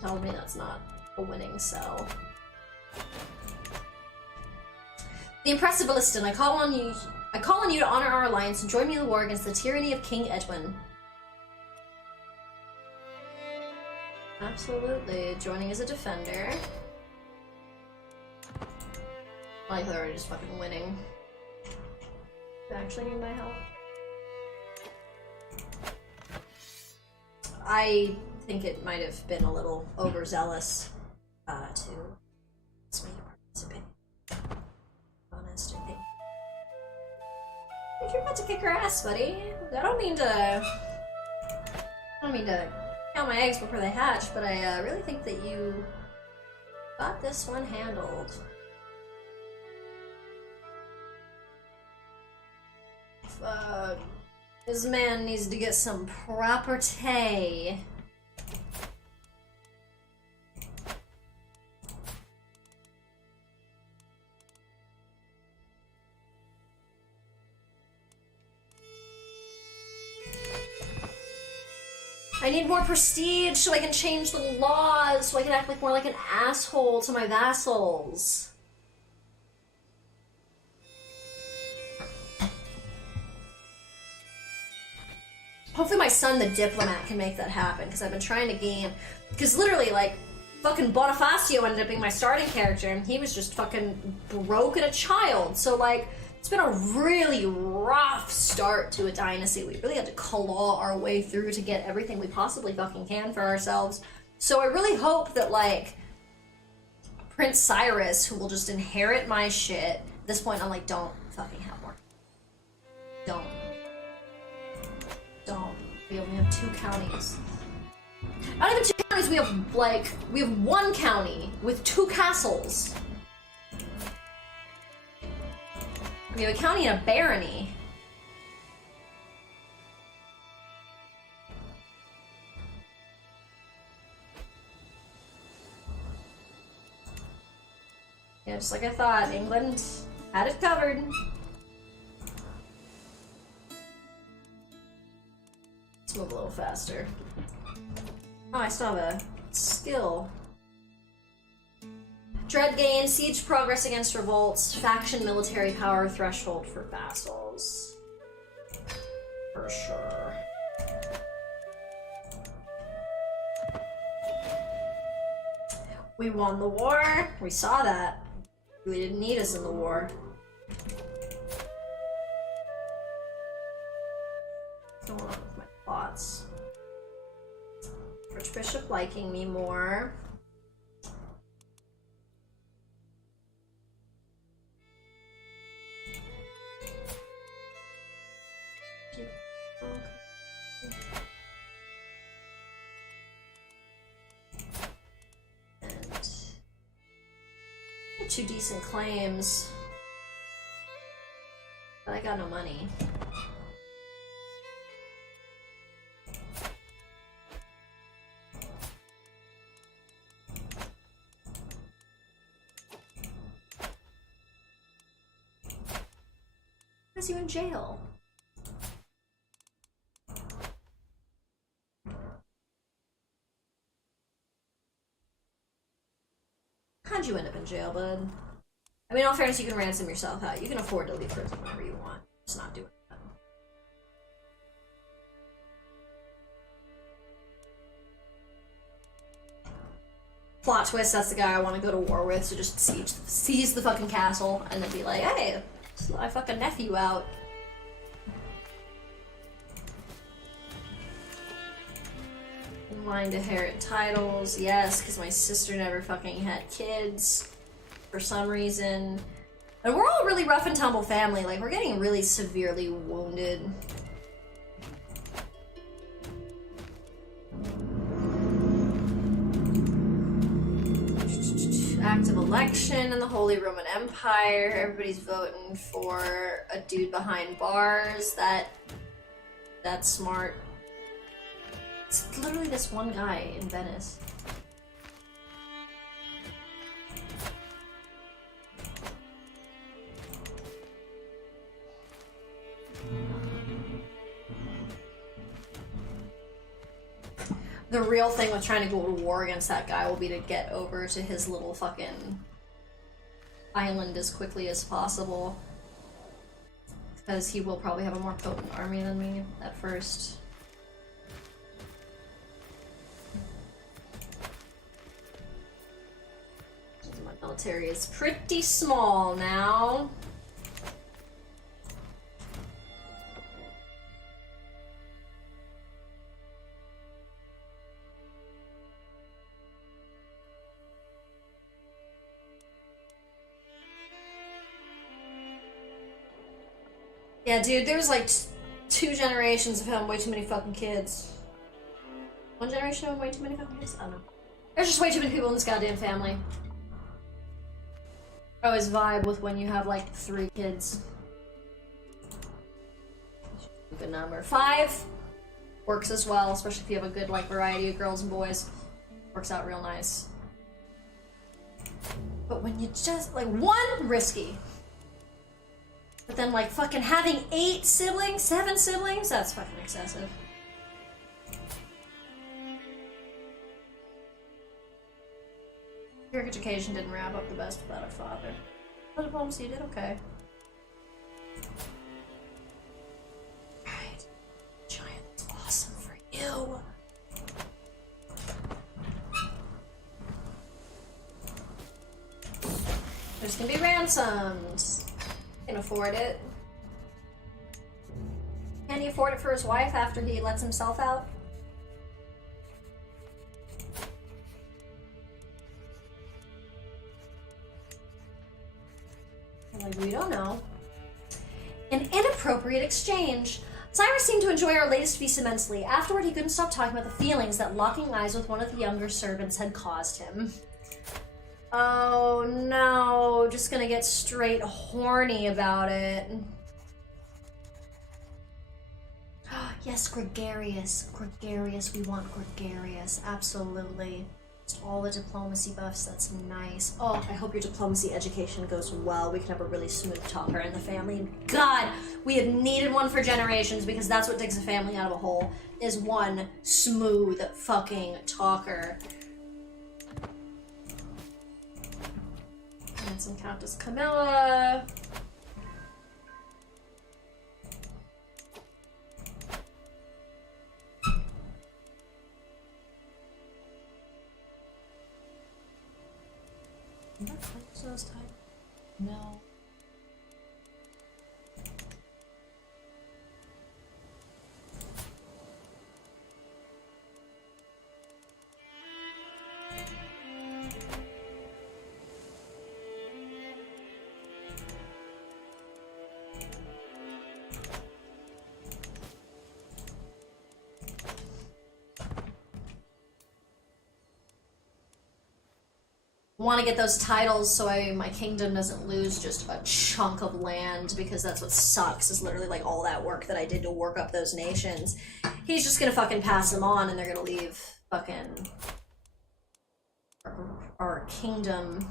Tell me that's not a winning sell. The impressive Liston, I call on you to honor our alliance and join me in the war against the tyranny of King Edwin. Absolutely. Joining as a defender. Like they're already just fucking winning. Do I actually need my help? I think it might have been a little overzealous to ask me to participate. Honest, I think. You're about to kick her ass, buddy. I don't mean to count my eggs before they hatch, but I really think that you got this one handled. This man needs to get some property. I need more prestige so I can change the laws, so I can act like more like an asshole to my vassals. Hopefully my son, the diplomat, can make that happen, because I've been trying to game... Because literally, like, fucking Bonifacio ended up being my starting character, and he was just fucking broke and a child. So, like, it's been a really rough start to a dynasty. We really had to claw our way through to get everything we possibly fucking can for ourselves. So I really hope that, like, Prince Cyrus, who will just inherit my shit... At this point, I'm like, don't fucking have more. Don't. We only have 2 counties. Not even 2 counties, we have 1 county with 2 castles. We have a county and a barony. Yeah, just like I thought, England had it covered. Move a little faster. Oh, I still have a skill. Dread gain, siege progress against revolts, faction military power threshold for vassals. For sure. We won the war. We saw that. We didn't need us in the war. What's going on with my plots? Archbishop liking me more. And 2 decent claims, but I got no money. Why is you in jail? How'd you end up in jail, bud? I mean, in all fairness, you can ransom yourself out. You can afford to leave prison whenever you want. Just not doing that. Plot twist, that's the guy I want to go to war with, so just seize the fucking castle and then be like, hey, I fucking nephew out. Mine to inherit titles, yes, because my sister never fucking had kids for some reason. And we're all a really rough and tumble family, like we're getting really severely wounded. Active election in the Holy Roman Empire. Everybody's voting for a dude behind bars. That's smart. It's literally this one guy in Venice. The real thing with trying to go to war against that guy will be to get over to his little fucking island as quickly as possible. Because he will probably have a more potent army than me at first. military is pretty small now. Yeah, dude, there's like 2 generations of him, way too many fucking kids. 1 generation of him, way too many fucking kids? I don't know. There's just way too many people in this goddamn family. I always vibe with when you have like 3 kids. Good number. 5 works as well, especially if you have a good like variety of girls and boys. Works out real nice. But when you just like 1, risky. But then like fucking having 8 siblings, 7 siblings, that's fucking excessive. Your education didn't wrap up the best without a father. But diplomacy, you did okay. Right. Giant, that's awesome for you. There's gonna be ransoms. Can afford it. Can he afford it for his wife after he lets himself out? Like, we don't know. An inappropriate exchange. Cyrus seemed to enjoy our latest feast immensely. Afterward, he couldn't stop talking about the feelings that locking eyes with one of the younger servants had caused him. Oh no, just gonna get straight horny about it. Yes, gregarious. Gregarious, we want gregarious. Absolutely. Just all the diplomacy buffs, that's nice. Oh, I hope your diplomacy education goes well. We can have a really smooth talker in the family. God, we have needed one for generations because that's what digs a family out of a hole, is one smooth fucking talker. And Countess Camilla. No. Want to get those titles so my kingdom doesn't lose just a chunk of land, because that's what sucks, is literally like all that work that I did to work up those nations. He's just gonna fucking pass them on and they're gonna leave fucking our kingdom.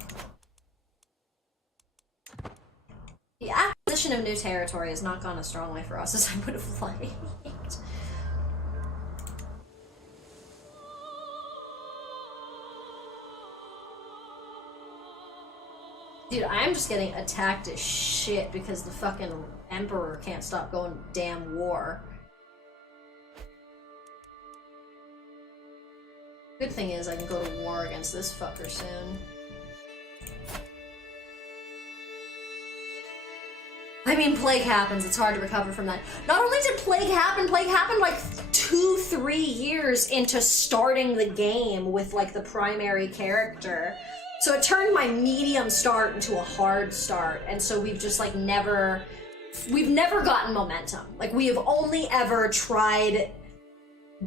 The acquisition of new territory has not gone as strongly for us as I would have liked. Dude, I'm just getting attacked as shit because the fucking emperor can't stop going damn war. Good thing is I can go to war against this fucker soon. I mean, plague happens, it's hard to recover from that. Not only did plague happen like 2-3 years into starting the game with like the primary character. So it turned my medium start into a hard start, and so we've just like we've never gotten momentum. Like, we have only ever tried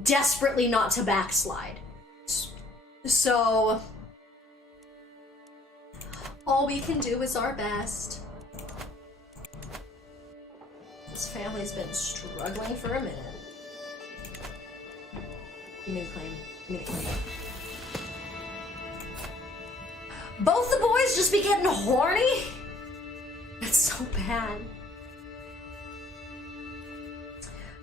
desperately not to backslide. So all we can do is our best. This family's been struggling for a minute. You need a claim. You need a claim. Both the boys just be getting horny? That's so bad.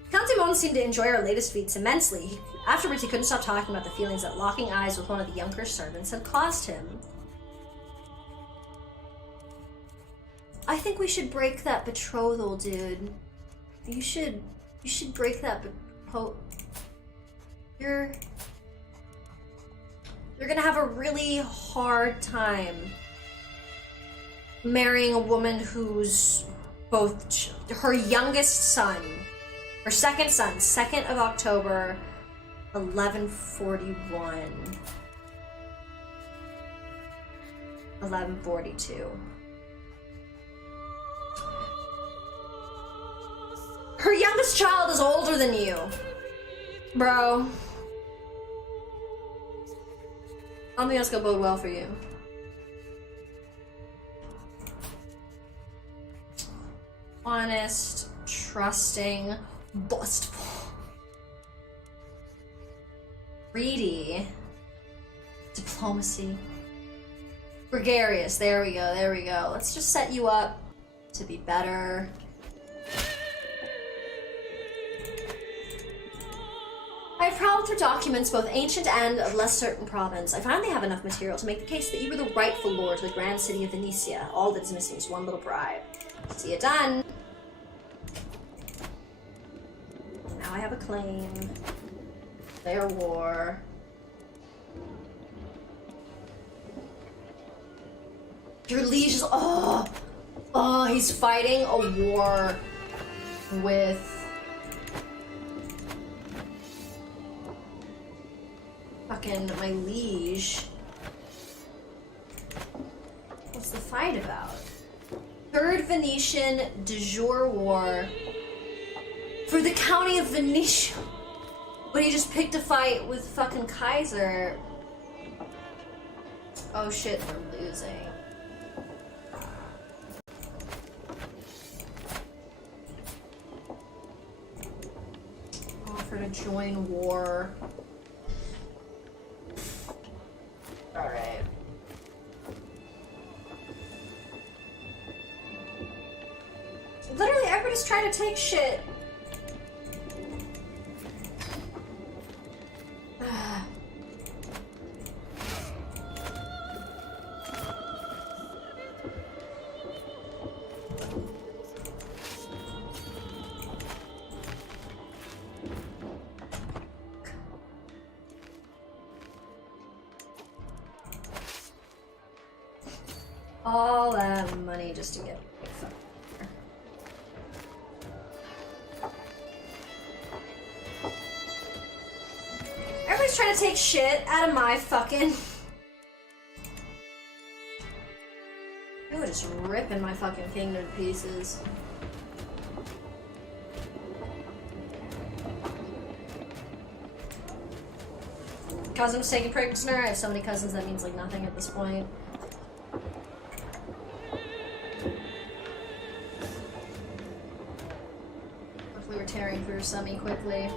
Count Timon seemed to enjoy our latest feats immensely. Afterwards, he couldn't stop talking about the feelings that locking eyes with one of the younger servants had caused him. I think we should break that betrothal, dude. You should break that You're gonna have a really hard time marrying a woman who's her youngest son, her second son, 2nd of October, 1141. 1142. Her youngest child is older than you. Bro. I don't think that's gonna bode well for you. Honest, trusting, boastful, greedy, diplomacy, gregarious. There we go, there we go. Let's just set you up to be better. I have prowled through documents both ancient and of less certain province. I finally have enough material to make the case that you were the rightful lord of the grand city of Venetia. All that is missing is one little bribe. See you done. Now I have a claim. Their war. Your liege is... Oh! Oh, he's fighting a war with... fucking my liege. What's the fight about? Third Venetian de jure war for the county of Venetia. But he just picked a fight with fucking Kaiser. Oh shit, we're losing. Offer to join war. Alright. Literally, everybody's trying to take shit. All that money just to get fucked. Everybody's trying to take shit out of my fucking... They were just ripping my fucking kingdom to pieces. Cousin was taken prisoner. I have so many cousins that means like nothing at this point. Hopefully we're tearing through semi-quickly.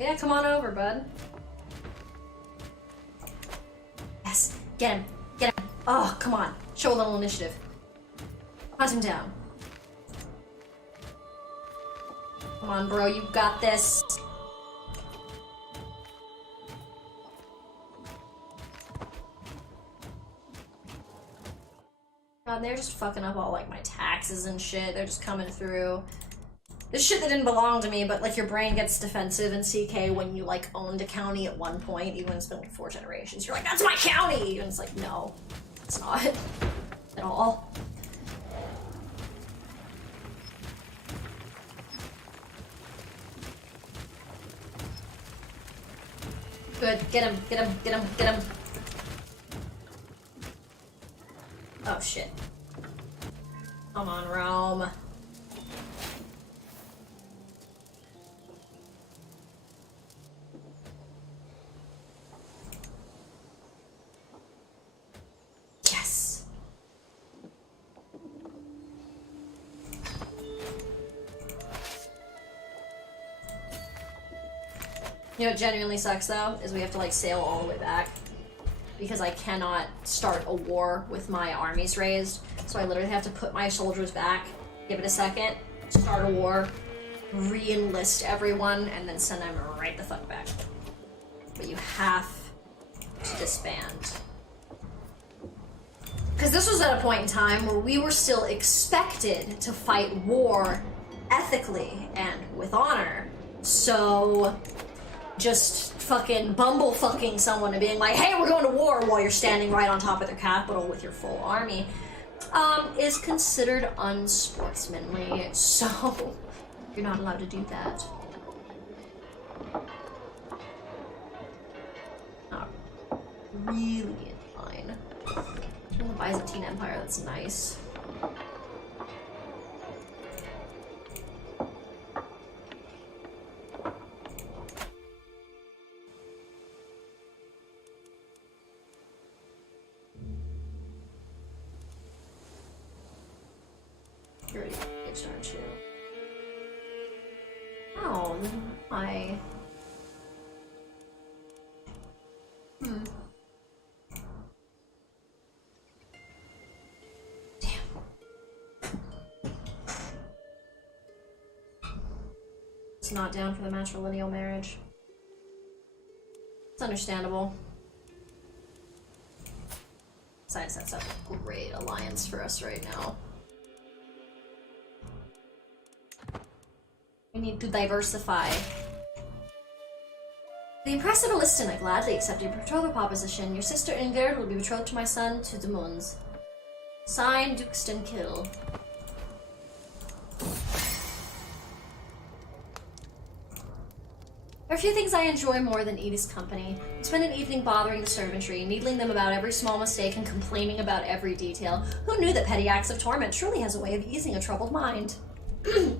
Yeah, come on over, bud. Yes, get him, get him. Oh, come on, show a little initiative. Hunt him down. Come on, bro, you got this. God, they're just fucking up all, like, my taxes and shit. They're just coming through. This shit that didn't belong to me, but, like, your brain gets defensive in CK when you, like, owned a county at one point, even when it's been, like, 4 generations. You're like, that's my county! And it's like, no, it's not. At all. Good, get him, get him, get him, get him. Oh, shit. Come on, Rome. Yes. You know what genuinely sucks, though, is we have to, like, sail all the way back. Because I cannot start a war with my armies raised. So I literally have to put my soldiers back, give it a second, start a war, re-enlist everyone, and then send them right the fuck back. But you have to disband. Because this was at a point in time where we were still expected to fight war ethically and with honor. So just fucking bumblefucking someone and being like, hey, we're going to war while you're standing right on top of their capital with your full army, is considered unsportsmanly. So you're not allowed to do that. Not really in line. In the Byzantine Empire, that's nice. You're already engaged, aren't you? Oh, why? Not down for the matrilineal marriage. It's understandable. Besides, that's a great alliance for us right now. We need to diversify. The impressive Alistin, I gladly accept your betrothal proposition. Your sister Ingerd will be betrothed to my son, to the Moons. Signed, Duxton Kill. There are few things I enjoy more than Edith's company. We spend an evening bothering the servantry, needling them about every small mistake and complaining about every detail. Who knew that petty acts of torment truly has a way of easing a troubled mind?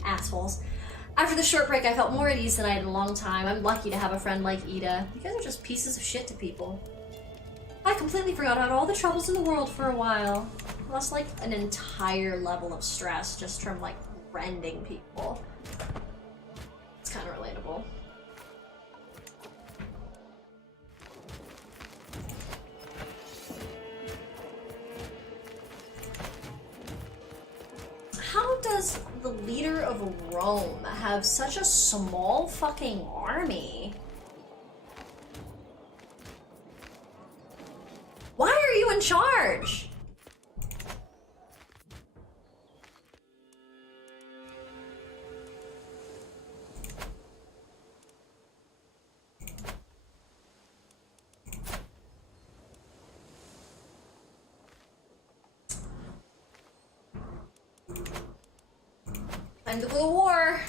Assholes. After the short break, I felt more at ease than I had in a long time. I'm lucky to have a friend like Ida. You guys are just pieces of shit to people. I completely forgot about all the troubles in the world for a while. I lost like an entire level of stress just from like rending people. It's kind of relatable. How does the leader of Rome have such a small fucking army? Why are you in charge? Time to go to war.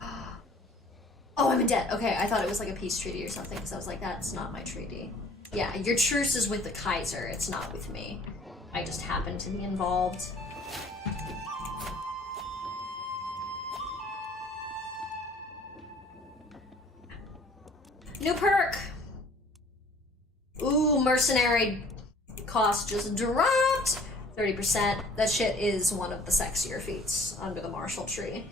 Oh, I'm in debt. Okay, I thought it was like a peace treaty or something, because I was like, that's not my treaty. Yeah, your truce is with the Kaiser, it's not with me. I just happen to be involved. New perk! Ooh, mercenary cost just dropped! 30%. That shit is one of the sexier feats under the Marshall tree.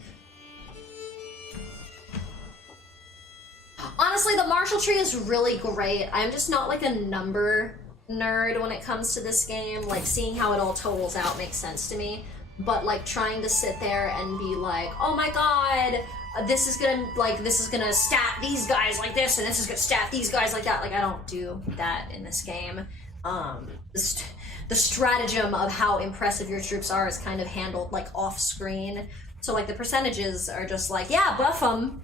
Honestly, the Marshall tree is really great. I'm just not like a number nerd when it comes to this game. Like, seeing how it all totals out makes sense to me. But like, trying to sit there and be like, oh my god, this is gonna stat these guys like this, and this is gonna stat these guys like that. Like, I don't do that in this game. The stratagem of how impressive your troops are is kind of handled like off screen. So like the percentages are just like, yeah, buff them.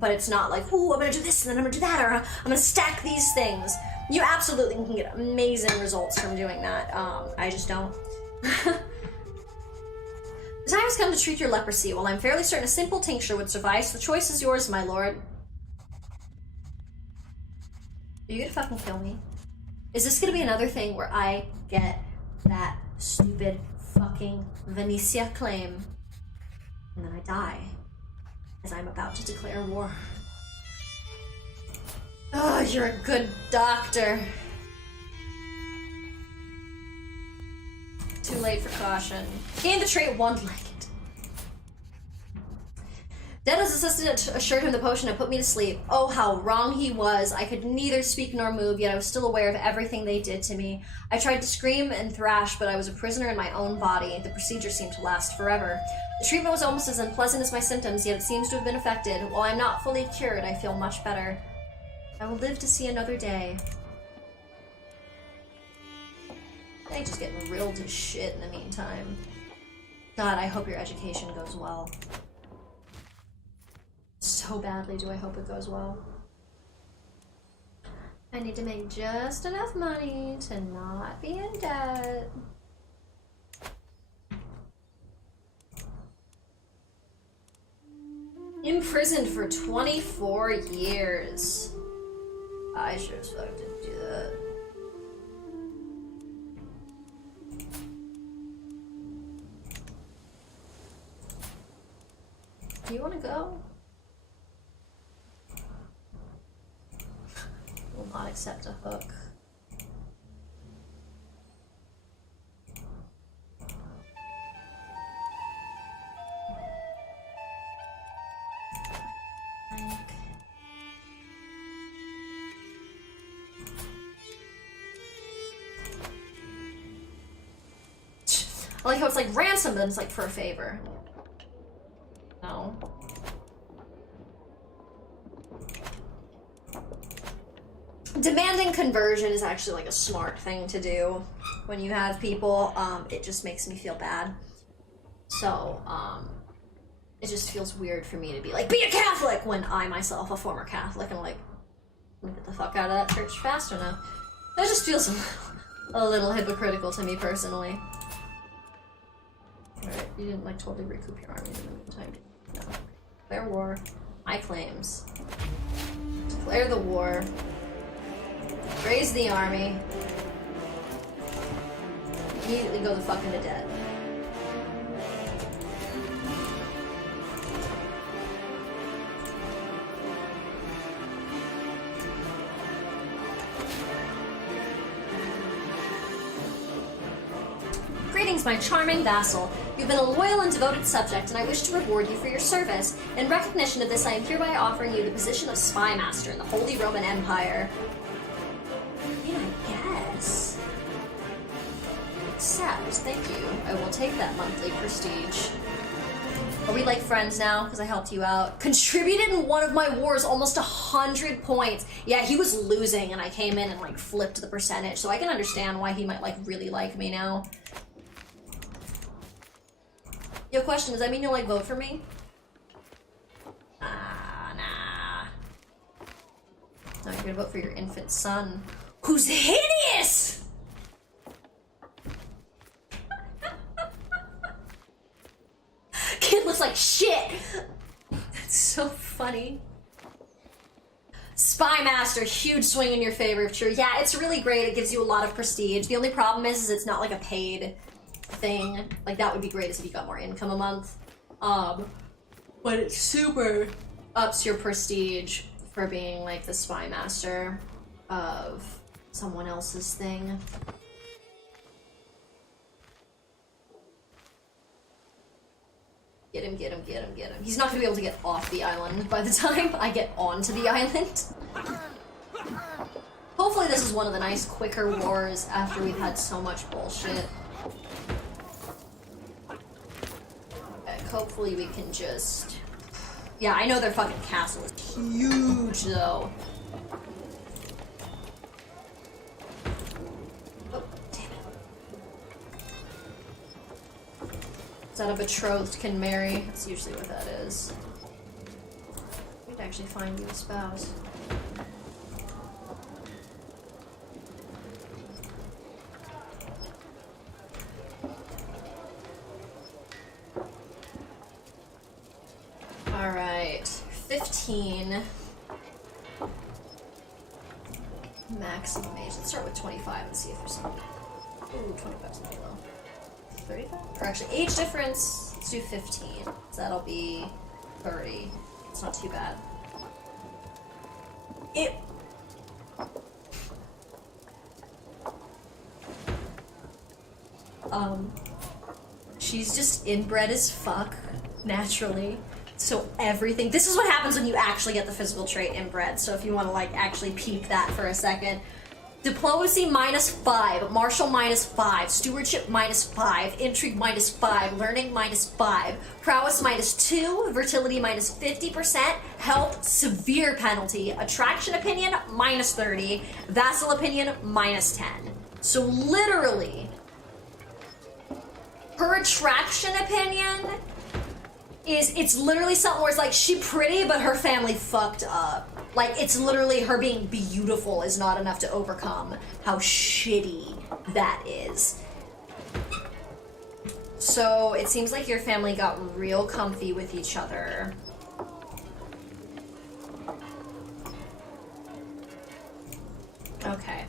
But it's not like, ooh, I'm gonna do this and then I'm gonna do that, or I'm gonna stack these things. You absolutely can get amazing results from doing that. I just don't. The time has come to treat your leprosy. While I'm fairly certain a simple tincture would suffice, the choice is yours, my lord. Are you gonna fucking kill me? Is this gonna be another thing where I get that stupid fucking Venetia claim and then I die as I'm about to declare war? Oh, you're a good doctor. Too late for caution. Gain the trait one-legged. Denna's assistant assured him the potion had put me to sleep. Oh, how wrong he was. I could neither speak nor move, yet I was still aware of everything they did to me. I tried to scream and thrash, but I was a prisoner in my own body. The procedure seemed to last forever. The treatment was almost as unpleasant as my symptoms, yet it seems to have been effective. While I'm not fully cured, I feel much better. I will live to see another day. They just getting reeled to shit in the meantime. God, I hope your education goes well. So badly do I hope it goes well. I need to make just enough money to not be in debt. Imprisoned for 24 years. I sure as fuck didn't do that. Do you want to go? Will not accept a hook. I like how it's like ransom, but then it's like for a favor. No. Demanding conversion is actually like a smart thing to do when you have people. It just makes me feel bad. So, it just feels weird for me to be like, be a Catholic, when I myself, a former Catholic, and like, get the fuck out of that church fast enough. That just feels a little hypocritical to me personally. Alright, you didn't like totally recoup your army in the meantime. No. Declare war. My claims. Declare the war. Raise the army. Immediately go the fuck into debt. Greetings, my charming vassal. You've been a loyal and devoted subject, and I wish to reward you for your service. In recognition of this, I am hereby offering you the position of Spy Master in the Holy Roman Empire. Yeah, I guess. Accept, thank you. I will take that monthly prestige. Are we like friends now? Because I helped you out. Contributed in one of my wars almost 100 points. Yeah, he was losing, and I came in and like flipped the percentage, so I can understand why he might like really like me now. Yo, question, does that mean you'll like vote for me? Nah. No, you're gonna vote for your infant son, who's hideous! Kid looks like shit! That's so funny. Spy Master, huge swing in your favor, true. Yeah, it's really great, it gives you a lot of prestige. The only problem is it's not like a paid thing. Like, that would be great if you got more income a month. But it super ups your prestige for being like the Spy Master of someone else's thing. Get him, get him, get him, get him. He's not gonna be able to get off the island by the time I get onto the island. Hopefully this is one of the nice quicker wars after we've had so much bullshit. Hopefully we can just... Yeah, I know their fucking castle is huge, though. Oh, damn it. Is that a betrothed can marry? That's usually what that is. We'd actually find you a spouse. Alright, 15. Maximum age. Let's start with 25 and see if there's something. Ooh, 25's pretty low. 35? Or actually, age difference, let's do 15. So that'll be 30. It's not too bad. It... She's just inbred as fuck, naturally. So everything, this is what happens when you actually get the physical trait inbred, so if you want to like actually peep that for a second. Diplomacy -5, martial -5, stewardship -5, intrigue -5, learning -5, prowess -2, fertility -50%, health severe penalty, attraction opinion -30, vassal opinion -10. So literally, her attraction opinion is, it's literally something where it's like, she pretty, but her family fucked up. Like, it's literally her being beautiful is not enough to overcome how shitty that is. So, it seems like your family got real comfy with each other. Okay.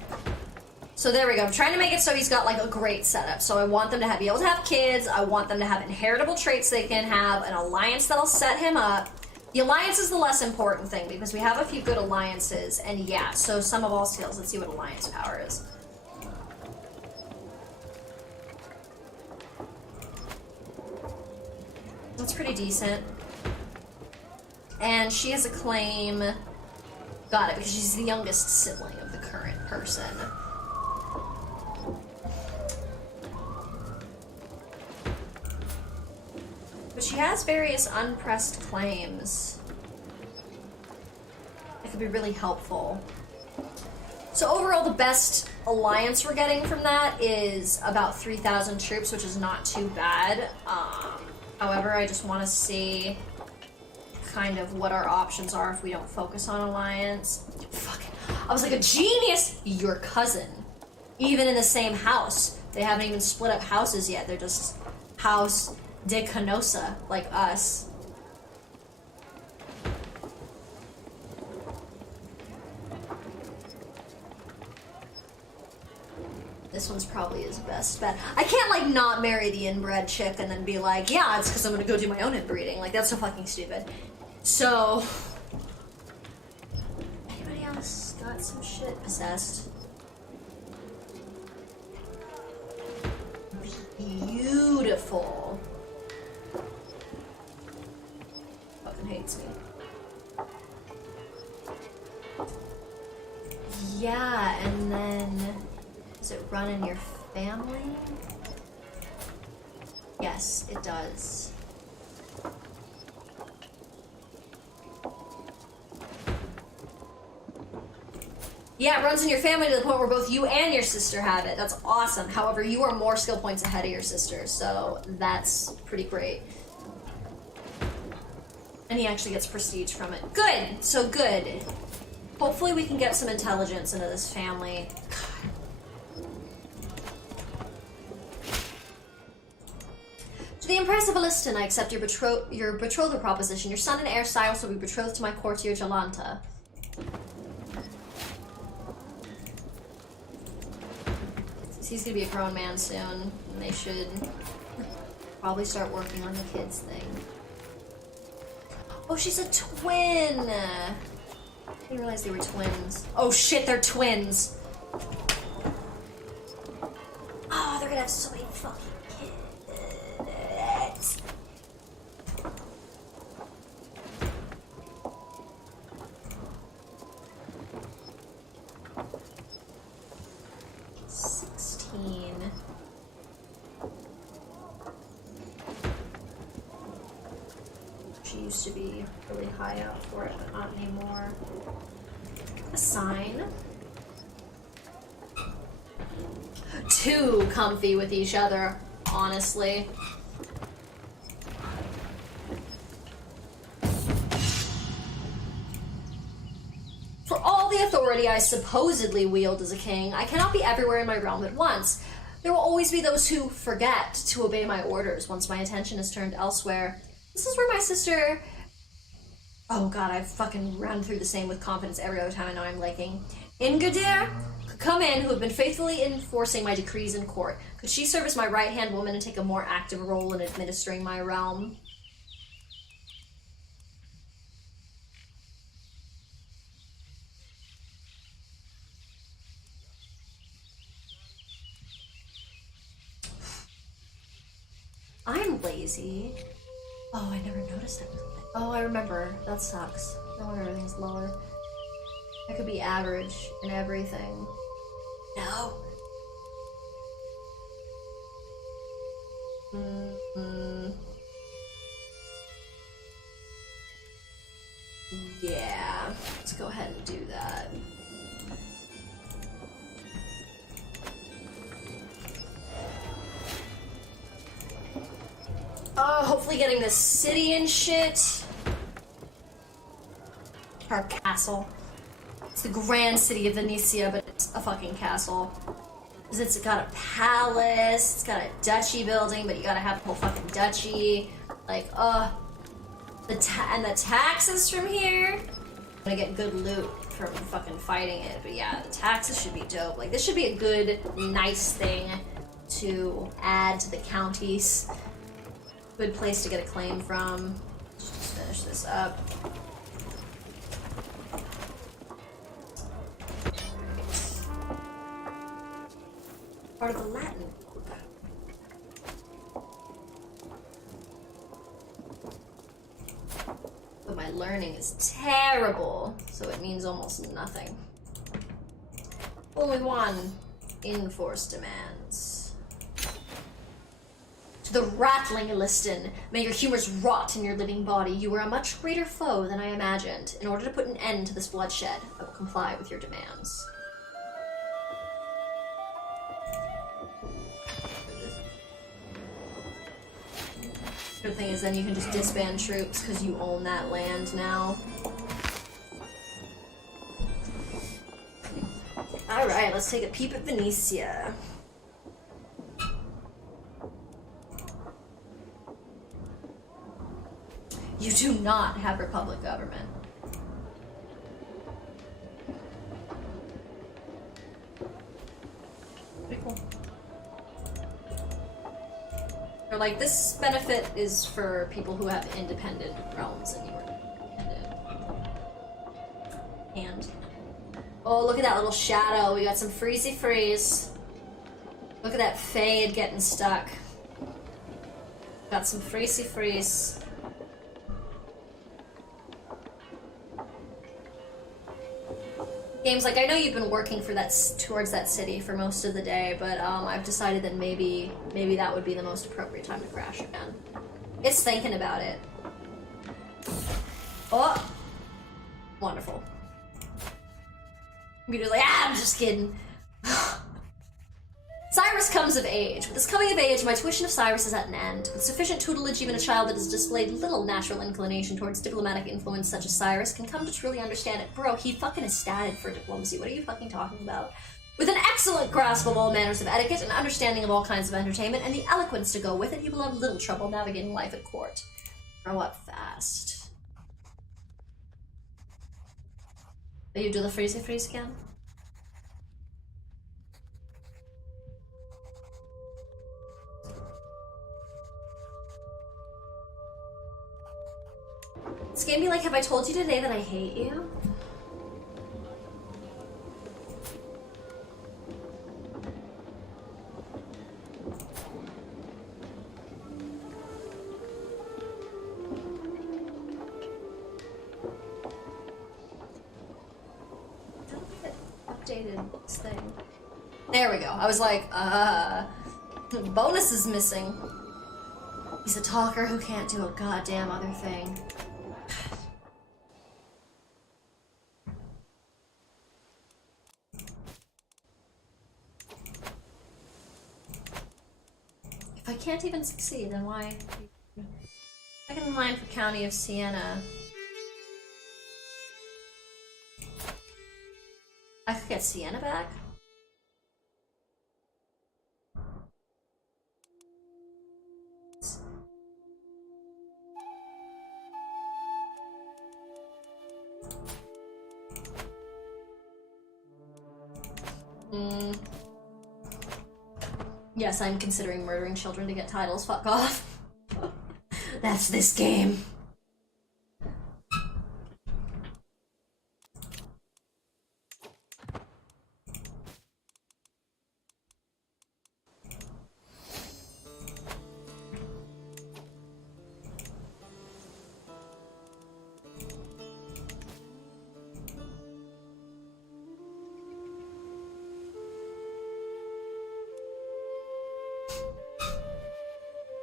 So there we go. I'm trying to make it so he's got like a great setup. So I want them to be able to have kids. I want them to have inheritable traits they can have, an alliance that'll set him up. The alliance is the less important thing because we have a few good alliances. And yeah, so sum of all skills. Let's see what alliance power is. That's pretty decent. And she has a claim. Got it, because she's the youngest sibling of the current person. But she has various unpressed claims. It could be really helpful. So overall, the best alliance we're getting from that is about 3,000 troops, which is not too bad. However, I just want to see kind of what our options are if we don't focus on alliance. Fucking, I was like a genius! Your cousin. Even in the same house. They haven't even split up houses yet. They're just House de Canosa, like us. This one's probably his best bet. I can't, like, not marry the inbred chick and then be like, yeah, it's because I'm gonna go do my own inbreeding. Like, that's so fucking stupid. So... anybody else got some shit possessed? Beautiful. Fucking hates me. Yeah, and then... does it run in your family? Yes, it does. Yeah, it runs in your family to the point where both you and your sister have it. That's awesome. However, you are more skill points ahead of your sister, so that's pretty great. And he actually gets prestige from it. Good! So good. Hopefully we can get some intelligence into this family. To the impressive Aliston, I accept your betrothal proposition. Your son and heir Cyrus will be betrothed to my courtier Jolanta. He's gonna be a grown man soon, and they should probably start working on the kids thing. Oh, she's a twin! I didn't realize they were twins. Oh shit, they're twins! Oh, they're gonna have so many fucking kids. 16. She used to be really high up for it, but not anymore. A sign. Too comfy with each other, honestly. For all the authority I supposedly wield as a king, I cannot be everywhere in my realm at once. There will always be those who forget to obey my orders once my attention is turned elsewhere. This is where my sister... Oh god, I fucking run through the same with confidence every other time I know I'm laking. Ingadir could come in, who have been faithfully enforcing my decrees in court. Could she serve as my right-hand woman and take a more active role in administering my realm? I'm lazy. Oh, I never noticed that. Oh, I remember. That sucks. No wonder everything's lower. I could be average in everything. No. Yeah. Let's go ahead and do that. Oh, hopefully getting this city and shit. Our castle. It's the grand city of Venetia, but it's a fucking castle. Because it's got a palace, it's got a duchy building, but you gotta have the whole fucking duchy. Like, and the taxes from here. I'm gonna get good loot from fucking fighting it, but yeah, the taxes should be dope. Like, this should be a good, nice thing to add to the counties. Good place to get a claim from. Let's just finish this up. Part of the Latin book. But my learning is terrible, so it means almost nothing. Only one enforced demands. To the rattling Liston, may your humors rot in your living body. You are a much greater foe than I imagined. In order to put an end to this bloodshed, I will comply with your demands. Good thing is then you can just disband troops because you own that land now. Alright, let's take a peep at Venetia. You do not have republic government. Pretty cool. They're like, this benefit is for people who have independent realms, and you are independent. And oh, look at that little shadow. We got some freezy freeze. Look at that fade getting stuck. Got some freezy freeze. Game's like, I know you've been working for that towards that city for most of the day, but I've decided that maybe that would be the most appropriate time to crash again. It's thinking about it. Oh, wonderful. Computer's like, I'm just kidding. Cyrus comes of age. With his coming of age, my tuition of Cyrus is at an end. With sufficient tutelage, even a child that has displayed little natural inclination towards diplomatic influence such as Cyrus can come to truly understand it. Bro, he fucking is statted for diplomacy. What are you fucking talking about? With an excellent grasp of all manners of etiquette, an understanding of all kinds of entertainment, and the eloquence to go with it, he will have little trouble navigating life at court. Grow up fast. Will you do the freeze again? This game be like, have I told you today that I hate you? Updated this thing. There we go. I was like, bonus is missing. He's a talker who can't do a goddamn other thing. If I can't even succeed, then why? Second in line for County of Siena. I could get Siena back? Yes, I'm considering murdering children to get titles. Fuck off. That's this game.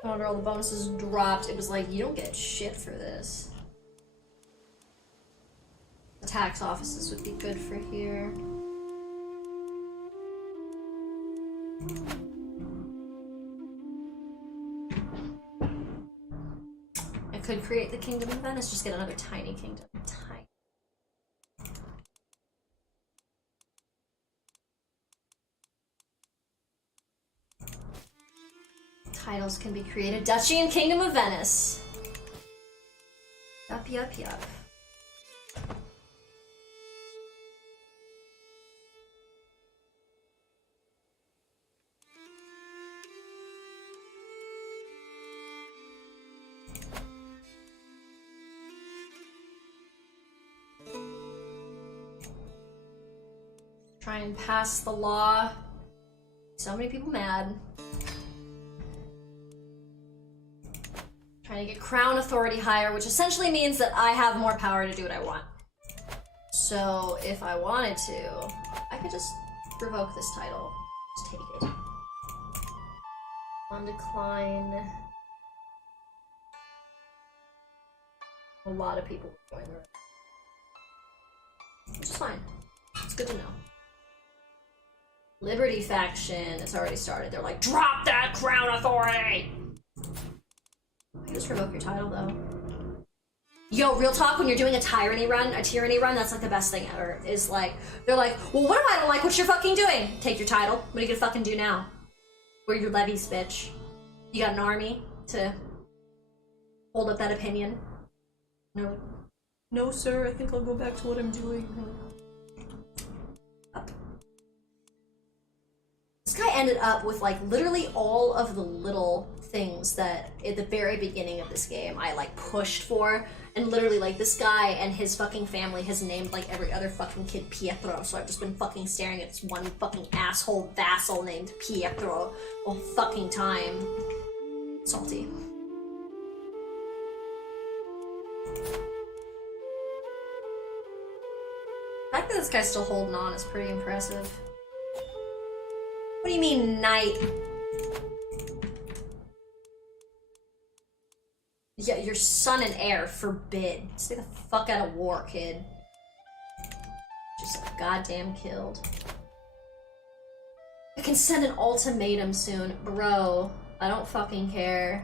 Whenever all the bonuses dropped, it was like, you don't get shit for this. The tax offices would be good for here. could create the Kingdom of Venice, just get another tiny kingdom. Tiny. Titles can be created. Duchy and Kingdom of Venice. Yup, yup, yup. Try and pass the law. So many people mad. Trying to get crown authority higher, which essentially means that I have more power to do what I want. So if I wanted to, I could just revoke this title. Just take it. On decline. A lot of people going there. Which is fine. It's good to know. Liberty faction has already started. They're like, drop that crown authority! You just revoke your title, though. Yo, real talk, when you're doing a tyranny run, that's like the best thing ever. Is like, they're like, well, what if I don't like what you're fucking doing? Take your title. What are you gonna fucking do now? Where are your levies, bitch? You got an army to hold up that opinion? No. No, sir, I think I'll go back to what I'm doing. Up. This guy ended up with like literally all of the little things that at the very beginning of this game I like pushed for, and literally like this guy and his fucking family has named like every other fucking kid Pietro, so I've just been fucking staring at this one fucking asshole vassal named Pietro all fucking time. Salty. The fact that this guy's still holding on is pretty impressive. What do you mean, knight? Yeah, your son and heir forbid. Stay the fuck out of war, kid. Just goddamn killed. I can send an ultimatum soon. Bro, I don't fucking care.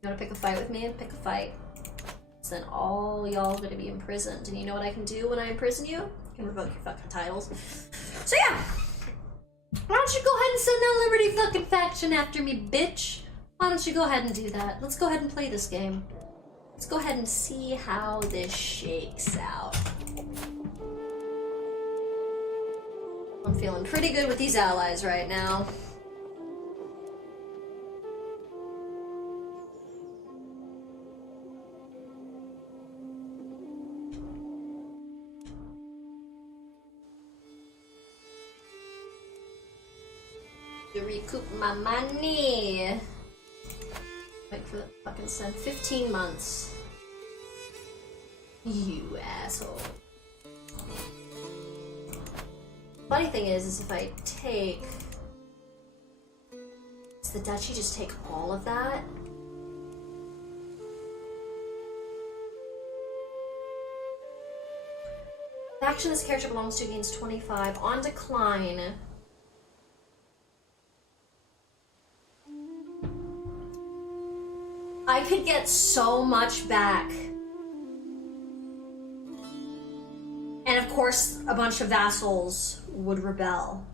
You wanna pick a fight with me? Pick a fight. So then all y'all are gonna be imprisoned. And you know what I can do when I imprison you? I can revoke your fucking titles. So yeah! Why don't you go ahead and send that Liberty fucking faction after me, bitch? Why don't you go ahead and do that? Let's go ahead and play this game. Let's go ahead and see how this shakes out. I'm feeling pretty good with these allies right now. To recoup my money. Wait for the fucking send. 15 months. You asshole. Funny thing is if I take... Does the duchy just take all of that? The faction this character belongs to gains 25. On decline. I could get so much back. And of course, a bunch of vassals would rebel.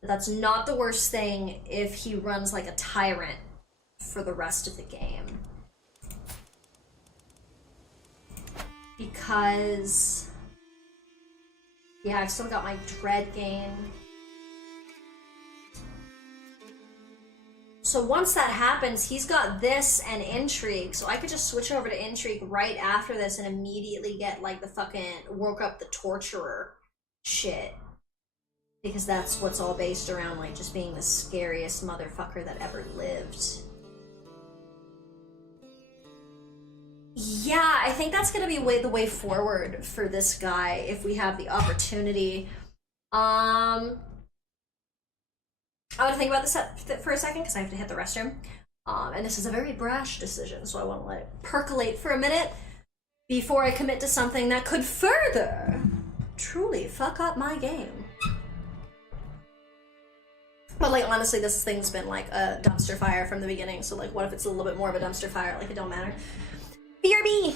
But that's not the worst thing if he runs like a tyrant for the rest of the game. Because... yeah, I've still got my dread gain. So once that happens, he's got this and intrigue, so I could just switch over to intrigue right after this and immediately get like the fucking woke up the torturer shit. Because that's what's all based around like just being the scariest motherfucker that ever lived. Yeah, I think that's gonna be the way forward for this guy if we have the opportunity. I want to think about this for a second because I have to hit the restroom. And this is a very brash decision, so I want to let it percolate for a minute before I commit to something that could further truly fuck up my game. But like honestly, this thing's been like a dumpster fire from the beginning. So like, what if it's a little bit more of a dumpster fire? Like it don't matter. BRB.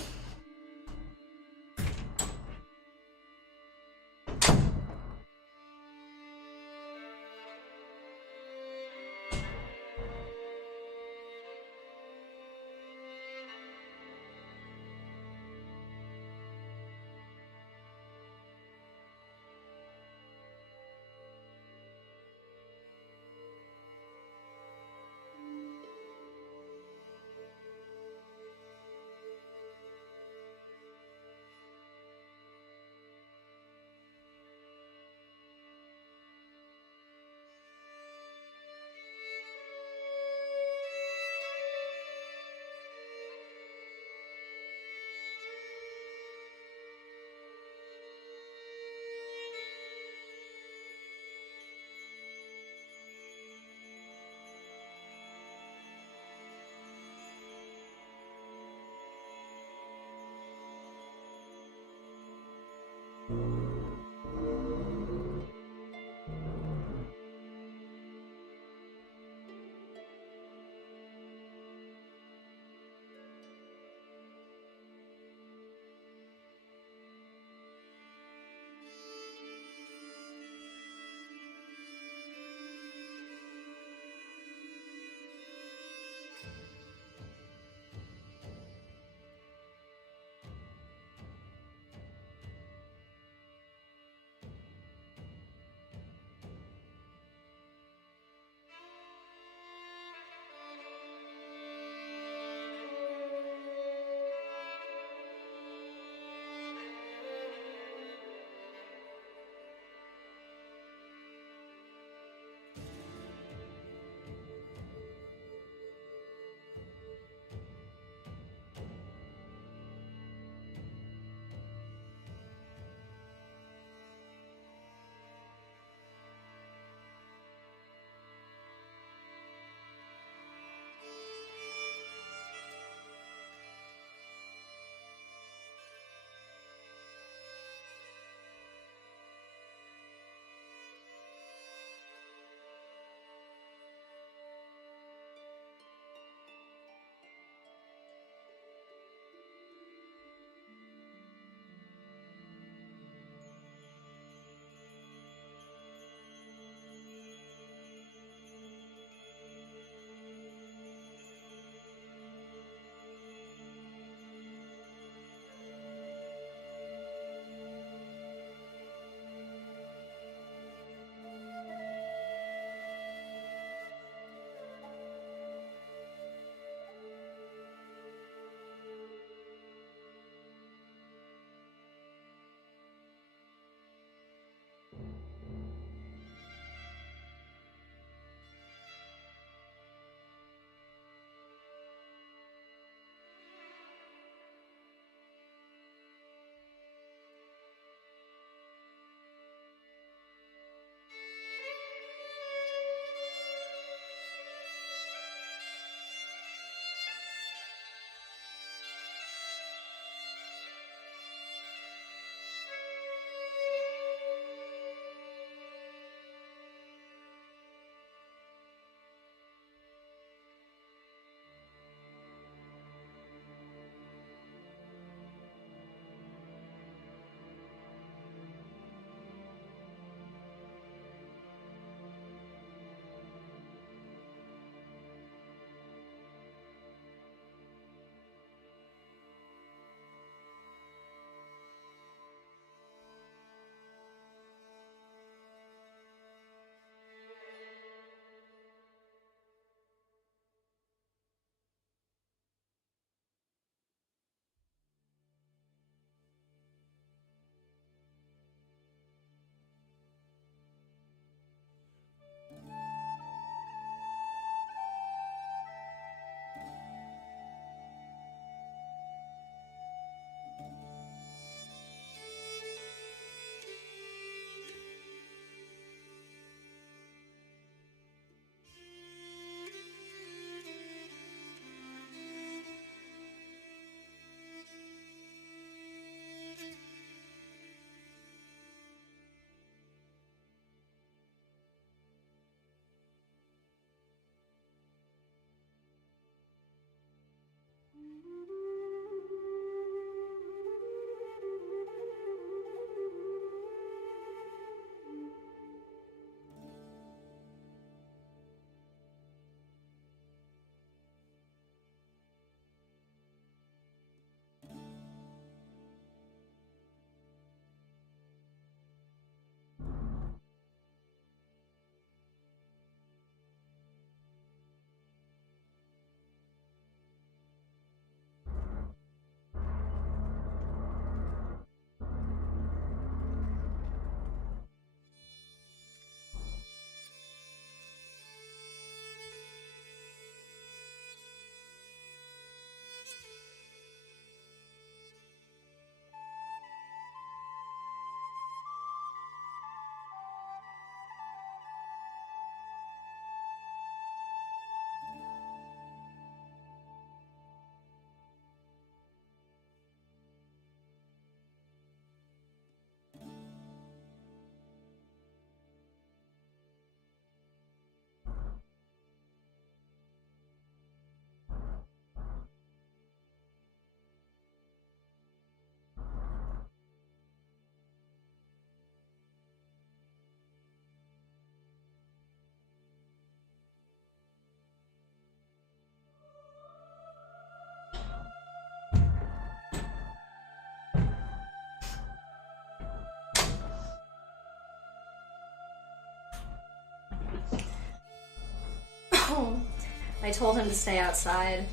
I told him to stay outside,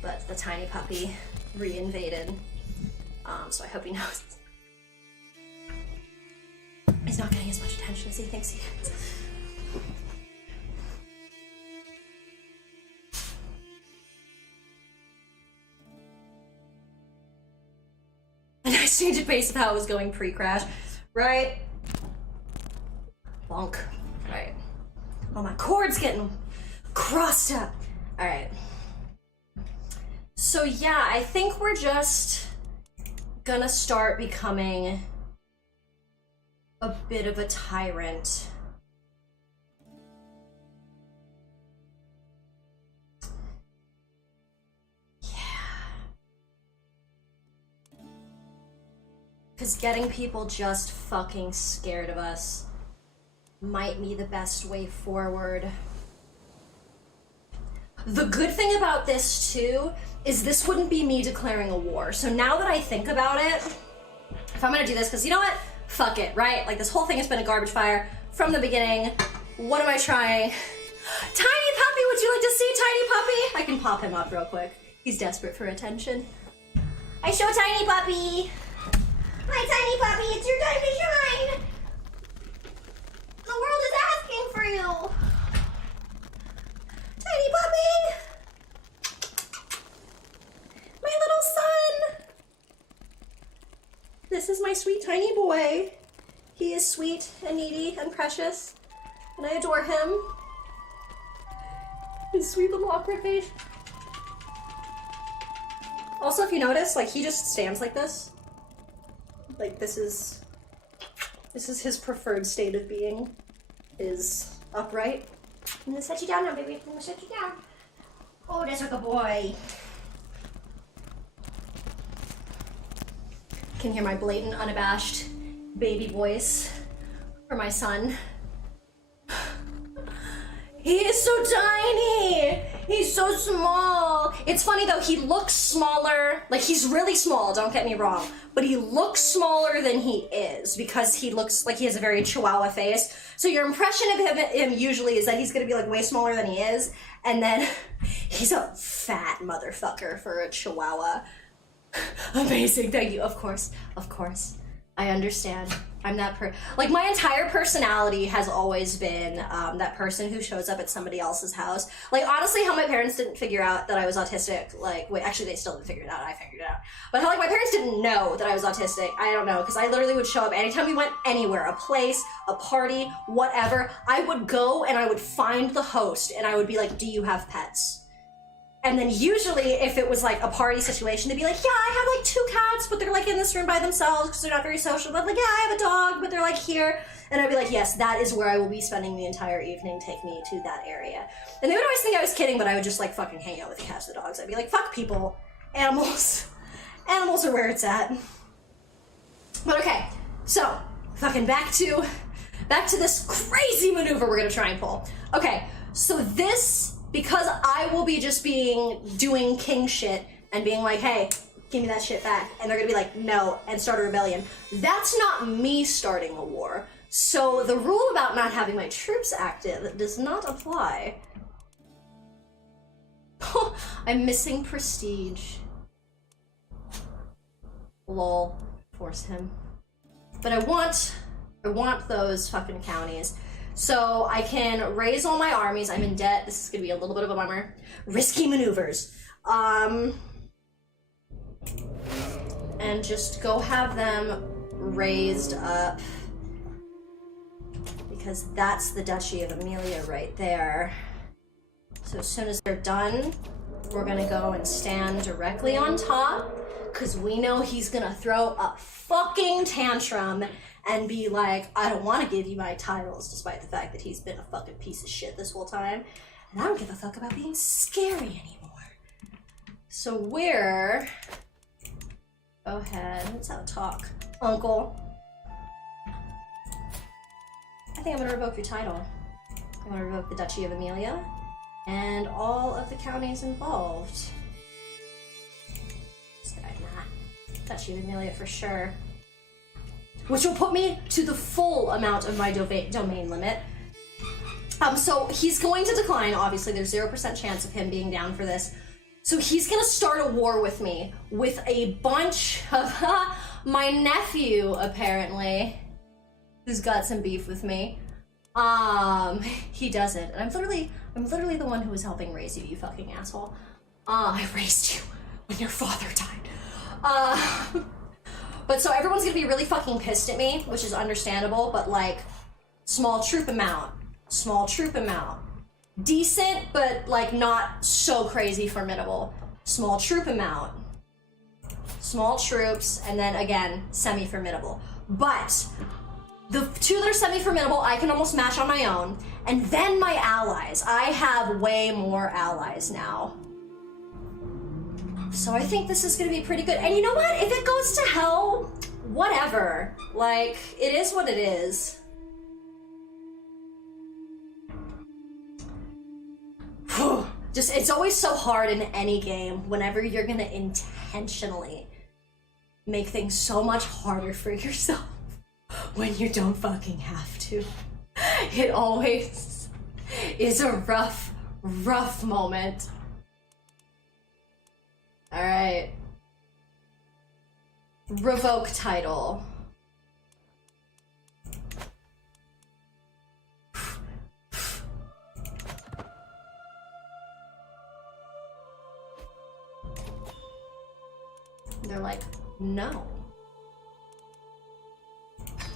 but the tiny puppy re-invaded. So I hope he knows. He's not getting as much attention as he thinks he gets. A nice change of pace of how it was going pre-crash, right? Bonk. Alright. Oh, my cord's getting crossed up. Alright. So yeah, I think we're just gonna start becoming a bit of a tyrant. Because getting people just fucking scared of us might be the best way forward. The good thing about this, too, is this wouldn't be me declaring a war. So now that I think about it, if I'm gonna do this, because you know what? Fuck it, right? Like, this whole thing has been a garbage fire from the beginning. What am I trying? Tiny puppy, would you like to see Tiny Puppy? I can pop him up real quick. He's desperate for attention. I show Tiny Puppy. Hi, Tiny Puppy, it's your time to shine! The world is asking for you! Tiny Puppy! My little son! This is my sweet tiny boy. He is sweet and needy and precious, and I adore him. His sweet little awkward face. Also, if you notice, like, he just stands like this. Like, this is his preferred state of being, is upright. I'm gonna set you down now, baby. I'm gonna set you down. Oh, that's like a boy. Can hear my blatant, unabashed baby voice for my son. He is so tiny! He's so small! It's funny though, he looks smaller. Like, he's really small, don't get me wrong. But he looks smaller than he is because he looks like he has a very chihuahua face. So your impression of him usually is that he's gonna be like way smaller than he is. And then he's a fat motherfucker for a chihuahua. Amazing, thank you. Of course. I understand. I'm that like, my entire personality has always been that person who shows up at somebody else's house. Like, honestly, how my parents didn't figure out that I was autistic, like, wait, actually, they still didn't figure it out, I figured it out. But how, like, my parents didn't know that I was autistic, I don't know, because I literally would show up anytime we went anywhere, a place, a party, whatever, I would go and I would find the host, and I would be like, do you have pets? And then usually, if it was like a party situation, they'd be like, yeah, I have like 2 cats, but they're like in this room by themselves because they're not very social. But like, yeah, I have a dog, but they're like here. And I'd be like, yes, that is where I will be spending the entire evening. Take me to that area. And they would always think I was kidding, but I would just like fucking hang out with the cats and the dogs. I'd be like, fuck people. Animals. Animals are where it's at. But okay, so fucking back to this crazy maneuver we're gonna try and pull. Okay, so this, because I will be just doing king shit and being like, hey, give me that shit back. And they're gonna be like, no, and start a rebellion. That's not me starting a war. So the rule about not having my troops active does not apply. I'm missing prestige. Lol, force him. But I want those fucking counties. So I can raise all my armies. I'm in debt. This is gonna be a little bit of a bummer. Risky maneuvers. And just go have them raised up, because that's the Duchy of Amelia right there. So as soon as they're done, we're gonna go and stand directly on top, because we know he's gonna throw a fucking tantrum and be like, I don't want to give you my titles, despite the fact that he's been a fucking piece of shit this whole time. And I don't give a fuck about being scary anymore. So we're... Go ahead, let's have a talk. Uncle. I think I'm gonna revoke your title. I'm gonna revoke the Duchy of Amelia and all of the counties involved. This guy, nah. Duchy of Amelia for sure. Which will put me to the full amount of my domain limit. So he's going to decline, obviously. There's 0% chance of him being down for this. So he's gonna start a war with me, with a bunch of my nephew, apparently, who's got some beef with me. He doesn't. And I'm literally the one who was helping raise you, you fucking asshole. I raised you when your father died. But so everyone's gonna be really fucking pissed at me, which is understandable, but like, small troop amount. Decent, but like not so crazy formidable. Small troop amount. Small troops, and then again, semi-formidable. But the two that are semi-formidable, I can almost match on my own. And then my allies. I have way more allies now. So I think this is gonna be pretty good. And you know what? If it goes to hell, whatever. Like, it is what it is. Just, it's always so hard in any game whenever you're gonna intentionally make things so much harder for yourself when you don't fucking have to. It always is a rough moment. Alright. Revoke title. They're like, no.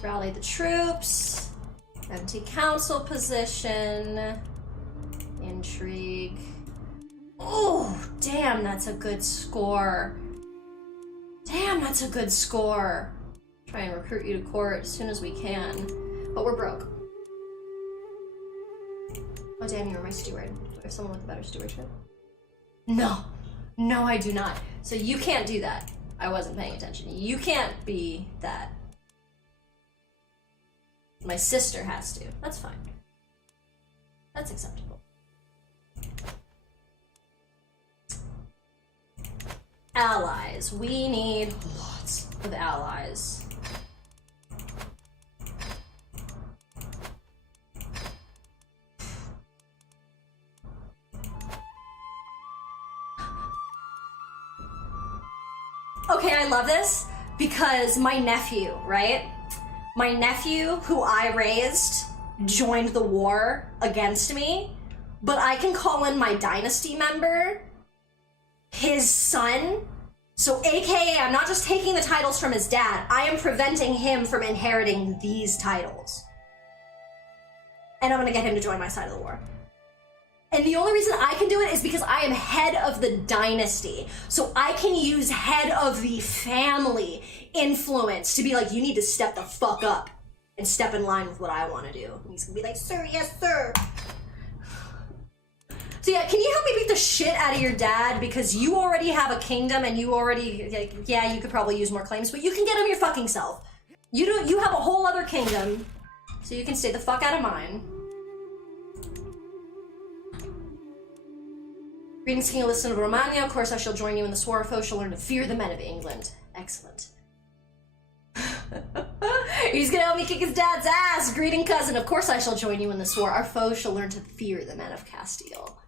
Rally the troops. Empty council position. Intrigue. Oh, damn, that's a good score. Damn, that's a good score. Try and recruit you to court as soon as we can. But we're broke. Oh, damn, you were my steward. Do I have someone with a better stewardship? No. No, I do not. So you can't do that. I wasn't paying attention. You can't be that. My sister has to. That's fine. That's acceptable. Allies. We need lots of allies. Okay, I love this because my nephew, right? My nephew, who I raised, joined the war against me, but I can call in my Dynasty member, his son, so AKA I'm not just taking the titles from his dad, I am preventing him from inheriting these titles. And I'm gonna get him to join my side of the war. And the only reason I can do it is because I am head of the dynasty. So I can use head of the family influence to be like, you need to step the fuck up and step in line with what I want to do. And he's gonna be like, sir, yes, sir. So yeah, can you help me beat the shit out of your dad? Because you already have a kingdom and you already, like, yeah, you could probably use more claims, but you can get him your fucking self. You have a whole other kingdom, so you can stay the fuck out of mine. Greetings, King Alyssa of Romania. Of course, I shall join you in this war. Our foe shall learn to fear the men of England. Excellent. He's gonna help me kick his dad's ass. Greeting, cousin. Of course, I shall join you in this war. Our foe shall learn to fear the men of Castile.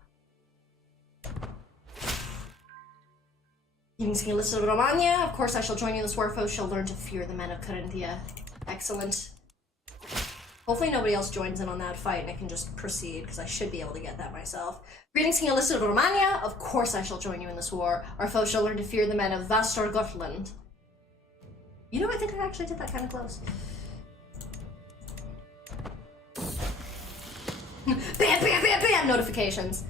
Greetings, King Alyssa of Romania. Of course, I shall join you in this war. Our foe shall learn to fear the men of Carinthia. Excellent. Hopefully nobody else joins in on that fight and I can just proceed, because I should be able to get that myself. Greetings, King Alyssa of Romania. Of course I shall join you in this war. Our foe shall learn to fear the men of Västergötland. You know, I think I actually did that kind of close. Bam, bam, bam, bam! Notifications.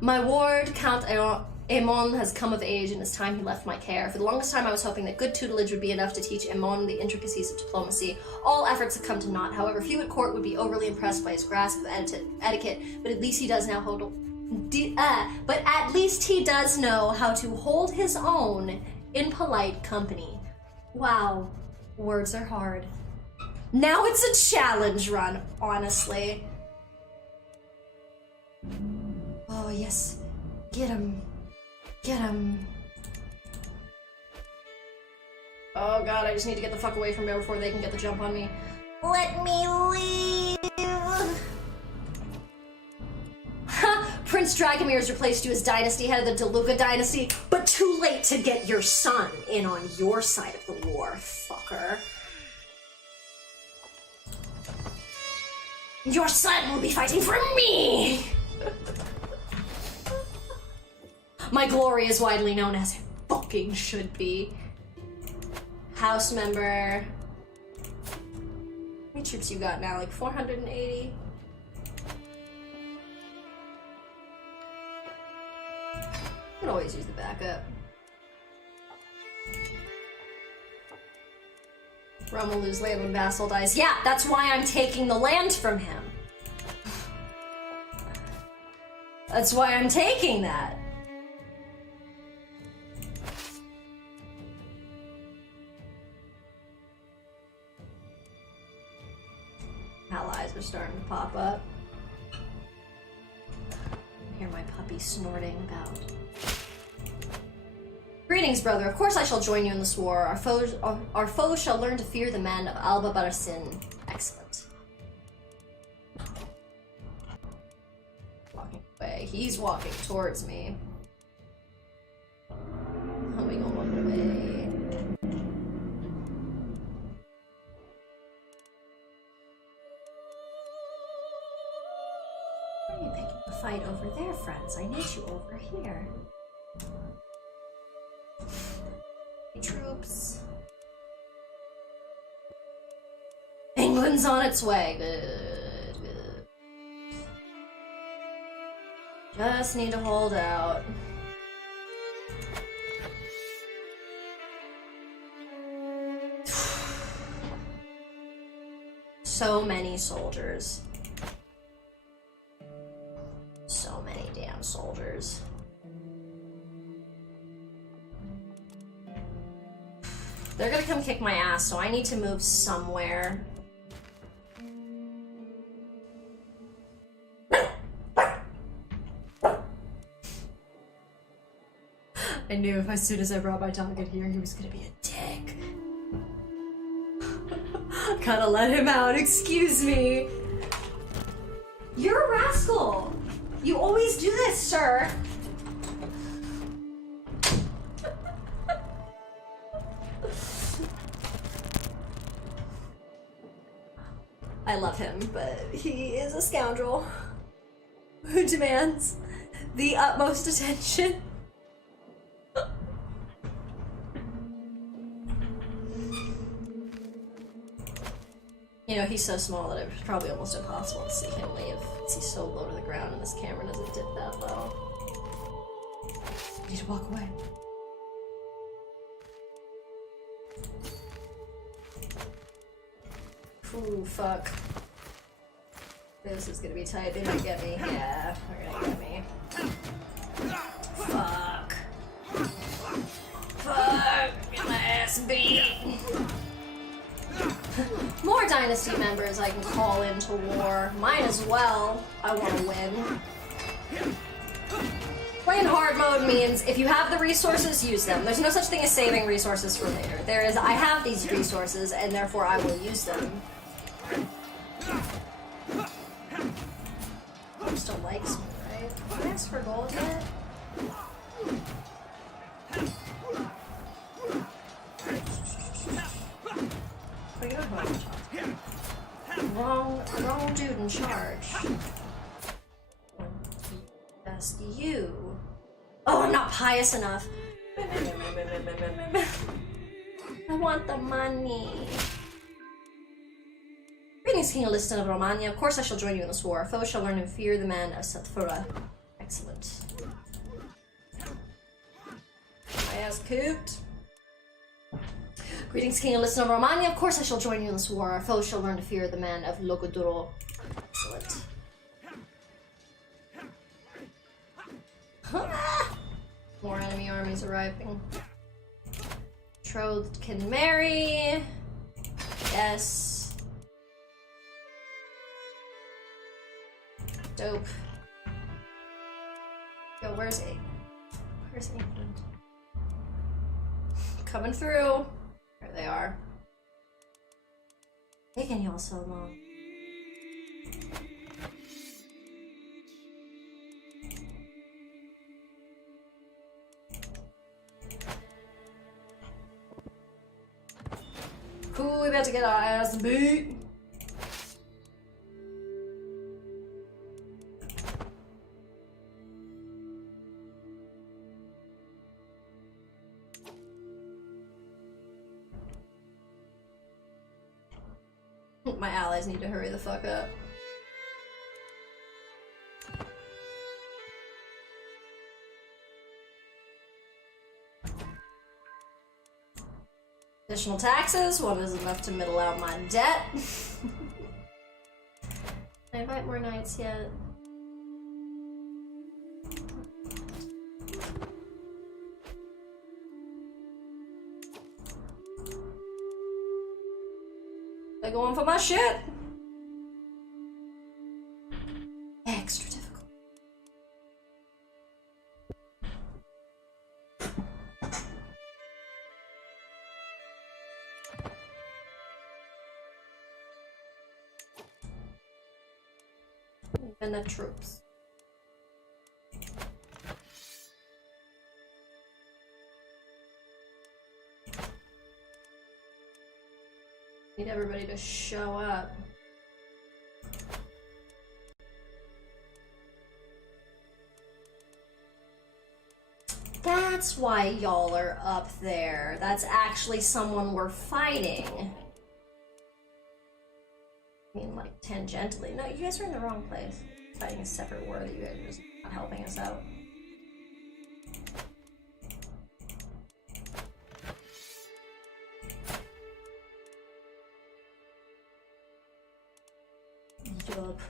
My ward, Count Aemon, has come of age, and it's time he left my care. For the longest time I was hoping that good tutelage would be enough to teach Aemon the intricacies of diplomacy. All efforts have come to naught. However, few at court would be overly impressed by his grasp of etiquette, but at least he does now but at least he does know how to hold his own in polite company. Wow, words are hard. Now it's a challenge run, honestly. Oh yes, get him. Get him. Oh god, I just need to get the fuck away from there before they can get the jump on me. Let me leave! Prince Dragomir's replaced you as Dynasty, head of the DeLuca Dynasty, but too late to get your son in on your side of the war, fucker. Your son will be fighting for me! My glory is widely known as it fucking should be. House member. How many troops you got now? Like 480? You can always use the backup. Rome will lose land when Vassal dies. Yeah, that's why I'm taking the land from him. That's why I'm taking that. Allies are starting to pop up. I hear my puppy snorting about. Greetings, brother. Of course I shall join you in this war. Our foes shall learn to fear the men of Alba Barasin. Excellent. Walking away. He's walking towards me. Coming along the way. Why are you picking the fight over there, friends? I need you over here. Troops. England's on its way. Good, good. Just need to hold out. So many soldiers. So many damn soldiers. They're gonna come kick my ass, so I need to move somewhere. I knew if as soon as I brought my target here, he was gonna be a dick. Gotta let him out, excuse me. You're a rascal. You always do this, sir. I love him, but he is a scoundrel who demands the utmost attention. You know, he's so small that it's probably almost impossible to see him leave, because he's so low to the ground and this camera doesn't dip that low. I need to walk away. Ooh, fuck. This is gonna be tight. They might get me. Yeah, they're gonna get me. Fuck. Fuck. Get my ass beat. More Dynasty members I can call into war. Might as well. I want to win. Playing hard mode means if you have the resources, use them. There's no such thing as saving resources for later. There is, I have these resources, and therefore I will use them. He still likes me, right? Can I ask for gold yet? Wrong dude in charge. Just you. Oh, I'm not pious enough. I want the money. Greetings, King Alistan of Romania. Of course I shall join you in this war. Foes shall learn to fear the man of Sathfura. Excellent. My ass cooped. Greetings, King Alistan of Romania. Of course I shall join you in this war. Our foes shall learn to fear the man of Logoduro. Excellent. More enemy armies arriving. Betrothed can marry. Yes. Dope. Yo, where's England? Coming through. There they are. Taking y'all so long. Ooh, we about to get our ass beat. My allies need to hurry the fuck up. Additional taxes, one is enough to middle out my debt. Can I invite more knights yet? They're going for my shit. Extra difficult. Enough troops. Need everybody to show up. That's why y'all are up there. That's actually someone we're fighting. I mean, like, tangentially. No, you guys are in the wrong place. Fighting a separate war that you guys are just not helping us out. Yup.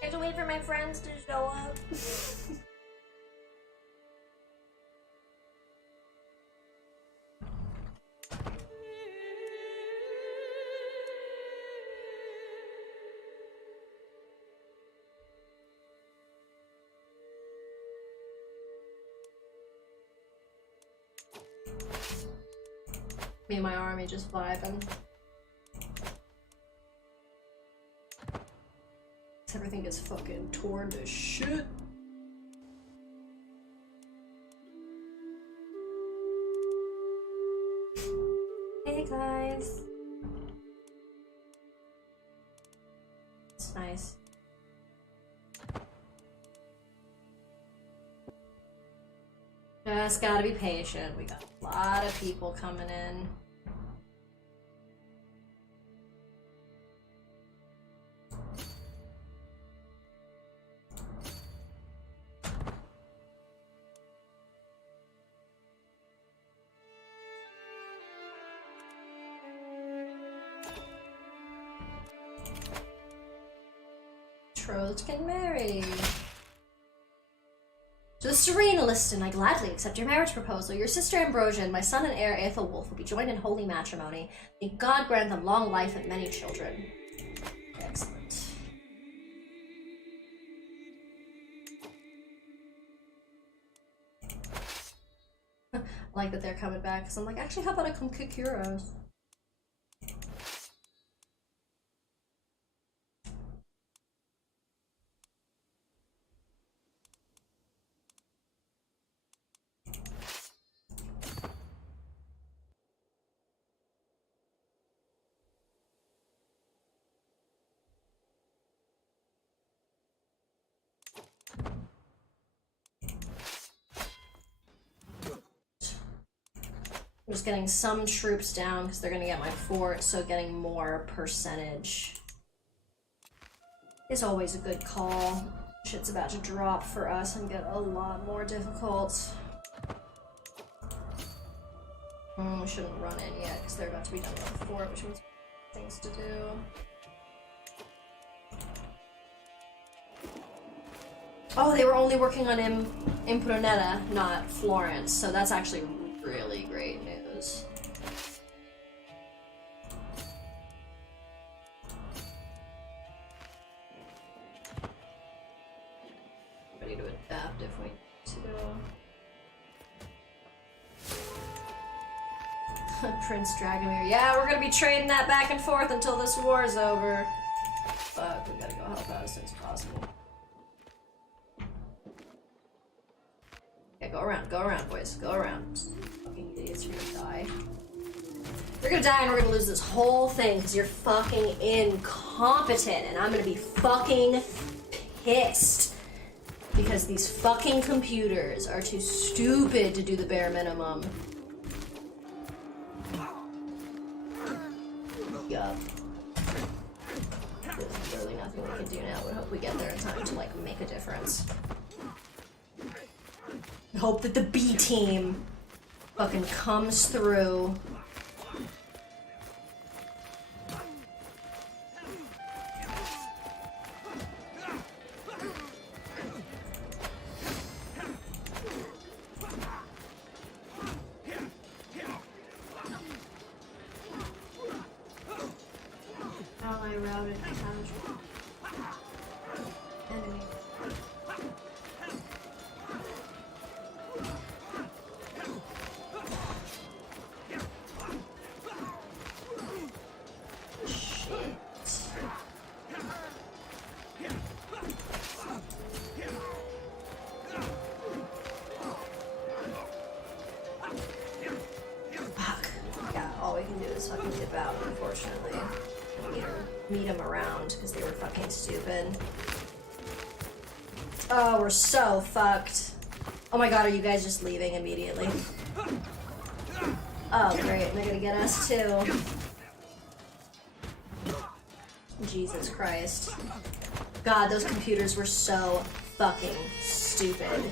I have to wait for my friends to show up. Me and my army just vibing. Everything gets fucking torn to shit. Hey guys. It's nice. Just gotta be patient. We got a lot of people coming in. Betrothed can marry. To the Serena Liston, I gladly accept your marriage proposal. Your sister Ambrosia and my son and heir Aethelwulf will be joined in holy matrimony. May God grant them long life and many children. Excellent. I like that they're coming back, because I'm like, actually, how about I come kick your ass? I'm just getting some troops down because they're gonna get my fort, so getting more percentage is always a good call. Shit's about to drop for us and get a lot more difficult. We shouldn't run in yet because they're about to be done with the fort, which means things to do. Oh, they were only working on Impruneta, not Florence, so that's actually really great news. Ready to adapt if we need to. Prince Dragomir. Yeah, we're gonna be trading that back and forth until this war is over. But we gotta go help out as soon as possible. Okay, go around, boys. Go around. Fucking idiots, you're gonna die. You're gonna die and we're gonna lose this whole thing because you're fucking incompetent and I'm gonna be fucking pissed. Because these fucking computers are too stupid to do the bare minimum. Yup. There's literally nothing we can do now. We hope we get there in time to, like, make a difference. I hope that the B team fucking comes through. Ally routed casual. Enemy. Fucking dip out, unfortunately. Meet them around because they were fucking stupid. Oh, we're so fucked. Oh my god, are you guys just leaving immediately? Oh great, they're gonna get us too. Jesus Christ. God, those computers were so fucking stupid.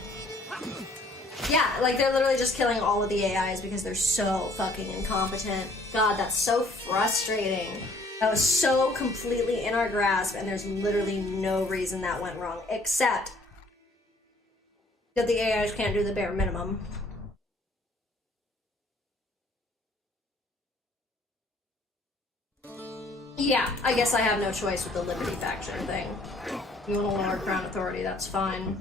Yeah, like they're literally just killing all of the AIs because they're so fucking incompetent. God, that's so frustrating. That was so completely in our grasp and there's literally no reason that went wrong, except that the AIs can't do the bare minimum. Yeah, I guess I have no choice with the Liberty faction thing. You want to lower Crown Authority, that's fine.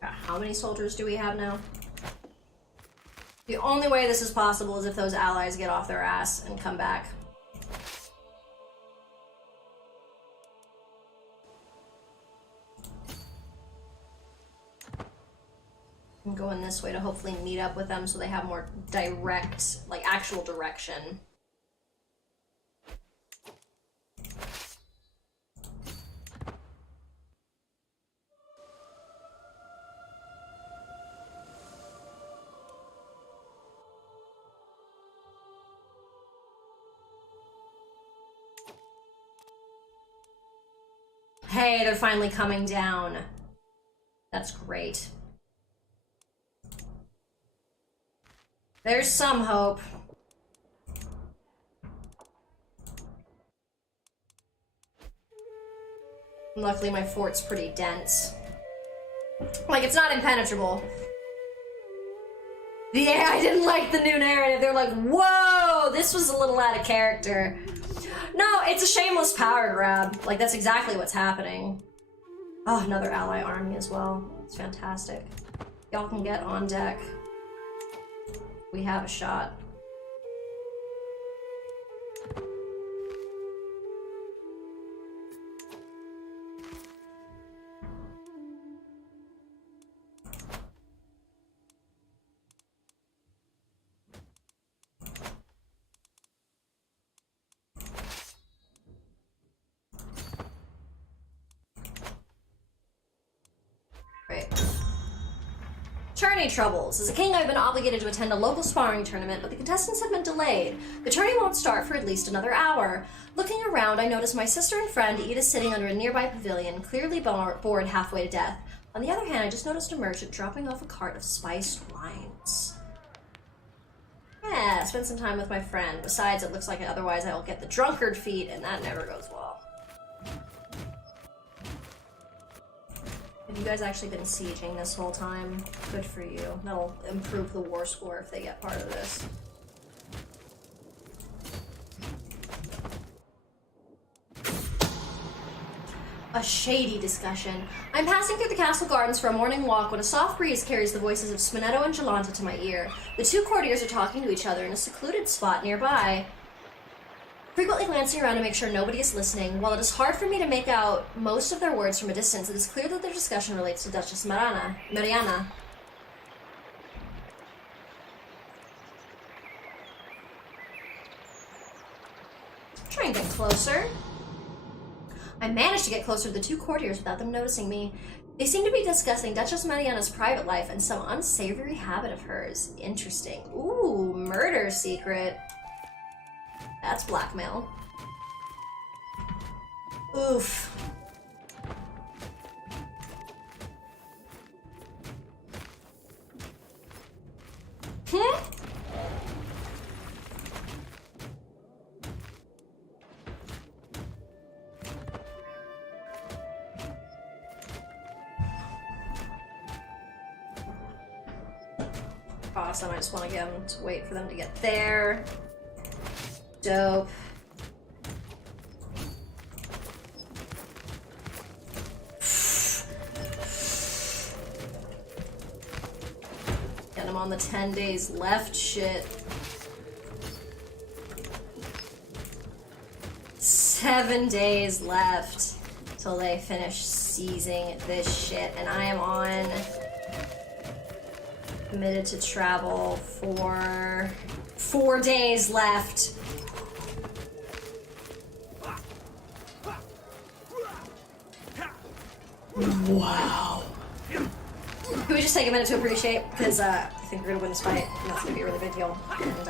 How many soldiers do we have now? The only way this is possible is if those allies get off their ass and come back. I'm going this way to hopefully meet up with them so they have more direct, like actual direction. Hey, they're finally coming down. That's great. There's some hope. Luckily, my fort's pretty dense. Like, it's not impenetrable. The AI didn't like the new narrative. They're like, whoa, this was a little out of character. No, it's a shameless power grab. Like, that's exactly what's happening. Oh, another ally army as well. It's fantastic. Y'all can get on deck. We have a shot. Tourney troubles. As a king, I've been obligated to attend a local sparring tournament, but the contestants have been delayed. The tourney won't start for at least another hour. Looking around, I notice my sister and friend Ida sitting under a nearby pavilion, clearly bored halfway to death. On the other hand, I just noticed a merchant dropping off a cart of spiced wines. Yeah, spend some time with my friend. Besides, it looks like otherwise I will get the drunkard feat, and that never goes well. Have you guys actually been sieging this whole time? Good for you. That'll improve the war score if they get part of this. A shady discussion. I'm passing through the castle gardens for a morning walk when a soft breeze carries the voices of Spinetto and Jolanta to my ear. The two courtiers are talking to each other in a secluded spot nearby. Frequently glancing around to make sure nobody is listening, while it is hard for me to make out most of their words from a distance, it is clear that their discussion relates to Duchess Mariana. Try and get closer. I managed to get closer to the two courtiers without them noticing me. They seem to be discussing Duchess Mariana's private life and some unsavory habit of hers. Interesting. Ooh, murder secret. That's blackmail. Oof. Awesome, I just want to get them to wait for them to get there. Dope. And I'm on the 10 days left shit. 7 days left till they finish seizing this shit, and I am on committed to travel for 4 days left. Wow. Can we just take a minute to appreciate? Because I think we're gonna win this fight, and that's gonna be a really big deal. And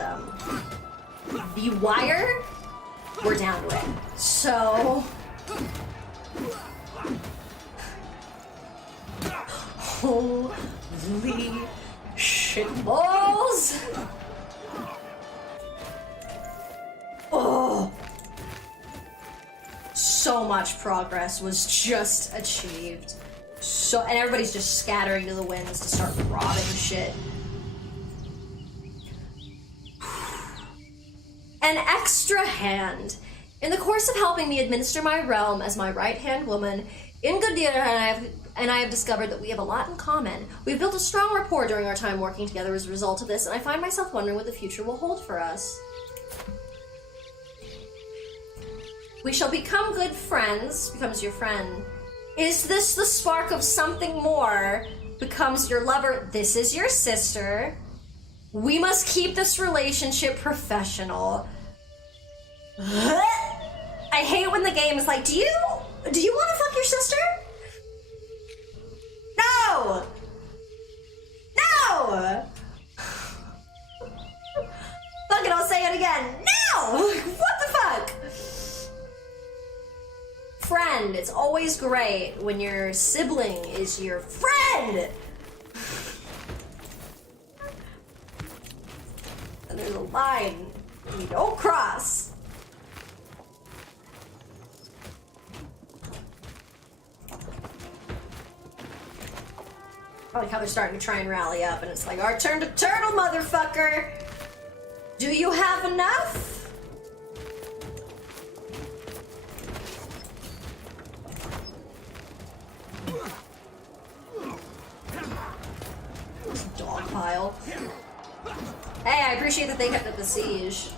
the wire, we're down to it. So holy shit balls! Oh, so much progress was just achieved. So, and everybody's just scattering to the winds to start robbing shit. An extra hand. In the course of helping me administer my realm as my right-hand woman, Ingadira and I have discovered that we have a lot in common. We've built a strong rapport during our time working together as a result of this, and I find myself wondering what the future will hold for us. We shall become good friends, becomes your friend. Is this the spark of something more? Becomes your lover. This is your sister. We must keep this relationship professional. I hate when the game is like, do you want to fuck your sister? No! No! Fuck it, I'll say it again. No! What the fuck? Friend. It's always great when your sibling is your friend! And there's a line you don't cross. I like how they're starting to try and rally up, and it's like, our turn to turtle, motherfucker! Do you have enough? Dog pile. Hey, I appreciate that they kept up the siege.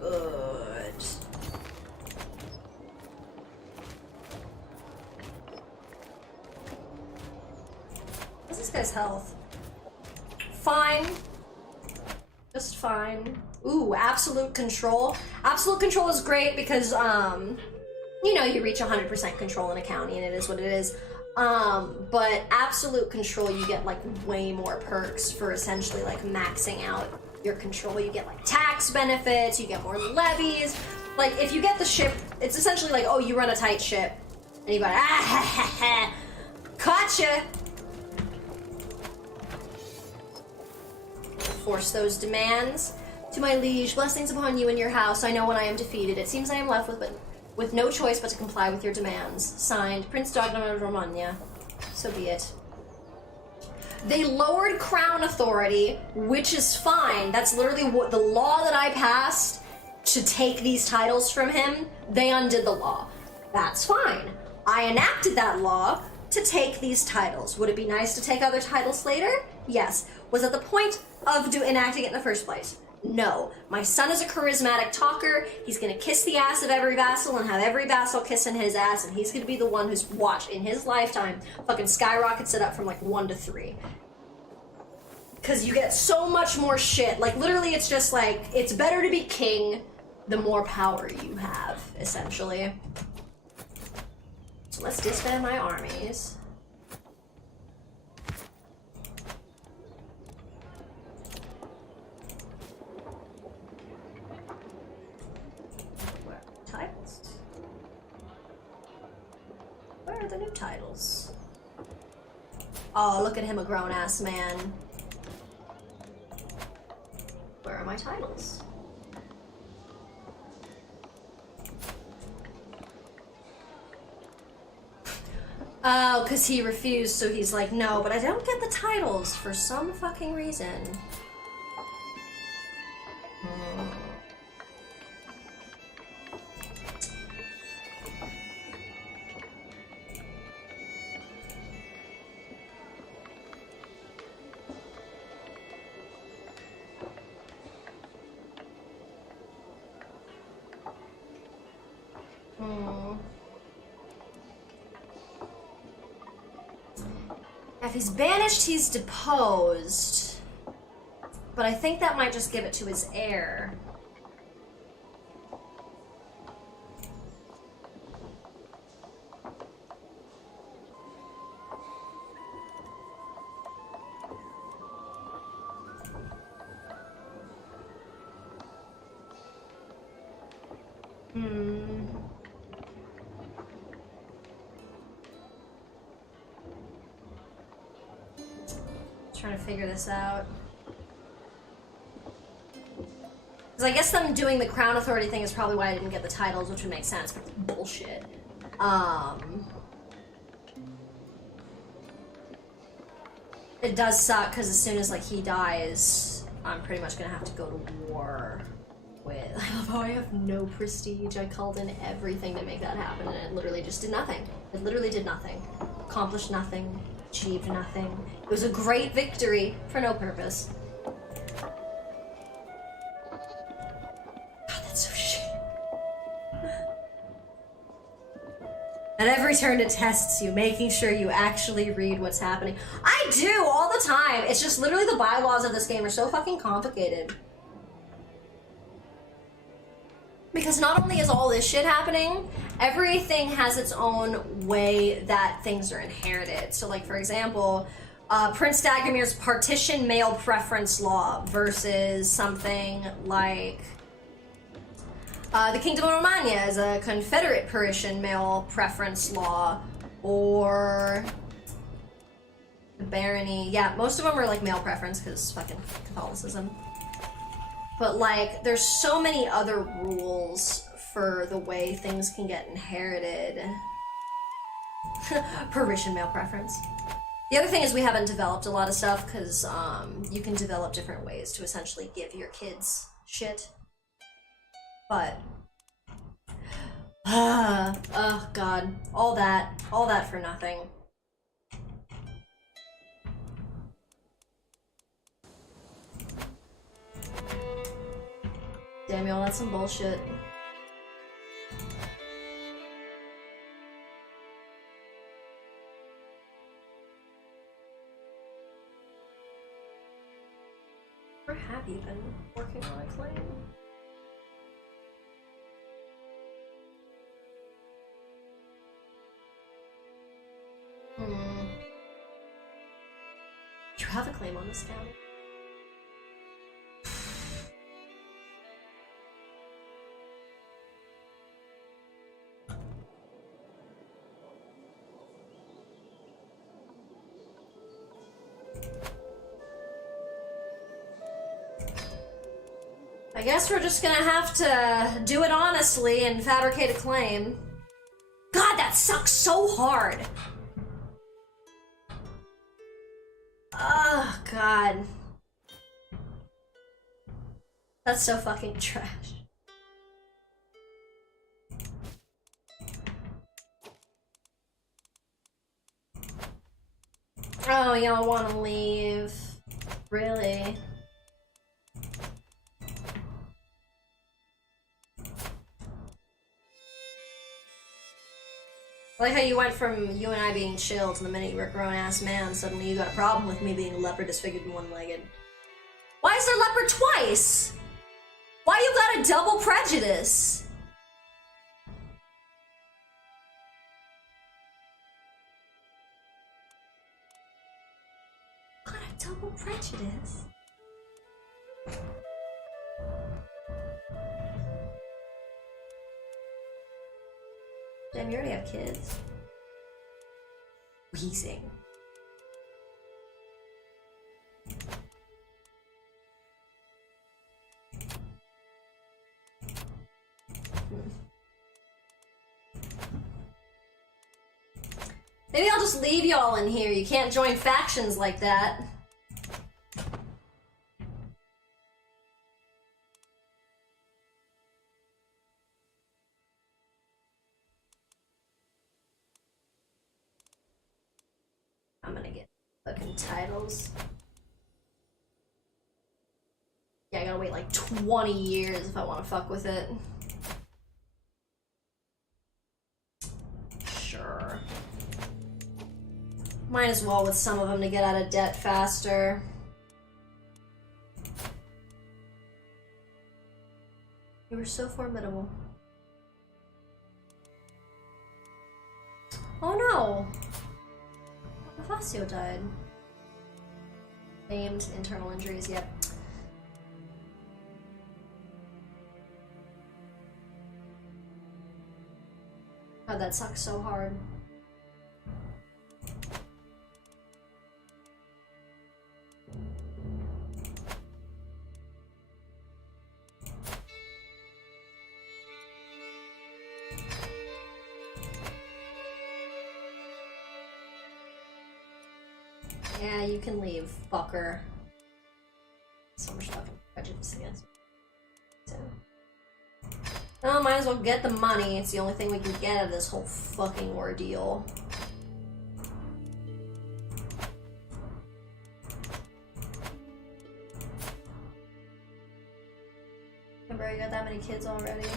Good. What's this guy's health? Fine. Just fine. Ooh, absolute control. Absolute control is great because, you know, you reach 100% control in a county and it is what it is. But absolute control, you get like way more perks for essentially like maxing out your control. You get like tax benefits, you get more levies. Like if you get the ship, it's essentially like, oh, you run a tight ship. And you go, ah ha ha ha, gotcha. Force those demands. To my liege, blessings upon you and your house. I know when I am defeated. It seems I am left with no choice but to comply with your demands. Signed, Prince Dogman of Romania. So be it. They lowered crown authority, which is fine. That's literally what the law that I passed to take these titles from him. They undid the law. That's fine. I enacted that law to to take these titles. Would it be nice to take other titles later? Yes. Was that the point of enacting it in the first place? No. My son is a charismatic talker. He's gonna kiss the ass of every vassal and have every vassal kissing his ass, and he's gonna be the one who's watched in his lifetime fucking skyrockets it up from like 1 to 3. Because you get so much more shit. Like, literally, it's just like, it's better to be king the more power you have, essentially. So let's disband my armies. Where are the titles? Where are the new titles? Oh, look at him, a grown-ass man. Where are my titles? Oh, because he refused, so he's like, no, but I don't get the titles for some fucking reason. If he's banished, he's deposed. But I think that might just give it to his heir. Trying to figure this out. Because I guess them doing the Crown Authority thing is probably why I didn't get the titles, which would make sense, but it's bullshit. It does suck, because as soon as, like, he dies, I'm pretty much gonna have to go to war with... I love how I have no prestige. I called in everything to make that happen, and it literally just did nothing. It literally did nothing. Accomplished nothing. Achieved nothing. It was a great victory for no purpose. God, that's so shit. At every turn it tests you, making sure you actually read what's happening. I do, all the time! It's just literally the bylaws of this game are so fucking complicated. Because not only is all this shit happening, everything has its own way that things are inherited. So, like, for example, Prince Dagomir's partition male preference law versus something like the Kingdom of Romagna is a Confederate Parisian male preference law, or the Barony. Yeah, most of them are like male preference because fucking Catholicism. But, like, there's so many other rules for the way things can get inherited. Parisian male preference. The other thing is we haven't developed a lot of stuff because you can develop different ways to essentially give your kids shit. But... oh, God. All that for nothing. Samuel, that's some bullshit. Where have you been working on a claim? You have a claim on this county? I guess we're just gonna have to do it honestly and fabricate a claim. God, that sucks so hard! Oh, God. That's so fucking trash. Oh, y'all want to leave? Really? I like how you went from you and I being chill to the minute you were a grown-ass man, suddenly you got a problem with me being a leopard disfigured and one-legged. Why is there leopard twice? Why you got a double prejudice? Got a double prejudice? Damn, you already have kids. Wheezing. Maybe I'll just leave y'all in here. You can't join factions like that. I'm gonna get fucking titles. Yeah, I gotta wait like 20 years if I want to fuck with it. Sure. Might as well with some of them to get out of debt faster. You were so formidable. Oh no! Facio died. Named internal injuries, yep. God, that sucks so hard. Yeah, you can leave, fucker. So much fucking prejudice against me. So. Oh, might as well get the money. It's the only thing we can get out of this whole fucking ordeal. Remember, you got that many kids already?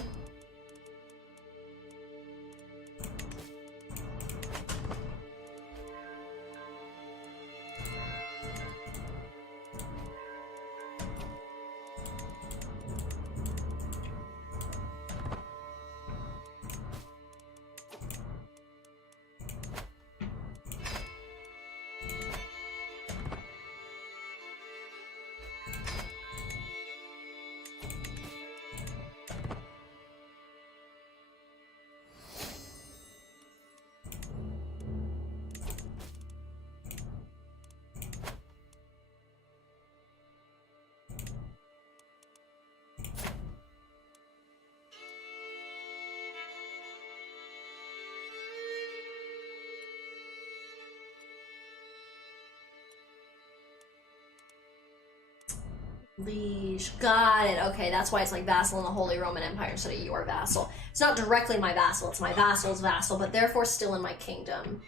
Liege. Got it. Okay, that's why it's like vassal in the Holy Roman Empire instead of your vassal. It's not directly my vassal, it's my vassal's vassal, but therefore still in my kingdom.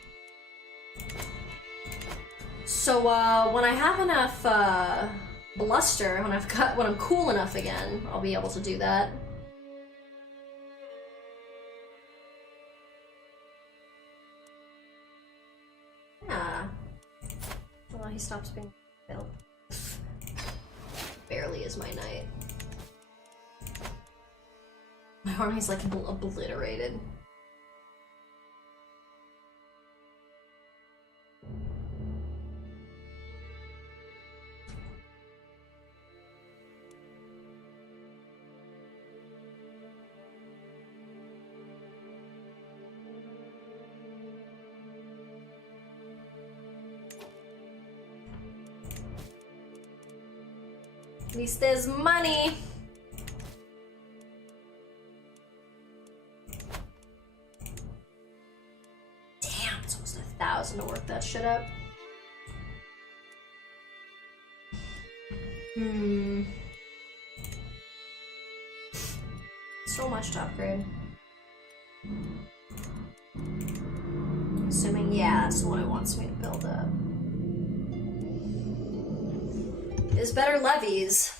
So, when I have enough, bluster, when I'm cool enough again, I'll be able to do that. Yeah. Well, he stops being killed. Barely is my knight. My army's like obliterated. At least there's money. Damn, it's almost 1,000 to work that shit up. So much to upgrade. Assuming, yeah, that's the one it wants me to build up. is better levies,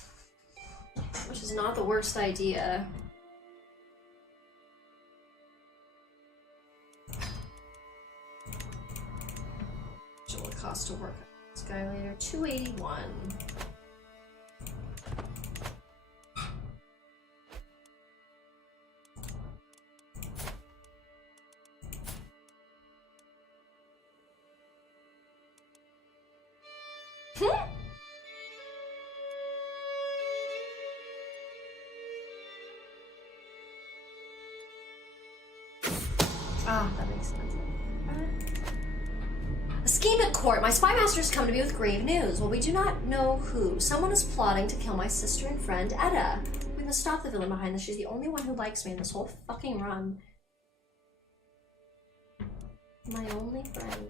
which is not the worst idea. What will it cost to work on this guy later? 281. Ah, that makes sense. A scheme at court. My spy masters come to me with grave news. Well, we do not know who. Someone is plotting to kill my sister and friend, Etta. We must stop the villain behind this. She's the only one who likes me in this whole fucking run. My only friend.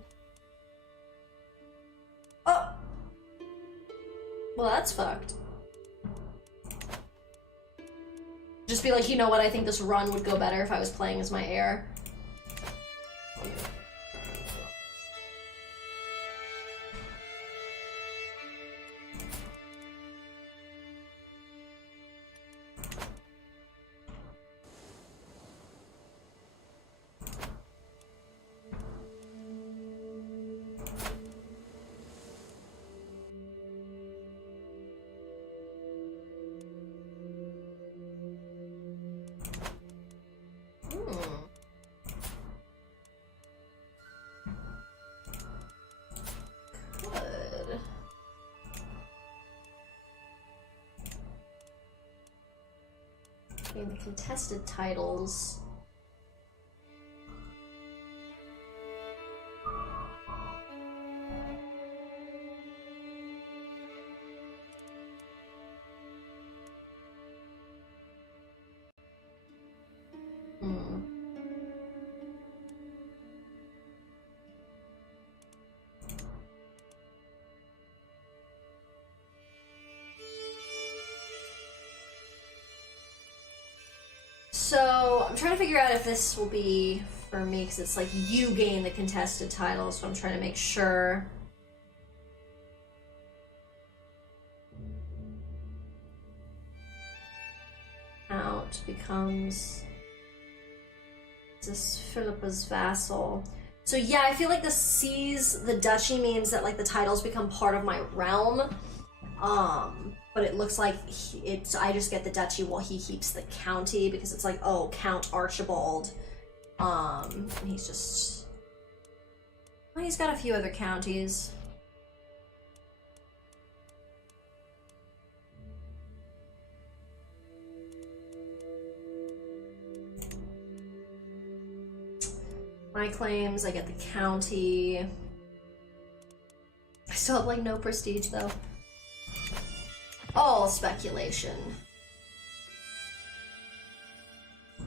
Oh! Well, that's fucked. Just be like, you know what, I think this run would go better if I was playing as my heir. The contested titles. So, I'm trying to figure out if this will be for me, because it's like you gain the contested title, so I'm trying to make sure. Count becomes this Philippa's vassal. So yeah, I feel like this sees the duchy means that like the titles become part of my realm. But it looks like I just get the duchy while he keeps the county, because it's like, oh, Count Archibald. And he's just... Well, he's got a few other counties. My claims, I get the county. I still have like no prestige though. All speculation.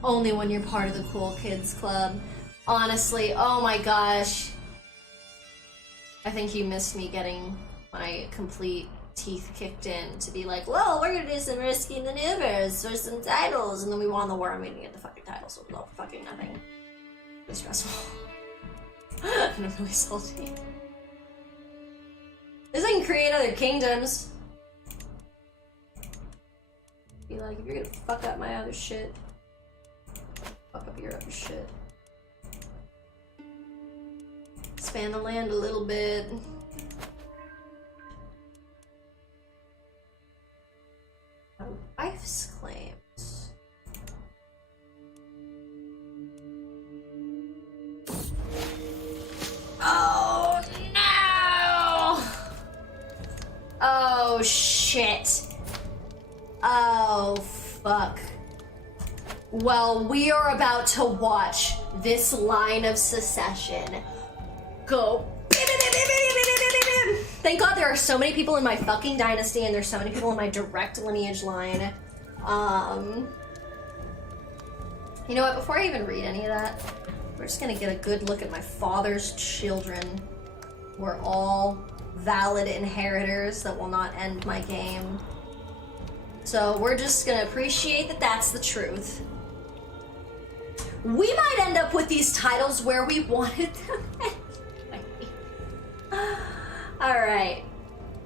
Only when you're part of the cool kids club. Honestly, oh my gosh. I think you missed me getting my complete teeth kicked in to be like, well, we're gonna do some risky maneuvers for some titles, and then we won the war and we didn't get the fucking title, so it was all fucking nothing. It was stressful. And I'm really salty. This I can create other kingdoms. Be like, if you're gonna fuck up my other shit, fuck up your other shit. Expand the land a little bit. My wife's claims. Oh no! Oh shit. Oh, fuck. Well, we are about to watch this line of succession go. Thank God there are so many people in my fucking dynasty, and there's so many people in my direct lineage line. You know what, before I even read any of that, we're just gonna get a good look at my father's children. We're all valid inheritors that will not end my game. So we're just gonna appreciate that that's the truth. We might end up with these titles where we wanted them anyway. Alright.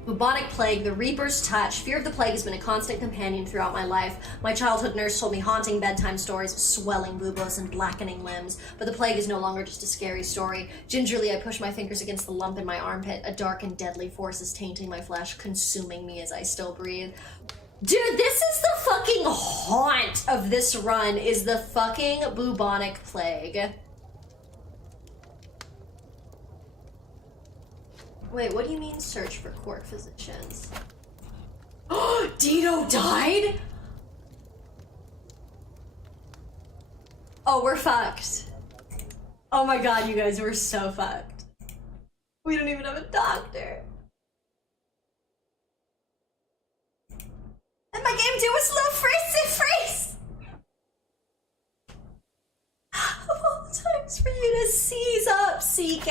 Bubonic plague, the Reaper's touch. Fear of the plague has been a constant companion throughout my life. My childhood nurse told me haunting bedtime stories, swelling buboes and blackening limbs. But the plague is no longer just a scary story. Gingerly, I push my fingers against the lump in my armpit. A dark and deadly force is tainting my flesh, consuming me as I still breathe. Dude, this is the fucking haunt of this run, is the fucking bubonic plague. Wait, what do you mean search for court physicians? Oh, Dito died? Oh, we're fucked. Oh my god, you guys, we're so fucked. We don't even have a doctor. And my game 2 was slow freeze. Of all the times for you to seize up, CK.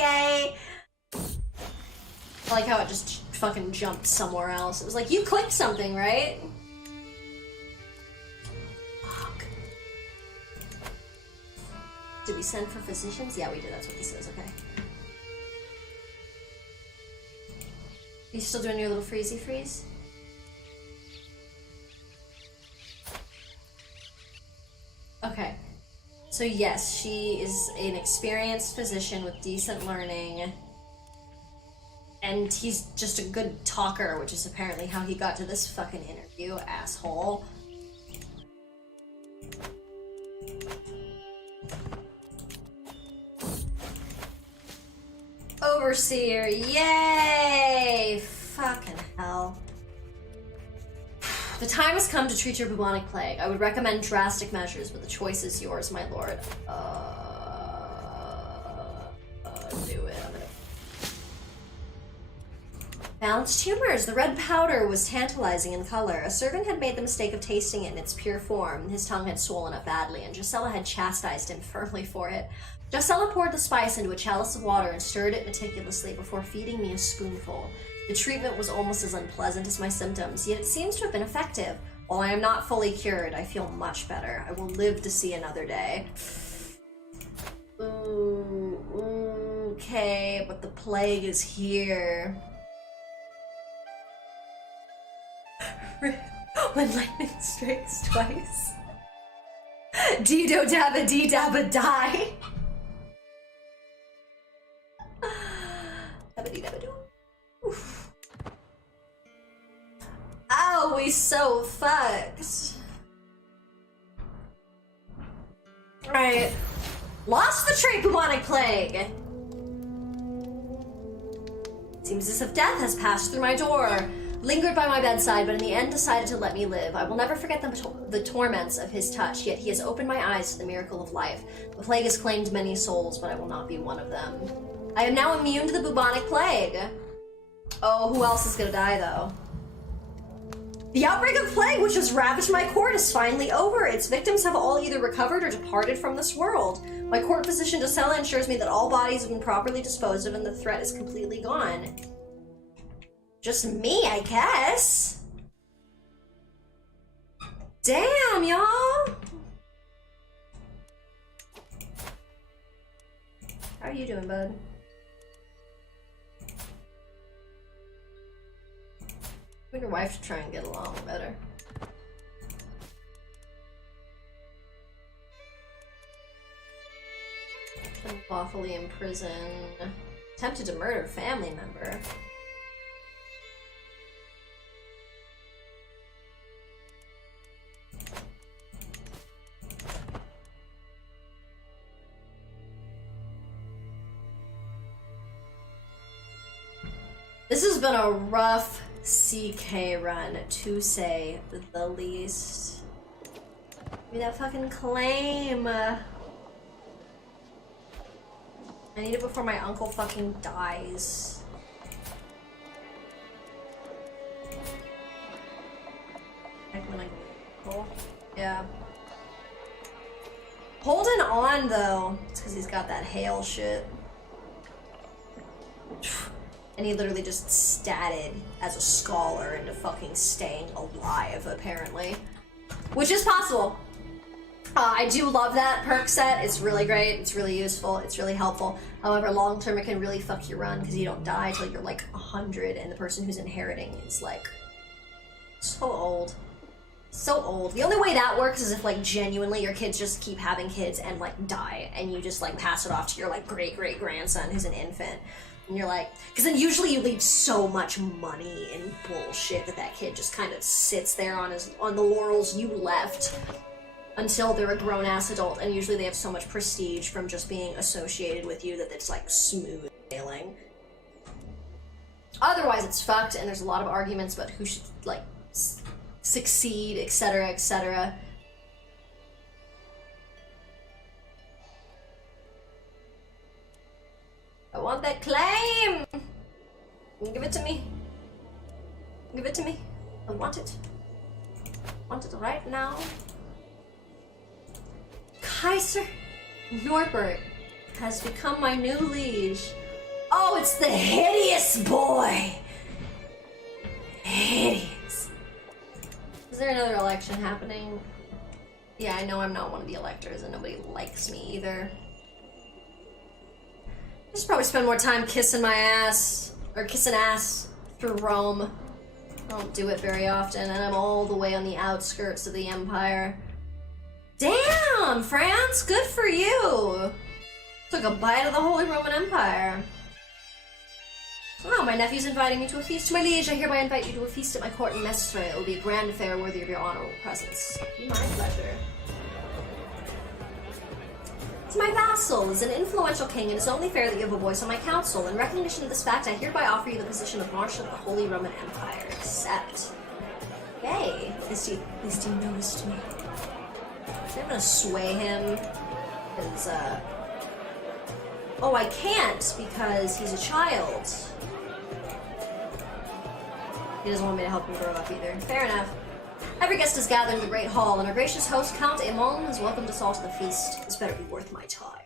I like how it just fucking jumped somewhere else. It was like, you clicked something, right? Fuck. Did we send for physicians? Yeah, we did. That's what this is. Okay. Are you still doing your little freezy freeze? Okay. So yes, she is an experienced physician with decent learning. And he's just a good talker, which is apparently how he got to this fucking interview, asshole. Overseer, yay! Fucking hell. The time has come to treat your bubonic plague. I would recommend drastic measures, but the choice is yours, my lord. Do it. Balanced humors. The red powder was tantalizing in color. A servant had made the mistake of tasting it in its pure form. His tongue had swollen up badly, and Gisela had chastised him firmly for it. Gisela poured the spice into a chalice of water and stirred it meticulously before feeding me a spoonful. The treatment was almost as unpleasant as my symptoms, yet it seems to have been effective. While I am not fully cured, I feel much better. I will live to see another day. Ooh, okay, but the plague is here. When lightning strikes twice. Dido dabba dee dabba die. Dabba dee dabba doo. Oof. Oh, we so fucked. Alright. Lost the trait bubonic plague. Seems as if death has passed through my door. Lingered by my bedside, but in the end decided to let me live. I will never forget the torments of his touch, yet he has opened my eyes to the miracle of life. The plague has claimed many souls, but I will not be one of them. I am now immune to the bubonic plague. Oh, who else is gonna die, though? The outbreak of plague, which has ravaged my court, is finally over. Its victims have all either recovered or departed from this world. My court physician Gisela ensures me that all bodies have been properly disposed of and the threat is completely gone. Just me, I guess. Damn, y'all. How are you doing, bud? You and your wife should try and get along better. Unlawfully imprisoned. Attempted to murder family member. This has been a rough CK run, to say the least. Give me that fucking claim. I need it before my uncle fucking dies. Like when I go. Yeah. Holding on though. It's because he's got that hail shit. And he literally just statted as a scholar into fucking staying alive, apparently. Which is possible. I do love that perk set. It's really great. It's really useful. It's really helpful. However, long term it can really fuck your run because you don't die till you're like 100 and the person who's inheriting is like so old. So old. The only way that works is if like genuinely your kids just keep having kids and like die and you just like pass it off to your like great-great-grandson who's an infant. And you're like, because then usually you leave so much money and bullshit that kid just kind of sits there on the laurels you left until they're a grown-ass adult, and usually they have so much prestige from just being associated with you that it's like smooth sailing. Otherwise it's fucked, and there's a lot of arguments about who should like succeed, etc., etc. I want that claim! Give it to me. Give it to me. I want it. I want it right now. Kaiser Norbert has become my new liege. Oh, it's the hideous boy! Hideous. Is there another election happening? Yeah, I know I'm not one of the electors and nobody likes me either. I should probably spend more time kissing my ass, or kissing ass through Rome. I don't do it very often, and I'm all the way on the outskirts of the Empire. Damn, France, good for you! Took a bite of the Holy Roman Empire. Oh, my nephew's inviting me to a feast. My liege, I hereby invite you to a feast at my court in Mestre. It will be a grand affair worthy of your honorable presence. My pleasure. To my vassal is an influential king, and it's only fair that you have a voice on my council. In recognition of this fact, I hereby offer you the position of Marshal of the Holy Roman Empire. Accept. Yay. At least he noticed me. I'm gonna sway him, because, oh, I can't, because he's a child. He doesn't want me to help him grow up either. Fair enough. Every guest is gathered in the Great Hall, and our gracious host, Count Aemon, has welcomed us all to the feast. This better be worth my time.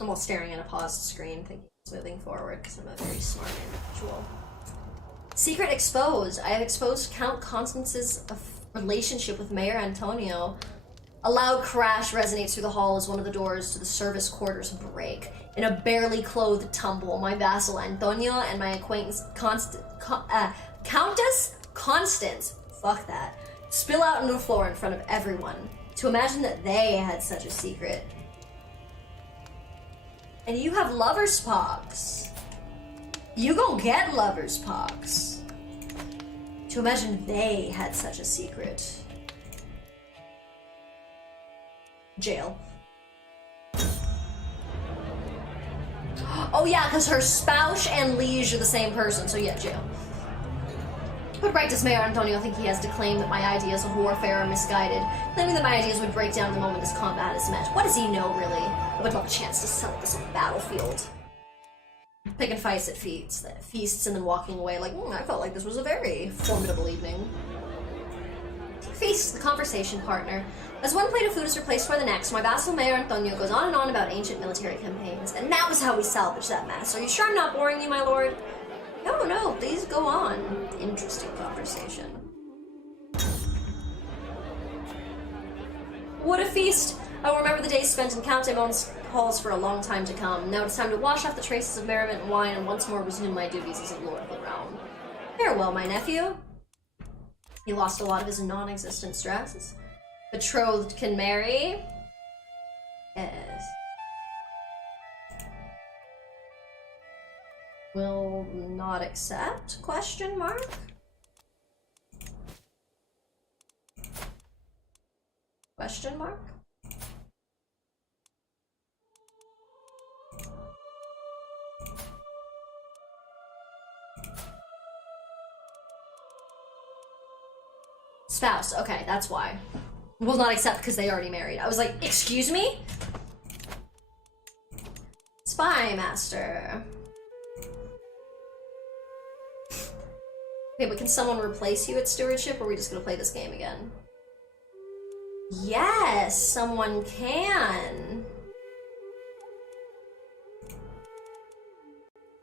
I'm while staring at a paused screen, thinking it's moving forward, because I'm a very smart individual. Secret exposed. I have exposed Count Constance's relationship with Mayor Antonio. A loud crash resonates through the hall as one of the doors to the service quarters break. In a barely clothed tumble, my vassal Antonio and my acquaintance Countess Constance, fuck that, spill out onto the floor in front of everyone. To imagine that they had such a secret. And you have lover's pox. You gon' get lover's pox. To imagine they had such a secret. Jail. Oh yeah, because her spouse and liege are the same person, so yeah, jail. But right does Mayor Antonio think he has to claim that my ideas of warfare are misguided, claiming that my ideas would break down the moment this combat is met. What does he know, really? I would love a chance to settle this on the battlefield. Picking fights at feasts and then walking away like, I felt like this was a very formidable evening. Feast, the conversation partner. As one plate of food is replaced by the next, my vassal Mayor Antonio goes on and on about ancient military campaigns, and that was how we salvaged that mess. Are you sure I'm not boring you, my lord? No, please go on. Interesting conversation. What a feast! I will remember the days spent in Count Aemon's halls for a long time to come. Now it's time to wash off the traces of merriment and wine and once more resume my duties as a lord of the realm. Farewell, my nephew. He lost a lot of his non-existent stress. Betrothed can marry. Yes. Will not accept? Question mark? Question mark? Spouse. Okay, that's why. Will not accept because they already married. I was like, excuse me? Spy master. Okay, but can someone replace you at stewardship, or are we just gonna play this game again? Yes, someone can.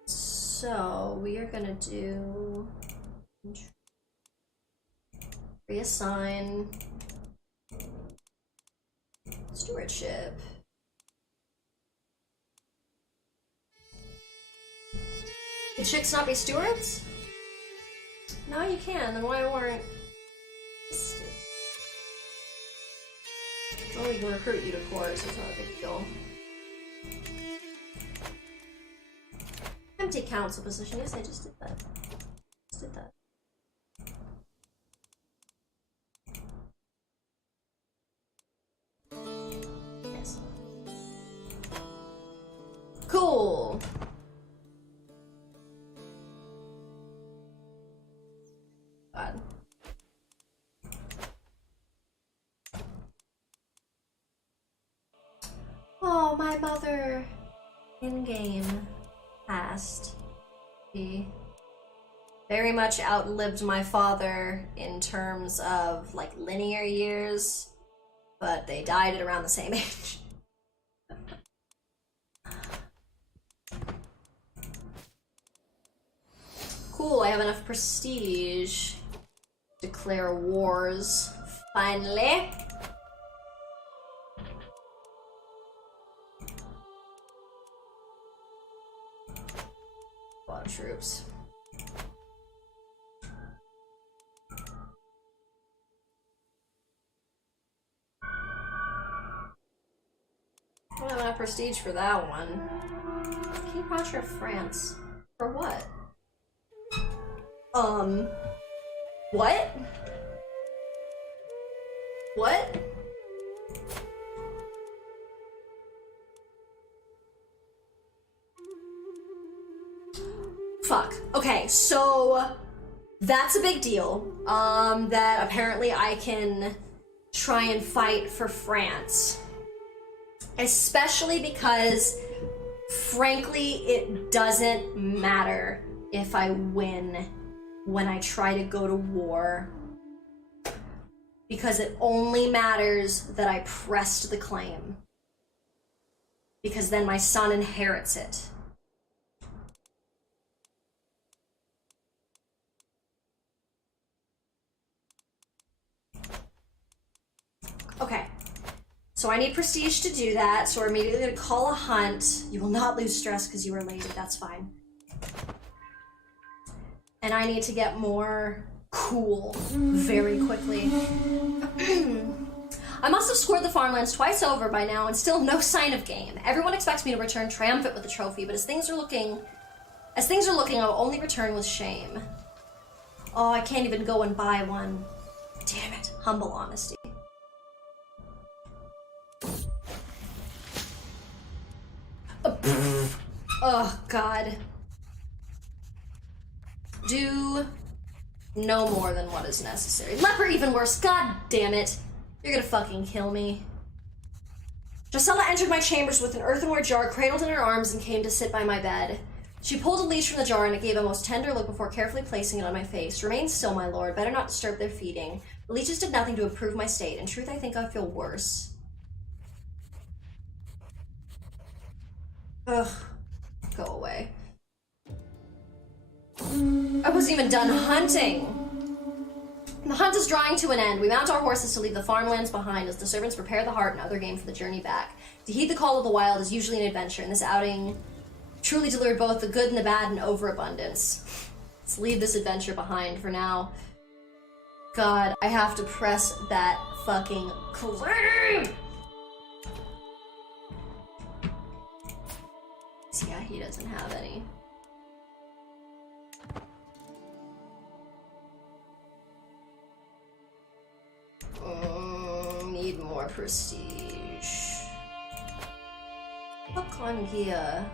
So we are gonna do reassign stewardship. Can chicks not be stewards? No, you can. Then why weren't? Well, we can recruit you to course. It's not a big deal. Empty council position. Yes, I just did that. Just did that. Yes. Cool. God. Oh, my mother. In-game. Past. She very much outlived my father in terms of, like, linear years, but they died at around the same age. Cool, I have enough prestige. Declare wars. Finally. A lot of troops. I don't have enough prestige for that one. King Prussia of France. For what? What? What? Fuck. Okay, so that's a big deal. That apparently I can try and fight for France. Especially because, frankly, it doesn't matter if I win when I try to go to war. Because it only matters that I pressed the claim. Because then my son inherits it. Okay. So I need prestige to do that, so we're immediately gonna call a hunt. You will not lose stress because you were lazy, that's fine. And I need to get more cool very quickly. I must have scored the farmlands twice over by now and still no sign of game. Everyone expects me to return triumphant with the trophy, but as things are looking, I'll only return with shame. Oh, I can't even go and buy one. Damn it. Humble honesty. Oh, God. Do no more than what is necessary. Leper even worse. God damn it. You're gonna fucking kill me. Gisela entered my chambers with an earthenware jar cradled in her arms and came to sit by my bed. She pulled a leash from the jar and it gave a most tender look before carefully placing it on my face. Remain still, my lord. Better not disturb their feeding. The leeches did nothing to improve my state. In truth, I think I feel worse. Ugh. Go away. I wasn't even done hunting. The hunt is drawing to an end. We mount our horses to leave the farmlands behind as the servants prepare the heart and other game for the journey back. To heed the call of the wild is usually an adventure, and this outing truly delivered both the good and the bad in overabundance. Let's leave this adventure behind for now. God, I have to press that fucking claim! Yeah, he doesn't have any. Need more prestige. Fuck on here.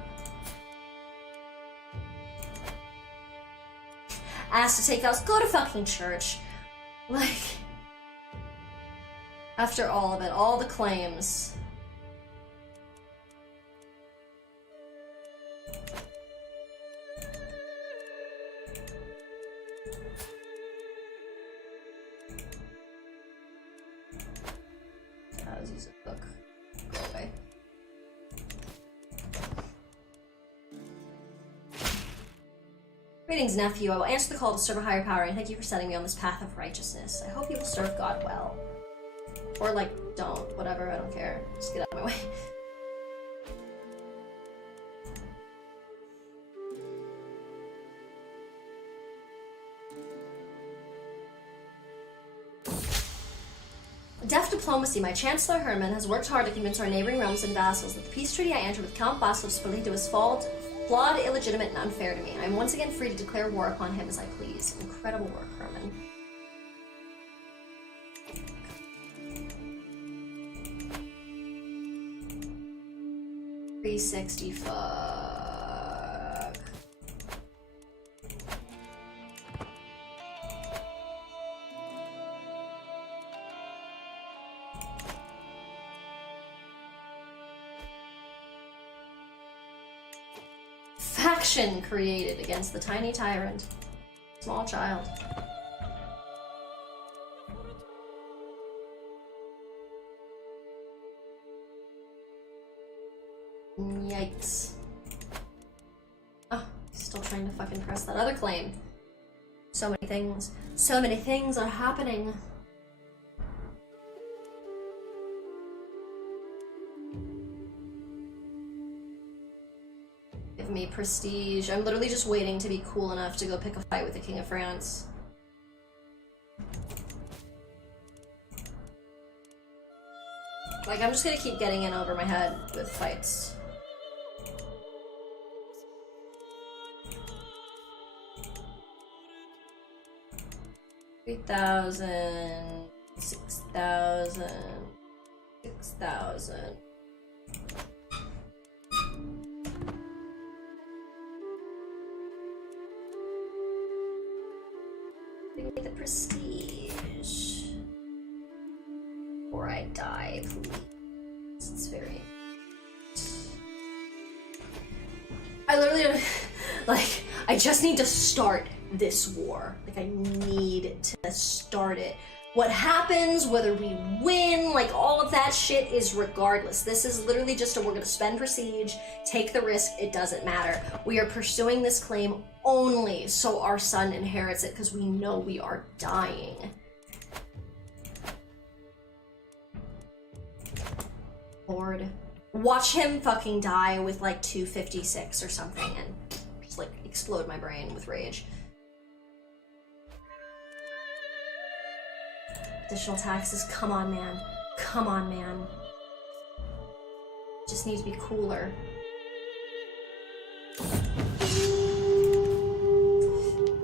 Asked to take vows. Go to fucking church. Like, after all of it, all the claims. Let's use a book. Go away. Greetings, nephew. I will answer the call to serve a higher power, and thank you for setting me on this path of righteousness. I hope you will serve God well. Or, like, don't. Whatever, I don't care. Just get out of my way. Deft diplomacy. My Chancellor Herman has worked hard to convince our neighboring realms and vassals that the peace treaty I entered with Count Basso de Spoleto is flawed, illegitimate, and unfair to me. I am once again free to declare war upon him as I please. Incredible work, Herman. 360, fuck. Faction created against the tiny tyrant. Small child. Yikes. Oh, still trying to fucking press that other claim. So many things. So many things are happening. Give me prestige. I'm literally just waiting to be cool enough to go pick a fight with the King of France. Like, I'm just gonna keep getting in over my head with fights. $3,000, $6,000, $6,000. Give me the prestige. Before I die, please. It's very... I literally, like, I just need to start this war. Like, I need to start it. What happens, whether we win, like, all of that shit is regardless. This is literally just we're gonna spend prestige, take the risk, it doesn't matter. We are pursuing this claim only so our son inherits it, because we know we are dying. Lord. Watch him fucking die with, like, 256 or something, and just, like, explode my brain with rage. Additional taxes, come on, man. Come on, man. Just need to be cooler.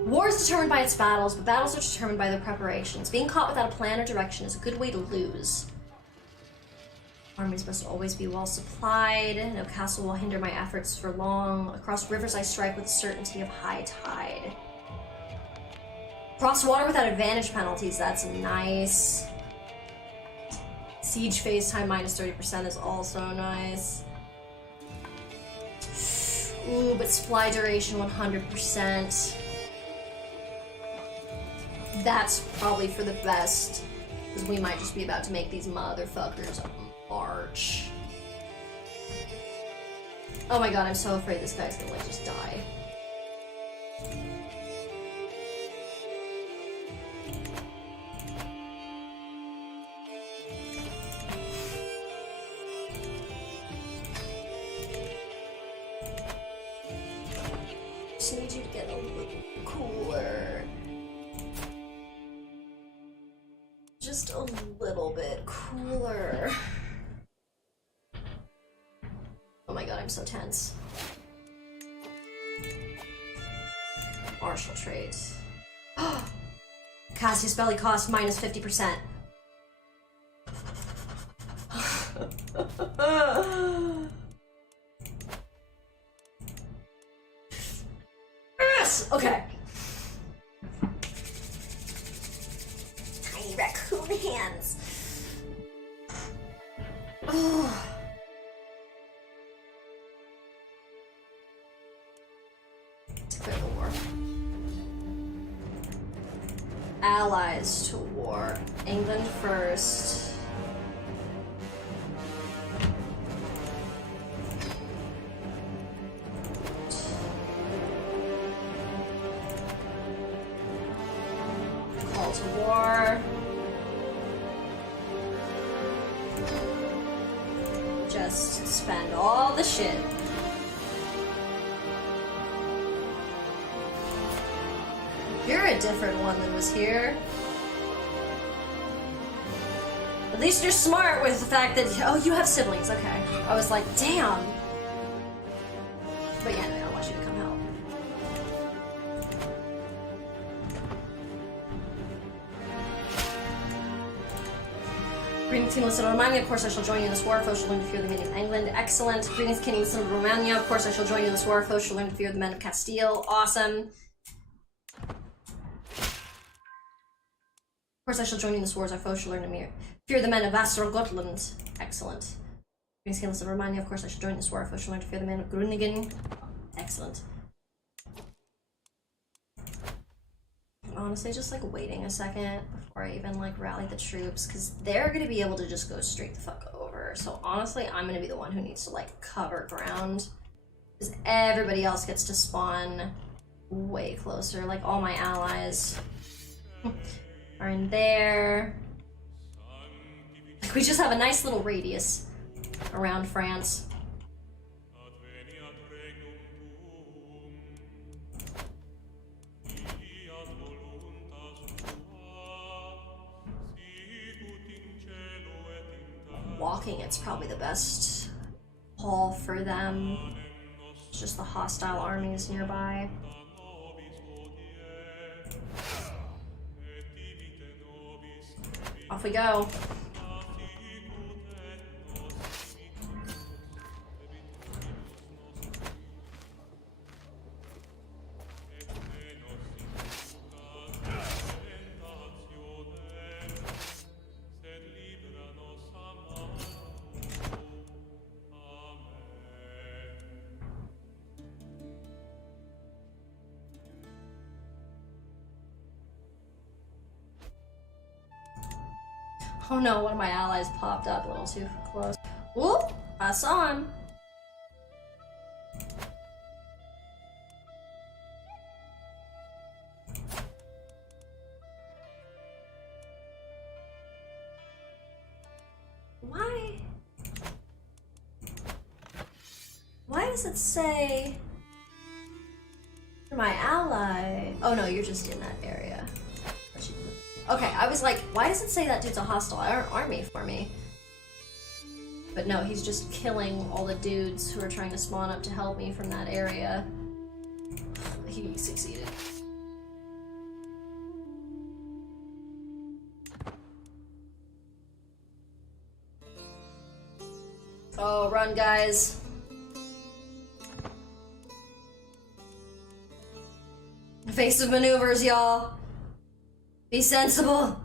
War is determined by its battles, but battles are determined by their preparations. Being caught without a plan or direction is a good way to lose. Armies must always be well supplied. No castle will hinder my efforts for long. Across rivers I strike with the certainty of high tide. Cross water without advantage penalties, that's nice. Siege phase time minus 30% is also nice. Ooh, but supply duration 100%. That's probably for the best, because we might just be about to make these motherfuckers march. Oh my god, I'm so afraid this guy's gonna, like, just die. Just need you to get a little cooler. Just a little bit cooler. Oh my god, I'm so tense. Martial traits. Cassius belly cost minus 50%. Yes! Okay. Tiny raccoon hands. Declare the war. Allies to war. England first. call to war. Just spend all the shit. You're a different one than was here. At least you're smart with the fact that, oh, you have siblings, okay. I was like, damn. But yeah, no, I want you to come help. Greetings, King Listed of Romania. Of course, I shall join you in this war. Foes shall learn to fear the men of England. Excellent. Greetings, King Listed of Romania. Of course, I shall join you in this war. Foes shall learn to fear the men of Castile. Awesome. Of course, I shall join you in this war. Our foes shall learn to fear the men of Vassar-Gotland. Excellent. Greetings, King Listed of Romania. Of course, I shall join you in this war. Our foes shall learn to fear the men of Groningen. Excellent. Honestly, just like waiting a second before I even like rally the troops, because they're gonna be able to just go straight the fuck over. So honestly, I'm gonna be the one who needs to like cover ground, because everybody else gets to spawn way closer. Like all my allies are in there. Like we just have a nice little radius around France. Walking, it's probably the best haul for them. It's just the hostile armies nearby. Off we go. Oh no, one of my allies popped up a little too close. Whoop! I saw him. Why does it say my ally? Oh no, you're just in that area. Okay, I was like, why does it say that dude's a hostile army for me? But no, he's just killing all the dudes who are trying to spawn up to help me from that area. He succeeded. Oh, run, guys. Evasive maneuvers, y'all. Be sensible.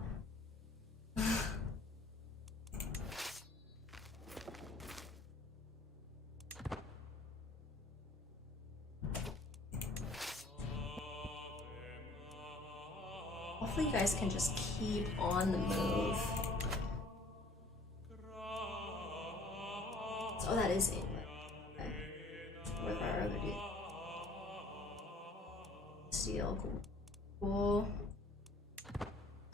Hopefully you guys can just keep on the move. Oh, that is England. Okay. With our other dude. Steel, cool.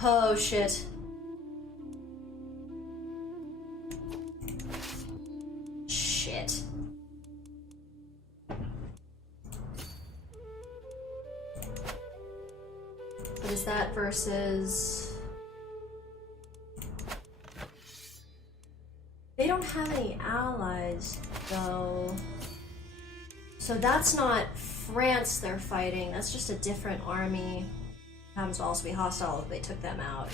Oh shit. Shit. What is that versus... They don't have any allies, though. So that's not France they're fighting, that's just a different army. Happens to also be hostile if they took them out.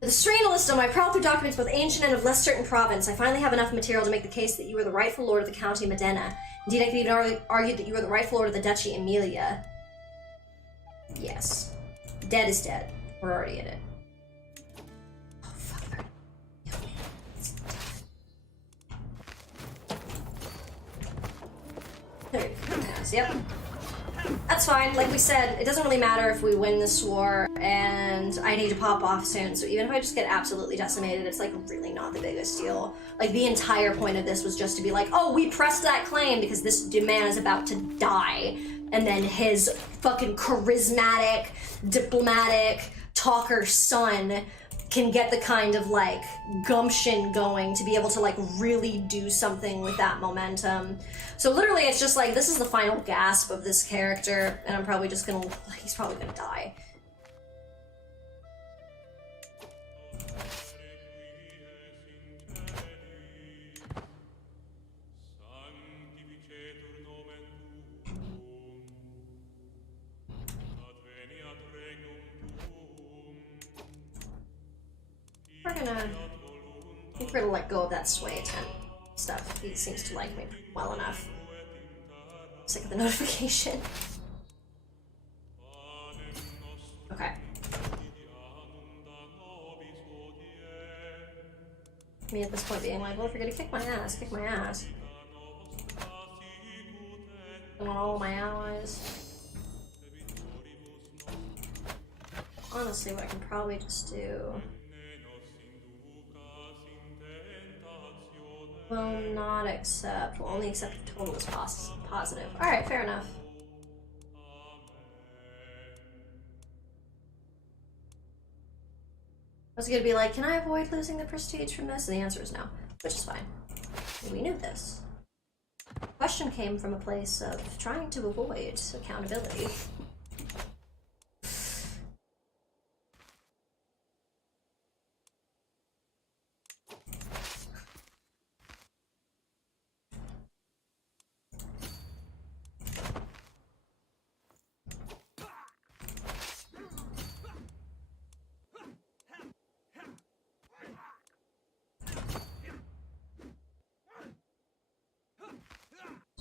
The Serena list on my proud through documents both ancient and of less certain province. I finally have enough material to make the case that you are the rightful lord of the County Modena. Indeed, I could even argue that you are the rightful lord of the Duchy Emilia. Yes. Dead is dead. We're already in it. Oh, fuck. There you go. Yep. That's fine. Like we said, it doesn't really matter if we win this war, and I need to pop off soon, so even if I just get absolutely decimated, it's like really not the biggest deal. Like the entire point of this was just to be like, oh, we pressed that claim because this man is about to die and then his fucking charismatic, diplomatic, talker son can get the kind of like gumption going to be able to like really do something with that momentum. So literally it's just like, this is the final gasp of this character, and I'm probably just gonna, he's probably gonna die. I think we're gonna let go of that sway attempt stuff. He seems to like me well enough. Sick of the notification. Okay. Me at this point being like, well, if you're gonna kick my ass, kick my ass. I want all my allies. Honestly, what I can probably just do... Will not accept. Will only accept if total is positive. Alright, fair enough. I was gonna be like, can I avoid losing the prestige from this? And the answer is no, which is fine. We knew this. The question came from a place of trying to avoid accountability.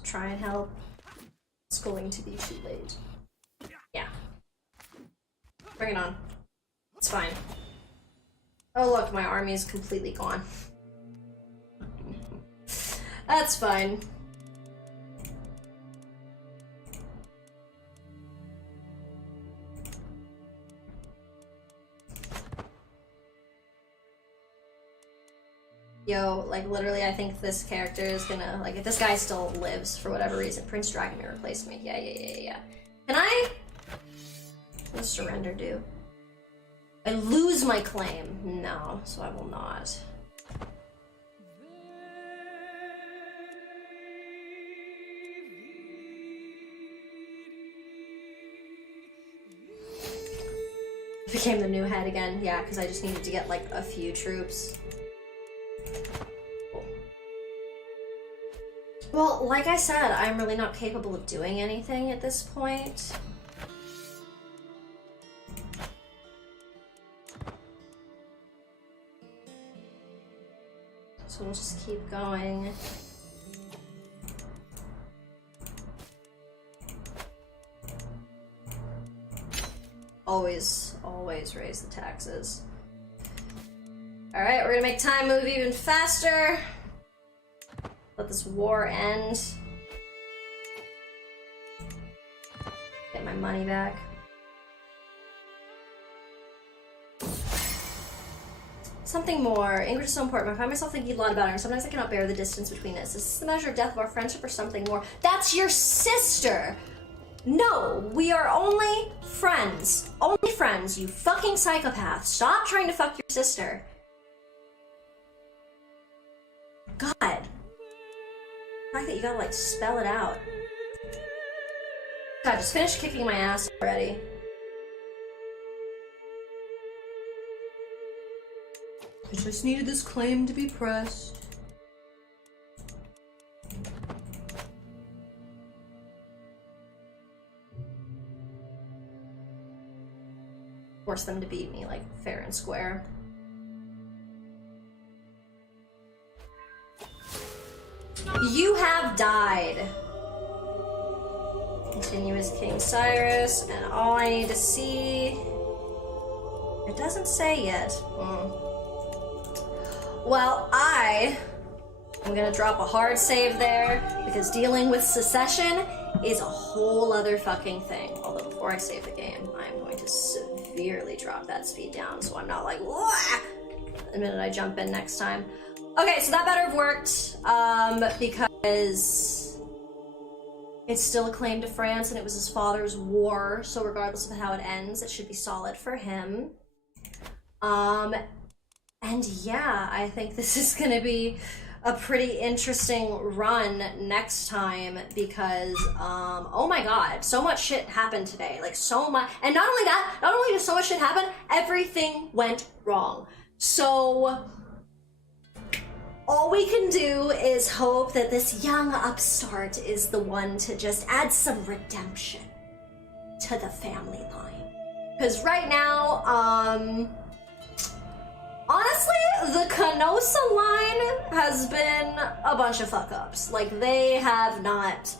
Try and help. It's going to be too late. Yeah. Bring it on. It's fine. Oh look, my army is completely gone. That's fine. Yo, like, literally, I think this character is gonna, like, if this guy still lives, for whatever reason, Prince Dragomir replaced me. Yeah. Can I? What does surrender do? I lose my claim. No, so I will not. Became the new head again. Yeah, because I just needed to get, like, a few troops. Well, like I said, I'm really not capable of doing anything at this point. So we'll just keep going. Always raise the taxes. Alright, we're gonna make time move even faster. Let this war end. Get my money back. Something more. English is so important. I find myself thinking a lot about her, and sometimes I cannot bear the distance between us. Is this the measure of death of our friendship or something more? That's your sister! No, we are only friends. Only friends, you fucking psychopath. Stop trying to fuck your sister. God. The fact that you gotta, like, spell it out. God, just finish kicking my ass already. I just needed this claim to be pressed. Force them to beat me, like, fair and square. You have died. Continue as King Cyrus, and all I need to see... It doesn't say yet. Well, I'm gonna drop a hard save there, because dealing with secession is a whole other fucking thing. Although before I save the game, I'm going to severely drop that speed down, so I'm not like, wah! The minute I jump in next time. Okay, so that better have worked, because It's still a claim to France, and it was his father's war, so regardless of how it ends, it should be solid for him. And yeah, I think this is gonna be a pretty interesting run next time because, oh my god, so much shit happened today. Like, so much. And not only that, not only did so much shit happen, everything went wrong. So, all we can do is hope that this young upstart is the one to just add some redemption to the family line. Because right now, honestly, the Canossa line has been a bunch of fuck-ups. Like, they have not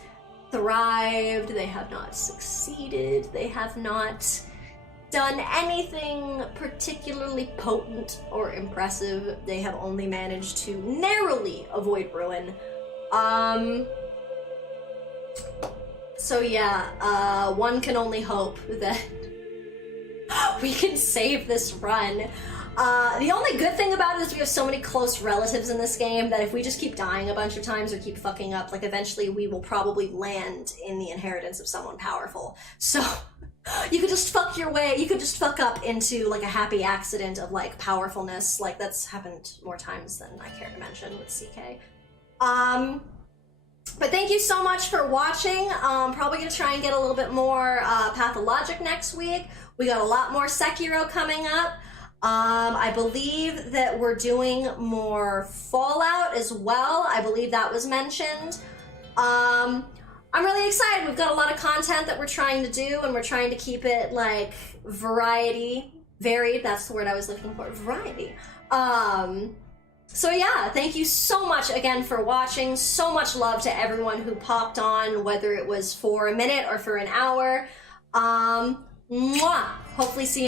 thrived, they have not succeeded, they have not done anything particularly potent or impressive. They have only managed to narrowly avoid ruin. So yeah, one can only hope that we can save this run. The only good thing about it is we have so many close relatives in this game that if we just keep dying a bunch of times or keep fucking up, like eventually we will probably land in the inheritance of someone powerful. So you could just fuck your way, you could just fuck up into like a happy accident of like powerfulness. Like that's happened more times than I care to mention with CK. But thank you so much for watching. Probably gonna try and get a little bit more Pathologic next week. We got a lot more Sekiro coming up. I believe that we're doing more Fallout as well. I believe that was mentioned. I'm really excited. We've got a lot of content that we're trying to do, and we're trying to keep it like varied. That's the word I was looking for, variety. So yeah, thank you so much again for watching. So much love to everyone who popped on, whether it was for a minute or for an hour. Mwah! Hopefully see you